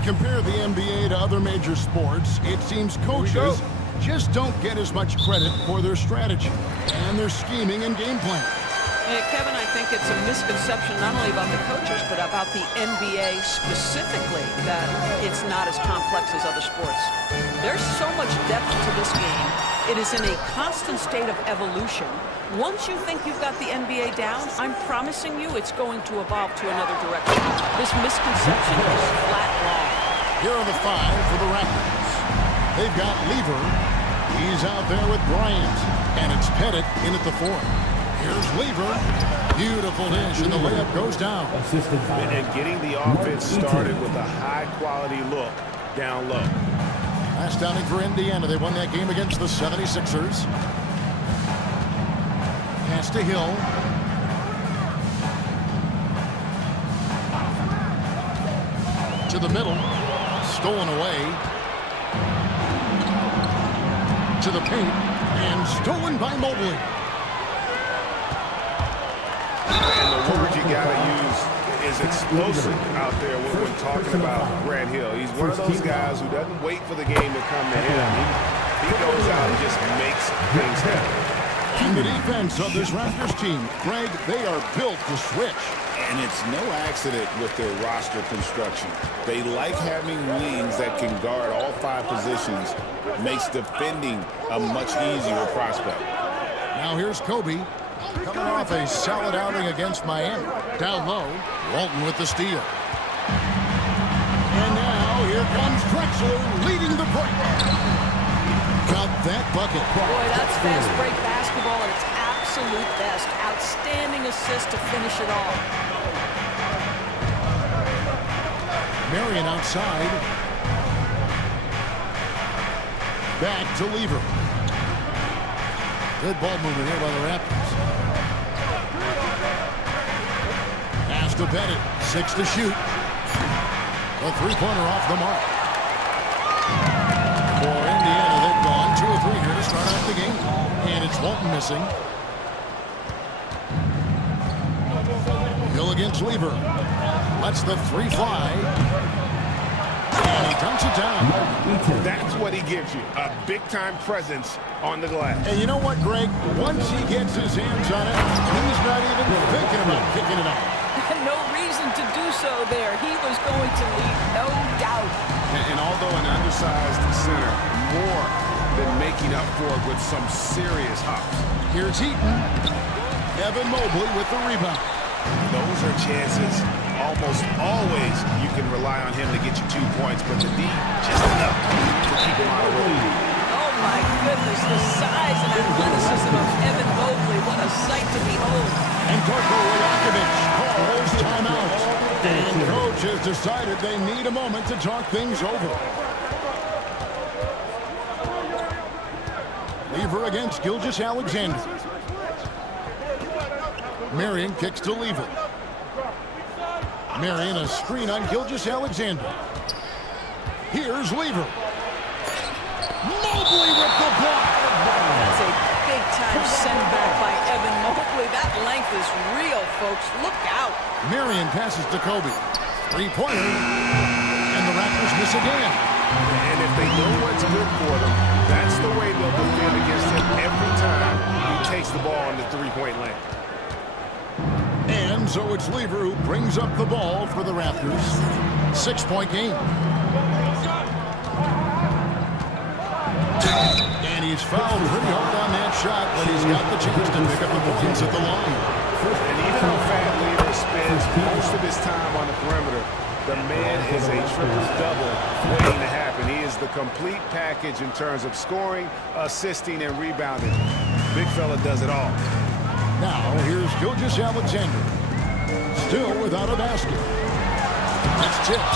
compare the NBA to other major sports, it seems coaches just don't get as much credit for their strategy and their scheming and game plan. Kevin, I think it's a misconception not only about the coaches, but about the NBA specifically, that it's not as complex as other sports. There's so much depth to this game. It is in a constant state of evolution. Once you think you've got the NBA down, I'm promising you it's going to evolve to another direction. This misconception is flat wrong. Here are the 5 for the Raptors. They've got Lever. He's out there with Bryant. And it's Pettit in at the 4. Here's Lever. Beautiful dish, and the layup goes down. And getting the offense started with a high-quality look down low. Last downing for Indiana. They won that game against the 76ers. Pass to Hill. To the middle. Stolen away. To the paint. And stolen by Mobley. And the word you got to use is explosive out there when talking about Grant Hill. He's one of those guys who doesn't wait for the game to come to him. He goes out and just makes things happen. And the defense of this Raptors team, Greg, they are built to switch. And it's no accident with their roster construction. They like having wings that can guard all 5 positions. Makes defending a much easier prospect. Now here's Kobe. Coming off a solid outing against Miami. Down low, Walton with the steal. And now here comes Drexler leading the break. Got that bucket. Boy, that's fast break basketball at its absolute best. Outstanding assist to finish it all. Marion outside. Back to Lever. Good ball movement here by the Raptors. Pass to Pettit. 6 to shoot. A 3-pointer off the mark. For Indiana, they've gone 2 of 3 here to start out the game. And it's Walton missing. Hill against Lever. Lets the 3 fly. And he dunks it down. That's what he gives you, a big-time presence on the glass. And you know what, Greg? Once he gets his hands on it, he's not even thinking about kicking it out. No reason to do so there. He was going to lead, no doubt. And although an undersized center, more than making up for it with some serious hops. Here's Heaton. Evan Mobley with the rebound. Those are chances. Almost always you can rely on him to get you 2 points, but the D just enough to keep him out of the lead. Oh my goodness, the size and athleticism of Evan Mobley. What a sight to behold. And Darko Rajakovic calls timeout. And coach has decided they need a moment to talk things over. Lever against Gilgeous-Alexander. Marion kicks to Lever. Marion a screen on Gilgeous-Alexander. Here's Lever. Mobley with the block. That's a big-time send-back by Evan Mobley. That length is real, folks. Look out. Marion passes to Kobe. 3-pointer. And the Raptors miss again. And if they know what's good for them, that's the way they'll defend against him every time he takes the ball in the 3-point lane. And so it's Lever who brings up the ball for the Raptors. 6-point game. And he's fouled pretty hard on that shot, but he's got the chance to pick up the points at the line. And even though Fat Lever spends most of his time on the perimeter, the man is a triple-double waiting to happen. He is the complete package in terms of scoring, assisting, and rebounding. Big fella does it all. Now, here's Gilgeous-Alexander. Still without a basket. That's tipped.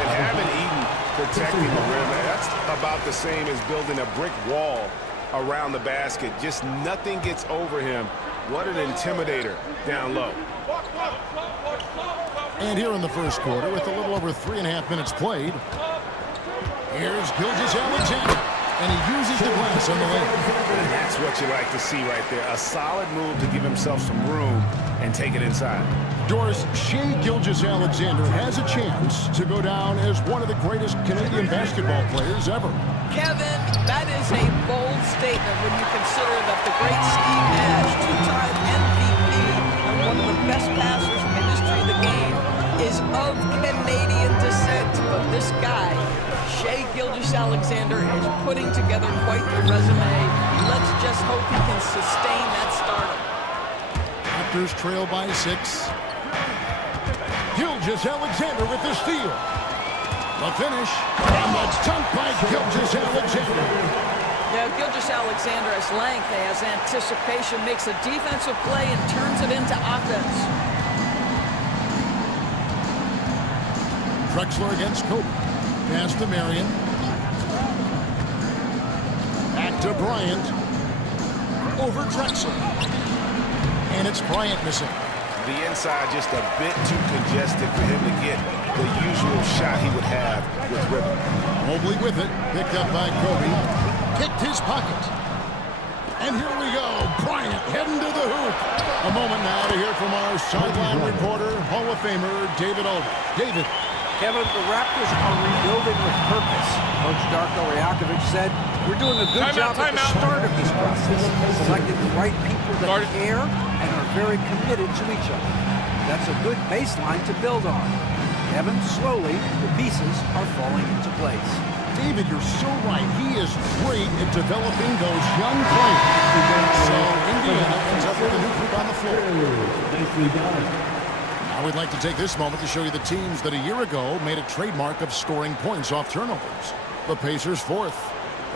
And having Eden protecting the rim, that's about the same as building a brick wall around the basket. Just nothing gets over him. What an intimidator down low. And here in the first quarter, with a little over 3.5 minutes played, here's Gilgeous-Alexander. And he uses the glass on the lane. And that's what you like to see right there. A solid move to give himself some room and take it inside. Doris, Shai Gilgeous-Alexander has a chance to go down as one of the greatest Canadian basketball players ever. Kevin, that is a bold statement when you consider that the great Steve Nash, 2-time MVP, one of the best passers in the history of the game, is of Canadian descent. But this guy, Shai Gilgeous-Alexander, is putting together quite the resume. Let's just hope he can sustain that stardom. Raptors trail by 6. Gilgeous-Alexander with the steal. The finish, and the dunk by Gilgeous-Alexander. Yeah, Gilgeous-Alexander has length, has anticipation, makes a defensive play and turns it into offense. Drexler against Kobe. Pass to Marion. Back to Bryant. Over Drexler. And it's Bryant missing. The inside just a bit too congested for him to get the usual shot he would have with rhythm. Mobley with it. Picked up by Kobe. Picked his pocket. And here we go. Bryant heading to the hoop. A moment now to hear from our sideline reporter, Hall of Famer David Aldridge. David. Kevin, the Raptors are rebuilding with purpose. Coach Darko Rajakovic said, we're doing a good job at the start of this process, selecting the right people that care and are very committed to each other. That's a good baseline to build on. Kevin, slowly, the pieces are falling into place. David, you're so right. He is great at developing those young players. So Indiana ends up with a new group on the floor. Nicely done. I would like to take this moment to show you the teams that a year ago made a trademark of scoring points off turnovers. The Pacers 4th.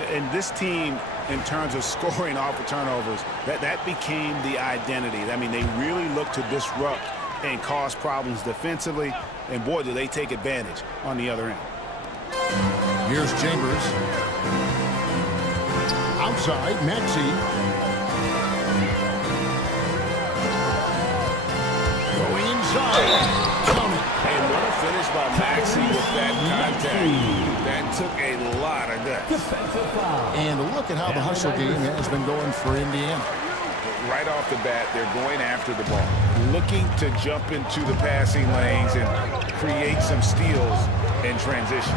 And this team, in terms of scoring off of turnovers, that became the identity. I mean, they really look to disrupt and cause problems defensively. And boy, do they take advantage on the other end. Here's Chambers. Outside, Maxey. Going inside. And what a finish by Maxey with that contact. That took a lot of guts. And look at how the hustle game has been going for Indiana. Right off the bat, they're going after the ball, looking to jump into the passing lanes and create some steals in transition.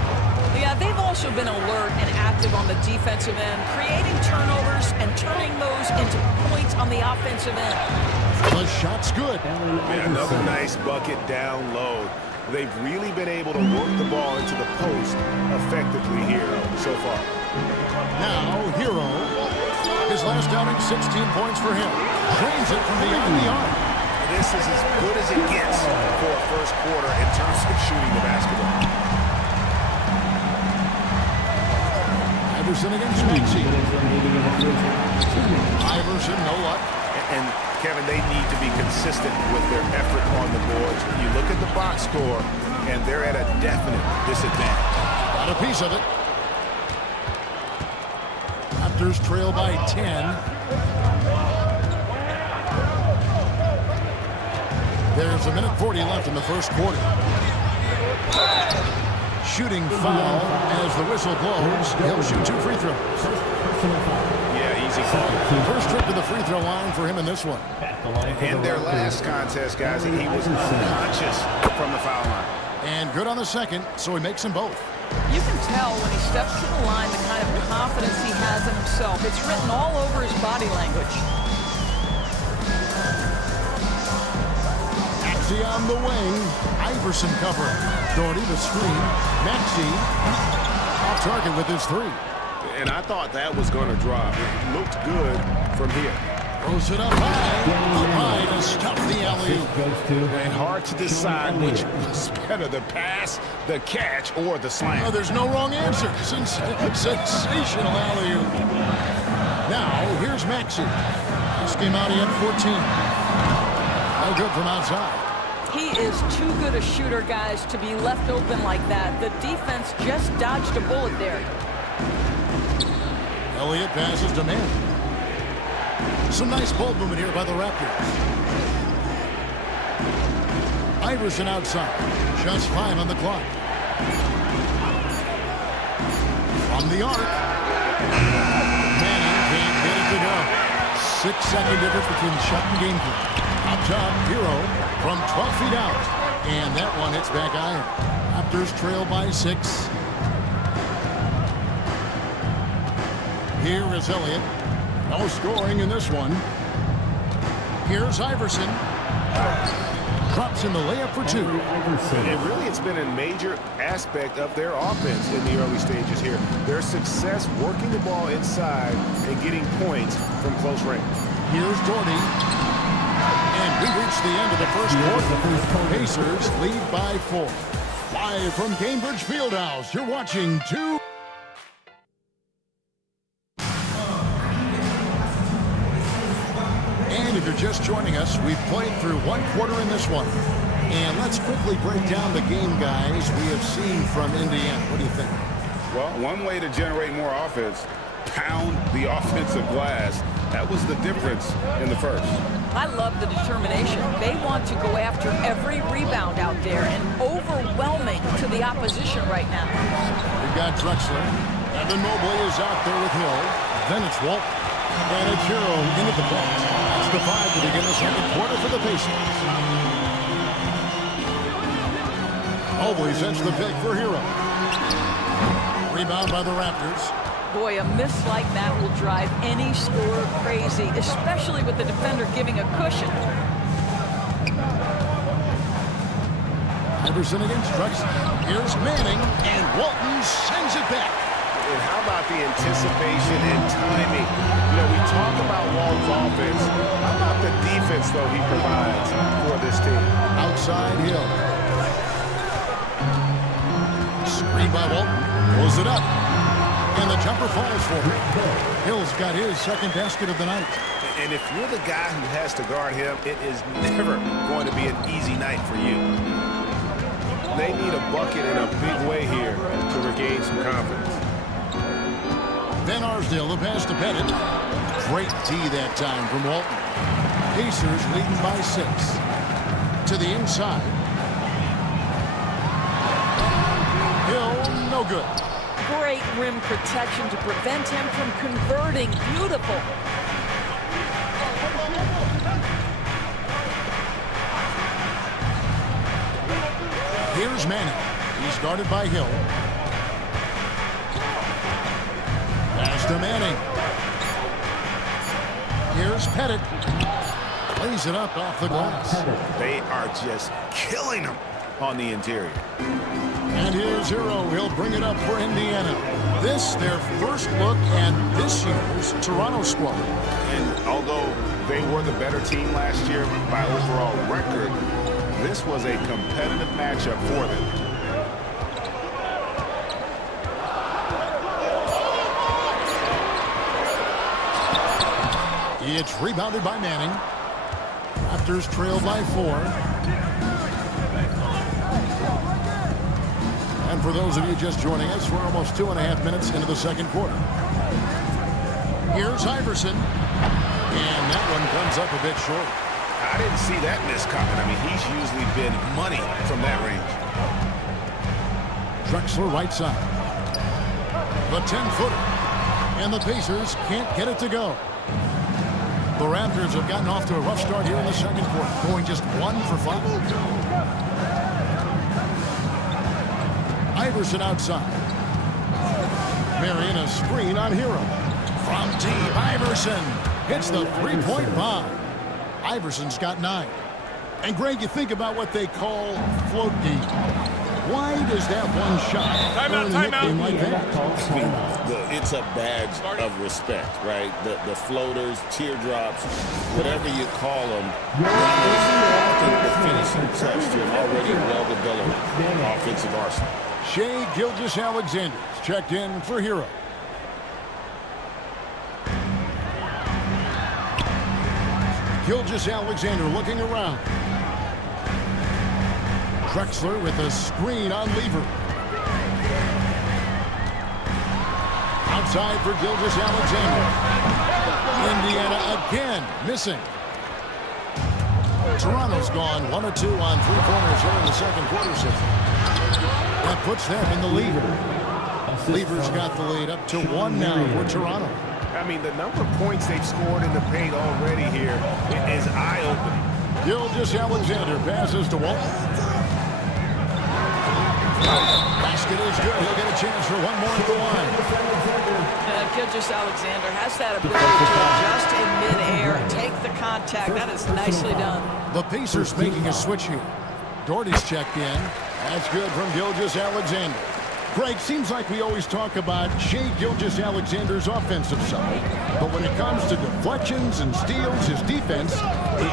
Yeah, they've also been alert and active on the defensive end, creating turnovers and turning those into points on the offensive end. The shot's good. Yeah, another nice bucket down low. They've really been able to work the ball into the post effectively here so far. Now, Hero. His last outing, 16 points for him. Drains it from beyond the arc. This is as good as it gets for a first quarter in terms of shooting the basketball. Iverson against Maxey. Iverson, no luck. And Kevin, they need to be consistent with their effort on the boards. You look at the box score, and they're at a definite disadvantage. Got a piece of it. Raptors trail by 10. There's 1:40 left in the first quarter. Shooting foul as the whistle blows. He'll shoot 2 free throws. Yeah, easy call. First trip to the free throw line for him in this one. In their last contest, guys, he was unconscious from the foul line. And good on the second, so he makes them both. You can tell when he steps to the line the kind of confidence he has in himself. It's written all over his body language. Maxey on the wing. Iverson covering. Doherty the screen. Maxey off target with his 3. And I thought that was going to drop. It looked good from here. Throws it up high. Up high to stop the alley-oop. And hard to decide which was better, the pass, the catch, or the slam. Oh, there's no wrong answer. Sensational alley-oop. Now, here's Maxey. This game out, he had 14. No good from outside. He is too good a shooter, guys, to be left open like that. The defense just dodged a bullet there. Elliott passes to Mann. Some nice ball movement here by the Raptors. Iverson outside. Just 5 on the clock. From the arc. Manning can't get it to go. 6-second difference between shot and game clock. Up top, Hero from 12 feet out. And that one hits back iron. Raptors trail by 6. Here is Elliott. No scoring in this one. Here's Iverson. Drops in the layup for two. And really, it's been a major aspect of their offense in the early stages here. Their success working the ball inside and getting points from close range. Here's Doherty. And we reach the end of the first quarter. Pacers lead by 4. Live from Cambridge Fieldhouse, you're watching 2. And if you're just joining us, we've played through one quarter in this one. And let's quickly break down the game, guys, we have seen from Indiana. What do you think? Well, one way to generate more offense, pound the offensive glass. That was the difference in the first. I love the determination. They want to go after every rebound out there and overwhelming to the opposition right now. We've got Drexler. Evan Mobley is out there with Hill. Then it's Walton. And it's Hero into the paint. That's the 5 to begin the second quarter for the Pacers. Mobley sends the pick for Hero. Rebound by the Raptors. Boy, a miss like that will drive any scorer crazy, especially with the defender giving a cushion. Iverson against Drexler. Here's Manning, and Walton sends it back. And how about the anticipation and timing? You know, we talk about Walton's offense. How about the defense, though, he provides for this team? Outside Hill. Screen by Walton. Pulls it up. And the jumper falls for him. Hill's got his second basket of the night. And if you're the guy who has to guard him, it is never going to be an easy night for you. They need a bucket in a big way here to regain some confidence. Van Arsdale, the pass to Pettit. Great D that time from Walton. Pacers leading by 6. To the inside. Hill, no good. Great rim protection to prevent him from converting. Beautiful. Here's Manning. He's guarded by Hill. Pass to Manning. Here's Pettit. Plays it up off the glass. They are just killing them on the interior. And here's Hero. He'll bring it up for Indiana. This, their first look at this year's Toronto squad. And although they were the better team last year by overall record, this was a competitive matchup for them. It's rebounded by Manning. Raptors trail by 4. And for those of you just joining us, we're almost 2.5 minutes into the second quarter. Here's Iverson. And that one comes up a bit short. I didn't see that miss coming. I mean, he's usually been money from that range. Drexler right side. The 10-footer. And the Pacers can't get it to go. The Raptors have gotten off to a rough start here in the second quarter, going just 1 for 5. Iverson outside. Marion a screen on Hero. From deep, Iverson hits the three-point bomb. Iverson's got 9. And Greg, you think about what they call float deep. Why does that one shot earn a nickname like that? It's a badge of respect, right? The floaters, teardrops, whatever you call them. The finishing touch to an already well-developed offensive arsenal. Shai Gilgeous-Alexander checked in for Hero. Gilgeous-Alexander looking around. Drexler with a screen on Lever. Outside for Gilgeous-Alexander. Indiana again missing. Toronto's gone 1 or 2 on 3 corners here in the second quarter so far. That puts them in the lead. Lever's got the lead up to 1 now for Toronto. I mean, the number of points they've scored in the paint already here is eye-opening. Gilgeous-Alexander passes to Walton. Basket is good. He'll get a chance for one more at the line. Gilgeous-Alexander has that ability to adjust in midair, take the contact. That is nicely done. The Pacers making a switch here. Doherty's checked in. That's good from Gilgeous-Alexander. Greg, seems like we always talk about Shai Gilgeous-Alexander's offensive side, but when it comes to deflections and steals, his defense,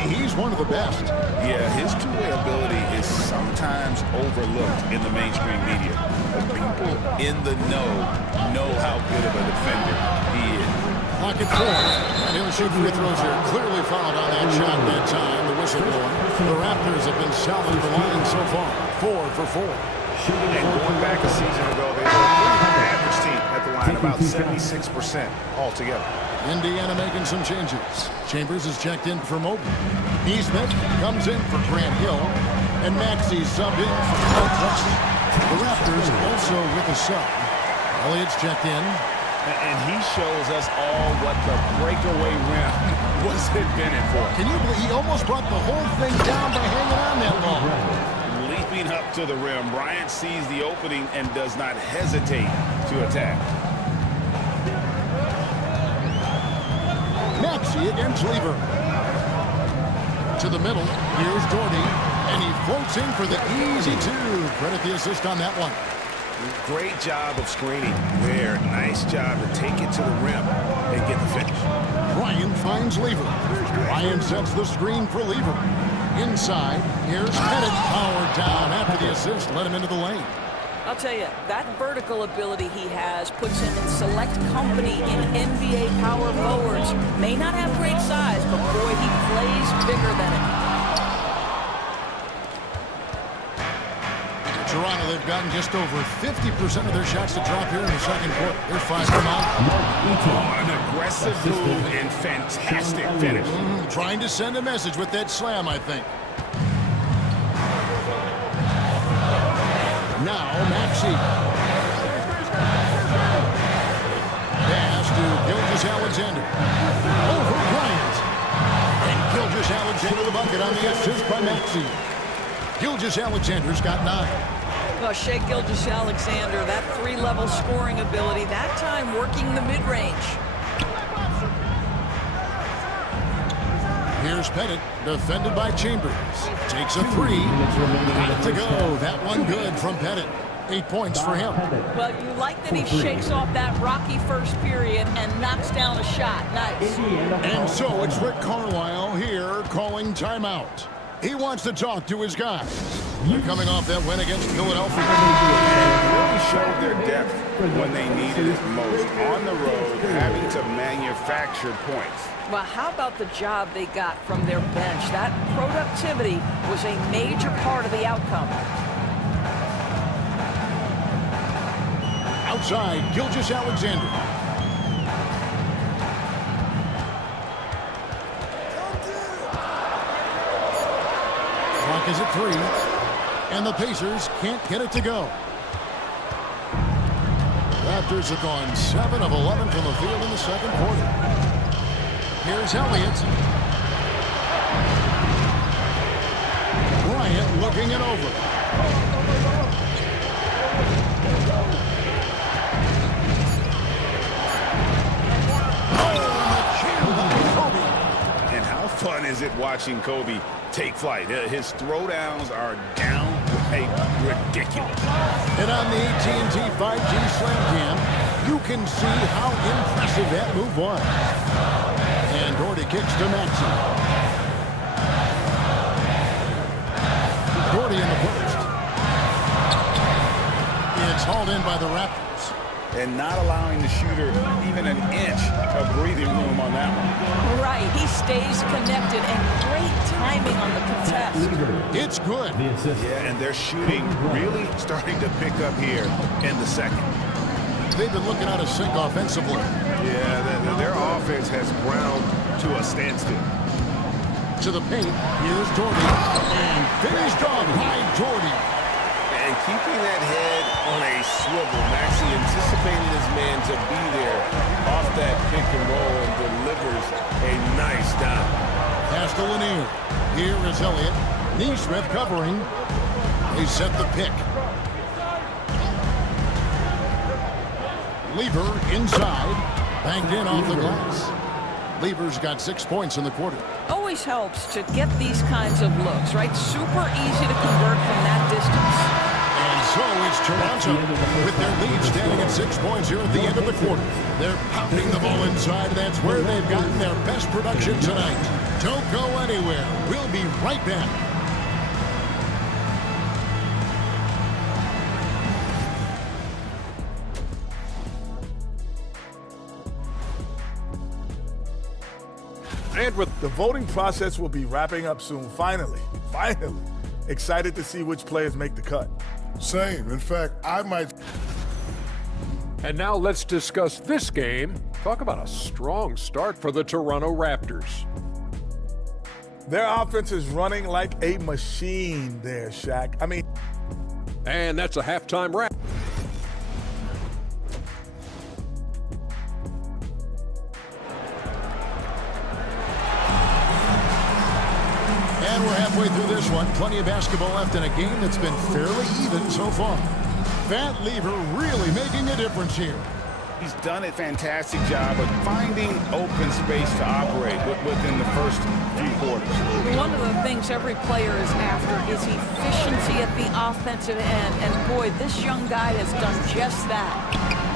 he's one of the best. Yeah, his two-way ability is sometimes overlooked in the mainstream media. But people in the know how good of a defender he is. Clock at 4, and he'll shoot free throws here. Clearly fouled on that shot that time, the whistle blowing. The Raptors have been solid at the line so far, 4 for 4. And going back a season ago, they were a pretty average team at the line, about 76% altogether. Indiana making some changes. Chambers is checked in for Mobley. Nesmith comes in for Grant Hill, and Maxey subbed in for Paul Drexler. The Raptors also with a sub. Elliott's checked in. And he shows us all what the breakaway rim was invented for. Can you believe he almost brought the whole thing down by hanging on that long? Leaping up to the rim, Bryant sees the opening and does not hesitate to attack. Maxey against Lever. To the middle, here's Doherty, and he floats in for the easy two. Credit the assist on that one. Great job of screening there. Nice job to take it to the rim and get the finish. Ryan finds Lever. Ryan sets the screen for Lever. Inside, here's Pettit, powered down after the assist, let him into the lane. I'll tell you, that vertical ability he has puts him in select company in NBA power forwards. May not have great size, but boy, he plays bigger than it. Toronto, they've gotten just over 50% of their shots to drop here in the second quarter. Their 5 come out. An aggressive move and fantastic finish. Trying to send a message with that slam, I think. Now, Maxey. Pass to Gilgeous-Alexander. Over Bryant. And Gilgeous-Alexander the bucket on the assist by Maxey. Gilgeous-Alexander's got 9. Well, Shai Gilgeous-Alexander, that 3-level scoring ability, that time working the mid-range. Here's Pettit, defended by Chambers. Takes a 3. Got it to go. That one good from Pettit. 8 points for him. Well, you like that he shakes off that rocky first period and knocks down a shot. Nice. And so it's Rick Carlisle here calling timeout. He wants to talk to his guys. They're coming off that win against Philadelphia. Really showed their depth when they needed it most. On the road, having to manufacture points. Well, how about the job they got from their bench? That productivity was a major part of the outcome. Outside, Gilgeous-Alexander. Clock is at 3, and the Pacers can't get it to go. Raptors have gone 7 of 11 from the field in the second quarter. Here's Elliott. Bryant looking it over. And how fun is it watching Kobe take flight? His throwdowns are downright ridiculous. And on the AT&T 5G Slam Cam, you can see how impressive that move was. And Doherty kicks to Maxey. Doherty in the post. It's hauled in by the Raptors. And not allowing the shooter even an inch of breathing room on that one. Right, he stays connected and great timing on the contest. It's good. Yeah, and their shooting really starting to pick up here in the second. They've been looking out of sync offensively. Yeah, their offense has ground to a standstill. To the paint, here's Doherty. And finished off by Doherty. And keeping that head on a swivel, Maxey anticipating his man to be there off that pick and roll and delivers a nice dime. Pass to Lanier. Here is Elliott. Nesmith covering. They set the pick. Lever inside. Banged in off the glass. Lever's got 6 points in the quarter. Always helps to get these kinds of looks, right? Super easy to convert from that distance. And so it's Toronto with their lead standing at 6 points here at the end of the quarter. They're pounding the ball inside. That's where they've gotten their best production tonight. Don't go anywhere. We'll be right back. And with the voting process will be wrapping up soon. Finally. Excited to see which players make the cut. Same. In fact, I might. And now let's discuss this game. Talk about a strong start for the Toronto Raptors. Their offense is running like a machine there, Shaq. I mean. And that's a halftime wrap. And we're halfway through this one. Plenty of basketball left in a game that's been fairly even so far. That Lever really making a difference here. He's done a fantastic job of finding open space to operate within the first few quarters. One of the things every player is after is efficiency at the offensive end. And boy, this young guy has done just that.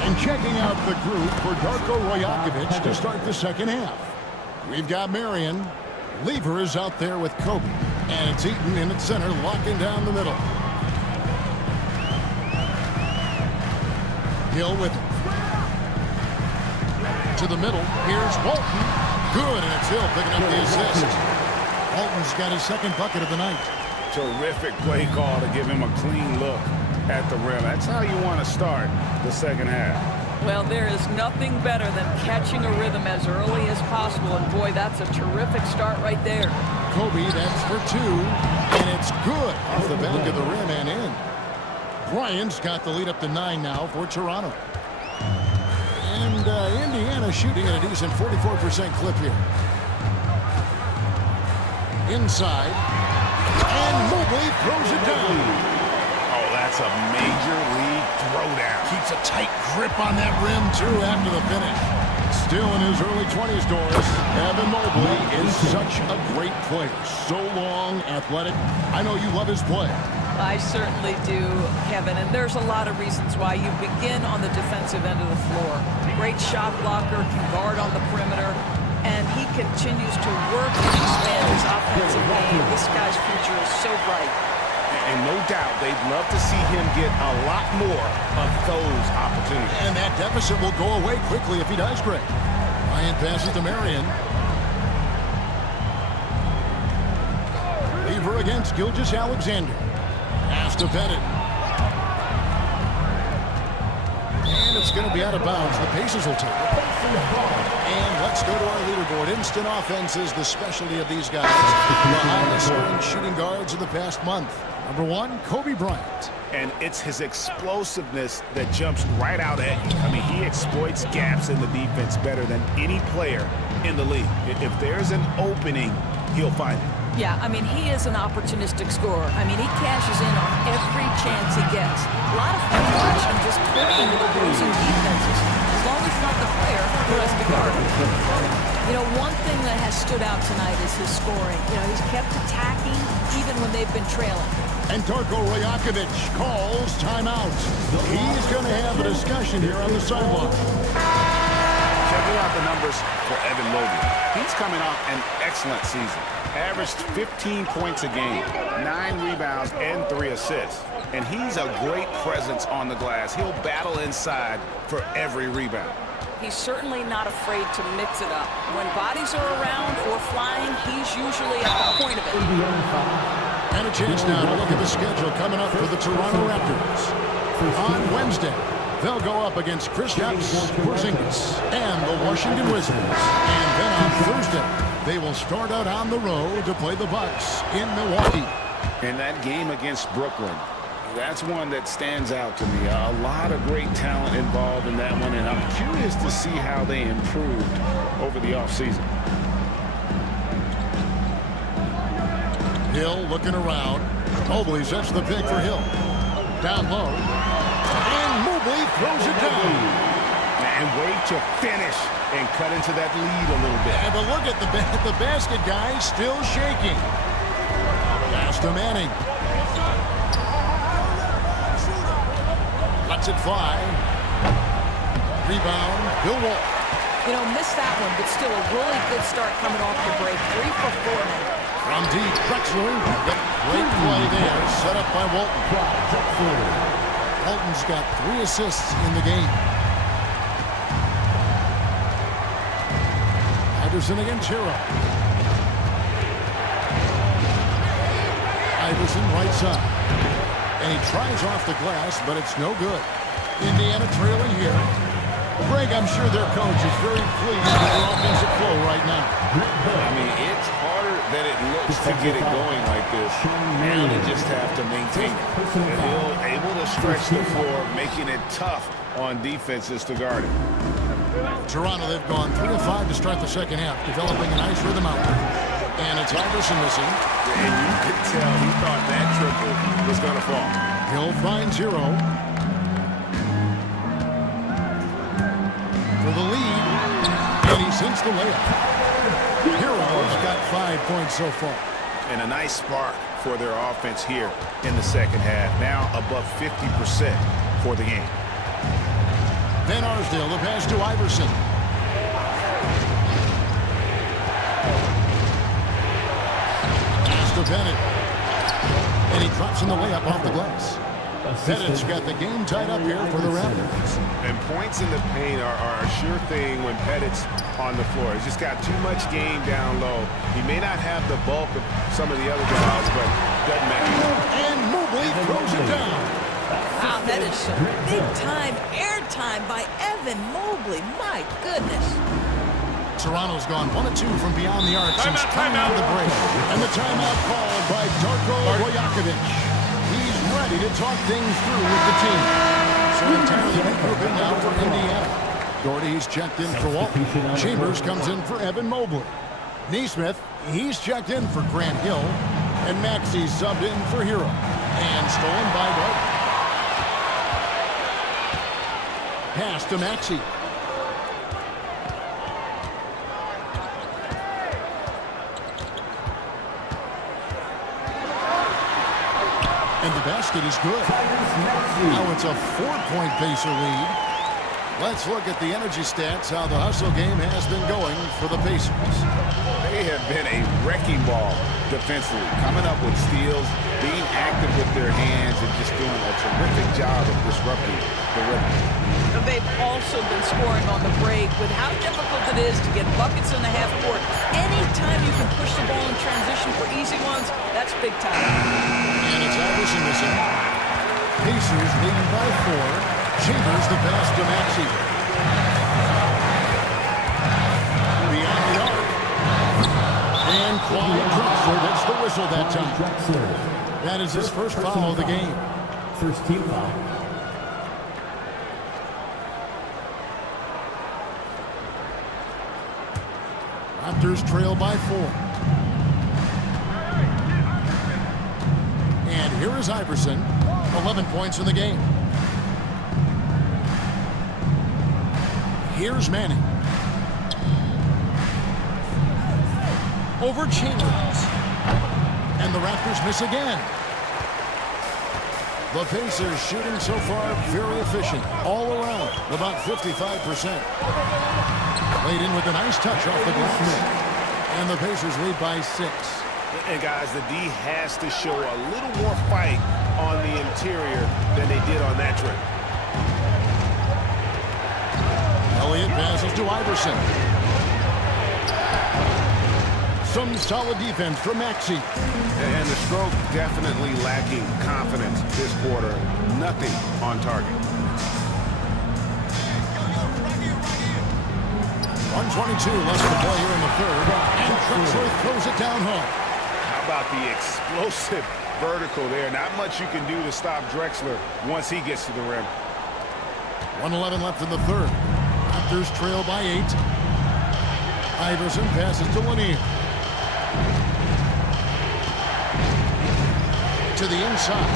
And checking out the group for Darko Rajakovic to start the second half. We've got Marion. Lever is out there with Kobe. And it's Eaton in at center, locking down the middle. Hill with it. To the middle. Here's Walton. Good, and it's Hill picking up the assist. Walton's got his second bucket of the night. Terrific play call to give him a clean look at the rim. That's how you want to start the second half. Well, there is nothing better than catching a rhythm as early as possible. And boy, that's a terrific start right there. Kobe, that's for 2. And it's good off the back of the rim and in. Bryant's got the lead up to 9 now for Toronto. And Indiana shooting at a decent 44% clip here. Inside. And Mobley throws it down. Oh, that's a major league throwdown. Keeps a tight grip on that rim, too, after the finish. Still in his early 20s, Doris. Evan Mobley is such a great player. So long, athletic. I know you love his play. I certainly do, Kevin, and there's a lot of reasons why. You begin on the defensive end of the floor. Great shot blocker, can guard on the perimeter, and he continues to work and expand his offensive game. This guy's future is so bright. And no doubt, they'd love to see him get a lot more of those opportunities. And that deficit will go away quickly if he does great. Bryant passes to Marion. Lever against Gilgeous-Alexander. Pass to Bennett. And it's going to be out of bounds. The Pacers will take it. And let's go to our leaderboard. Instant offense is the specialty of these guys. The highest scoring shooting guards of the past month. Number 1, Kobe Bryant. And it's his explosiveness that jumps right out at you. I mean, he exploits gaps in the defense better than any player in the league. If there's an opening, he'll find it. Yeah, I mean, he is an opportunistic scorer. I mean, he cashes in on every chance he gets. A lot of people watch him just put into the opposing defenses. As long as it's not the player who has to guard him. You know, one thing that has stood out tonight is his scoring. You know, he's kept attacking even when they've been trailing. And Darko Rajakovic calls timeout. He's going to have a discussion here on the sideline. Checking out the numbers for Evan Mobley. He's coming off an excellent season. Averaged 15 points a game, 9 rebounds, and 3 assists. And he's a great presence on the glass. He'll battle inside for every rebound. He's certainly not afraid to mix it up. When bodies are around or flying, he's usually at the point of it. And a chance now to look at the schedule coming up for the Toronto Raptors. On Wednesday, they'll go up against Kristaps Porzingis and the Washington Wizards. And then on Thursday, they will start out on the road to play the Bucks in Milwaukee. And that game against Brooklyn, that's one that stands out to me. A lot of great talent involved in that one, and I'm curious to see how they improved over the offseason. Hill looking around. Mobley sets the pick for Hill. Down low. And Mobley throws it down. to finish and cut into that lead a little bit. And but look at the basket guy still shaking. Pass to Manning. Lets it fly. Rebound, Bill Walton. You know, missed that one, but still a really good start coming off the break. 3 for 4 now. From deep, Drexler. Great play there, set up by Walton. Walton's got 3 assists in the game. Iverson against Hero. Iverson right side. And he tries off the glass, but it's no good. Indiana trailing here. Greg, I'm sure their coach is very pleased with their offensive flow right now. I mean, it's harder than it looks to get it going like this. Now they just have to maintain it. And they're able to stretch the floor, making it tough on defenses to guard it. Toronto, they've gone 3 of 5 to start the second half, developing a nice rhythm out there. And it's Iverson missing. And you could tell he thought that triple was going to fall. He'll find Hero. For the lead, and he sinks the layup. Hero's got 5 points so far. And a nice spark for their offense here in the second half. Now above 50% for the game. Van Arsdale, the pass to Iverson. Pass to Bennett. And he drops in the layup off the glass. Bennett's got the game tied up here for the Raptors. And points in the paint are a sure thing when Pettit's on the floor. He's just got too much game down low. He may not have the bulk of some of the other guys, but doesn't matter. And Mobley throws it down. Wow, that is some big-time airtime by Evan Mobley. My goodness. Toronto's gone 1 of 2 from beyond the arc since coming out of the break. And the timeout called by Darko Rajakovic. He's ready to talk things through with the team. So entirely regrouping now for Indiana. Doherty's checked in for Walton. Chambers comes in for Evan Mobley. Neesmith, he's checked in for Grant Hill. And Maxey's subbed in for Hero. And stolen by Darko. Pass to Maxey. And the basket is good. Now it's a 4-point Pacer lead. Let's look at the energy stats, how the hustle game has been going for the Pacers. They have been a wrecking ball defensively, coming up with steals, being active with their hands, and just doing a terrific job of disrupting the rhythm. They've also been scoring on the break with how difficult it is to get buckets in the half court. Anytime you can push the ball in transition for easy ones, that's big time. And it's Iverson missing. Pacers leading by 4. Chambers the pass to Maxey. Beyond the arc. And Clyde Drexler gets the whistle that time. That is his first foul of the game. First team foul. Raptors trail by 4. And here is Iverson. 11 points in the game. Here's Manning. Over Chambers. And the Raptors miss again. The Pacers shooting so far very efficient. All around, about 55%. Played in with a nice touch off the glass. And the Pacers lead by 6. And guys, the D has to show a little more fight on the interior than they did on that trip. Elliott passes to Iverson. Some solid defense from Maxey. And the stroke definitely lacking confidence this quarter. Nothing on target. 1:22 left to play here in the third. And Drexler throws it down home. How about the explosive vertical there? Not much you can do to stop Drexler once he gets to the rim. 1:11 left in the third. Raptors trail by 8. Iverson passes to Lanier. To the inside.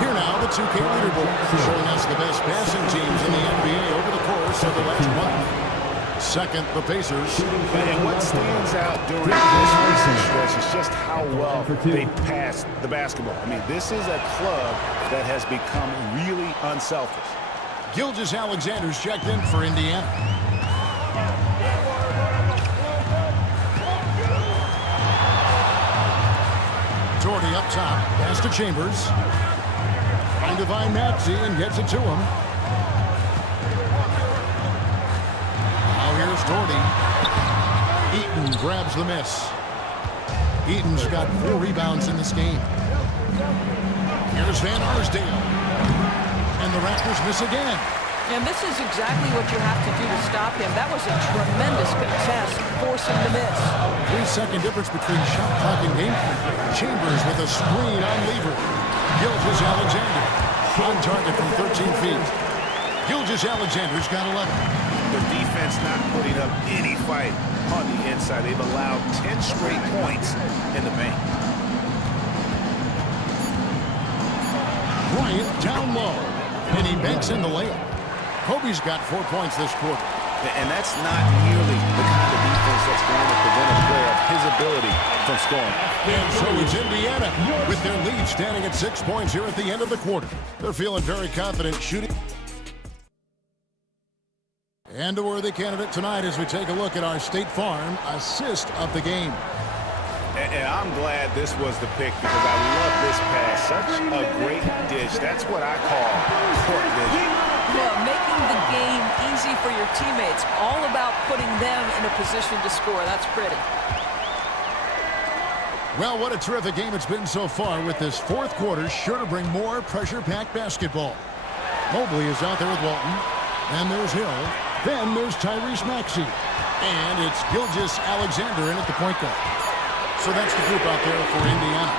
Here now, the the 2K leaderboard, showing us the best passing teams in the NBA over the course of the last month. Second, the Pacers. And what stands out during this recent stretch is just how well they passed the basketball. I mean, this is a club that has become really unselfish. Gilgeous-Alexander's checked in for Indiana. Doherty up top, pass to Chambers. Trying to find Maxey and gets it to him. Here's Doherty. Eaton grabs the miss. Eaton's got 4 rebounds in this game. Here's Van Arsdale. And the Raptors miss again. And this is exactly what you have to do to stop him. That was a tremendous contest, force him to miss. 3-second difference between shot clock and game clock. Chambers with a screen on Lever. Gilgeous-Alexander on target from 13 feet. Gilgeous-Alexander's got 11. The defense not putting up any fight on the inside. They've allowed 10 straight points in the paint. Bryant down low, and he banks in the layup. Kobe's got 4 points this quarter. And that's not nearly the kind of defense that's going to prevent a player of his ability from scoring. And so it's Indiana with their lead standing at 6 points here at the end of the quarter. They're feeling very confident shooting. And a worthy candidate tonight as we take a look at our State Farm assist of the game. And I'm glad this was the pick because I love this pass. Such a great dish. That's what I call court vision. Yeah, making the game easy for your teammates. All about putting them in a position to score. That's pretty. Well, what a terrific game it's been so far with this fourth quarter. Sure to bring more pressure-packed basketball. Mobley is out there with Walton. And there's Hill. Then there's Tyrese Maxey. And it's Gilgeous-Alexander in at the point guard. So that's the group out there for Indiana.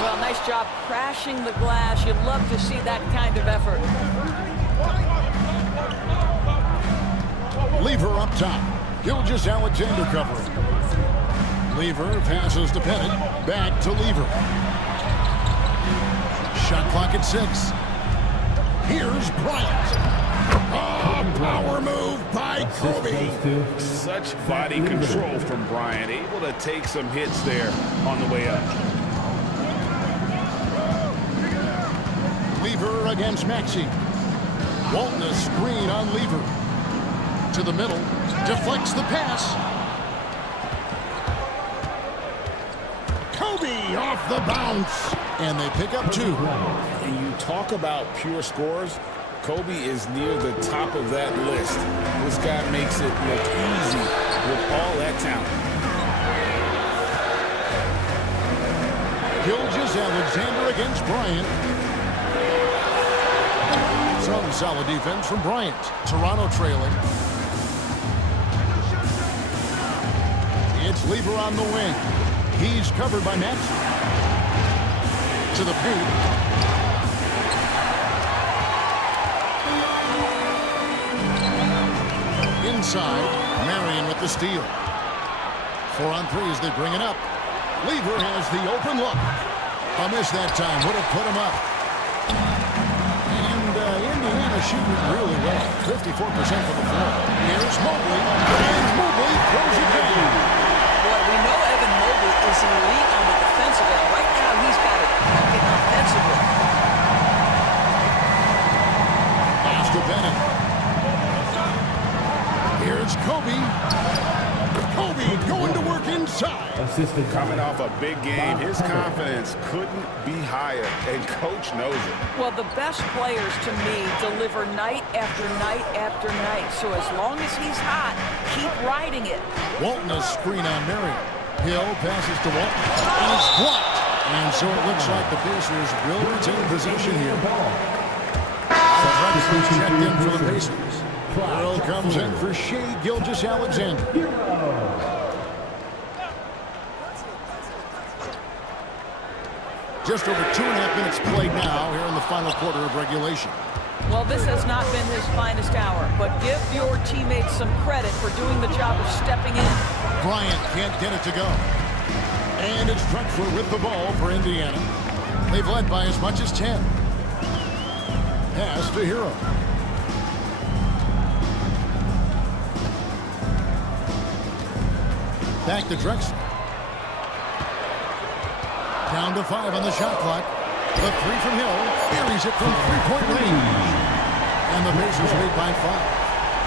Well, nice job crashing the glass. You'd love to see that kind of effort. Lever up top. Gilgeous-Alexander covering. Lever passes to Pettit. Back to Lever. Shot clock at 6. Here's Bryant. Oh, power move by Kobe. Such body control from Bryant. Able to take some hits there on the way up. Lever against Maxey. Walton a screen on Lever. To the middle. Deflects the pass. Kobe off the bounce. And they pick up 2. And you talk about pure scores. Kobe is near the top of that list. This guy makes it look easy with all that talent. Gilgeous-Alexander against Bryant. Some solid defense from Bryant. Toronto trailing. It's Lever on the wing. He's covered by Maxey. To the paint. Inside, Marion with the steal. 4 on 3 as they bring it up. Lever has the open look. A miss that time would have put him up. And Indiana shooting really well. 54% from the floor. Here's Mobley. And Mobley throws it down. Boy, we know Evan Mobley is elite on the defensive end. Right now, he's got it cooking offensively. Pass to Bennett. Here's Kobe. Kobe going to work inside. Coming off a big game, his confidence couldn't be higher, and coach knows it. Well, the best players, to me, deliver night after night after night. So as long as he's hot, keep riding it. Walton a screen on Marion. Hill passes to Walton. And it's blocked. And so it looks like the Pacers will retain possession here. Drexler's checked in for the Pacers. Earl comes in for Shai Gilgeous-Alexander. Just over 2.5 minutes played now here in the final quarter of regulation. Well, this has not been his finest hour, but give your teammates some credit for doing the job of stepping in. Bryant can't get it to go. And it's Drexler with the ball for Indiana. They've led by as much as 10. Pass to Hero. Back to Drexler. Down to 5 on the shot clock. The 3 from Hill. Buries it from three-point range. And the Pacers lead by 5.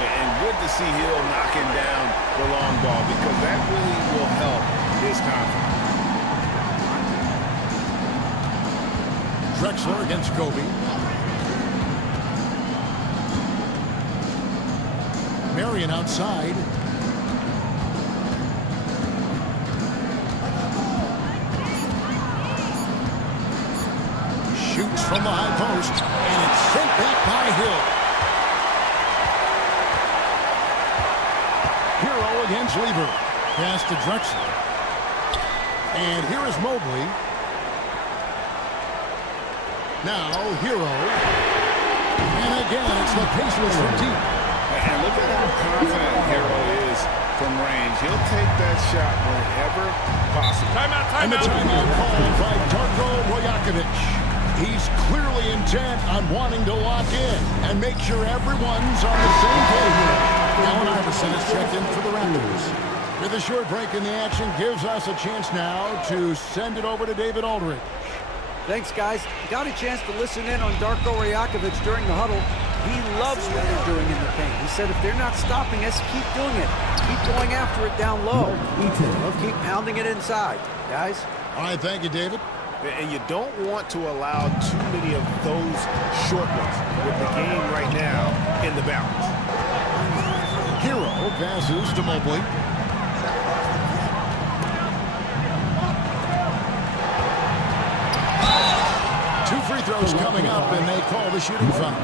And good to see Hill knocking down the long ball because that really will help his confidence. Drexler against Kobe. Marion outside. Shoots from the high post, and it's sent back by Hill. Hero against Lever. Pass to Drexler. And here is Mobley. Now Hero. And again, it's the Pacers from deep. And look at how confident Hero is from range. He'll take that shot whenever possible. And the timeout called by Darko Rajakovic. He's clearly intent on wanting to lock in and make sure everyone's on the same page. Allen Iverson is checked in for the Raptors. With a short break in the action, gives us a chance now to send it over to David Aldridge. Thanks, guys. Got a chance to listen in on Darko Rajakovic during the huddle. He loves what they're doing in the paint. He said if they're not stopping us, keep doing it. Keep going after it down low. We'll keep pounding it inside, guys. All right, thank you, David. And you don't want to allow too many of those short ones with the game right now in the balance. Hero passes to Mobley. Two free throws coming up, and they call the shooting foul.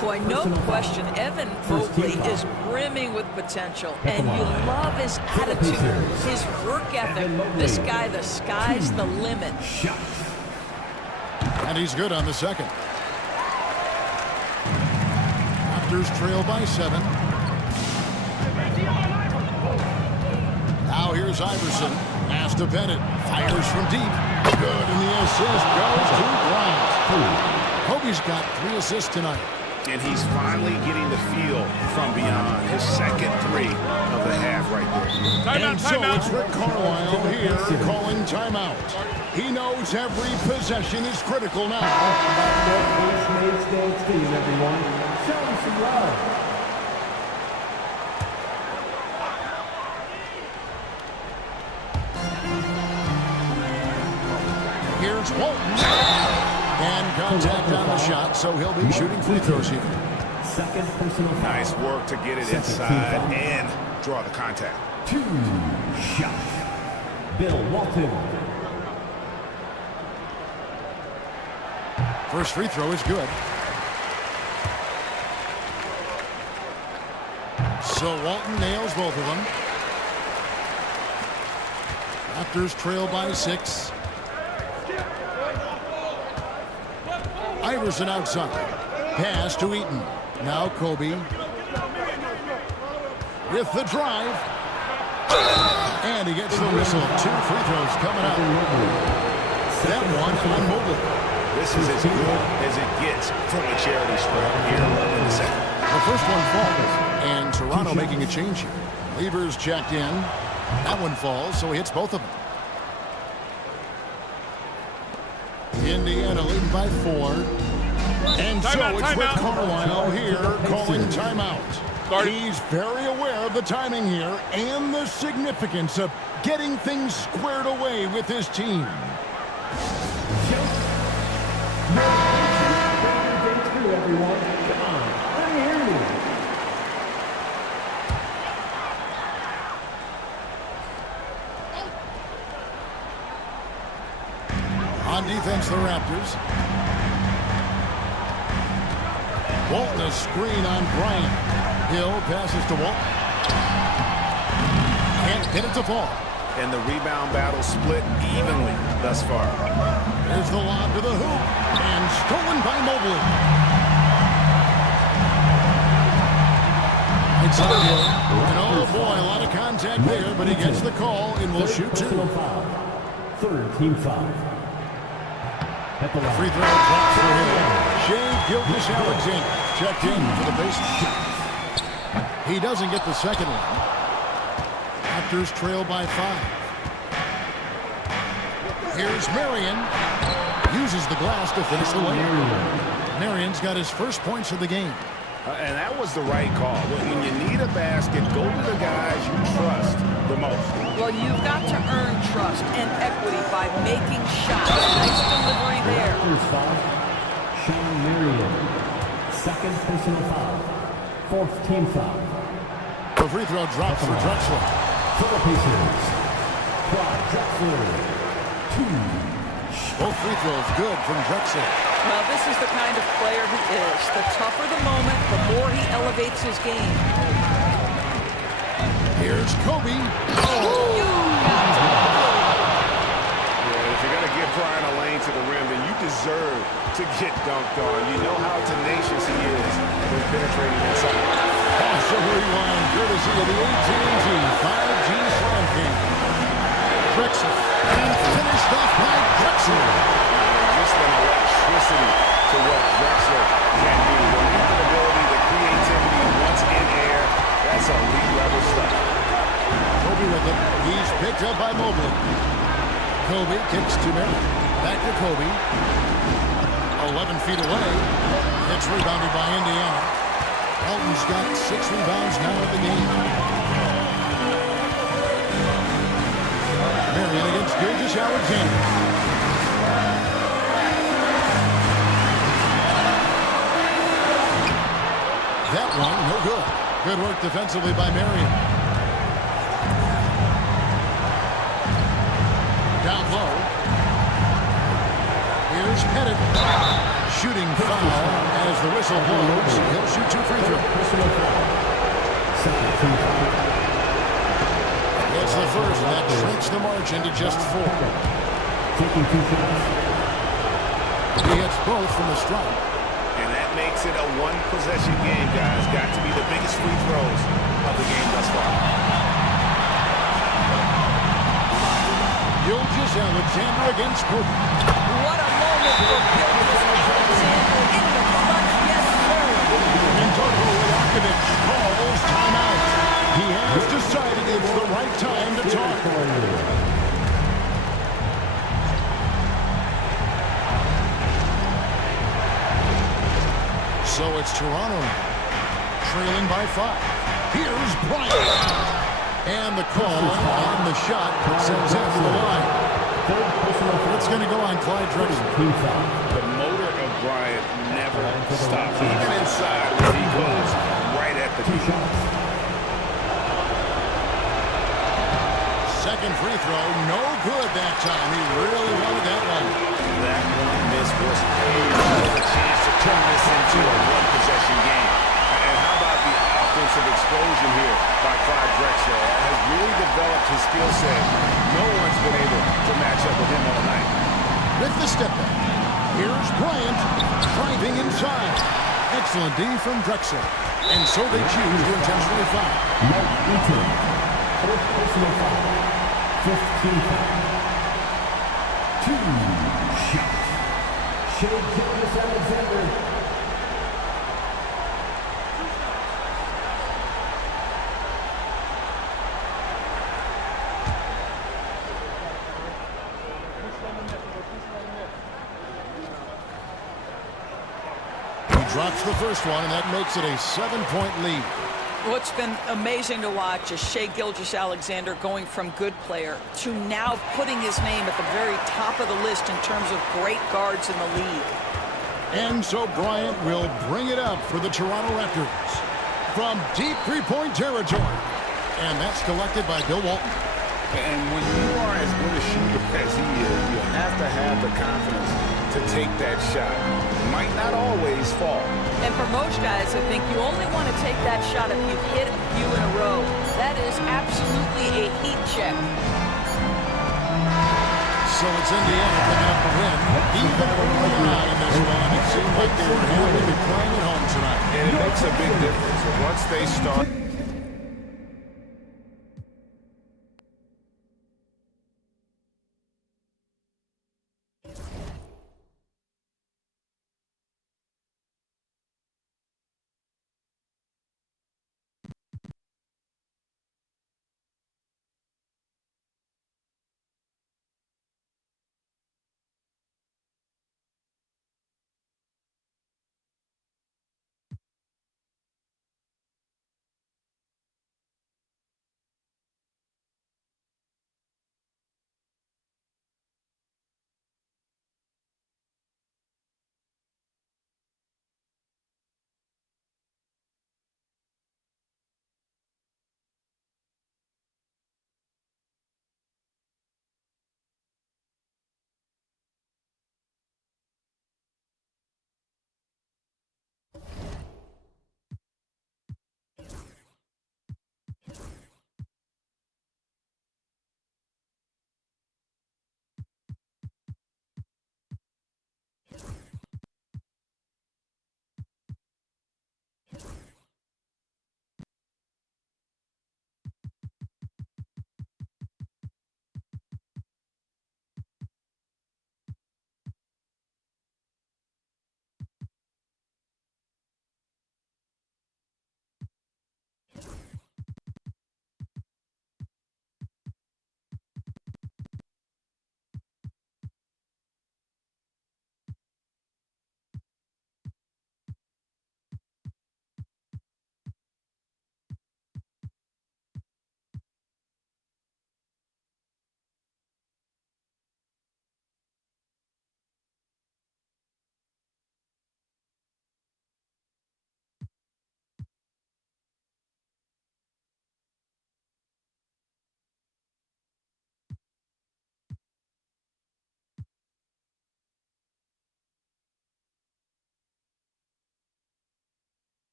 Boy, no question, Evan Mobley is brimming with potential, and you love his attitude, his work ethic. This guy, the sky's the limit. And he's good on the second. Raptors trail by 7. Now here's Iverson. Pass to Bennett. Fires from deep. Good, and the assist goes to Bryant. Kobe's got 3 assists tonight. And he's finally getting the feel from beyond his second 3 of the half right there. And so it's Rick Carlisle here calling timeout. He knows every possession is critical now. Everyone. Show him some love. Here's Walton. And contact on the shot, so he'll be shooting free throws here. Second personal foul. Nice work to get it inside and draw the contact. 2 shots. Bill Walton. First free throw is good. So Walton nails both of them. Raptors trail by 6. Iverson outside. Pass to Eaton. Now Kobe. With the drive. And he gets the whistle. 2 free throws coming up. That one on Mobley. This is as good as it gets from a charity stripe here in the second. The first one falls. And Toronto making a change here. Levers checked in. That one falls, so he hits both of them. Indiana leading by 4. And so it's Rick Carlisle here calling timeout. He's very aware of the timing here and the significance of getting things squared away with his team. Everyone, come on, let me hear you. On defense, the Raptors. Walton, a screen on Bryant. Hill passes to Walton. Can't get it to fall. And the rebound battle split evenly thus far. There's the lob to the hoop. And stolen by Mobley. It's on Hill. And oh boy, a lot of contact there, but he gets the call and will shoot 2. Third team foul. Free throw drops for Hill. Shai Gilgeous-Alexander checked in for the bases. He doesn't get the second one. Raptors trail by 5. Here's Marion. Uses the glass to finish the layup. Marion's got his first points of the game. And that was the right call. When you need a basket, go to the guys you trust the most. Well, you've got to earn trust and equity by making shots. Nice delivery there. First foul, Shane Marion. Second personal foul. Fourth team foul. The free throw drops for Drexler. For the Pacers, Clyde Drexler. 2. Both free throws good from Drexler. Well, this is the kind of player he is. The tougher the moment, the more he elevates his game. Here's Kobe. Yeah, if you're going to give Brian a lane to the rim, then you deserve to get dunked on. You know how tenacious he is when penetrating inside. Pass the rewind, courtesy of the AT&T 5G Slam King. Drexler. And finished off by Drexler. Just an electricity to what Drexler can do. The ability, the creativity once in air, that's elite level stuff. Kobe with it. He's picked up by Mobley. Kobe kicks to Mary. Back to Kobe. 11 feet away. It's rebounded by Indiana. Elton's got 6 rebounds now in the game. Marion against Gilgeous-Alexander. That one, no good. Good work defensively by Marion. Down low. Here's Pettit. Shooting foul as the whistle blows. He'll shoot 2 free throws. It's the first that shrinks the margin to just 4. Taking 2 shots. He hits both from the stripe. And that makes it a one-possession game, guys. Got to be the biggest free throws of the game thus far. Gilgeous-Alexander against Kobe. What a moment for Gilgeous-Alexander in the clutch. Yes, sir. And Darko Rajakovic calls timeout. He has decided it's the right time to talk. So it's Toronto trailing by 5. Here's Bryant. And the call on the shot sends it to the line. It's going to go on Clyde Drexler. The motor of Bryant never stops. Even inside where he goes, right at the knee. Second free throw, no good that time. He really wanted that one. That one miss was huge. A chance to turn this into a one-possession game. And how about the offensive explosion here by Clyde Drexler? Has really developed his skill set. No one's been able to match up with him all night. With the step back, here's Bryant driving inside. Excellent D from Drexler. And so they choose to intentionally foul. Mike Eaton. Fourth personal foul. 15 foul. 2 shots. Shai Gilgeous-Alexander. Drops the first one, and that makes it a 7-point lead. What's been amazing to watch is Shai Gilgeous-Alexander going from good player to now putting his name at the very top of the list in terms of great guards in the league. And so Bryant will bring it up for the Toronto Raptors from deep three-point territory. And that's collected by Bill Walton. And when you are as good a shooter as he is, you have to have the confidence to take that shot. It might not always fall. And for most guys, I think you only want to take that shot if you've hit a few in a row. That is absolutely a heat check. So it's Indiana picking up the win. Even early on in this one, it seemed like they were happy to be playing at home tonight. And it makes a big difference. Once they start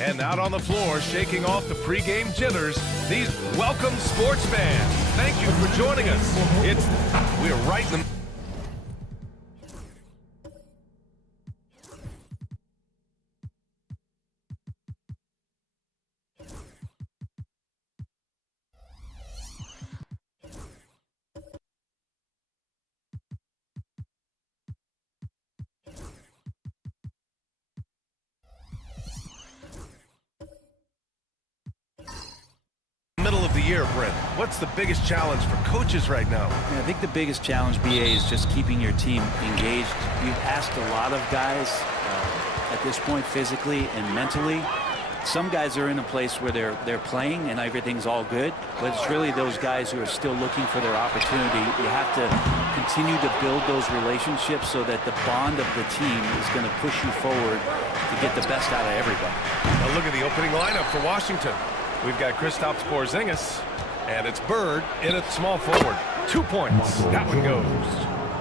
And out on the floor, shaking off the pregame jitters, these welcome sports fans. Thank you for joining us. We're right in the... middle of the year, Brent. What's the biggest challenge for coaches right now? I think the biggest challenge, BA, is just keeping your team engaged. You've asked a lot of guys at this point, physically and mentally. Some guys are in a place where they're playing and everything's all good, but it's really those guys who are still looking for their opportunity. You have to continue to build those relationships so that the bond of the team is going to push you forward to get the best out of everybody. Now look at the opening lineup for Washington. We've got Kristaps Porzingis, and it's Bird in at small forward. 2 points. That one goes.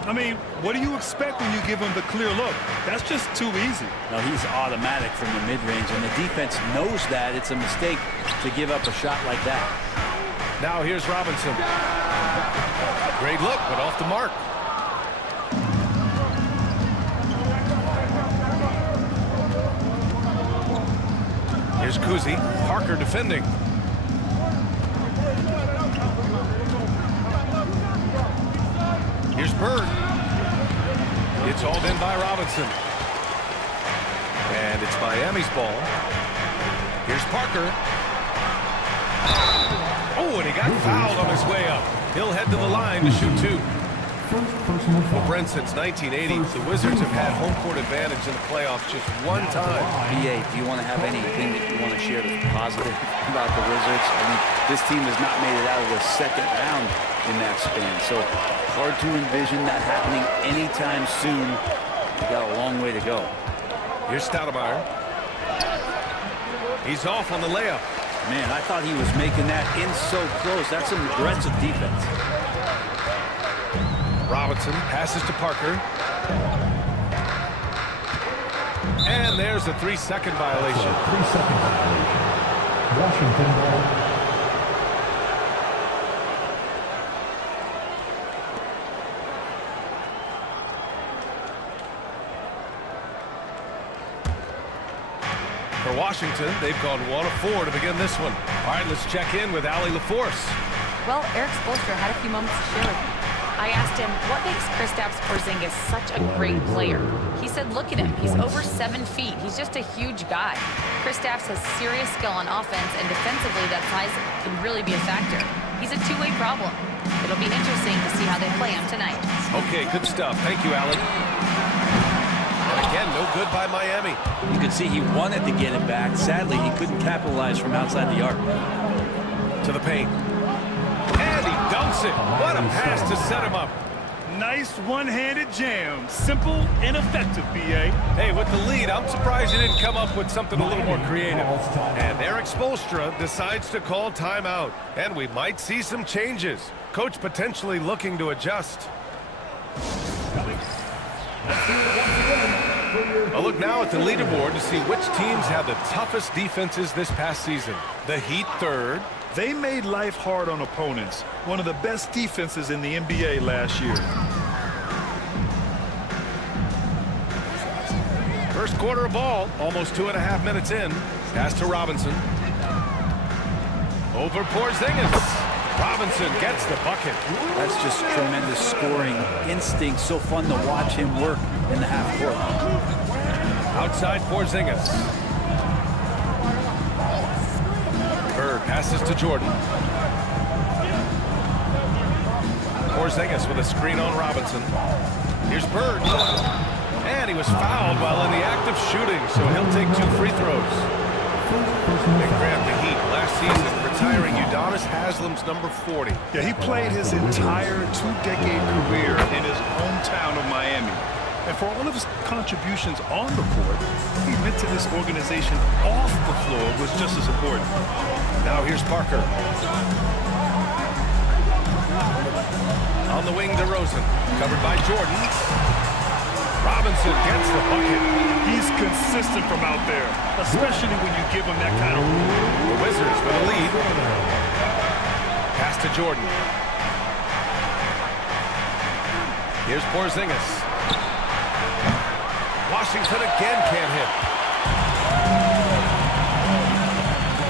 I mean, what do you expect when you give him the clear look? That's just too easy. No, he's automatic from the mid-range, and the defense knows that. It's a mistake to give up a shot like that. Now here's Robinson. Great look, but off the mark. Here's Kuzi. Parker defending. Here's Bird. It's hauled in by Robinson. And it's Miami's ball. Here's Parker. Oh, and he got fouled on his way up. He'll head to the line to shoot two. Well, Brent, since 1980, the Wizards have had home court advantage in the playoffs just one time. BA, do you want to have anything that you want to share that's positive about the Wizards? I mean, this team has not made it out of the second round in that span, so hard to envision that happening anytime soon. We got a long way to go. Here's Stoudemire. He's off on the layup. Man, I thought he was making that in so close. That's some aggressive defense. Robinson passes to Parker. And there's a 3-second violation. 3-second violation. Washington ball. For Washington, they've gone 1 of 4 to begin this one. All right, let's check in with Allie LaForce. Well, Eric Spoelstra had a few moments to share with me. I asked him, what makes Kristaps Porzingis such a great player? He said, look at him. He's over 7 feet. He's just a huge guy. Kristaps has serious skill on offense, and defensively, that size can really be a factor. He's a two-way problem. It'll be interesting to see how they play him tonight. Okay, good stuff. Thank you, Allie. And again, no good by Miami. You could see he wanted to get it back. Sadly, he couldn't capitalize from outside the arc. To the paint. And he dunks it. What a pass to set him up. Nice one-handed jam. Simple and effective, B.A. Hey, with the lead, I'm surprised he didn't come up with something a little more creative. And Erik Spoelstra decides to call timeout. And we might see some changes. Coach potentially looking to adjust. A look now at the leaderboard to see which teams have the toughest defenses this past season. The Heat third. They made life hard on opponents. One of the best defenses in the NBA last year. First quarter of ball, almost 2.5 minutes in. Pass to Robinson. Over Porzingis. Robinson gets the bucket. That's just tremendous scoring instinct. So fun to watch him work in the half court. Outside Porzingis. Bird passes to Jordan. Porzingis with a screen on Robinson. Here's Bird. And he was fouled while in the act of shooting, so he'll take 2 free throws. They grabbed the Heat last season, retiring Udonis Haslem's number 40. Yeah, he played his entire 2-decade career in his hometown of Miami. And for all of his contributions on the court, he meant to this organization off the floor was just as important. Now here's Parker. On the wing, DeRozan. Covered by Jordan. Robinson gets the bucket. He's consistent from out there, especially when you give him that kind of room. The Wizards with a lead. Pass to Jordan. Here's Porzingis. Washington again can't hit.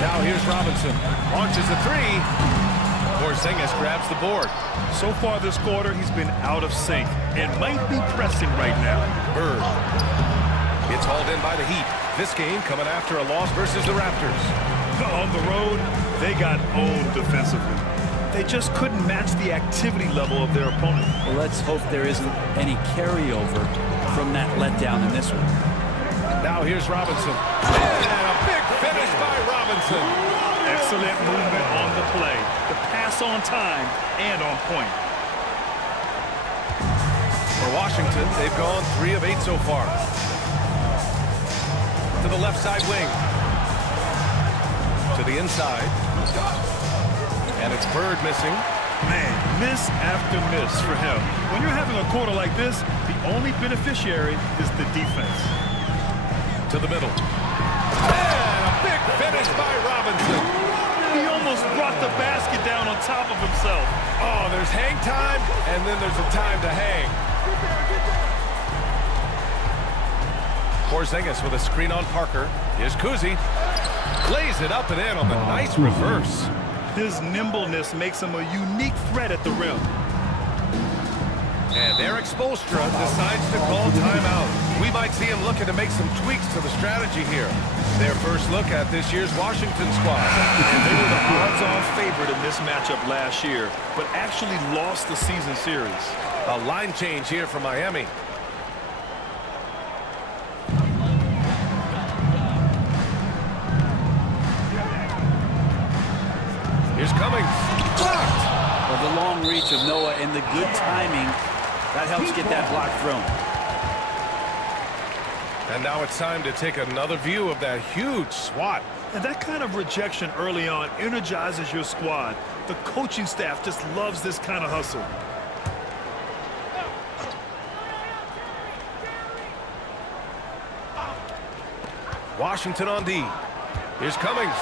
Now here's Robinson. Launches a 3. Porzingis grabs the board. So far this quarter, he's been out of sync and might be pressing right now. Bird. It's hauled in by the Heat. This game coming after a loss versus the Raptors. On the road, they got owned defensively. They just couldn't match the activity level of their opponent. Well, let's hope there isn't any carryover from that letdown in this one. Now here's Robinson. And a big finish by Robinson. Excellent movement on the play. The pass on time and on point. For Washington, they've gone 3 of 8 so far. To the left side wing. To the inside. And it's Bird missing. Man, miss after miss for him. When you're having a quarter like this, the only beneficiary is the defense. To the middle. And a big finish by Robinson. He almost brought the basket down on top of himself. Oh, there's hang time, and then there's a time to hang. Porzingis with a screen on Parker. Here's Kuzi. Lays it up and in on the nice reverse. His nimbleness makes him a unique threat at the rim. And Erik Spoelstra decides to call timeout. We might see him looking to make some tweaks to the strategy here. Their first look at this year's Washington squad. They were the odds-on favorite in this matchup last year, but actually lost the season series. A line change here for Miami. Here's Cummings. Blocked. Well, the long reach of Noah and the good timing, that helps get that block thrown. And now it's time to take another view of that huge swat. And that kind of rejection early on energizes your squad. The coaching staff just loves this kind of hustle. Washington on D. Here's Cummings.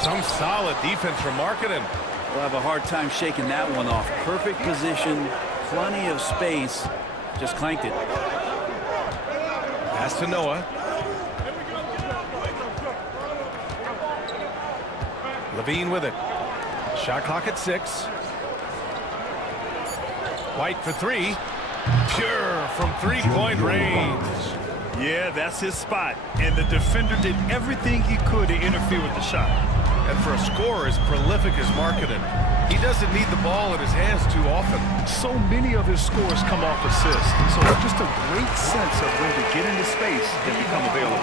Some solid defense from Markkanen. We'll have a hard time shaking that one off. Perfect position, plenty of space. Just clanked it. Pass to Noah. Levine with it. Shot clock at 6. White for three. Pure from three-point range. Yeah, that's his spot. And the defender did everything he could to interfere with the shot. And for a scorer as prolific as Markkanen, he doesn't need the ball in his hands too often. So many of his scores come off assists. So just a great sense of when to get into space and become available.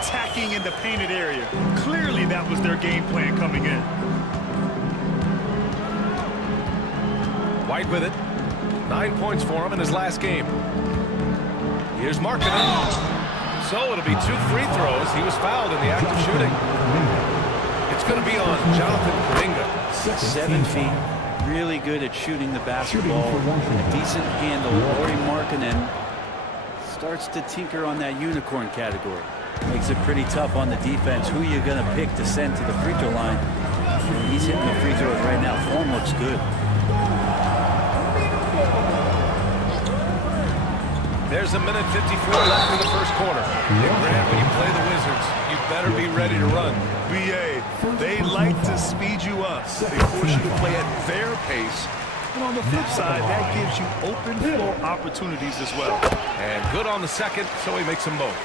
Attacking in the painted area. Clearly that was their game plan coming in. White with it. 9 points for him in his last game. Here's Markkanen. So it'll be 2 free throws. He was fouled in the act of shooting. It's going to be on Jonathan Kuminga. 7 feet, really good at shooting the basketball. A decent handle. Lauri Markkanen starts to tinker on that unicorn category. Makes it pretty tough on the defense. Who you going to pick to send to the free throw line? He's hitting the free throws right now. Form looks good. There's a minute 54 left in the first quarter. Nick Grant, when you play the Wizards, you better be ready to run. BA, they like to speed you up. They force you to play at their pace. And on the flip side, that gives you open floor opportunities as well. And good on the second, so he makes them both.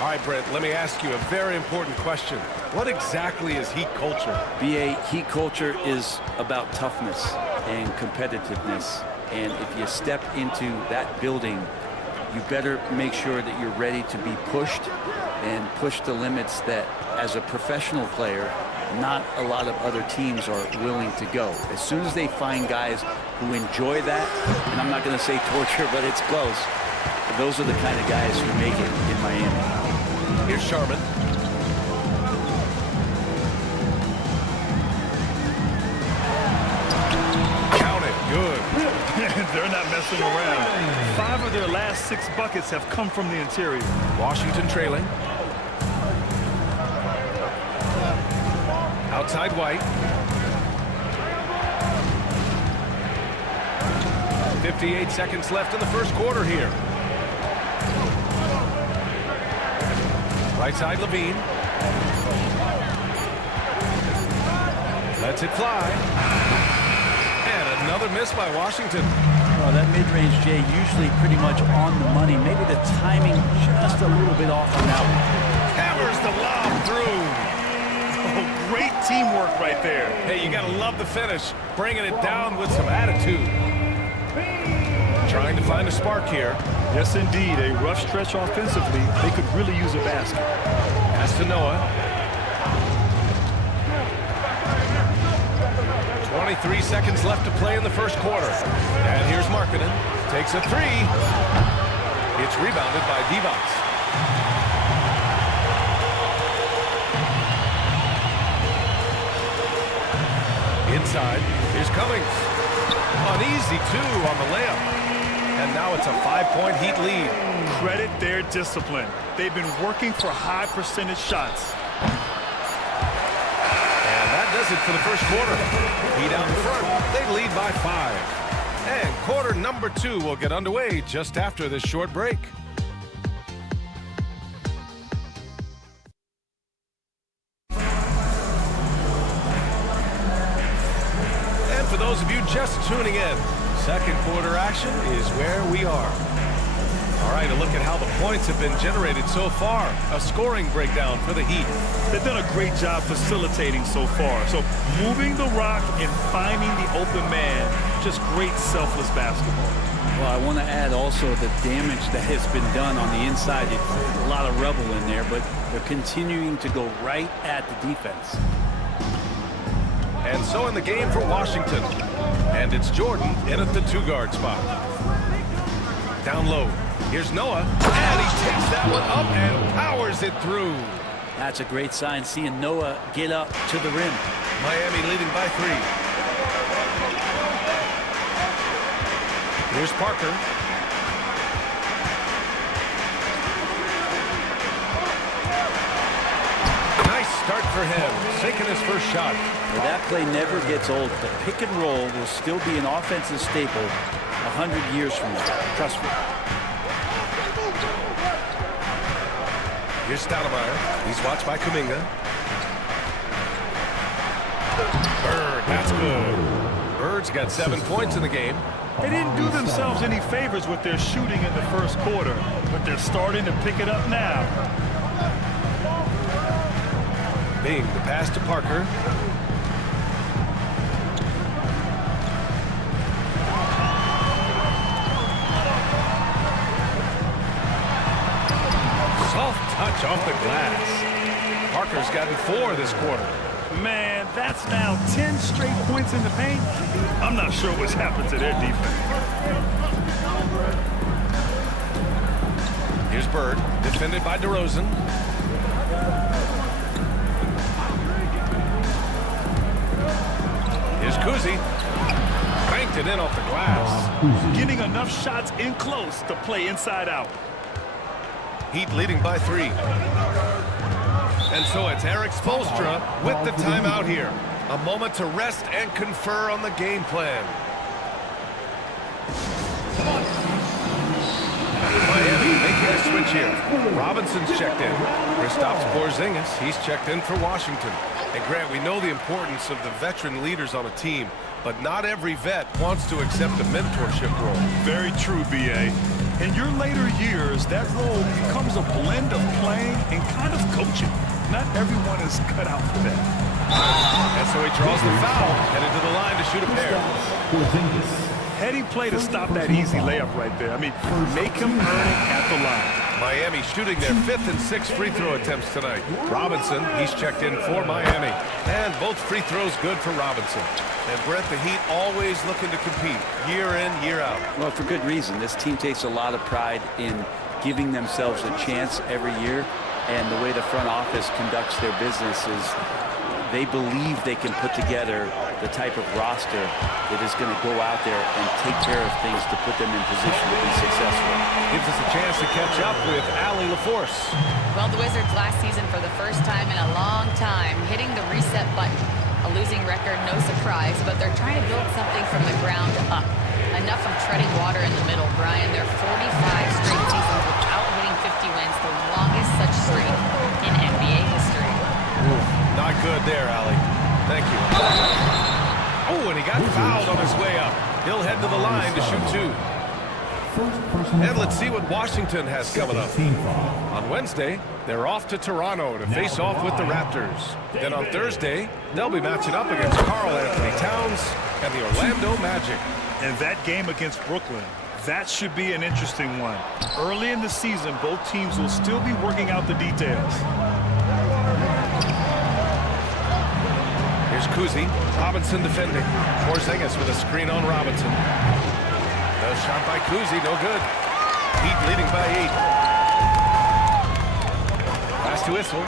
All right, Brent, let me ask you a very important question. What exactly is Heat culture? BA, Heat culture is about toughness and competitiveness. And if you step into that building, you better make sure that you're ready to be pushed and push the limits that, as a professional player, not a lot of other teams are willing to go. As soon as they find guys who enjoy that, and I'm not going to say torture, but it's close, those are the kind of guys who make it in Miami. Here's Sharman. Count it. Good. They're not messing around. 5 of their last 6 buckets have come from the interior. Washington trailing. Outside White. 58 seconds left in the first quarter here. Right side Levine. Lets it fly. And another miss by Washington. Well, that mid-range, Jay, usually pretty much on the money. Maybe the timing just a little bit off on that one. Hammers the lob through. Oh, great teamwork right there. Hey, you got to love the finish. Bringing it down with some attitude. Trying to find a spark here. Yes, indeed. A rough stretch offensively. They could really use a basket. Pass to Noah. 23 seconds left to play in the first quarter. And here's Markkanen. Takes a three. It's rebounded by Divac. Inside. Here's Cummings. An easy 2 on the layup. And now it's a 5-point Heat lead. Credit their discipline. They've been working for high percentage shots. And that does it for the first quarter. Heat out in front. They lead by 5. And quarter number 2 will get underway just after this short break. And for those of you just tuning in, second quarter action is where we are. All right, a look at how the points have been generated so far. A scoring breakdown for the Heat. They've done a great job facilitating so far. So moving the rock and finding the open man, just great selfless basketball. Well, I want to add also the damage that has been done on the inside. A lot of rubble in there, but they're continuing to go right at the defense. And so in the game for Washington. And it's Jordan in at the 2-guard spot. Down low. Here's Noah. And he takes that one up and powers it through. That's a great sign, seeing Noah get up to the rim. Miami leading by 3. Here's Parker. Nice start for him. Sinking his first shot. Well, that play never gets old. The pick and roll will still be an offensive staple 100 years from now. Trust me. Here's Stoudemire. He's watched by Kuminga. Bird, that's good. Bird's got 7 points in the game. They didn't do themselves any favors with their shooting in the first quarter, but they're starting to pick it up now. Bing, the pass to Parker. Soft touch off the glass. Parker's gotten 4 this quarter. Man, that's now 10 straight points in the paint. I'm not sure what's happened to their defense. Here's Bird, defended by DeRozan. Here's Kuzi. Cranked it in off the glass. Getting enough shots in close to play inside out. Heat leading by 3. And so it's Eric Spoelstra with the timeout here. A moment to rest and confer on the game plan. Miami making a switch here. Robinson's checked in. Kristaps Porzingis, he's checked in for Washington. And Grant, we know the importance of the veteran leaders on a team, but not every vet wants to accept a mentorship role. Very true, B.A. In your later years, that role becomes a blend of playing and kind of coaching. Not everyone is cut out for that. And so he draws the foul, headed to the line to shoot a pair. Heady play to stop that easy layup right there. I mean, make him earn it at the line. Miami shooting their 5th and 6th free throw attempts tonight. Robinson, he's checked in for Miami. And both free throws good for Robinson. And Brett, the Heat always looking to compete year in, year out. Well, for good reason. This team takes a lot of pride in giving themselves a chance every year. And the way the front office conducts their business is they believe they can put together the type of roster that is going to go out there and take care of things to put them in position to be successful. Gives us a chance to catch up with Allie LaForce. Well, the Wizards last season for the first time in a long time hitting the reset button. A losing record, no surprise, but they're trying to build something from the ground up. Enough of treading water in the middle, Brian. They're 45 straight seasons without hitting 50 wins, the longest such streak in NBA history. Ooh, not good there, Allie. Thank you. Oh, and he got fouled on his way up. He'll head to the line to shoot 2. And let's see what Washington has coming up. On Wednesday, they're off to Toronto to face off with the Raptors. Then on Thursday, they'll be matching up against Karl Anthony Towns and the Orlando Magic. And that game against Brooklyn, that should be an interesting one. Early in the season, both teams will still be working out the details. Here's Kuzi. Robinson defending. Porzingis with a screen on Robinson. The shot by Kuzi, no good. Heat leading by 8. Pass to Issel.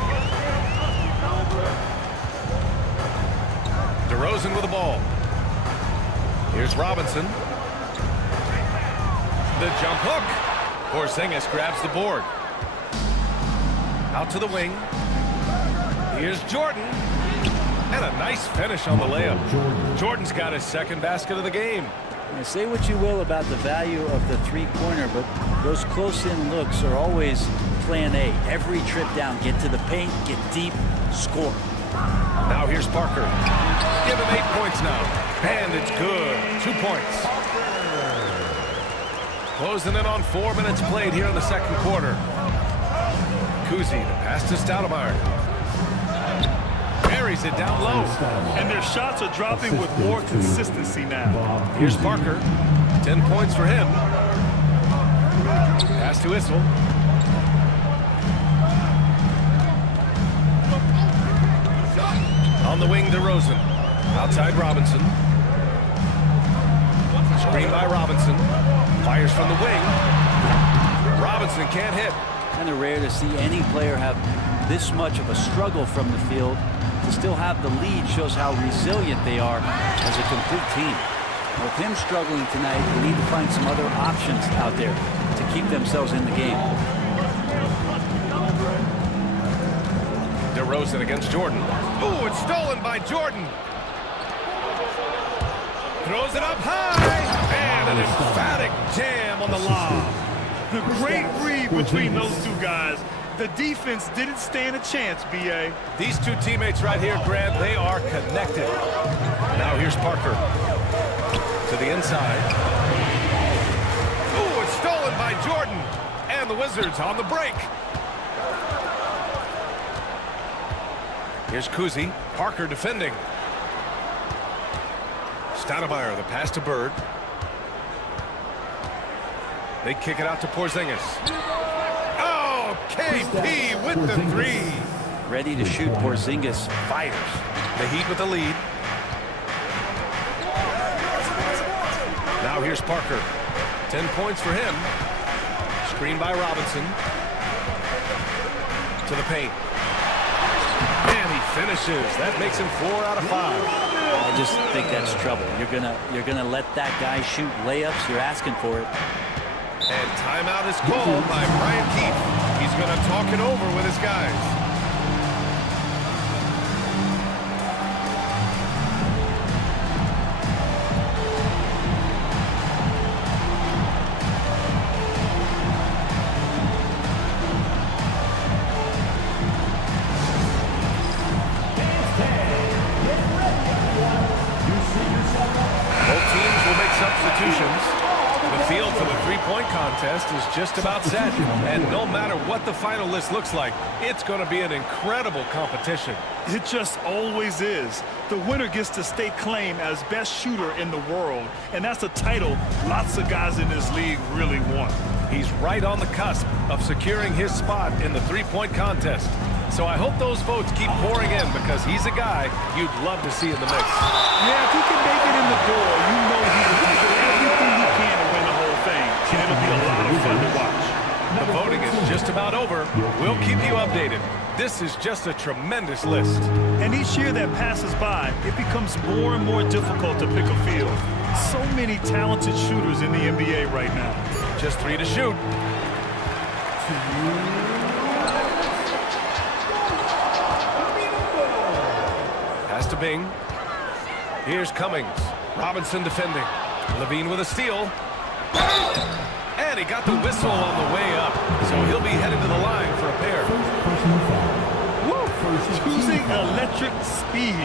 DeRozan with the ball. Here's Robinson. The jump hook. Porzingis grabs the board. Out to the wing. Here's Jordan. And a nice finish on the layup. Jordan's got his second basket of the game. Now, say what you will about the value of the three-pointer, but those close-in looks are always plan A. Every trip down, get to the paint, get deep, score. Now here's Parker. Give him 8 points now. And it's good. 2 points. Closing in on 4 minutes played here in the second quarter. Kuzi, the pass to Stoudemire. Carries it down low. And their shots are dropping with more consistency now. Here's Parker. 10 points for him. Pass to Issel. On the wing, DeRozan. Outside Robinson. Screen by Robinson. Fires from the wing. Robinson can't hit. Kind of rare to see any player have this much of a struggle from the field. To still have the lead shows how resilient they are as a complete team. With him struggling tonight, they need to find some other options out there to keep themselves in the game. DeRozan against Jordan. Oh, it's stolen by Jordan. Throws it up high. And an emphatic jam on the lob. The great read between those two guys. The defense didn't stand a chance, B.A. These two teammates right here, Grant, they are connected. Now here's Parker. To the inside. find Jordan. And the Wizards on the break. Here's Kuzi. Parker defending. Stoudemire, the pass to Bird. They kick it out to Porzingis. Oh, KP with the three. Ready to shoot. Porzingis fires. The Heat with the lead. Now here's Parker. 10 points for him. Screen by Robinson. To the paint. And he finishes. That makes him 4 out of 5. I just think that's trouble. You're gonna let that guy shoot layups. You're asking for it. And timeout is called by Brian Keefe. He's going to talk it over with his guys. The field for the three-point contest is just about set. And no matter what the final list looks like, it's going to be an incredible competition. It just always is. The winner gets to stake claim as best shooter in the world. And that's a title lots of guys in this league really want. He's right on the cusp of securing his spot in the three-point contest. So I hope those votes keep pouring in because he's a guy you'd love to see in the mix. Yeah, if he can make it in the door, you know he will do everything he can to win the whole thing. And it'll be a lot of fun to watch. The voting is just about over. We'll keep you updated. This is just a tremendous list. And each year that passes by, it becomes more and more difficult to pick a field. So many talented shooters in the NBA right now. Just 3 to shoot. Pass to Bing. Here's Cummings. Robinson defending. Levine with a steal. And he got the whistle on the way up. So he'll be headed to the line for a pair. Using electric speed,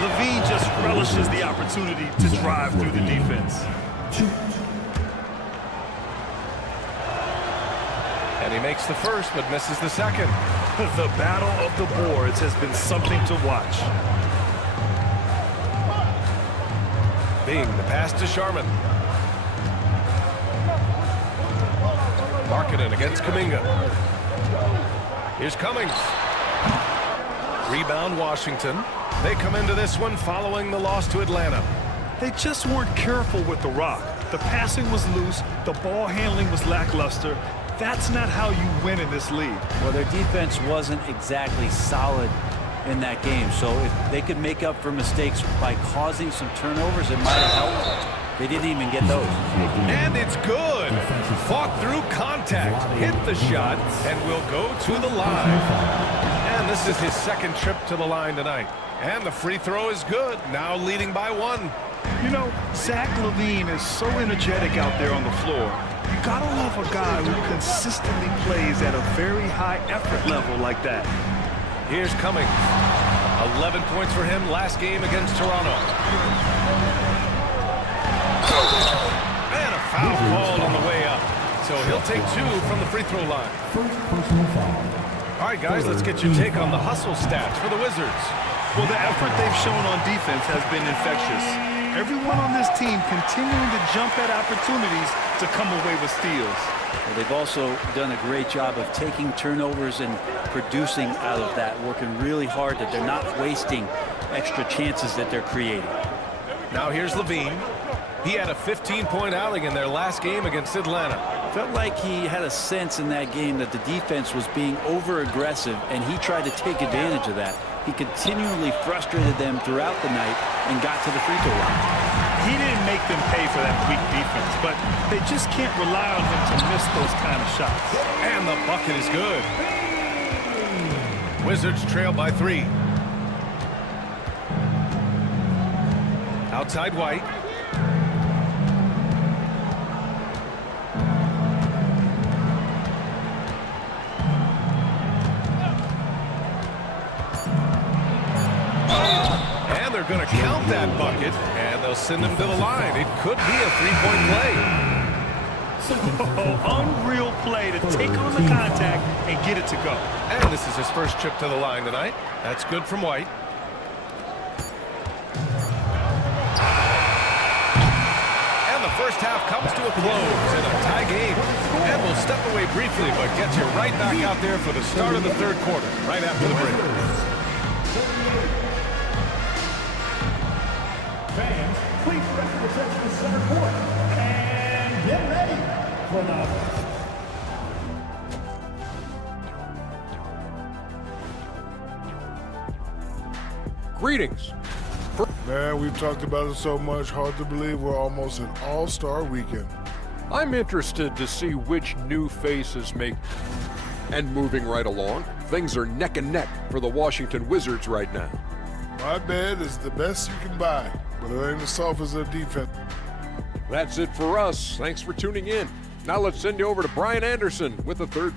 Levine just relishes the opportunity to drive through the defense. And he makes the first, but misses the second. The battle of the boards has been something to watch. Bing, the pass to Sharman. Markkanen against Kuminga. Here's Cummings. Rebound Washington. They come into this one following the loss to Atlanta. They just weren't careful with the rock. The passing was loose. The ball handling was lackluster. That's not how you win in this league. Well, their defense wasn't exactly solid in that game. So if they could make up for mistakes by causing some turnovers, it might have helped. They didn't even get those. And it's good. Fought through contact, hit the shot, and will go to the line. And this is his second trip to the line tonight. And the free throw is good, now leading by 1. You know, Zach LaVine is so energetic out there on the floor. You gotta love a guy who consistently plays at a very high effort level like that. Here's Cummings. 11 points for him last game against Toronto. And a foul called on the way up. So he'll take 2 from the free throw line. All right, guys, let's get your take on the hustle stats for the Wizards. Well, the effort they've shown on defense has been infectious. Everyone on this team continuing to jump at opportunities to come away with steals. Well, they've also done a great job of taking turnovers and producing out of that, working really hard that they're not wasting extra chances that they're creating. Now here's Levine. He had a 15-point outing in their last game against Atlanta. Felt like he had a sense in that game that the defense was being over-aggressive, and he tried to take advantage of that. He continually frustrated them throughout the night and got to the free throw line. He didn't make them pay for that weak defense, but they just can't rely on him to miss those kind of shots. And the bucket is good. Wizards trail by 3. Outside White. And they're going to count that bucket, and they'll send him to the line. It could be a 3-point play. Unreal play to take on the contact and get it to go. And this is his first trip to the line tonight. That's good from White. And the first half comes to a close in a tie game. And we'll step away briefly, but get you right back out there for the start of the third quarter, right after the break. Fans, please direct your attention to center court. And get ready for the... Greetings. Man, we've talked about it so much, hard to believe we're almost an all-star weekend. I'm interested to see which new faces make... And moving right along, things are neck and neck for the Washington Wizards right now. My bed is the best you can buy, but it ain't as soft as their defense. That's it for us. Thanks for tuning in. Now let's send you over to Brian Anderson with the third.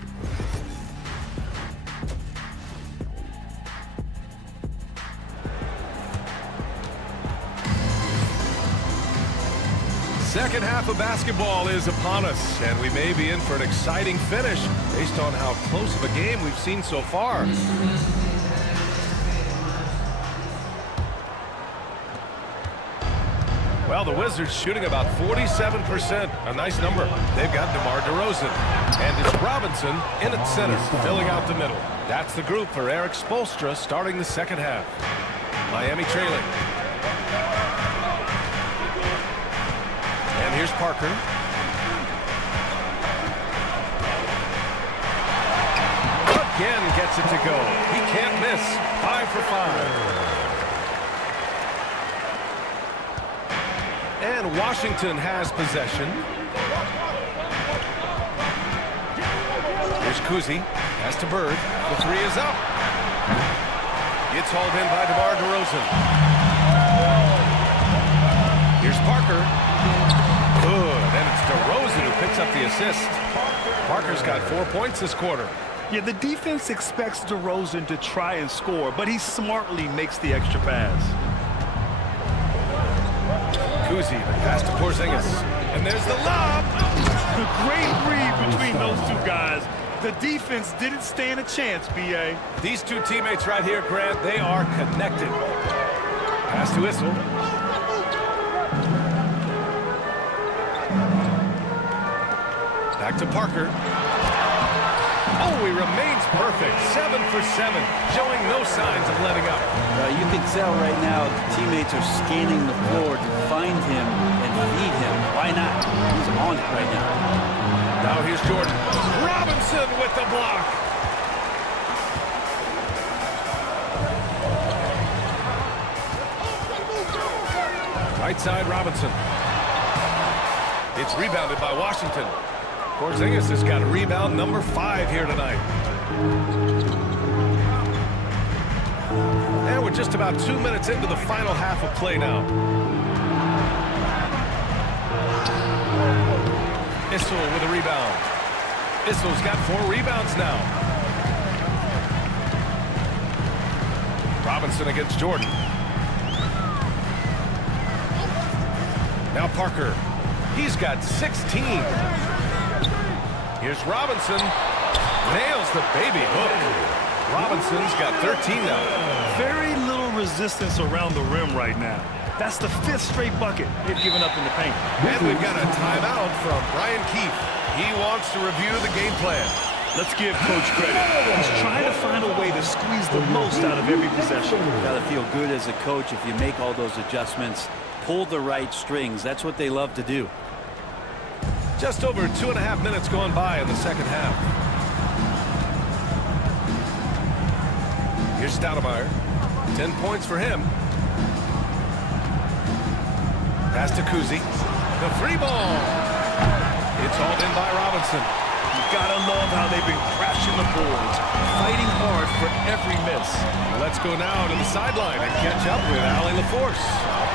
Second half of basketball is upon us, and we may be in for an exciting finish based on how close of a game we've seen so far. Well, the Wizards shooting about 47%, a nice number. They've got DeMar DeRozan, and it's Robinson in at center, filling out the middle. That's the group for Eric Spoelstra starting the second half. Miami trailing. And here's Parker. Again gets it to go. He can't miss. 5 for 5. And Washington has possession. Here's Kuzi. Pass to Bird. The three is up. Gets hauled in by DeMar DeRozan. Here's Parker. Good. And it's DeRozan who picks up the assist. Parker's got 4 points this quarter. Yeah, the defense expects DeRozan to try and score, but he smartly makes the extra pass. Kuzi, the pass to Porzingis. And there's the lob. The great read between those two guys. The defense didn't stand a chance, B.A. These two teammates right here, Grant, they are connected. Pass to Issel. Back to Parker. Oh, he remains perfect. 7 for 7, showing no signs of letting up. You can tell right now the teammates are scanning the floor to find him and feed him. Why not? He's on it right now. Now here's Jordan. Robinson with the block. Right side, Robinson. It's rebounded by Washington. Porzingis has got rebound number 5 here tonight. And we're just about 2 minutes into the final half of play now. Issel with a rebound. Issel's got 4 rebounds now. Robinson against Jordan. Now Parker. He's got 16. Here's Robinson. Nails the baby hook. Robinson's got 13 now. Very little resistance around the rim right now. That's the 5th straight bucket they've given up in the paint. And we've got a timeout from Brian Keefe. He wants to review the game plan. Let's give Coach credit. He's trying to find a way to squeeze the most out of every possession. Got to feel good as a coach if you make all those adjustments, pull the right strings. That's what they love to do. Just over 2.5 minutes going by in the second half. Here's Stoudemire. 10 points for him. Pass to Kuzi. The 3 ball. It's hauled in by Robinson. You gotta love how they've been crashing the boards, fighting hard for every miss. Let's go now to the sideline and catch up with Allie LaForce.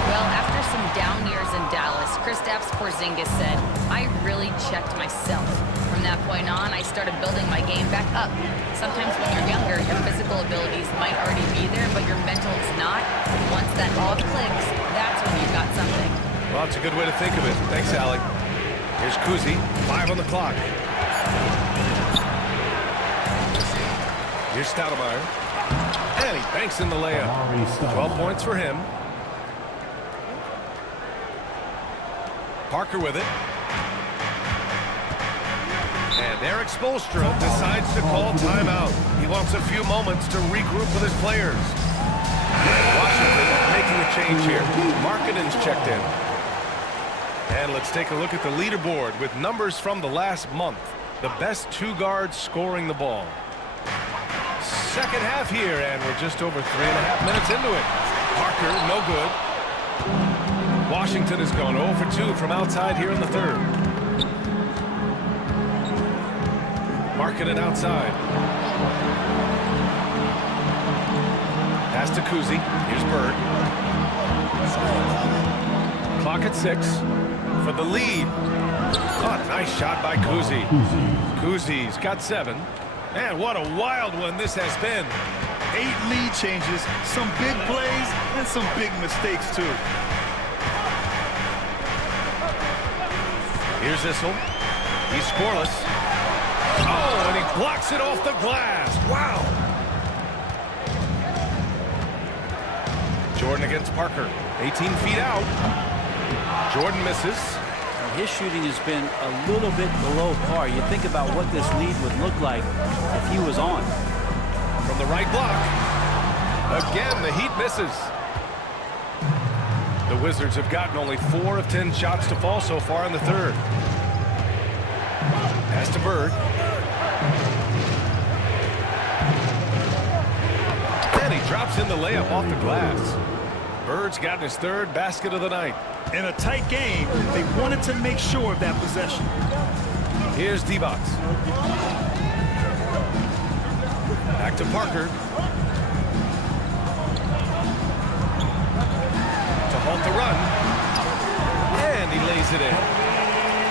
Well, after some down years in Dallas, Kristaps Porzingis said, I really checked myself. From that point on, I started building my game back up. Sometimes when you're younger, your physical abilities might already be there, but your mental is not. Once that all clicks, that's when you've got something. Well, it's a good way to think of it. Thanks, Allie. Here's Kuzi, 5 on the clock. Here's Stoudemire. And he banks in the layup. 12 points for him. Parker with it. And Eric Spoelstra decides to call timeout. He wants a few moments to regroup with his players. Washington making a change here. Markkanen's checked in. And let's take a look at the leaderboard with numbers from the last month. The best 2 guards scoring the ball. Second half here, and we're just over 3.5 minutes into it. Parker, no good. Washington has gone 0 for 2 from outside here in the third. Markkanen outside. Pass to Kuzi. Here's Bird. Clock at 6 for the lead. Oh, nice shot by Kuzi. Kuzi's got 7. Man, what a wild one this has been. 8 lead changes, some big plays, and some big mistakes, too. Here's Issel. He's scoreless. Oh, and he blocks it off the glass. Wow. Jordan against Parker. 18 feet out. Jordan misses. His shooting has been a little bit below par. You think about what this lead would look like if he was on. From the right block. Again, the Heat misses. The Wizards have gotten only 4 of 10 shots to fall so far in the third. Pass to Bird. And he drops in the layup off the glass. Bird's gotten his 3rd basket of the night. In a tight game, they wanted to make sure of that possession. Here's Divac. Back to Parker. To halt the run. And he lays it in.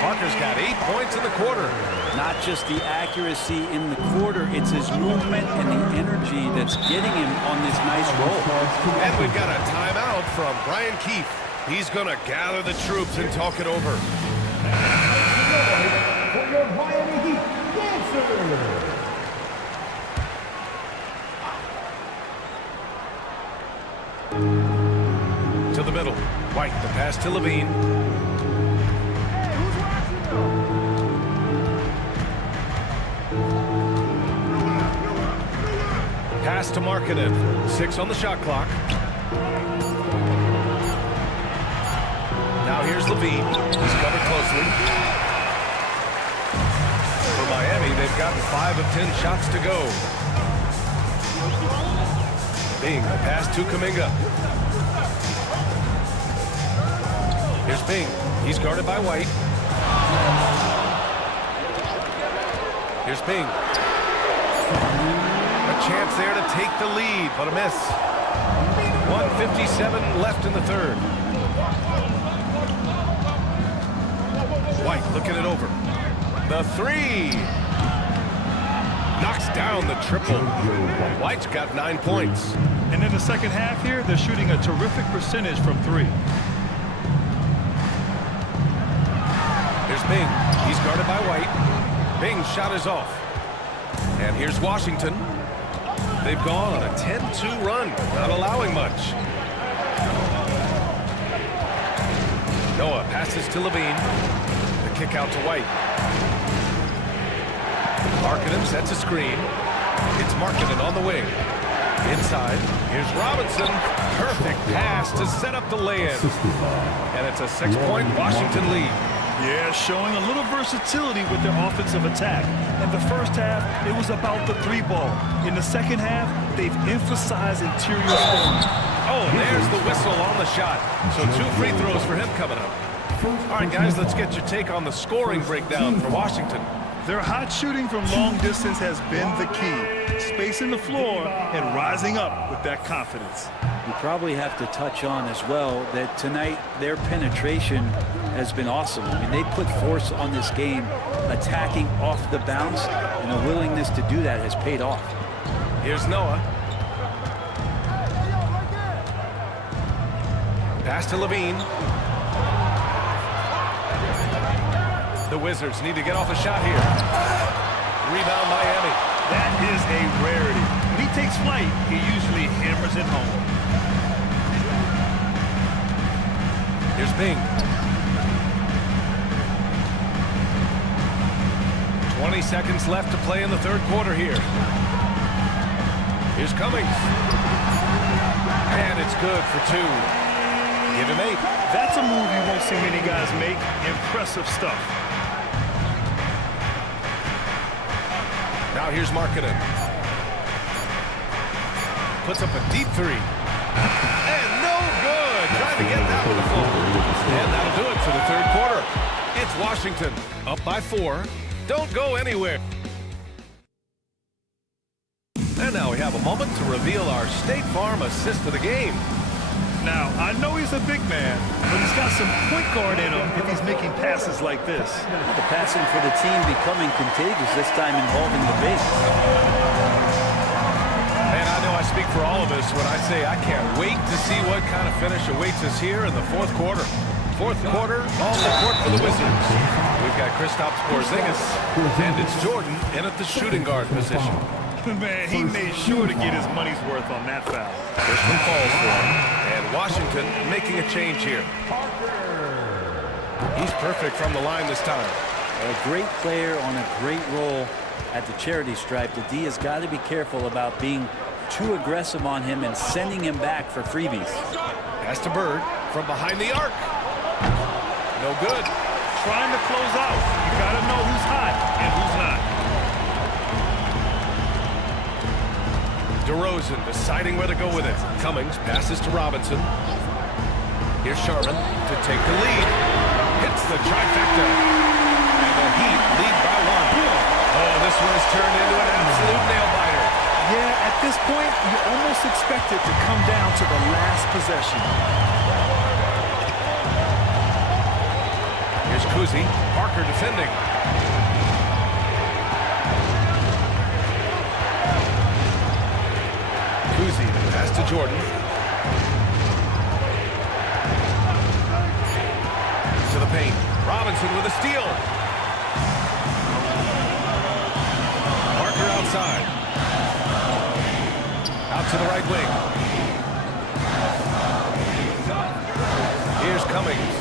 Parker's got 8 points in the quarter. Not just the accuracy in the quarter, it's his movement and the energy that's getting him on this nice roll. And we've got a timeout from Brian Keefe. He's going to gather the troops and talk it over. For your Miami Heat dancer. To the middle. White, the pass to Levine. Pass to Markkanen. 6 on the shot clock. Now here's Levine. He's covered closely. For Miami, they've gotten 5 of 10 shots to go. Bing, the pass to Kuminga. Here's Bing. He's guarded by White. Here's Bing. A chance there to take the lead, but a miss. 1:57 left in the third. White looking it over. The 3. Knocks down the triple. White's got 9 points. And in the second half here, they're shooting a terrific percentage from 3. Here's Bing. He's guarded by White. Bing's shot is off. And here's Washington. They've gone on a 10-2 run, not allowing much. Noah passes to Levine. The kick out to White. Markkanen sets a screen. It's Markkanen on the wing. Inside, here's Robinson. Perfect pass to set up the lay-in. And it's a 6-point Washington lead. Yeah, showing a little versatility with their offensive attack. In the first half, it was about the 3 ball. In the second half, they've emphasized interior scoring. Oh, and there's the whistle on the shot. So 2 free throws for him coming up. All right, guys, let's get your take on the scoring breakdown for Washington. Their hot shooting from long distance has been the key. Spacing the floor and rising up with that confidence. We probably have to touch on as well that tonight their penetration has been awesome. I mean, they put force on this game, attacking off the bounce, and a willingness to do that has paid off. Here's Noah. Pass to Levine. The Wizards need to get off a shot here. Rebound Miami. That is a rarity. When he takes flight, he usually hammers it home. Here's Bing. 20 seconds left to play in the third quarter here. Here's Cummings. And it's good for 2. Give him 8. That's a move you won't see many guys make. Impressive stuff. Now here's Markkanen. Puts up a deep 3. And no good. Trying to get that one full. And that'll do it for the third quarter. It's Washington up by 4. Don't go anywhere. And now we have a moment to reveal our State Farm assist of the game. Now, I know he's a big man, but he's got some point guard in him if he's making passes like this. The passing for the team becoming contagious, this time involving the base. And I know I speak for all of us when I say I can't wait to see what kind of finish awaits us here in the fourth quarter. Fourth quarter, all support for the Wizards. We've got Kristaps Porzingis, and it's Jordan in at the shooting guard position. Man, he made sure to get his money's worth on that foul. This one falls for him, and Washington making a change here. He's perfect from the line this time. A great player on a great role at the charity stripe. The D has got to be careful about being too aggressive on him and sending him back for freebies. Pass to Bird from behind the arc. No good. Trying to close out. You got to know who's hot and who's not. DeRozan deciding where to go with it. Cummings passes to Robinson. Here's Sharman to take the lead. Hits the trifecta. And the Heat lead by 1. Oh, this one has turned into an absolute nail-biter. Yeah, at this point, you almost expect it to come down to the last possession. Here's Kuzi. Parker defending. Kuzi pass to Jordan. To the paint. Robinson with a steal. Parker outside. Out to the right wing. Here's Cummings.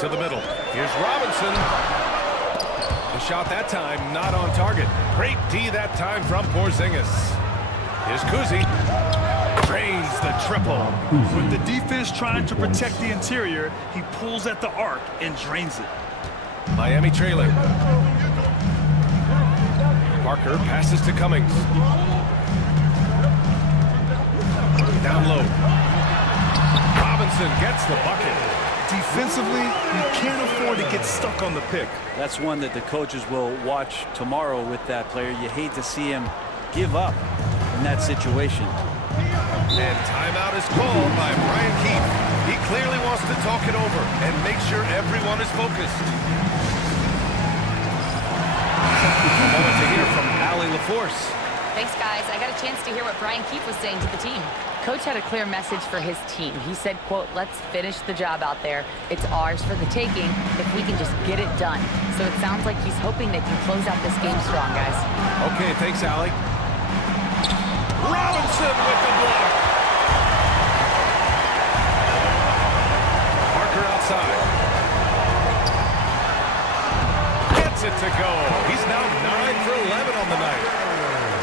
To the middle. Here's Robinson. The shot that time not on target. Great D that time from Porzingis. Here's Kuzi. Drains the triple. With the defense trying to protect the interior, he pulls at the arc and drains it. Miami trailing. Parker passes to Cummings. Down low. Robinson gets the bucket. Defensively, you can't afford to get stuck on the pick. That's one that the coaches will watch tomorrow with that player. You hate to see him give up in that situation. And timeout is called by Brian Keefe. He clearly wants to talk it over and make sure everyone is focused. A moment to hear from Allie LaForce. Thanks, guys. I got a chance to hear what Brian Keefe was saying to the team. Coach had a clear message for his team. He said, quote, let's finish the job out there. It's ours for the taking if we can just get it done. So it sounds like he's hoping they can close out this game strong, guys. Okay, thanks, Allie. Robinson with the block. Parker outside. Gets it to go. He's now 9 for 11 on the night.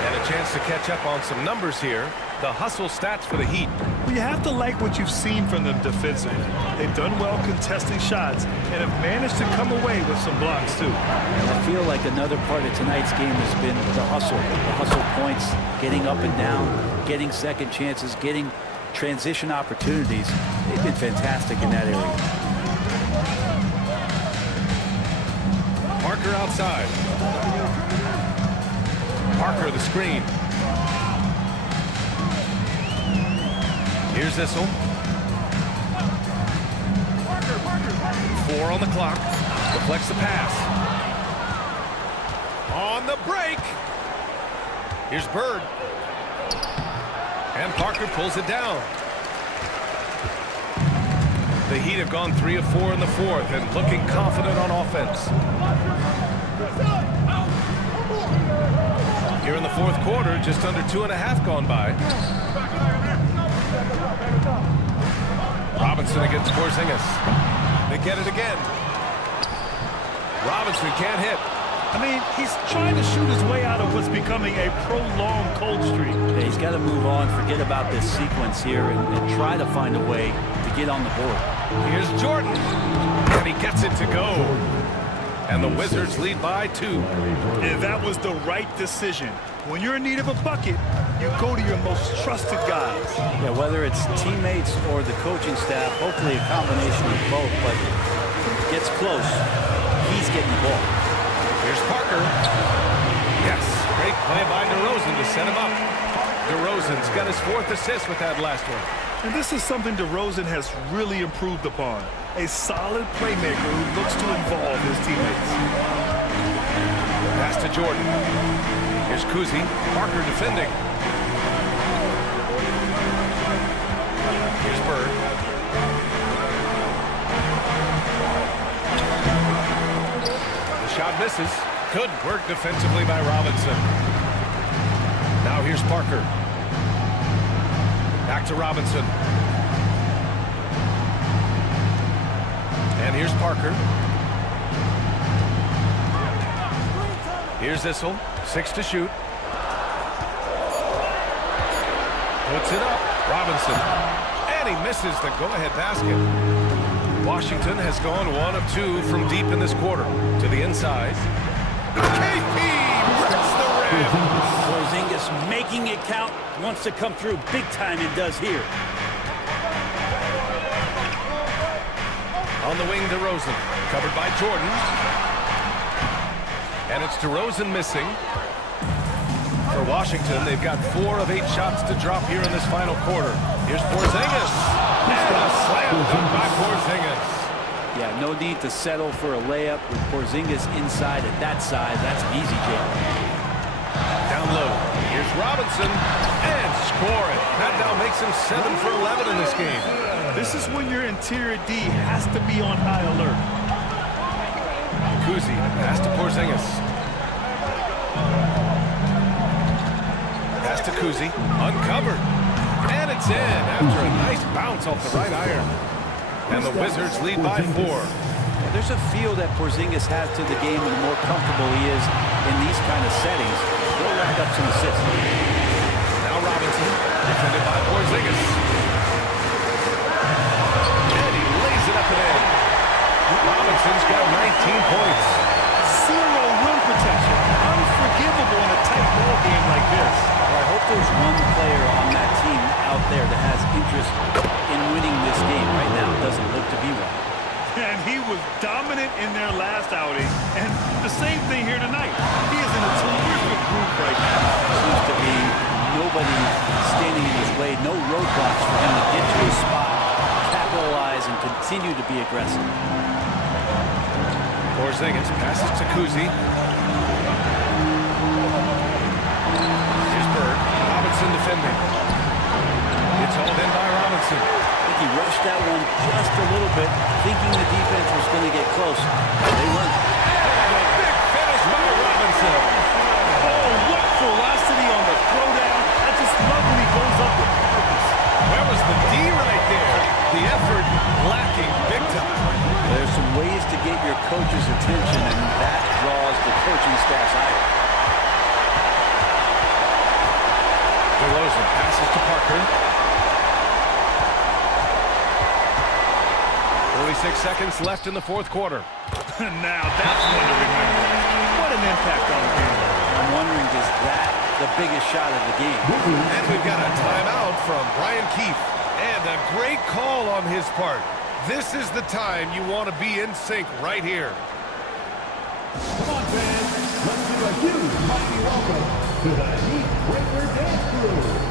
And a chance to catch up on some numbers here. The hustle stats for the Heat. Well, you have to like what you've seen from them defensively. They've done well contesting shots and have managed to come away with some blocks, too. I feel like another part of tonight's game has been the hustle points, getting up and down, getting second chances, getting transition opportunities. They've been fantastic in that area. Parker outside. Parker the screen. Here's Issel. 4 on the clock. Deflects the pass. On the break. Here's Bird. And Parker pulls it down. The Heat have gone 3 of 4 in the fourth and looking confident on offense. Here in the fourth quarter, just under 2.5 gone by. Robinson against Porzingis. They get it again. Robinson can't hit. I mean, he's trying to shoot his way out of what's becoming a prolonged cold streak. Yeah, he's got to move on, forget about this sequence here, and try to find a way to get on the board. Here's Jordan, and he gets it to go. And the Wizards lead by 2. And that was the right decision. When you're in need of a bucket, you go to your most trusted guys. Yeah, whether it's teammates or the coaching staff, hopefully a combination of both, but gets close. He's getting the ball. Here's Parker. Yes, great play by DeRozan to set him up. DeRozan's got his 4th assist with that last one. And this is something DeRozan has really improved upon. A solid playmaker who looks to involve his teammates. Pass to Jordan. Here's Kuzi. Parker defending. Here's Bird. The shot misses. Good work defensively by Robinson. Now here's Parker. Back to Robinson. And here's Parker. Here's Issel. 6 to shoot. Puts it up. Robinson. And he misses the go-ahead basket. Washington has gone 1 of 2 from deep in this quarter. To the inside. KP rips the rim. Porzingis making it count. Wants to come through big time and does here. On the wing, DeRozan. Covered by Jordan. And it's DeRozan missing. For Washington, they've got 4 of 8 shots to drop here in this final quarter. Here's Porzingis. And a slam dunk by Porzingis. Yeah, no need to settle for a layup with Porzingis inside at that size. That's an easy jam. Down low. Here's Robinson. And score it. That now makes him 7 for 11 in this game. This is when your interior D has to be on high alert. Kuzi, pass to Porzingis. Pass to Kuzi, uncovered. And it's in after a nice bounce off the right iron. And the Wizards lead by 4. Yeah, there's a feel that Porzingis has to the game, and the more comfortable he is in these kind of settings, he'll rack up some assists. Now Robinson, defended by Porzingis. And he lays it up and in. Robinson's got 19 points. 0 rim protection. Unforgivable in a tight ball game like this. Well, I hope there's one player on that team out there that has interest in winning this game. Right now, it doesn't look to be one. And he was dominant in their last outing. And the same thing here tonight. He is in a terrific group right now. Seems to be nobody standing in his way. No roadblocks for him to get to his spot, capitalize, and continue to be aggressive. Porzingis passes to Kuzi. Here's Bird. Robinson defending. It's hauled in by Robinson. I think he rushed that one just a little bit, thinking the defense was going to get close. They weren't. And a big finish by Robinson. Oh, what ferocity on the throwdown. That just lovely goes up with purpose. Where was the D right there? The effort lacking big time. There's some ways to get your coach's attention, and that draws the coaching staff's eye. DeRozan passes to Parker. 46 seconds left in the fourth quarter. Now that's one to remember. What an impact on the game. I'm wondering, is that the biggest shot of the game? And we've got a timeout from Brian Keefe. And a great call on his part. This is the time you want to be in sync right here. Come on, fans. Let's do a huge mighty welcome to the Heat Breaker Dance Crew.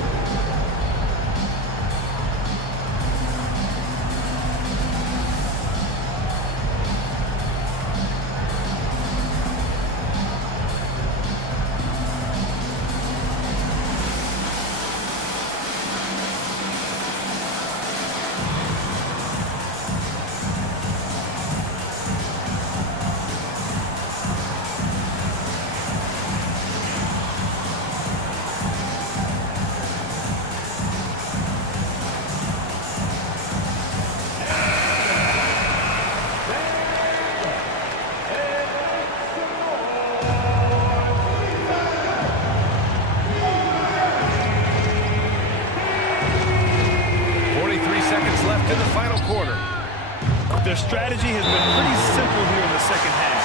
Their strategy has been pretty simple here in the second half.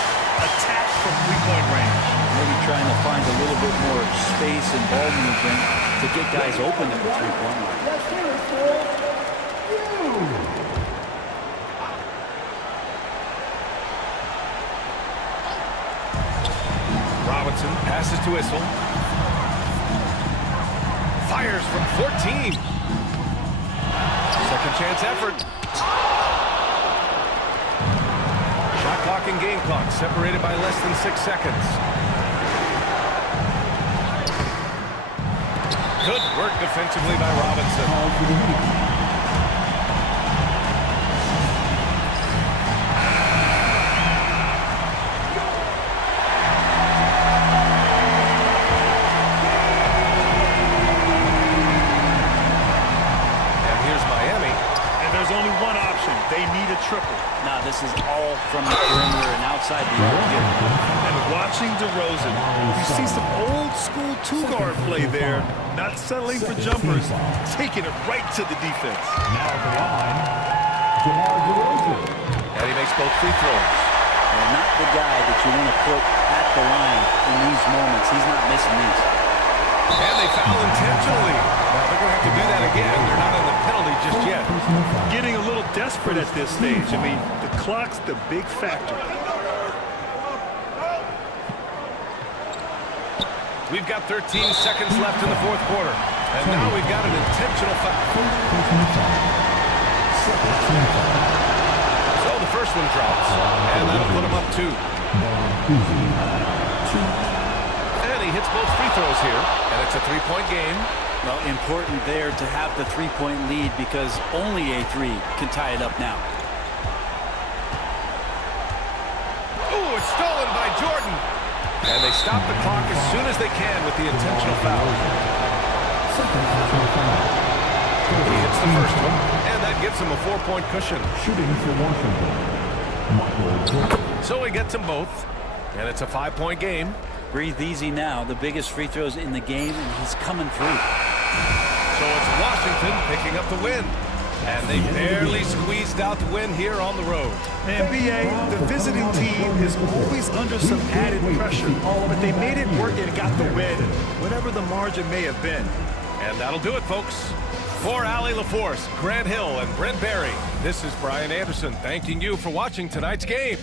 Attack from three-point range. Maybe trying to find a little bit more space and ball movement to get guys open at the three-point line. Robinson passes to Issel. Fires from 14. Second chance effort. Shot clock and game clock separated by less than 6 seconds. Good work defensively by Robinson. Only one option. They need a triple. Now this is all from the perimeter and outside the arc. And watching DeRozan, you see some old school two-guard play there, not settling for jumpers, taking it right to the defense. Now the line, DeMar DeRozan. And he makes both free throws. And not the guy that you want to put at the line in these moments. He's not missing these. And they foul intentionally. Now they're going to have to do that again. They're not on the penalty just yet. Getting a little desperate at this stage. I mean, the clock's the big factor. We've got 13 seconds left in the fourth quarter. And now we've got an intentional foul. So the first one drops. And that'll put him up 2. And he hits both free throws here. And it's a three-point game. Well, important there to have the three-point lead because only a 3 can tie it up now. Oh, it's stolen by Jordan. And they stop the clock as soon as they can with the intentional foul. He hits the first one, and that gives him a 4-point cushion. Shooting for Washington, Michael Jordan. So he gets them both, and it's a 5-point game. Breathe easy now. The biggest free throws in the game, and he's coming through. So it's Washington picking up the win. And they barely squeezed out the win here on the road. And B.A., the visiting team is always under some added pressure, but they made it work and got the win, whatever the margin may have been. And that'll do it, folks. For Allie LaForce, Grant Hill, and Brent Barry, this is Brian Anderson thanking you for watching tonight's game.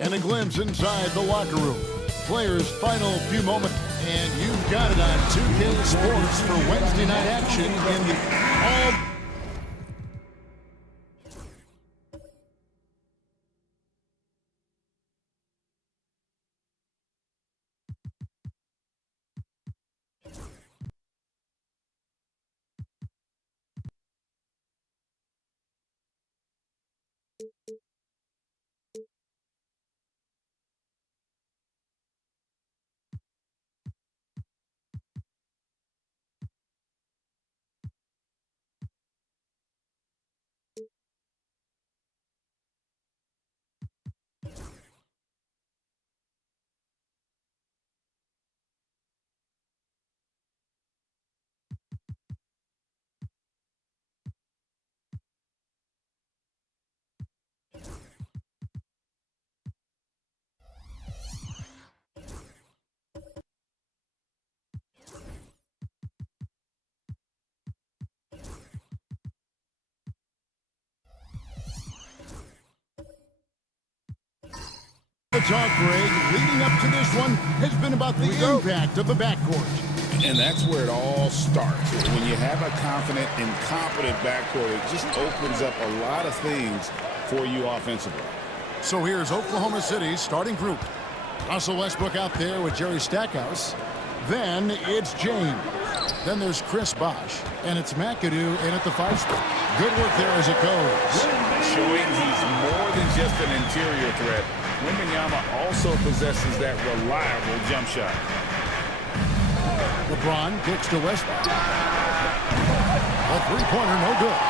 And a glimpse inside the locker room. Players' final few moments. And you've got it on 2K Sports for Wednesday night action in the all. The talk, Greg, leading up to this one has been about the impact of the backcourt. And that's where it all starts. When you have a confident and competent backcourt, it just opens up a lot of things for you offensively. So here's Oklahoma City's starting group. Russell Westbrook out there with Jerry Stackhouse. Then it's James. Then there's Chris Bosh. And it's McAdoo in at the 5 spot. Good work there as it goes. Showing he's more than just an interior threat. Wembanyama also possesses that reliable jump shot. LeBron kicks to Westbrook. A three-pointer, no good.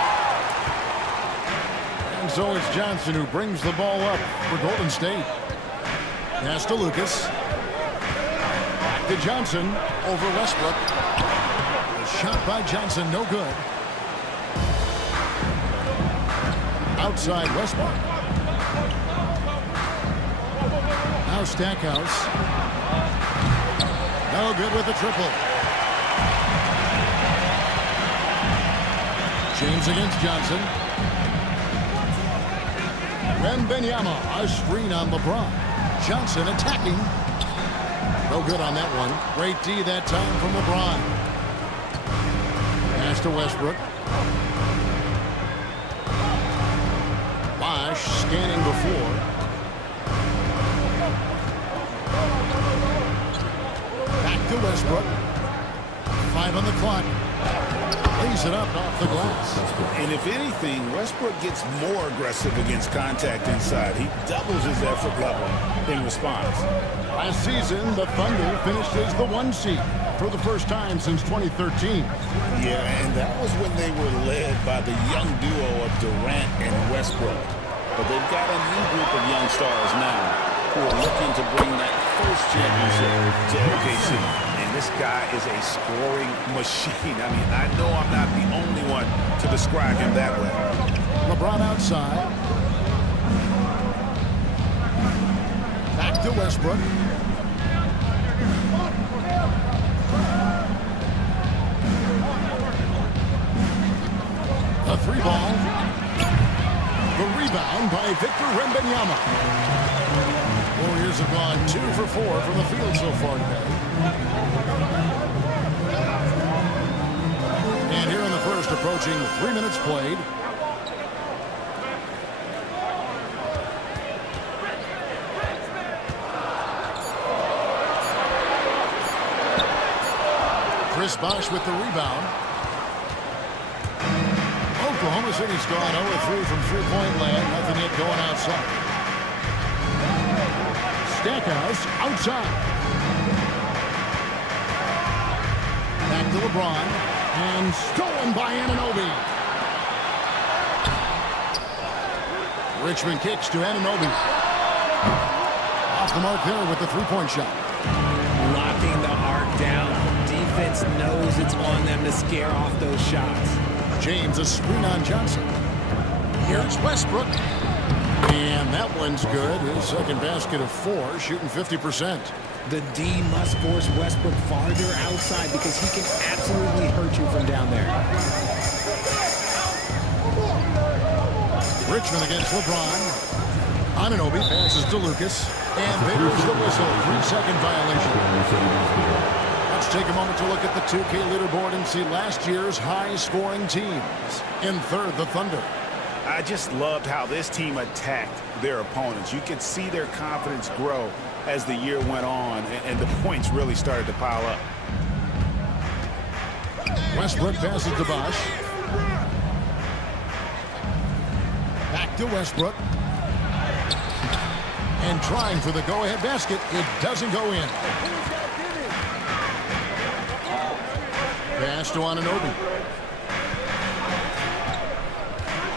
And so it's Johnson who brings the ball up for Golden State. Pass to Lucas. Back to Johnson over Westbrook. A shot by Johnson, no good. Outside Westbrook. Now Stackhouse. No good with the triple. James against Johnson. Wembanyama, a screen on LeBron. Johnson attacking. No good on that one. Great D that time from LeBron. Pass to Westbrook. Bosh scanning before. To Westbrook. 5 on the clock. Lays it up off the glass. And if anything, Westbrook gets more aggressive against contact inside. He doubles his effort level in response. Last season, the Thunder finished as the 1 seed. for the first time since 2013. Yeah, and that was when they were led by the young duo of Durant and Westbrook. But they've got a new group of young stars now who are looking to bring that first championship to OKC. And this guy is a scoring machine. I mean, I know I'm not the only one to describe him that way. LeBron outside. Back to Westbrook. A three ball. The rebound by Victor Wembanyama. Warriors have gone 2 for 4 from the field so far today. And here in the first, approaching 3 minutes played. Chris Bosh with the rebound. Oklahoma City's gone 0-3 from three-point land. Nothing yet going outside. Stackhouse outside. Back to LeBron. And stolen by Anunoby. Richmond kicks to Anunoby. Off the mark there with the three-point shot. Locking the arc down. Defense knows it's on them to scare off those shots. James, a screen on Johnson. Here's Westbrook. And that one's good. His second basket of 4, shooting 50%. The D must force Westbrook farther outside because he can absolutely hurt you from down there. Richmond against LeBron. Anunoby passes to Lucas. And there's the whistle. 3-second violation. Let's take a moment to look at the 2K leaderboard and see last year's high-scoring teams. In third, the Thunder. I just loved how this team attacked their opponents. You could see their confidence grow as the year went on, and the points really started to pile up. Westbrook passes to Bosh. Back to Westbrook. And trying for the go-ahead basket. It doesn't go in. Pass to Anunoby.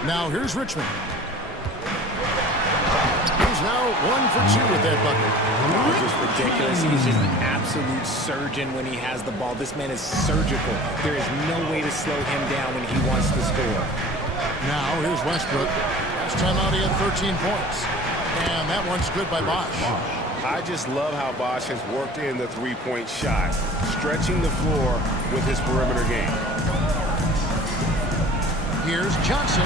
Now here's Richmond. He's now 1 for 2 with that bucket. It's just ridiculous. He's just an absolute surgeon when he has the ball. This man is surgical. There is no way to slow him down when he wants to score. Now here's Westbrook. Last time out he had 13 points. And that one's good by Bosh. I just love how Bosh has worked in the three-point shot, stretching the floor with his perimeter game. Here's Johnson.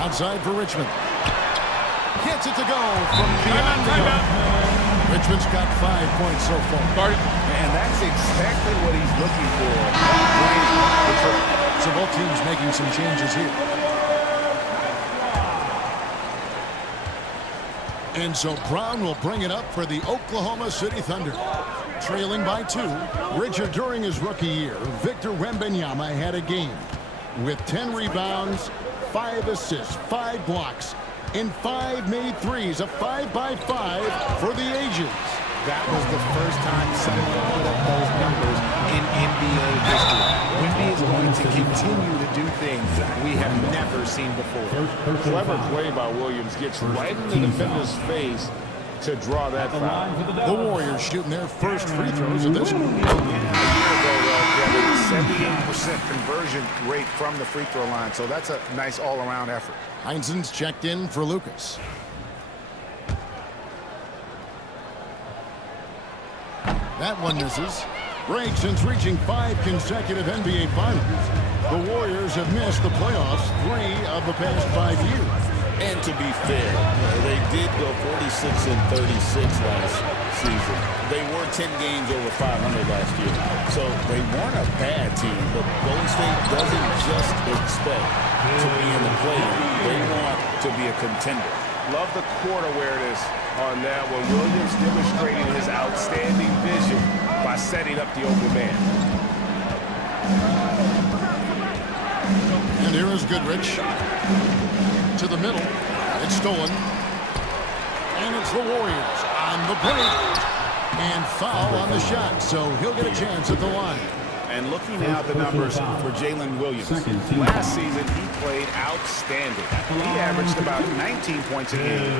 Outside for Richmond. Gets it to go from beyond the arc. Richmond's got 5 points so far. And that's exactly what he's looking for. So both teams making some changes here. And so Brown will bring it up for the Oklahoma City Thunder. Trailing by 2. Richard, during his rookie year, Victor Wembanyama had a game with 10 rebounds, 5 assists, 5 blocks, and 5 made threes, a 5-by-5 for the ages. That was the first time someone put up those numbers in NBA history. Wemby is going to continue to do things we have never seen before. Clever play by Williams. Gets right in the defender's face to draw that foul. The Warriors shooting their first free throws of this one. A year ago, though, 78% conversion rate from the free throw line. So that's a nice all-around effort. Heinzen's checked in for Lucas. That one misses. Break since reaching 5 consecutive NBA Finals. The Warriors have missed the playoffs 3 of the past 5 years. And to be fair, they did go 46-36 last season. They were 10 games over 500 last year. So they weren't a bad team, but Golden State doesn't just expect to be in the play. They want to be a contender. Love the court awareness on that one. Williams demonstrating his outstanding vision by setting up the open man. And here is Goodrich. To the middle. It's stolen. And it's the Warriors on the break. And foul on the shot, so he'll get a chance at the line. And looking now at the numbers for Jalen Williams. Last season, he played outstanding. He averaged about 19 points a game,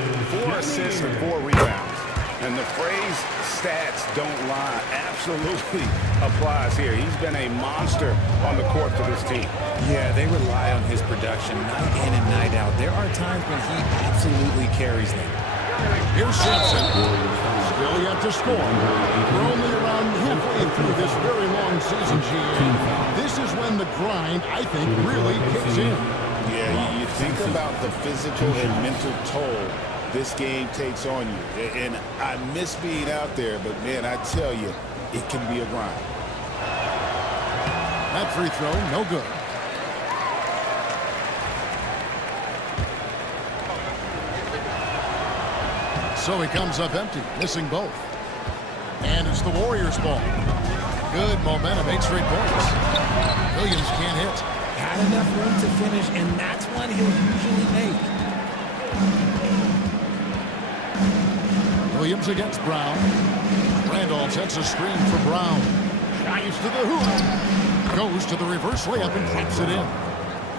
4 assists and 4 rebounds. And the phrase stats don't lie absolutely applies here. He's been a monster on the court for this team. Yeah, they rely on his production night in and night out. There are times when he absolutely carries them. Here's Simpson. Still yet to score. We're only around halfway through this very long season, GA. This is when the grind, I think, really kicks in. Yeah, you think about the physical and mental toll this game takes on you. And I miss being out there, but, man, I tell you, it can be a grind. That free throw, no good. So he comes up empty, missing both. And it's the Warriors' ball. Good momentum, 8 straight points. Williams can't hit. Had enough room to finish, and that's one he'll usually make. Williams against Brown. Randolph sets a screen for Brown. Drives to the hoop. Goes to the reverse layup and drops it in.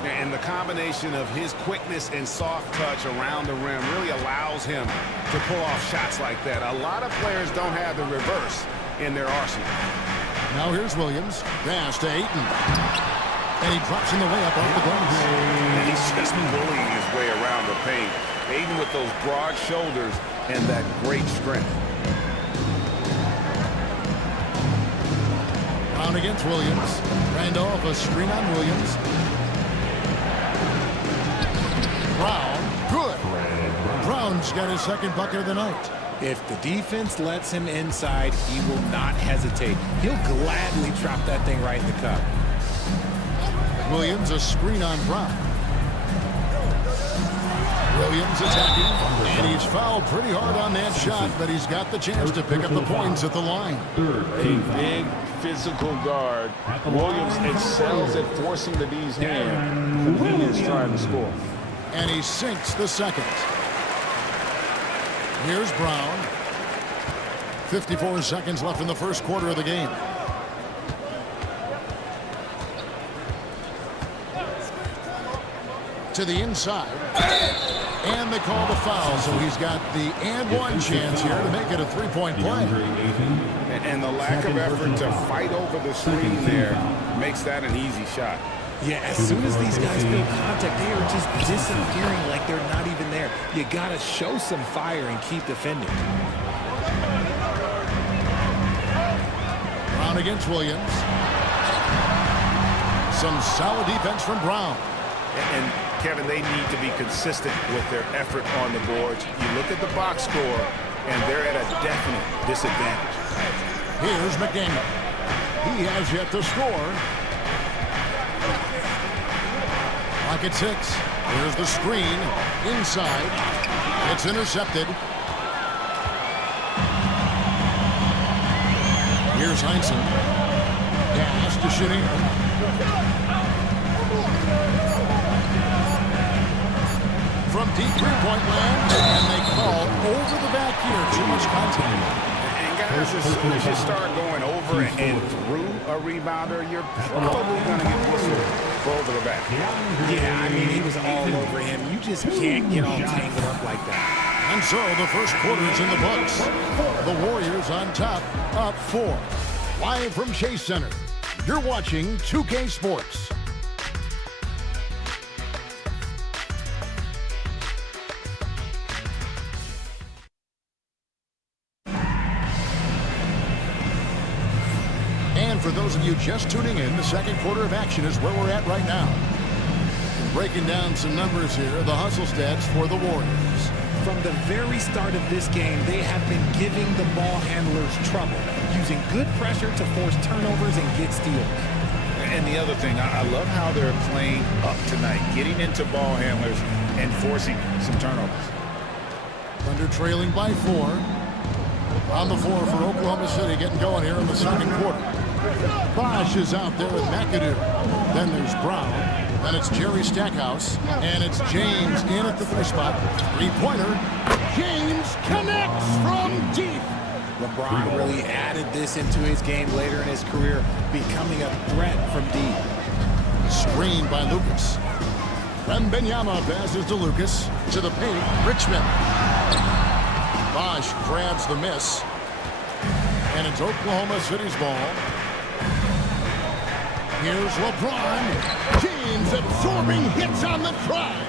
And the combination of his quickness and soft touch around the rim really allows him to pull off shots like that. A lot of players don't have the reverse in their arsenal. Now here's Williams. Pass to Ayton. And he drops in the layup off the glass. And he's just bullying his way around the paint. Ayton with those broad shoulders and that great strength. Brown against Williams. Randolph, a screen on Williams. Brown, good. Brown's got his second bucket of the night. If the defense lets him inside, he will not hesitate. He'll gladly drop that thing right in the cup. Williams, a screen on Brown. Williams attacking, and he's fouled pretty hard on that shot, but he's got the chance to pick up the points at the line. A big physical guard. Williams excels at forcing the D's hand when he is trying to score. And he sinks the second. Here's Brown. 54 seconds left in the first quarter of the game. To the inside. And they call the foul, so he's got the and one chance here to make it a three-point play. And the lack of effort to fight over the screen there makes that an easy shot. Yeah, as soon as these guys feel contact, they are just disappearing like they're not even there. You got to show some fire and keep defending. Brown against Williams. Some solid defense from Brown. And Kevin, they need to be consistent with their effort on the boards. You look at the box score, and they're at a definite disadvantage. Here's McDaniel. He has yet to score. Clock at 6. Here's the screen. Inside. It's intercepted. Here's Heinsohn. Pass to Chenier. From deep three-point land, and they call over the back here. Too much contact. And guys, as soon as you start going over and through a rebounder, you're probably going to get whistled for over the back. Yeah, I mean, he was all over him. You just can't get all tangled up like that. And so the first quarter is in the books. The Warriors on top, up 4. Live from Chase Center, you're watching 2K Sports. For those of you just tuning in, the second quarter of action is where we're at right now. And breaking down some numbers here, the hustle stats for the Warriors. From the very start of this game, they have been giving the ball handlers trouble, using good pressure to force turnovers and get steals. And the other thing, I love how they're playing up tonight, getting into ball handlers and forcing some turnovers. Thunder trailing by 4. On the floor for Oklahoma City, getting going here in the second quarter. Bosh is out there with McAdoo. Then there's Brown. Then it's Jerry Stackhouse. And it's James in at the 3 spot. Three-pointer. James connects from deep. LeBron really added this into his game later in his career, becoming a threat from deep. Screen by Lucas. Wembanyama passes to Lucas. To the paint, Richmond. Bosch grabs the miss. And it's Oklahoma City's ball. Here's LeBron. James absorbing hits on the drive.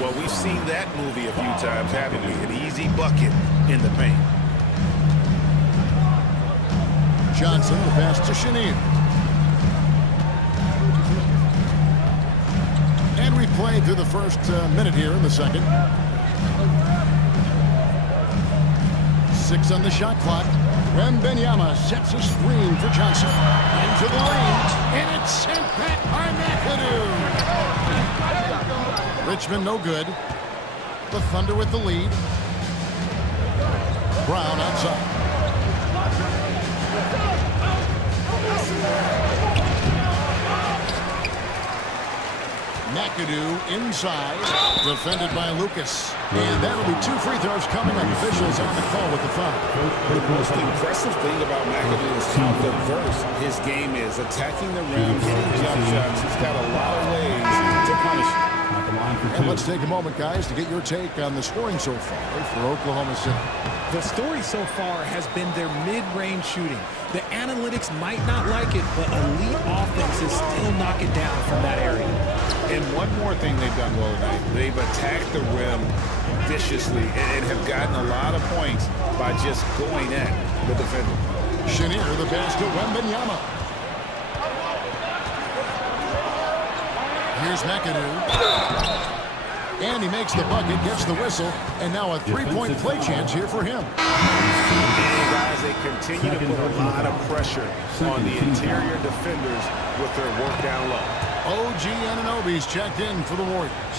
Well, we've seen that movie a few times, haven't we? An easy bucket in the paint. Johnson, the pass to Chenier. And we played through the first minute here in the second. 6 on the shot clock. Wembanyama sets a screen for Johnson. Into the lane, and it's sent back by McAdoo. Richmond no good. The Thunder with the lead. Brown outside. McAdoo inside, defended by Lucas. And that'll be 2 free throws coming up. Officials on the call with the foul. The most impressive thing about McAdoo is how diverse his game is. Attacking the rim, hitting jump shots. He's got a lot of ways to punish. And let's take a moment, guys, to get your take on the scoring so far for Oklahoma City. The story so far has been their mid-range shooting. The analytics might not like it, but elite offenses still knock it down from that area. And one more thing they've done well tonight. They've attacked the rim viciously and have gotten a lot of points by just going at the defender. Chenier, the pass to Wembanyama. Here's McAdoo. And he makes the bucket, gets the whistle, and now a 3-point play chance here for him. And guys, they continue to put a lot of pressure on the interior defenders with their work down low. OG Anunoby's checked in for the Warriors.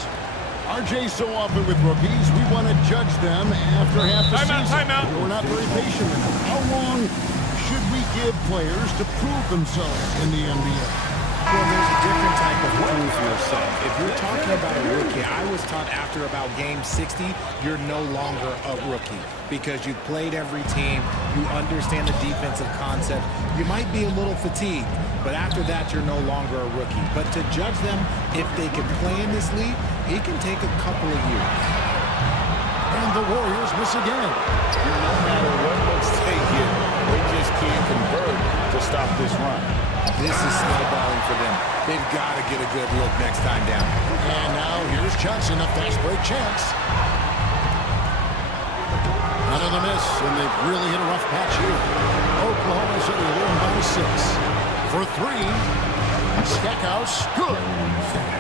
RJ, so often with rookies, we want to judge them after half the season. Timeout. We're not very patient with them. How long should we give players to prove themselves in the NBA? Well, there's a different type of prove yourself. If you're talking about a rookie, I was taught after about game 60, you're no longer a rookie because you've played every team, you understand the defensive concept. You might be a little fatigued, but after that, you're no longer a rookie. But to judge them, if they can play in this league, it can take a couple of years. And the Warriors miss again. No matter what looks they get, they just can't convert to stop this run. This is snowballing for them. They've got to get a good look next time down. And now here's Johnson, a fast break chance. Another miss, and they've really hit a rough patch here. Oklahoma City leading by 6. For 3, Stackhouse, good.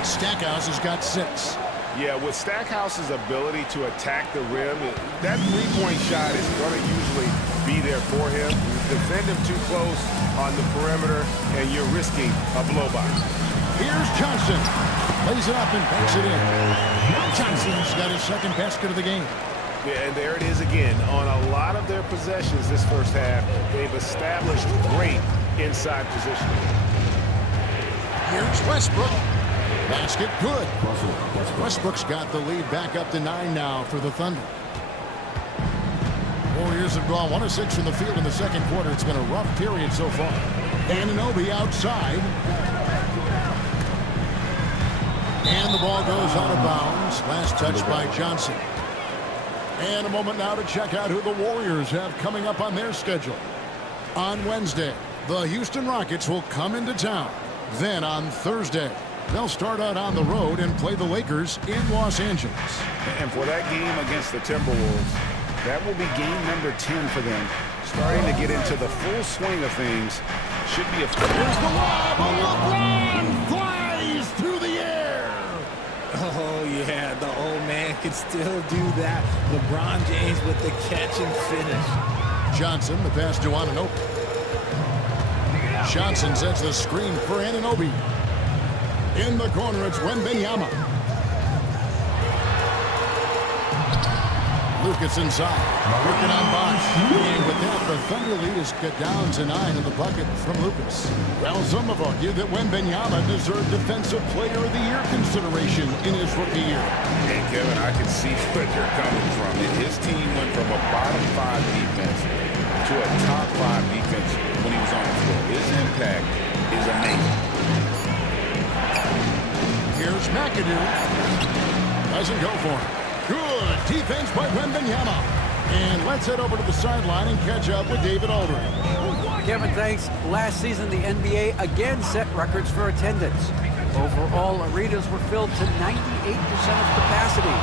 Stackhouse has got 6. Yeah, with Stackhouse's ability to attack the rim, that three-point shot is going to usually be there for him. You defend him too close on the perimeter, and you're risking a blow-by. Here's Johnson. Lays it up and banks it in. Johnson's got his second basket of the game. Yeah, and there it is again. On a lot of their possessions this first half, they've established great inside positioning. Here's Westbrook. Basket good. Westbrook's got the lead back up to 9 now for the Thunder. Warriors have gone 1 of 6 from the field in the second quarter. It's been a rough period so far. Anunoby outside. And the ball goes out of bounds. Last touch by Johnson. And a moment now to check out who the Warriors have coming up on their schedule. On Wednesday, the Houston Rockets will come into town. Then on Thursday, they'll start out on the road and play the Lakers in Los Angeles. And for that game against the Timberwolves, that will be game number 10 for them. Starting to get into the full swing of things. Should be a... Here's the lob. LeBron flies through the air. Oh, yeah, the old man can still do that. LeBron James with the catch and finish. Johnson, the pass to Anunoby. Johnson sets the screen for Anunoby. In the corner, it's Wembanyama. Lucas inside, working on Bosch. And with that, the Thunder lead is cut down to 9 in the bucket from Lucas. Well, some have argued that Wembanyama deserved Defensive Player of the Year consideration in his rookie year. And Kevin, I can see where they're coming from. His team went from a bottom 5 defense to a top 5 defense when he was on the floor. His impact is amazing. Here's McAdoo. Doesn't go for it. Good defense by Wembanyama. And let's head over to the sideline and catch up with David Aldridge. Kevin, thanks. Last season, the NBA again set records for attendance. Overall, arenas were filled to 98% of capacity.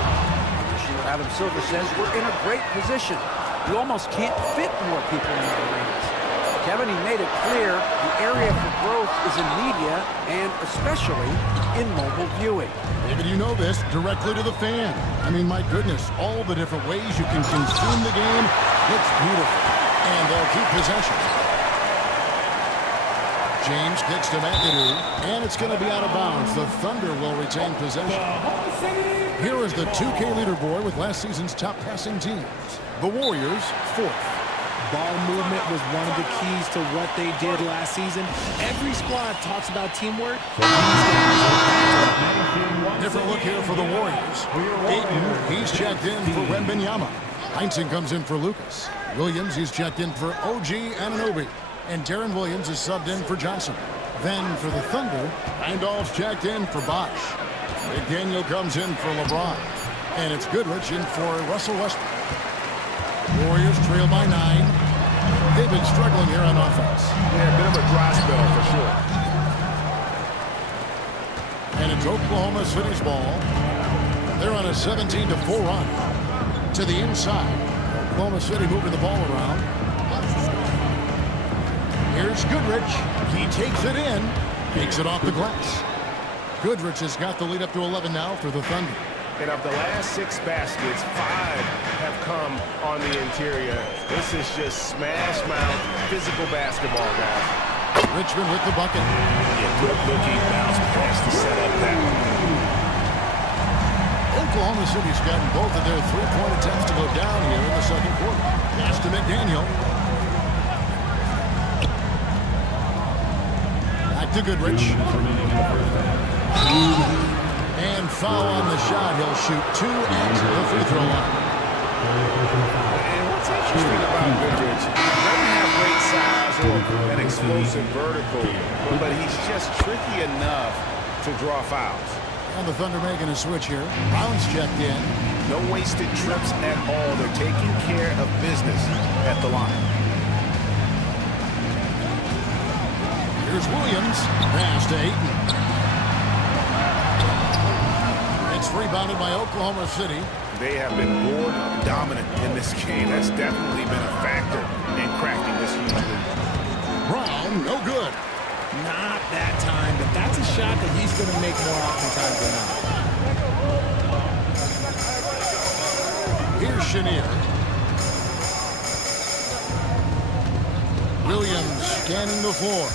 Commissioner Adam Silver says we're in a great position. You almost can't fit more people in the arenas. Kevin, he made it clear the area for growth is in media and especially in mobile viewing. David, you know this, directly to the fan. I mean, my goodness, all the different ways you can consume the game. It's beautiful. And they'll keep possession. James kicks to McAdoo, and it's going to be out of bounds. The Thunder will retain possession. Here is the 2K leaderboard with last season's top passing teams. The Warriors, 4th. Ball movement was one of the keys to what they did last season. Every squad talks about teamwork. Different look here for the Warriors. Ayton, he's checked in for Wembanyama. Heinsohn comes in for Lucas. Williams, he's checked in for OG Anunoby. And Darren Williams is subbed in for Johnson. Then for the Thunder, Randolph's checked in for Bosh. McDaniel comes in for LeBron. And it's Goodrich in for Russell Westbrook. Warriors trail by 9. They've been struggling here on offense. Yeah, a bit of a dry spell for sure. And it's Oklahoma City's ball. They're on a 17-4 run to the inside. Oklahoma City moving the ball around. Here's Goodrich. He takes it in. Takes it off the glass. Goodrich has got the lead up to 11 now for the Thunder. And of the last 6 baskets, 5 have come on the interior. This is just smash mouth physical basketball, guys. Richmond with the bucket. Yeah, good looking bounce pass to set up that one. Oklahoma City's gotten both of their 3-point attempts to go down here in the second quarter. Pass to McDaniel. Back to Goodrich. And foul on the shot. He'll shoot 2 at the free throw line. And what's interesting about Goodrich, he doesn't have great size or an explosive vertical, but he's just tricky enough to draw fouls. And the Thunder making a switch here. Brown's checked in. No wasted trips at all. They're taking care of business at the line. Here's Williams. Pass to Ayton. It's rebounded by Oklahoma City. They have been board dominant in this game. That's definitely been a factor in cracking this huge lead. Brown, no good. Not that time, but that's a shot that he's going to make more oftentimes than not. Here's Chenier. Williams scanning the floor.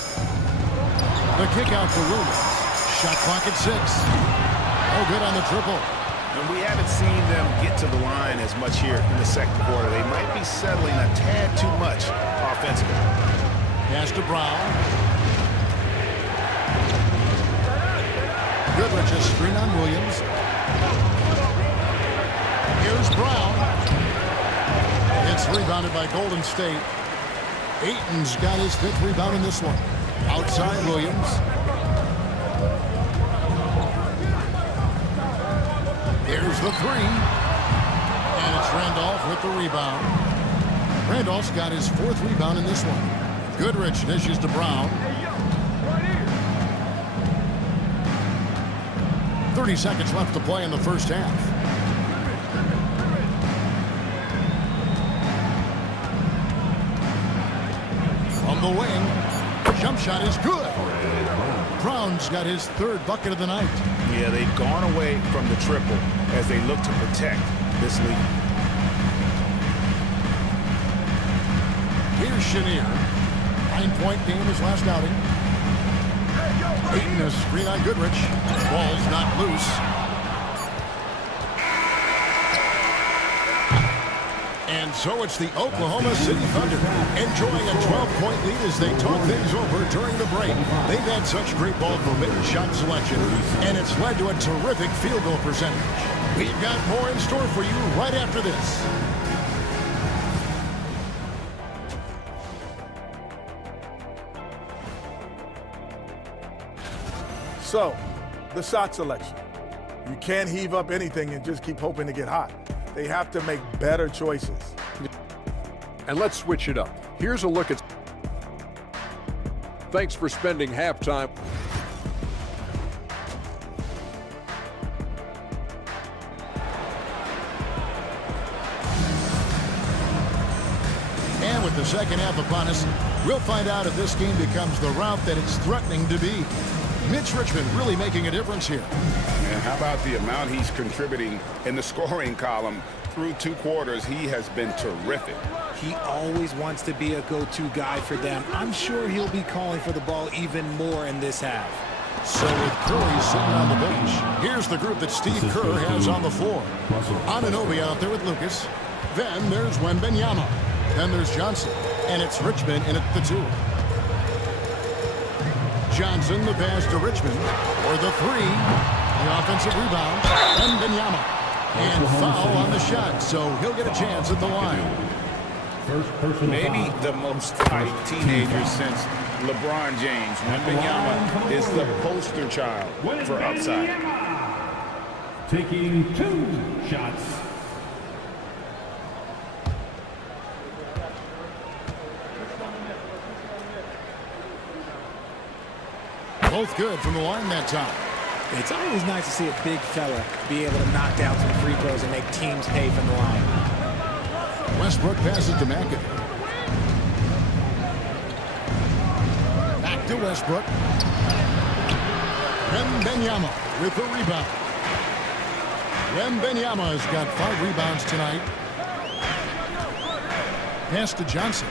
The kick out to Williams. Shot clock at 6. Oh, good on the triple. And we haven't seen them get to the line as much here in the second quarter. They might be settling a tad too much offensively. Pass to Brown. Goodrich a screen on Williams. Here's Brown. It's rebounded by Golden State. Ayton's got his 5th rebound in this one. Outside Williams. Here's the 3. And it's Randolph with the rebound. Randolph's got his 4th rebound in this one. Goodrich dishes to Brown. 30 seconds left to play in the first half. From the wing, jump shot is good. Brown's got his 3rd bucket of the night. Yeah, they've gone away from the triple as they look to protect this lead. Here's Chenier. 9-point game his last outing. Ayton a screen on Goodrich. Ball's not loose. And so it's the Oklahoma City Thunder enjoying a 12-point lead as they talk things over during the break. They've had such great ball movement and shot selection, and it's led to a terrific field goal percentage. We've got more in store for you right after this. So, the shot selection. You can't heave up anything and just keep hoping to get hot. They have to make better choices. And let's switch it up. Here's a look at... Thanks for spending halftime. And with the second half upon us, we'll find out if this game becomes the route that it's threatening to be. Mitch Richmond really making a difference here. And how about the amount he's contributing in the scoring column? Through 2 quarters, he has been terrific. He always wants to be a go-to guy for them. I'm sure he'll be calling for the ball even more in this half. So with Curry sitting on the bench, here's the group that Steve Kerr has on the floor. Anunoby out there with Lucas. Then there's Wembanyama. Then there's Johnson. And it's Richmond in at the 2. Johnson, the pass to Richmond. For the 3. The offensive rebound. Wembanyama. And foul on the shot, so he'll get a chance at the line. Maybe the most hyped teenager since LeBron James. Wembanyama is the poster child for upside. Taking 2 shots. Both good from the line that time. It's always nice to see a big fella be able to knock down some free throws and make teams pay from the line. Westbrook passes to McAdoo. Back to Westbrook. Wembanyama with the rebound. Wembanyama has got 5 rebounds tonight. Pass to Johnson.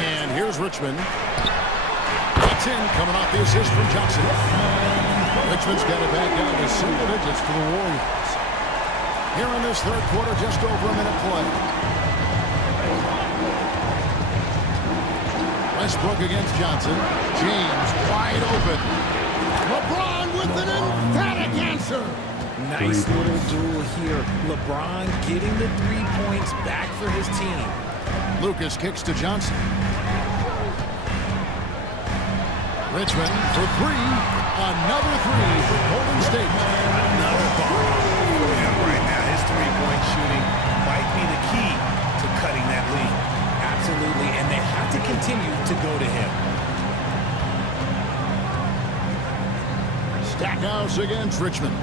And here's Richmond. That's in, coming off the assist from Johnson. Richmond's got it back down to single digits for the Warriors. Here in this 3rd quarter, just over a minute play. Westbrook against Johnson. James wide open. LeBron with an emphatic answer. Nice little duel here. LeBron getting the 3 points back for his team. Lucas kicks to Johnson. Richmond for 3. Another 3 for Golden State. Another ball for him right now. His 3-point shooting might be the key to cutting that lead. Absolutely, and they have to continue to go to him. Stackhouse against Richmond.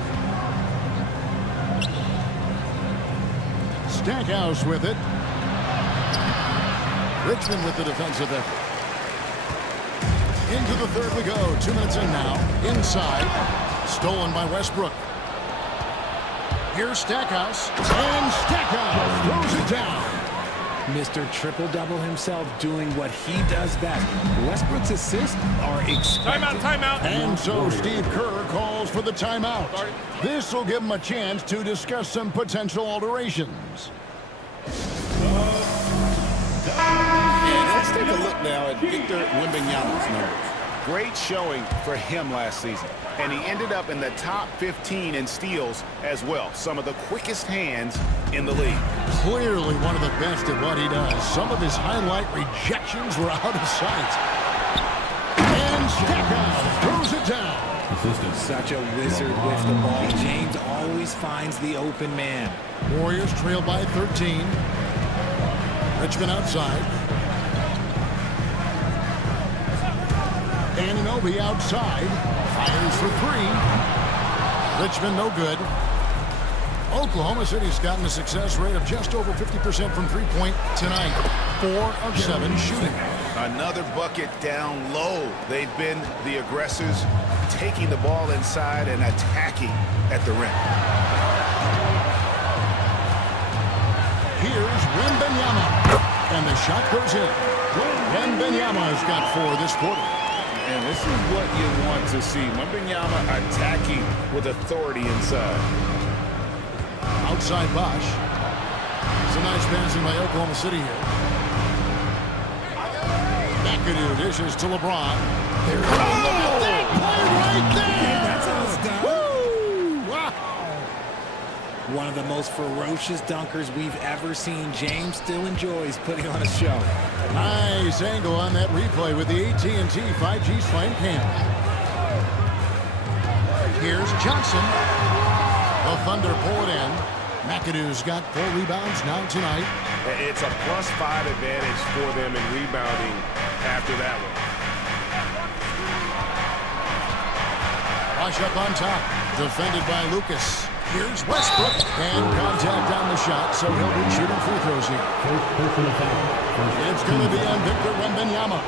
Stackhouse with it. Richmond with the defensive effort. Into the 3rd we go. 2 minutes in now. Inside. Stolen by Westbrook. Here's Stackhouse. And Stackhouse throws it down. Mr. Triple-Double himself doing what he does best. Westbrook's assists are expected. Timeout. And so Steve Kerr calls for the timeout. This will give him a chance to discuss some potential alterations. And let's take a look now at Victor Wembanyama's numbers. Great showing for him last season. And he ended up in the top 15 in steals as well. Some of the quickest hands in the league. Clearly one of the best at what he does. Some of his highlight rejections were out of sight. And Stackhouse throws it down. Such a wizard with the ball. James always finds the open man. Warriors trail by 13. Richmond outside. Anunoby outside. Fires for 3. Richmond no good. Oklahoma City's gotten a success rate of just over 50% from three-point tonight. 4 of 7 shooting. Another bucket down low. They've been the aggressors, taking the ball inside and attacking at the rim. Here's Wembanyama. And the shot goes in. Wembanyama's got 4 this quarter. And this is what you want to see. Wembanyama attacking with authority inside. Outside Bosch. It's a nice passing by Oklahoma City here. McAdoo dishes to LeBron. There it is. Look at that play right there. That's how it's done. Woo! Wow. One of the most ferocious dunkers we've ever seen. James still enjoys putting on a show. Nice angle on that replay with the AT&T 5G Slam Cam. Here's Johnson. The Thunder pull it in. McAdoo's got 4 rebounds now tonight. It's a +5 advantage for them in rebounding after that one. Rush up on top. Defended by Lucas. Here's Westbrook. And contact on the shot, so he'll be shooting free throws here. It's going to be on Victor Wembanyama.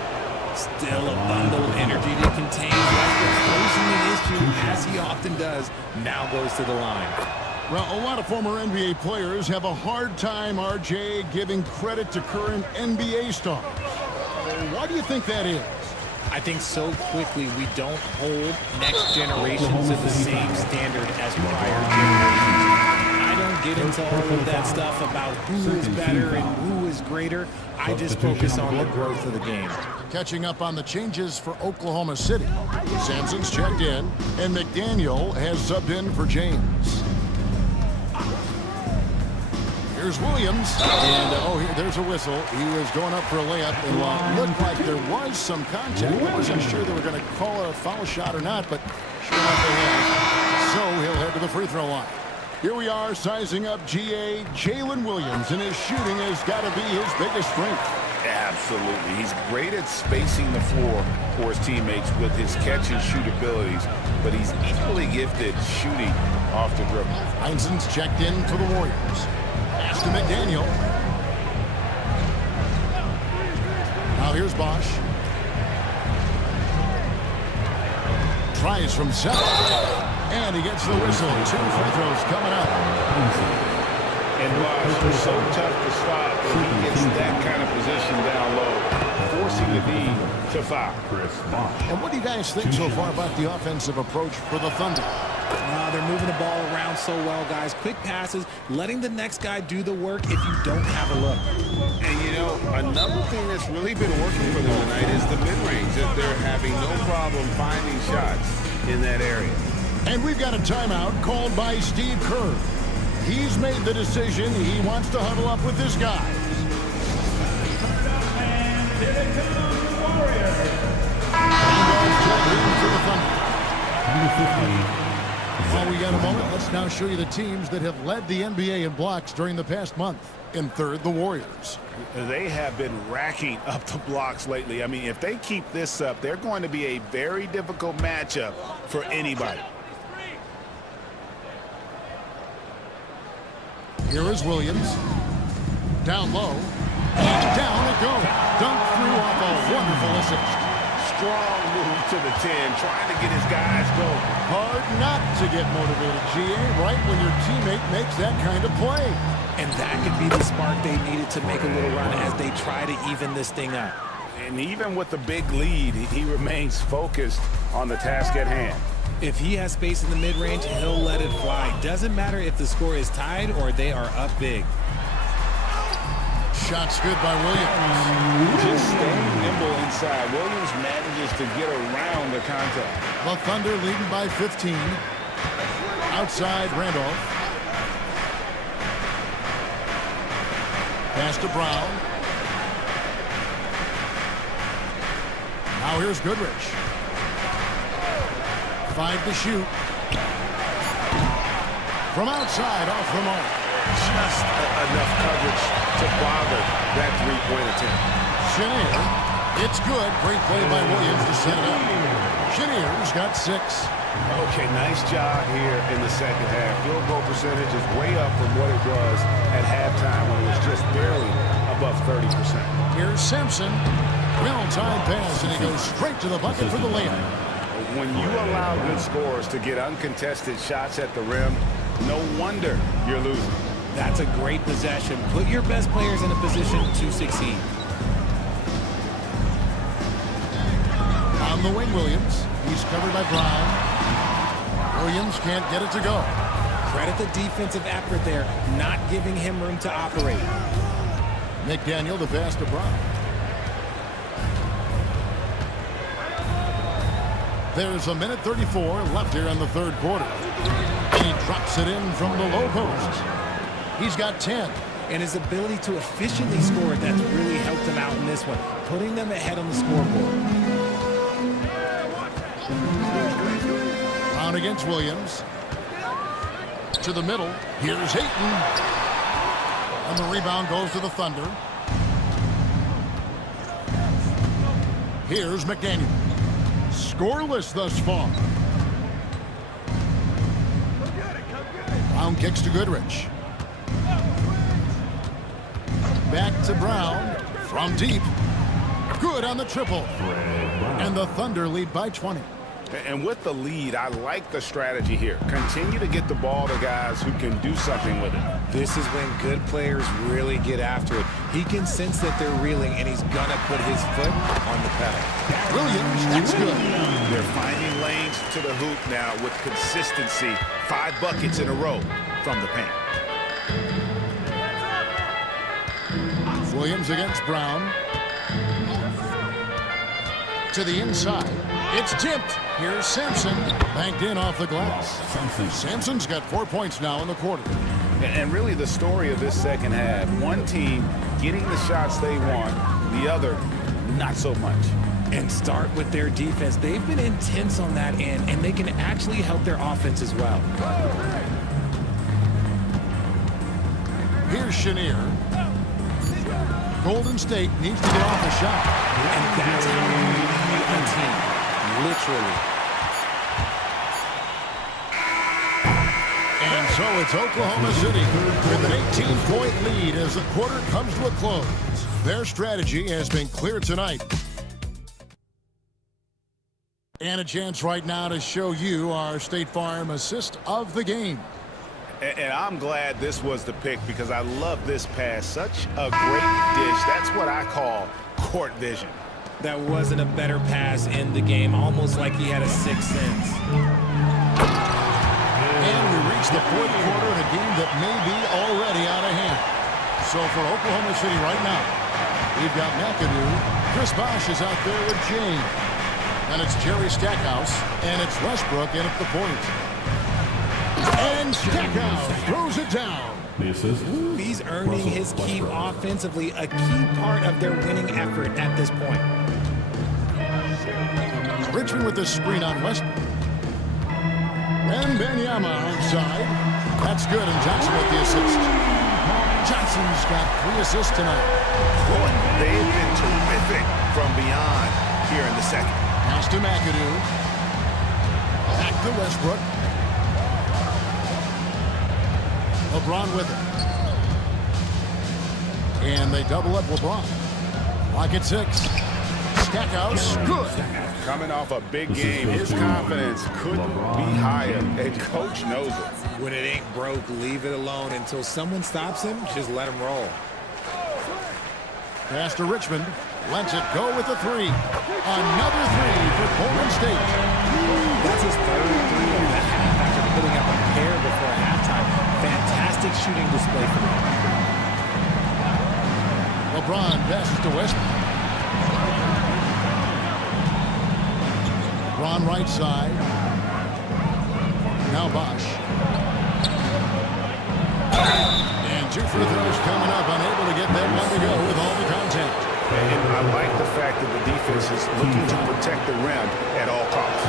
Still a bundle of energy to contain. Westbrook forcing the issue, as he often does. Now goes to the line. Well, a lot of former NBA players have a hard time, RJ, giving credit to current NBA stars. Why do you think that is? I think so quickly we don't hold next generation to the same standard as prior generations. I don't get into all of that stuff about who is better and who is greater. I just focus on the growth of the game. Catching up on the changes for Oklahoma City. Sampson's checked in, and McDaniel has subbed in for James. Here's Williams, and there's a whistle. He was going up for a layup, and looked like there was some contact. I wasn't sure they were going to call it a foul shot or not, but sure enough they have. So he'll head to the free throw line. Here we are, sizing up GA Jalen Williams, and his shooting has got to be his biggest strength. Absolutely. He's great at spacing the floor for his teammates with his catch and shoot abilities, but he's equally gifted shooting off the dribble. Heinzen's checked in for the Warriors. Pass to McDaniel. Now here's Bosch. Tries from 7. And he gets the whistle. 2 free throws coming up. And Bosch is so tough to stop when he gets that kind of position down low, forcing the D to foul. And what do you guys think so far about the offensive approach for the Thunder? They're moving the ball around so well, guys. Quick passes, letting the next guy do the work if you don't have a look. And, you know, another thing that's really been working for them tonight is the mid-range. That they're having no problem finding shots in that area. And we've got a timeout called by Steve Kerr. He's made the decision. He wants to huddle up with his guys. And here they come, the Warriors. While we got a moment, let's now show you the teams that have led the NBA in blocks during the past month. In third, the Warriors. They have been racking up the blocks lately. I mean, if they keep this up, they're going to be a very difficult matchup for anybody. Here is Williams. Down low. And down it goes. Dunked through off a wonderful assist. Strong move to the 10, trying to get his guys going. Hard not to get motivated, GA, right when your teammate makes that kind of play. And that could be the spark they needed to make a little run as they try to even this thing up. And even with the big lead, he remains focused on the task at hand. If he has space in the mid-range, he'll let it fly. Doesn't matter if the score is tied or they are up big. Shots good by Williams. Just staying nimble inside. Williams manages to get around the contact. The Thunder leading by 15. Outside Randolph. Pass to Brown. Now here's Goodrich. 5 to shoot. From outside, off the mark. Just enough coverage to bother that three-point attempt. Chenier, it's good. Great play by Williams to set it up. Chenier's got 6. Okay, nice job here in the second half. Field goal percentage is way up from what it was at halftime when it was just barely above 30%. Here's Sampson. Well-timed pass, and he goes straight to the bucket for the layup. When you allow good scorers to get uncontested shots at the rim, no wonder you're losing. That's a great possession. Put your best players in a position to succeed. On the wing, Williams. He's covered by Brown. Williams can't get it to go. Credit the defensive effort there, not giving him room to operate. McDaniel, the pass to Brown. There's a minute 34 left here in the third quarter. And he drops it in from the low post. He's got 10. And his ability to efficiently score, that's really helped him out in this one, putting them ahead on the scoreboard. Brown against Williams. To the middle. Here's Ayton. And the rebound goes to the Thunder. Here's McDaniel. Scoreless thus far. Brown kicks to Goodrich. Back to Brown. From deep. Good on the triple. And the Thunder lead by 20. And with the lead, I like the strategy here. Continue to get the ball to guys who can do something with it. This is when good players really get after it. He can sense that they're reeling, and he's going to put his foot on the pedal. Williams, that's good. They're finding lanes to the hoop now with consistency. 5 buckets in a row from the paint. Williams against Brown. To the inside. It's tipped. Here's Sampson. Banked in off the glass. Sampson's got 4 points now in the quarter. And really the story of this second half, one team getting the shots they want, the other not so much. And start with their defense. They've been intense on that end, and they can actually help their offense as well. Here's Chenier. Golden State needs to get off a shot. And that's how you lead a team. Literally. And so it's Oklahoma City with an 18-point lead as the quarter comes to a close. Their strategy has been clear tonight. And a chance right now to show you our State Farm assist of the game. And I'm glad this was the pick because I love this pass. Such a great dish. That's what I call court vision. That wasn't a better pass in the game, almost like he had a sixth sense. And we reach the fourth quarter in a game that may be already out of hand. So for Oklahoma City right now, we've got McAdoo. Chris Bosh is out there with James. And it's Jerry Stackhouse, and it's Westbrook in at the point. And Stackhouse throws it down. He's earning his keep offensively, a key part of their winning effort at this point. Richmond with the screen on Westbrook. And Benyama onside. That's good, and Johnson with the assist. Johnson's got 3 assists tonight. Boy, they've been terrific from beyond here in the second. Pass to McAdoo. Back to Westbrook. LeBron with it. And they double up LeBron. Lock at 6. Stackhouse, good. Coming off a big game, his confidence couldn't be higher, and Coach knows it. When it ain't broke, leave it alone until someone stops him. Just let him roll. Pass to Richmond. Lets it go with the 3. Another 3 for Golden State. That's his third 3 of the half after putting up a pair before halftime. Fantastic shooting display for him. LeBron passes to Westbrook. LeBron right side. Now Bosh. And 2 free throws coming up. Unable to get that one to go with all the contact. And I like the fact that the defense is looking to protect the rim at all costs.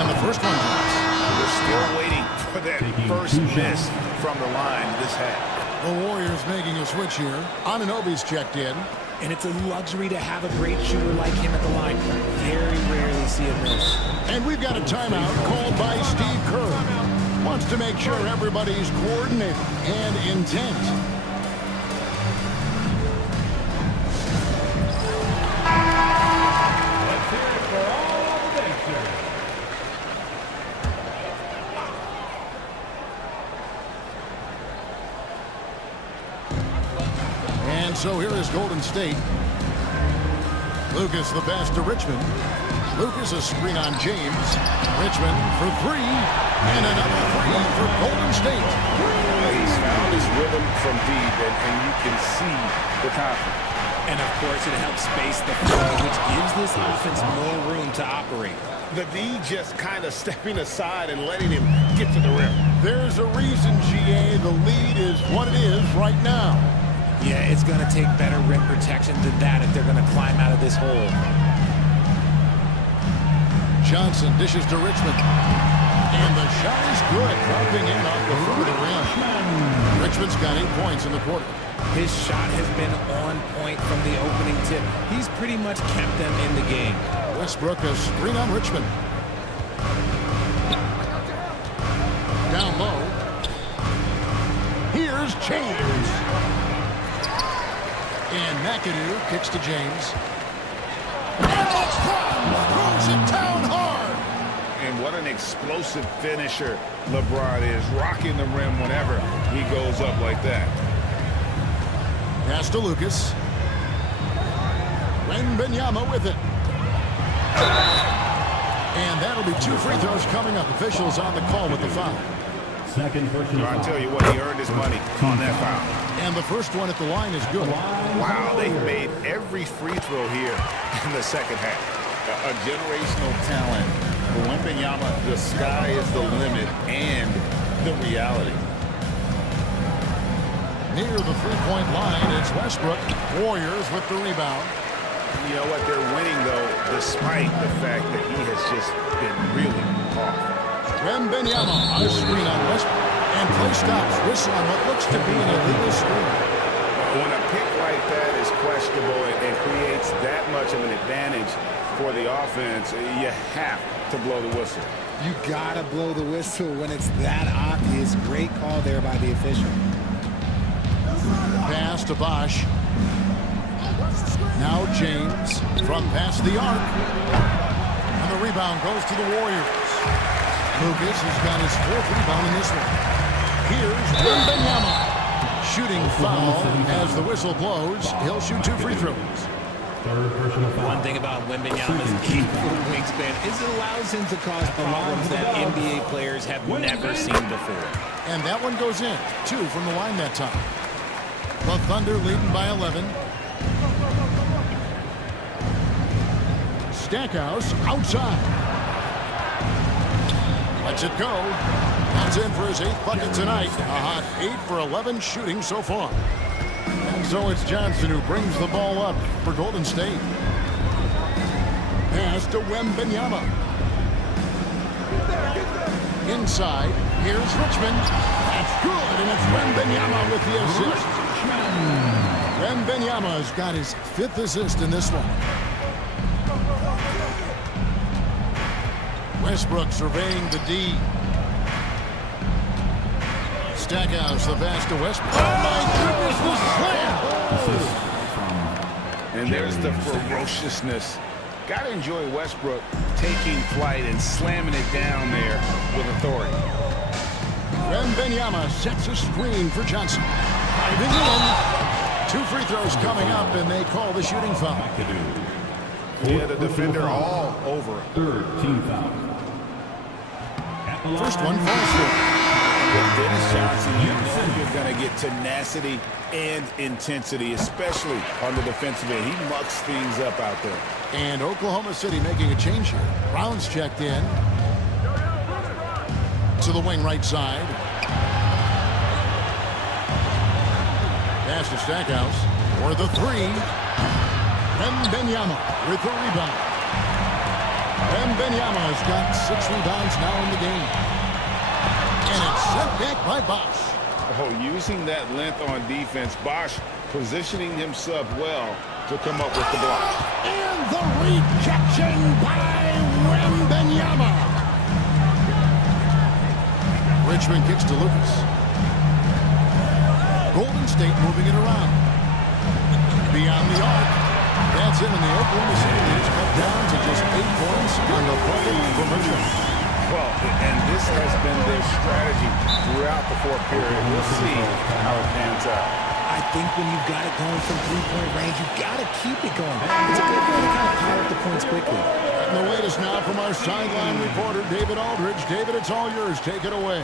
And the first one drops. We're still waiting for that first miss from the line this half. The Warriors making a switch here. Anunoby's checked in. And it's a luxury to have a great shooter like him at the line. Very rarely see a miss. And we've got a timeout called by Steve Kerr. Wants to make sure everybody's coordinated and intent. And so here is Golden State. Lucas the pass to Richmond. Lucas a screen on James. Richmond for 3. And another 3 for Golden State. He's found his rhythm from deep, and you can see the confidence. And of course, it helps space the floor, which gives this offense more room to operate. The D just kind of stepping aside and letting him get to the rim. There's a reason, GA, the lead is what it is right now. Yeah, it's going to take better rim protection than that if they're going to climb out of this hole. Johnson dishes to Richmond. And the shot is good, dropping in off the front of the rim. Richmond's got 8 points in the quarter. His shot has been on point from the opening tip. He's pretty much kept them in the game. Westbrook a screen on Richmond. Down low. Here's James. And McAdoo kicks to James. And LeBron throws it down hard. And what an explosive finisher LeBron is, rocking the rim whenever he goes up like that. Pass to Lucas. Wembanyama with it. And that'll be 2 free throws coming up. Officials on the call with the foul. Second personal foul. I'll tell you what, he earned his money on that foul. And the first one at the line is good. Wow, they made every free throw here in the second half. A generational talent. For Wembanyama, the sky is the limit and the reality. Near the three-point line, it's Westbrook. Warriors with the rebound. You know what? They're winning, though, despite the fact that he has just been really off. Wembanyama on a screen on Westbrook. And play stops. Whistle on what looks to be an illegal screen. When a pick like that is questionable and creates that much of an advantage for the offense, you have to blow the whistle. You got to blow the whistle when it's that obvious. Great call there by the official. Pass to Bosch. Now James from past the arc. And the rebound goes to the Warriors. Lucas has got his 4th rebound in this one. Here's Wembanyama. Shooting foul as the whistle blows. He'll shoot 2 free throws. One thing about Wembanyama's wingspan is it allows him to cause problems that NBA players have never seen before. And that one goes in. 2 from the line that time. The Thunder leading by 11. Stackhouse outside. Lets it go. That's in for his 8th bucket tonight. A hot 8 for 11 shooting so far. And so it's Johnson who brings the ball up for Golden State. Pass to Wembanyama. Inside. Here's Richmond. That's good, and it's Wembanyama with the assist. Wembanyama's got his 5th assist in this one. Westbrook surveying the D. Stackhouse, the pass to Westbrook. Oh, my goodness, the slam! And there's the ferociousness. Got to enjoy Westbrook taking flight and slamming it down there with authority. Wembanyama sets a screen for Johnson. Diving in. 2 free throws coming up, and they call the shooting foul. Yeah, the defender all over him. 3rd team foul. First one falls through. With Dennis Johnson, you know you're going to get tenacity and intensity, especially on the defensive end. He mucks things up out there. And Oklahoma City making a change here. Brown's checked in. To the wing right side. Pass to Stackhouse for the 3. Wembanyama with the rebound. Wembanyama's got 6 rebounds now in the game. And it's sent back by Bosch. Oh, using that length on defense, Bosch positioning himself well to come up with the block. And the rejection by Wembanyama. Richmond kicks to Lucas. Golden State moving it around. Beyond the arc. That's it, and the Oklahoma City lead cut down to just 8 points on the bucket from Richmond. Well, and this has been their strategy throughout the 4th period. We'll see how it pans out. I think when you've got it going from 3-point range, you've got to keep it going. It's a good way to kind of pile up the points quickly. And the latest now from our sideline reporter, David Aldridge. David, it's all yours. Take it away.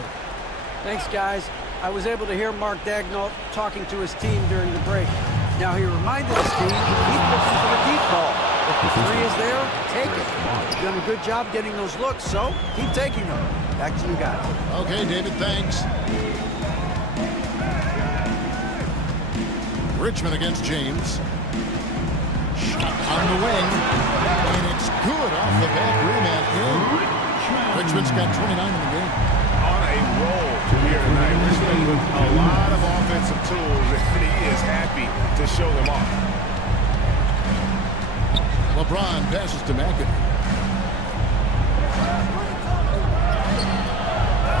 Thanks, guys. I was able to hear Mark Daigneault talking to his team during the break. Now, he reminded his team he's looking for the deep ball. If the three is there, take it. You've done a good job getting those looks, so keep taking them. Back to you guys. Okay, David, thanks. Richmond against James. Shot on the wing. And it's good off the back rim and in. Richmond's got 29 in the game. On a roll here tonight. Richmond with a lot of offensive tools, and he is happy to show them off. LeBron passes to McAdoo.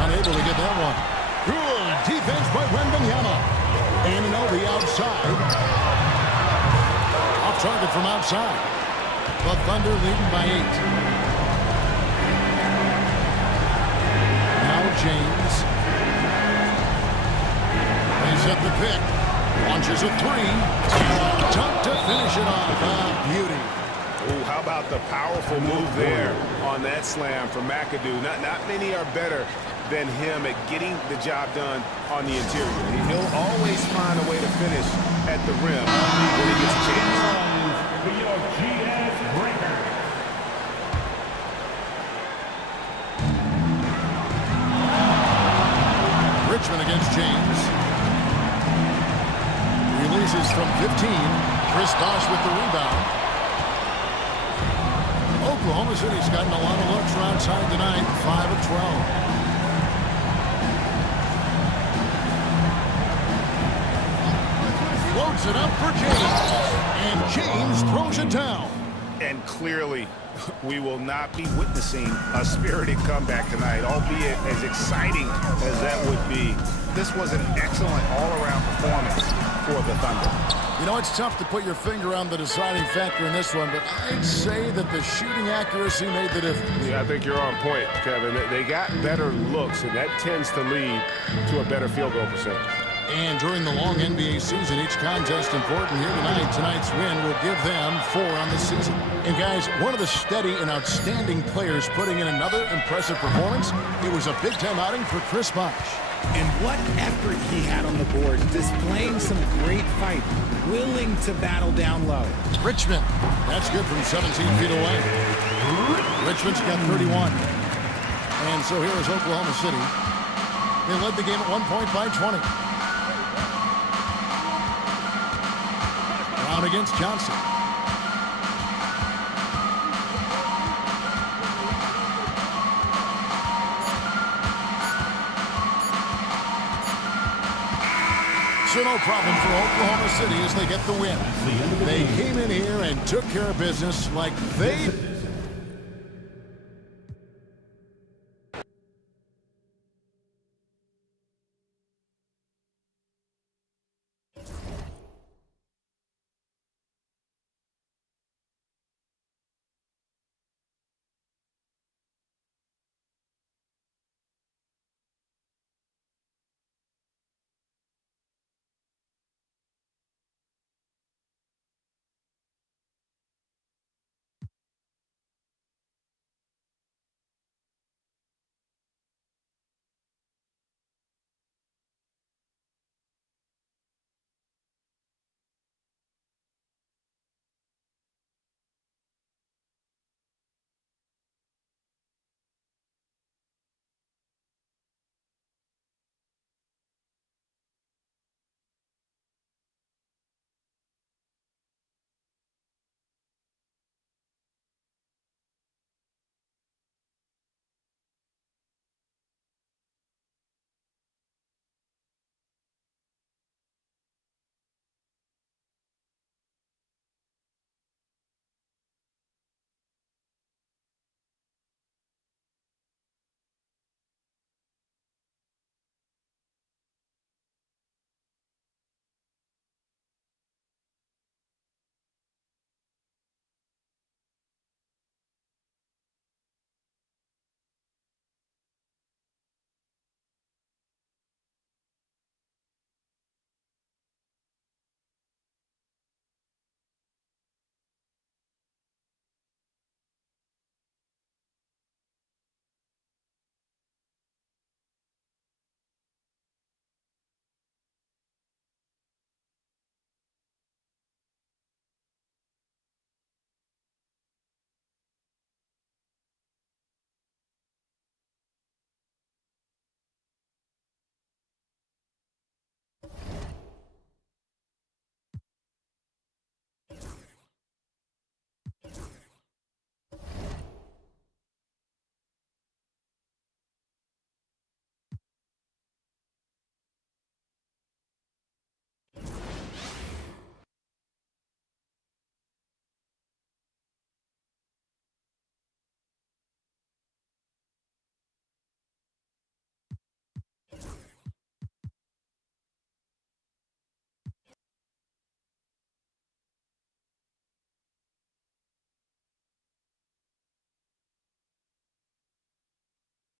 Unable to get that one. Good defense by Wembanyama. Anunoby outside. Off target from outside. The Thunder leading by 8. Now James. They set the pick. Launches a three. Dunk to finish it off. Ah, beauty. Ooh, how about the powerful move there on that slam from McAdoo? Not many are better than him at getting the job done on the interior. He'll always find a way to finish at the rim when he gets a chance. Richmond against James. Releases from 15. Chris Bosh with the rebound. Oklahoma City's gotten a lot of looks from outside tonight. 5 of 12. Floats it up for James. And James throws it down. And clearly, we will not be witnessing a spirited comeback tonight, albeit as exciting as that would be. This was an excellent all-around performance for the Thunder. You know, it's tough to put your finger on the deciding factor in this one, but I'd say that the shooting accuracy made the difference. Yeah, I think you're on point, Kevin. They got better looks, and that tends to lead to a better field goal percentage. And during the long NBA season, each contest important here tonight. Tonight's win will give them 4 on the season. And guys, one of the steady and outstanding players putting in another impressive performance, it was a big-time outing for Chris Bosh. And what effort he had on the board, displaying some great fight, willing to battle down low. Richmond, that's good from 17 feet away. Richmond's got 31. And so here is Oklahoma City. They led the game at 1 point by 20. Brown against Johnson. So no problem for Oklahoma City as they get the win. They came in here and took care of business like they